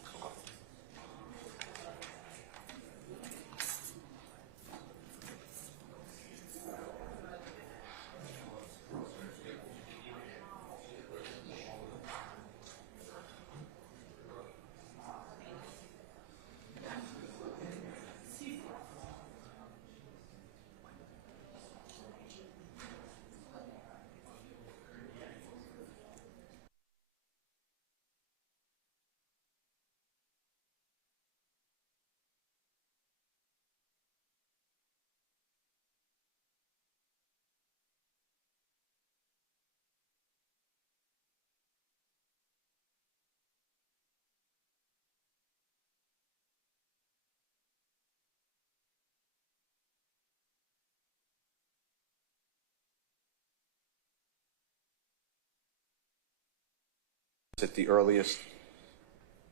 At the earliest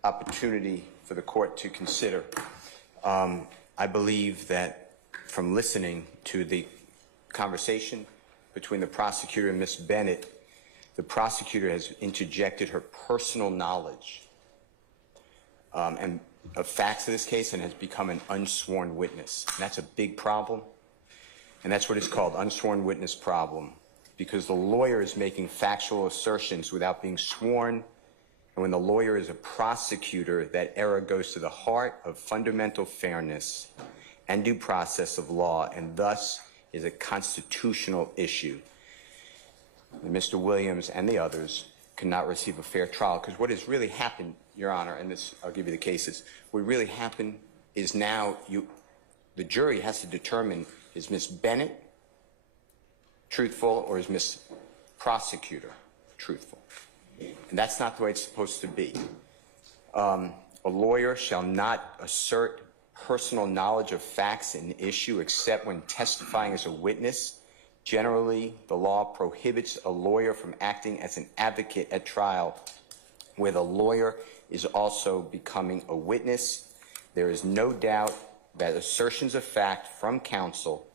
opportunity for the court to consider. I believe that from listening to the conversation between the prosecutor and Ms. Bennett, the prosecutor has interjected her personal knowledge and of facts of this case and has become an unsworn witness. And that's a big problem. And that's what it's called, unsworn witness problem, because the lawyer is making factual assertions without being sworn. And when the lawyer is a prosecutor, that error goes to the heart of fundamental fairness and due process of law, and thus is a constitutional issue. And Mr. Williams and the others cannot receive a fair trial, because what has really happened, Your Honor, and this, I'll give you the cases, what really happened is now the jury has to determine, is Ms. Bennett truthful or is Ms. Prosecutor truthful? And that's not the way it's supposed to be. A lawyer shall not assert personal knowledge of facts in issue except when testifying as a witness. Generally, the law prohibits a lawyer from acting as an advocate at trial where the lawyer is also becoming a witness. There is no doubt that assertions of fact from counsel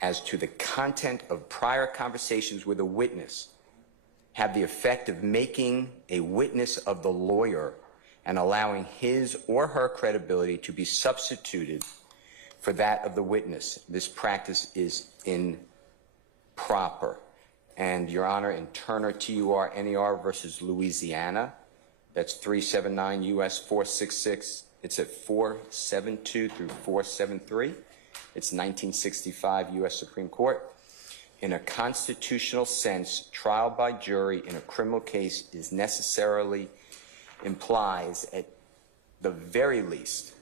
as to the content of prior conversations with a witness have the effect of making a witness of the lawyer and allowing his or her credibility to be substituted for that of the witness. This practice is improper. And, Your Honor, in Turner TUR-NER versus Louisiana, that's 379 U.S. 466. It's at 472 through 473. It's 1965 U.S. Supreme Court. In a constitutional sense, trial by jury in a criminal case is necessarily implies at the very least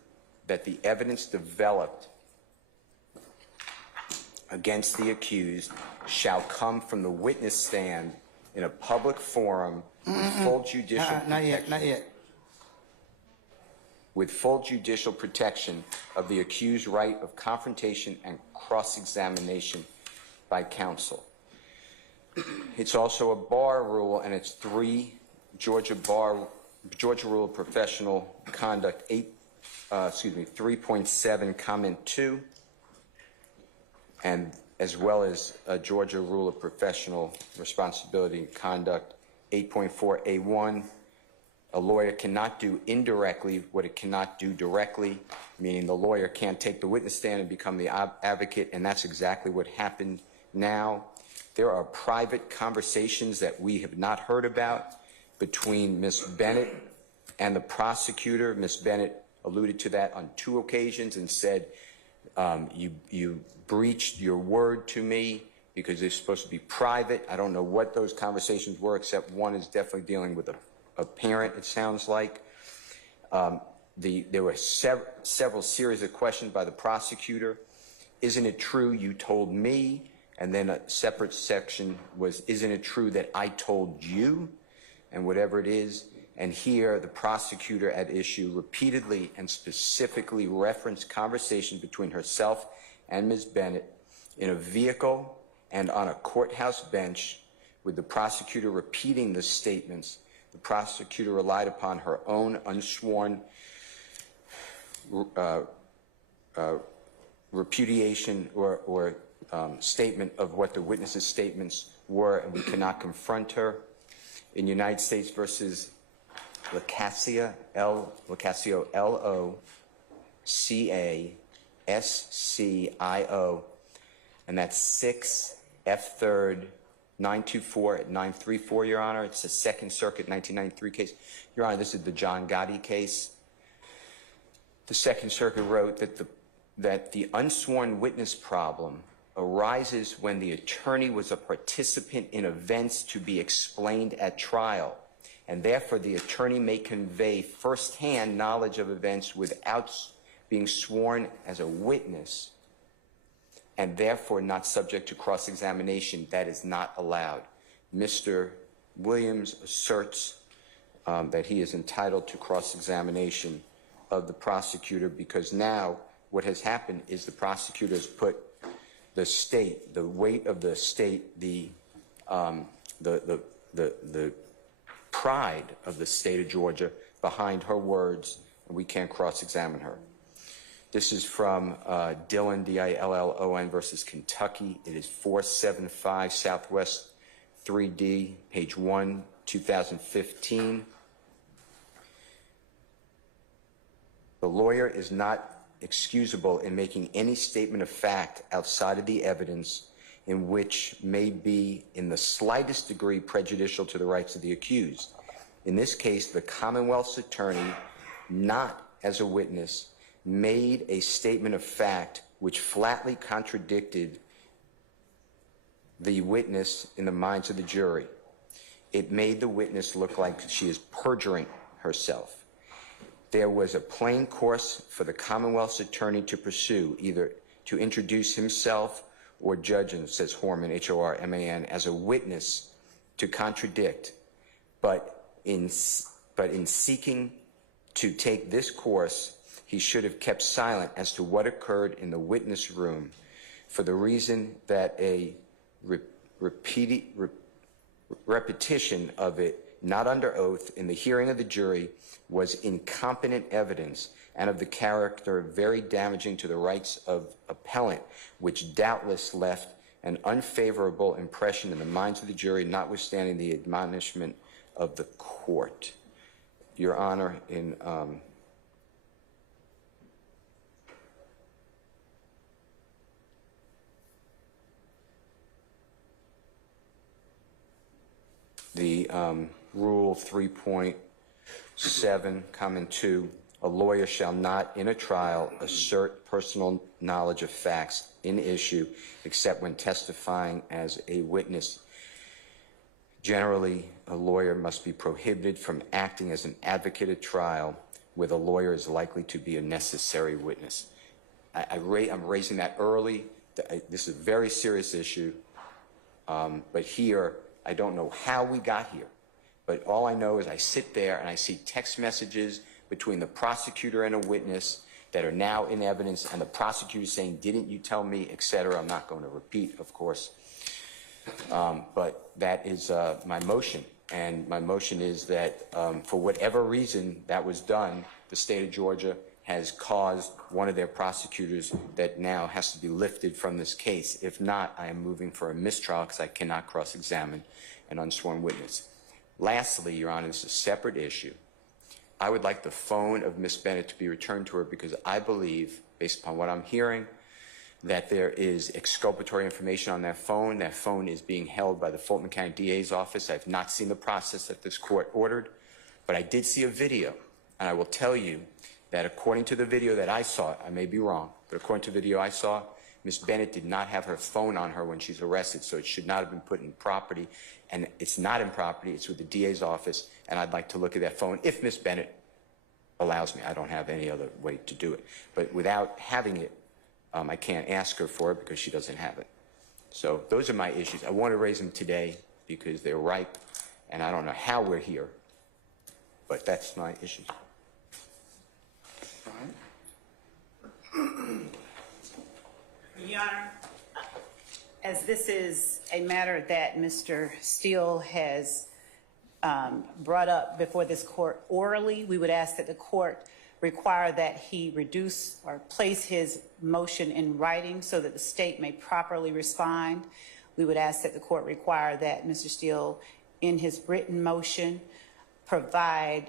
that the evidence developed against the accused shall come from the witness stand in a public forum with full judicial protection. Not yet. With full judicial protection of the accused's right of confrontation and cross-examination by counsel. It's also a bar rule, and it's 3 Georgia Rule of Professional Conduct 3.7 comment 2, and as well as a Georgia Rule of Professional Responsibility and Conduct 8.4A1. A lawyer cannot do indirectly what it cannot do directly, meaning the lawyer can't take the witness stand and become the advocate, and that's exactly what happened now. There are private conversations that we have not heard about between Ms. Bennett and the prosecutor. Ms. Bennett alluded to that on 2 occasions and said, you breached your word to me because they're supposed to be private. I don't know what those conversations were, except one is definitely dealing with a parent, it sounds like. There were several series of questions by the prosecutor. Isn't it true you told me? And then a separate section was, isn't it true that I told you? And whatever it is. And here, the prosecutor at issue repeatedly and specifically referenced conversation between herself and Ms. Bennett in a vehicle and on a courthouse bench, with the prosecutor repeating the statements. The prosecutor relied upon her own unsworn repudiation or statement of what the witness's statements were, and we cannot confront her. In United States versus Locascio, L-O-C-A-S-C-I-O, and that's 6 F 3rd 924 at 934, Your Honor. It's a Second Circuit 1993 case. Your Honor, this is the John Gotti case. The Second Circuit wrote that the unsworn witness problem arises when the attorney was a participant in events to be explained at trial, and therefore the attorney may convey firsthand knowledge of events without being sworn as a witness, and therefore not subject to cross-examination. That is not allowed. Mr. Williams asserts that he is entitled to cross-examination of the prosecutor, because now what has happened is the prosecutor has put the state, the weight of the state, the pride of the state of Georgia behind her words, and we can't cross-examine her. This is from Dillon, D-I-L-L-O-N versus Kentucky. It is 475 Southwest 3D, page 1, 2015. The lawyer is not excusable in making any statement of fact outside of the evidence in which may be in the slightest degree prejudicial to the rights of the accused. In this case, the Commonwealth's attorney, not as a witness, made a statement of fact which flatly contradicted the witness in the minds of the jury. It made the witness look like she is perjuring herself. There was a plain course for the Commonwealth's attorney to pursue, either to introduce himself or Judge, says Horman, H-O-R-M-A-N, as a witness to contradict. But in seeking to take this course, he should have kept silent as to what occurred in the witness room, for the reason that a repetition of it, not under oath, in the hearing of the jury was incompetent evidence and of the character very damaging to the rights of appellant, which doubtless left an unfavorable impression in the minds of the jury, notwithstanding the admonishment of the court. Your Honor, in the Rule 3.7, Comment 2, a lawyer shall not, in a trial, assert personal knowledge of facts in issue except when testifying as a witness. Generally, a lawyer must be prohibited from acting as an advocate at trial where the lawyer is likely to be a necessary witness. I'm raising that early. This is a very serious issue, but here, I don't know how we got here, but all I know is I sit there and I see text messages between the prosecutor and a witness that are now in evidence, and the prosecutor saying, "Didn't you tell me," etc. I'm not going to repeat, of course, but that is my motion, and my motion is that for whatever reason that was done, the state of Georgia has caused one of their prosecutors that now has to be lifted from this case. If not, I am moving for a mistrial because I cannot cross-examine an unsworn witness. Lastly, Your Honor, this is a separate issue. I would like the phone of Ms. Bennett to be returned to her because I believe, based upon what I'm hearing, that there is exculpatory information on that phone. That phone is being held by the Fulton County DA's office. I've not seen the process that this court ordered, but I did see a video, and I will tell you that according to the video that I saw, I may be wrong, but according to the video I saw, Ms. Bennett did not have her phone on her when she's arrested, so it should not have been put in property, and it's not in property, it's with the DA's office, and I'd like to look at that phone if Ms. Bennett allows me. I don't have any other way to do it. But without having it, I can't ask her for it because she doesn't have it. So those are my issues. I want to raise them today because they're ripe, and I don't know how we're here, But that's my issue. Your Honor, as this is a matter that Mr. Steele has brought up before this court orally, we would ask that the court require that he reduce or place his motion in writing so that the state may properly respond. We would ask that the court require that Mr. Steele, in his written motion, provide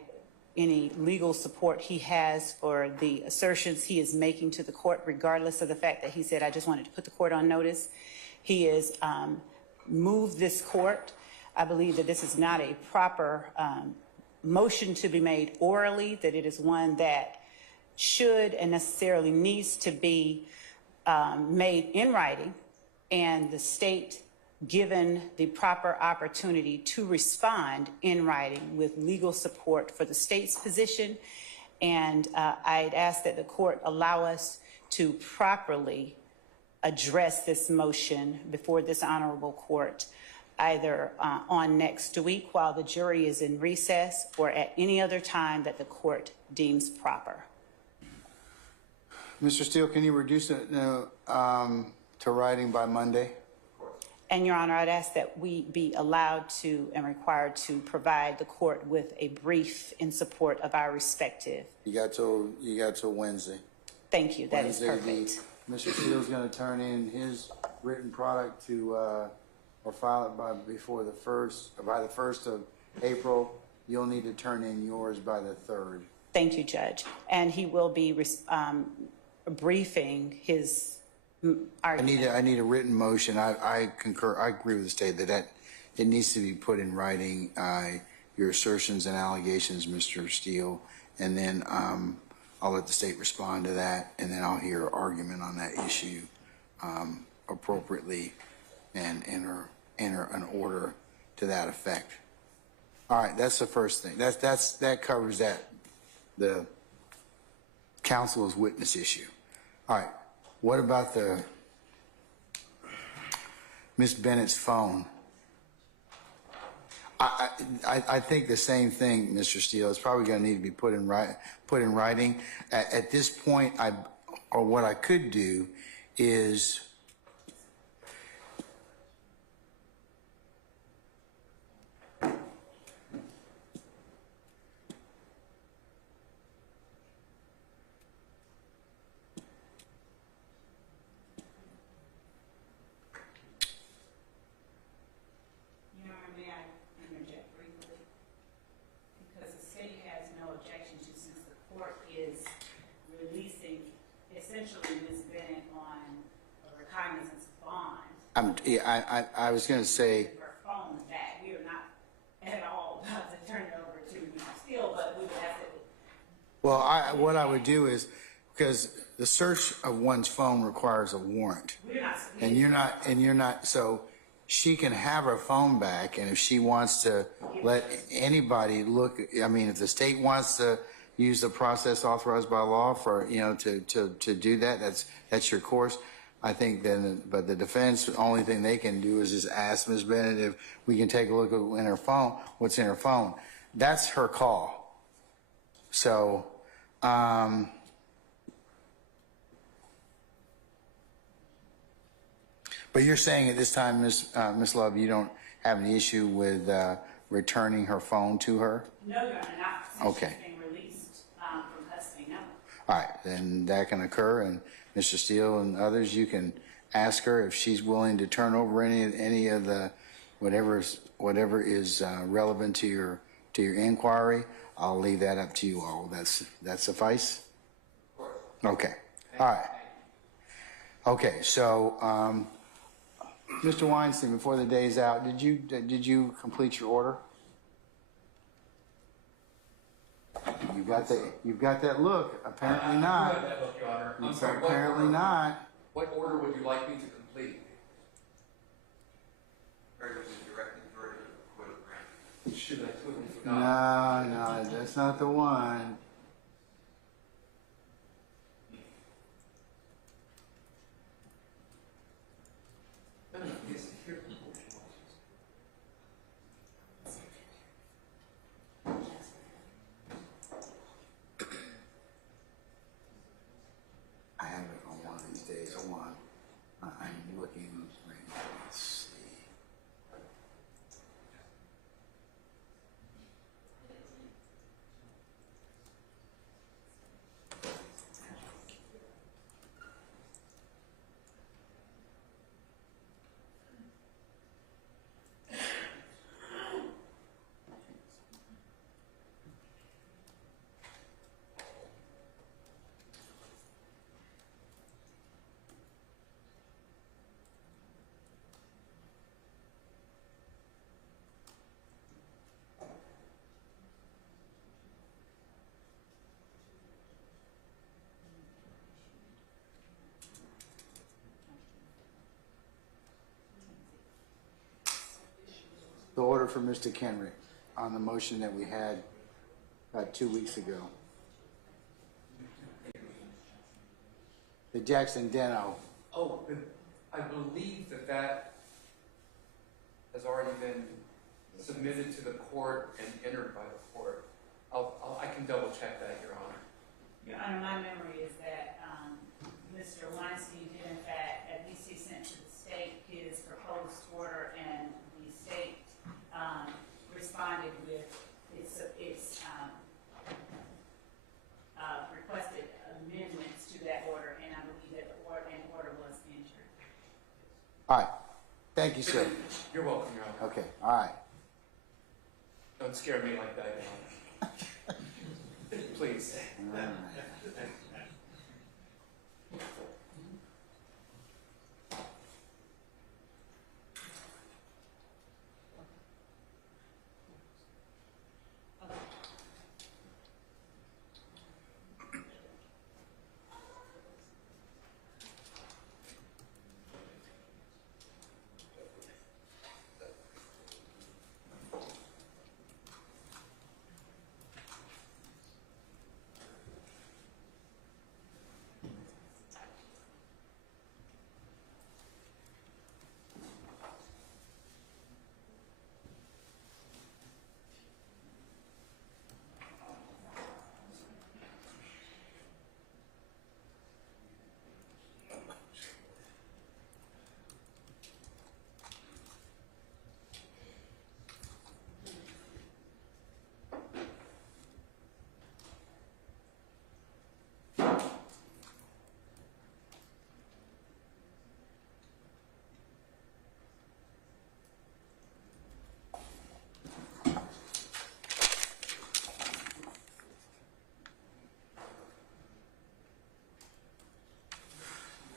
any legal support he has for the assertions he is making to the court, regardless of the fact that he said, I just wanted to put the court on notice. He has moved this court. I believe that this is not a proper motion to be made orally, that it is one that should and necessarily needs to be made in writing, and the state given the proper opportunity to respond in writing with legal support for the state's position. And I'd ask that the court allow us to properly address this motion before this honorable court, either on next week while the jury is in recess or at any other time that the court deems proper. Mr. Steele, can you reduce it to writing by Monday? And Your Honor, I'd ask that we be allowed to and required to provide the court with a brief in support of our respective. You got till Wednesday. Thank you. That Wednesday, is perfect. Mr. Steele's going to turn in his written product to or file it by the 1st of April. You'll need to turn in yours by the 3rd. Thank you, Judge. And he will be briefing his argument. I need a written motion. I concur. I agree with the state that it needs to be put in writing. Your assertions and allegations, Mr. Steele, and then I'll let the state respond to that, and then I'll hear argument on that issue appropriately and enter an order to that effect. All right, that's the first thing. That covers that, the counsel's witness issue. All right, what about the Miss Bennett's phone? I think the same thing, Mr. Steele. It's probably going to need to be put in writing. At this point, what I could do is I was going to say. Her phone back. We are not at all about to turn it over to Mr. Steele, but we would have to. Well, what I would do is, because the search of one's phone requires a warrant, and you're not. So she can have her phone back, and if she wants to let anybody look, I mean, if the state wants to use the process authorized by law for to do that, that's your course. I think then, but the defense, the only thing they can do is just ask Ms. Bennett if we can take a look at her phone, what's in her phone. That's her call. So, but you're saying at this time, Ms. Love, you don't have any issue with returning her phone to her? No, Your Honor, not since Okay. she's been released from custody, no. All right, then that can occur, and Mr. Steele and others, you can ask her if she's willing to turn over any of the whatever is relevant to your inquiry. I'll leave that up to you all. That suffice? Of course. Okay. All right. Okay. So, Mr. Weinstein, before the day's out, did you complete your order? You've got that look. Apparently not. I have that look, Your Honor. I'm sorry, Apparently not. What order would you like me to complete? Should I totally forgot? No, that's not the one. Yes, here. order for Mr. Kenrick on the motion that we had about 2 weeks ago. The Jackson Deno. Oh, I believe that has already been submitted to the court and entered by the court. I can double check that, Your Honor. Your Honor, my memory is that Mr. Weinstein did in fact, at least he sent to the state his proposed order, and the state responded with its requested amendments to that order, and I believe that an order was entered. All right. Thank you, sir. You're welcome, Your Honor. Okay. All right. Don't scare me like that, Your Honor. Please. All right.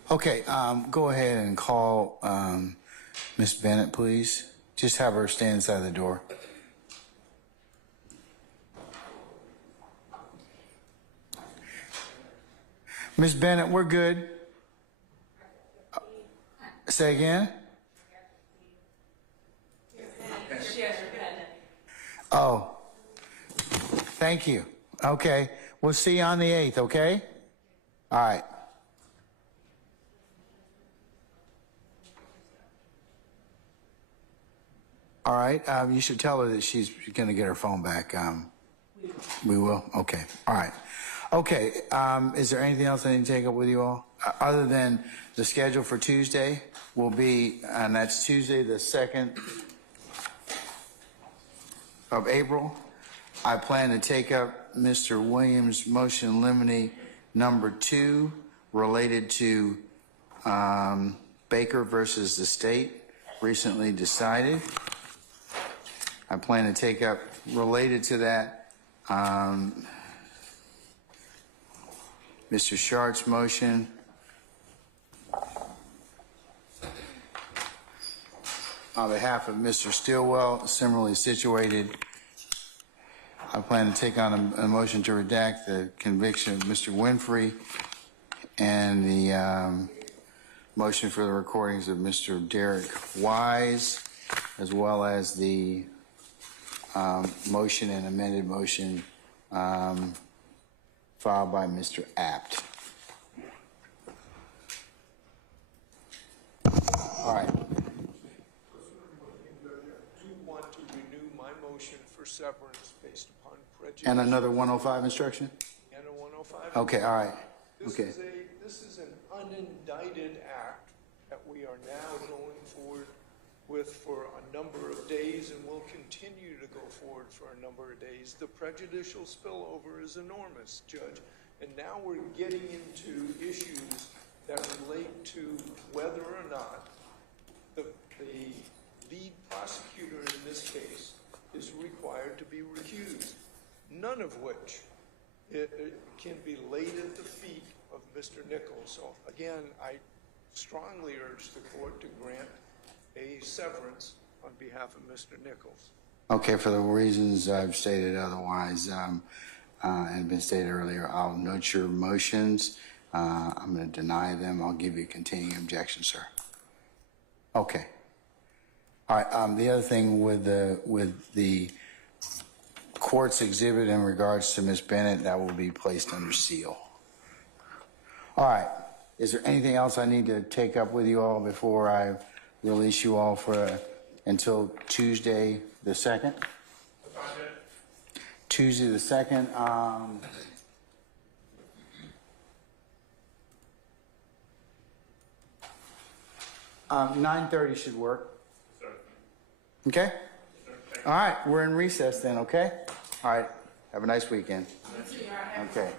Okay, go ahead and call Miss Bennett, please. Just have her stand inside the door. Miss Bennett, we're good. Say again? Oh, thank you. Okay, we'll see you on the 8th, okay? All right. All right, you should tell her that she's going to get her phone back. We will? Okay, all right. Okay, is there anything else I need to take up with you all? Other than the schedule for Tuesday will be, and that's Tuesday the 2nd of April. I plan to take up Mr. Williams' motion limine number 2 related to Baker versus the state, recently decided. I plan to take up, related to that, Mr. Shart's motion on behalf of Mr. Stillwell, similarly situated. I plan to take on a motion to redact the conviction of Mr. Winfrey and the motion for the recordings of Mr. Derek Wise, as well as the motion and amended motion filed by Mr. Apt. All right. Do you want to renew my motion for severance based upon prejudice? And another 105 instruction? And a 105? Okay, all right. Okay. This is an unindicted act that we are now going forward with for a number of days, and will continue to go forward for a number of days. The prejudicial spillover is enormous, Judge. And now we're getting into issues that relate to whether or not the lead prosecutor in this case is required to be recused, none of which it can be laid at the feet of Mr. Nichols. So again, I strongly urge the court to grant a severance on behalf of Mr. Nichols. Okay, for the reasons I've stated otherwise and been stated earlier, I'll note your motions. I'm going to deny them. I'll give you a continuing objection, sir. Okay. All right, the other thing with the court's exhibit in regards to Ms. Bennett, that will be placed under seal. All right, is there anything else I need to take up with you all before I release you all for until Tuesday the 2nd? Tuesday the 2nd, 9:30 should work. Okay? All right, we're in recess then, okay? All right, have a nice weekend. Okay.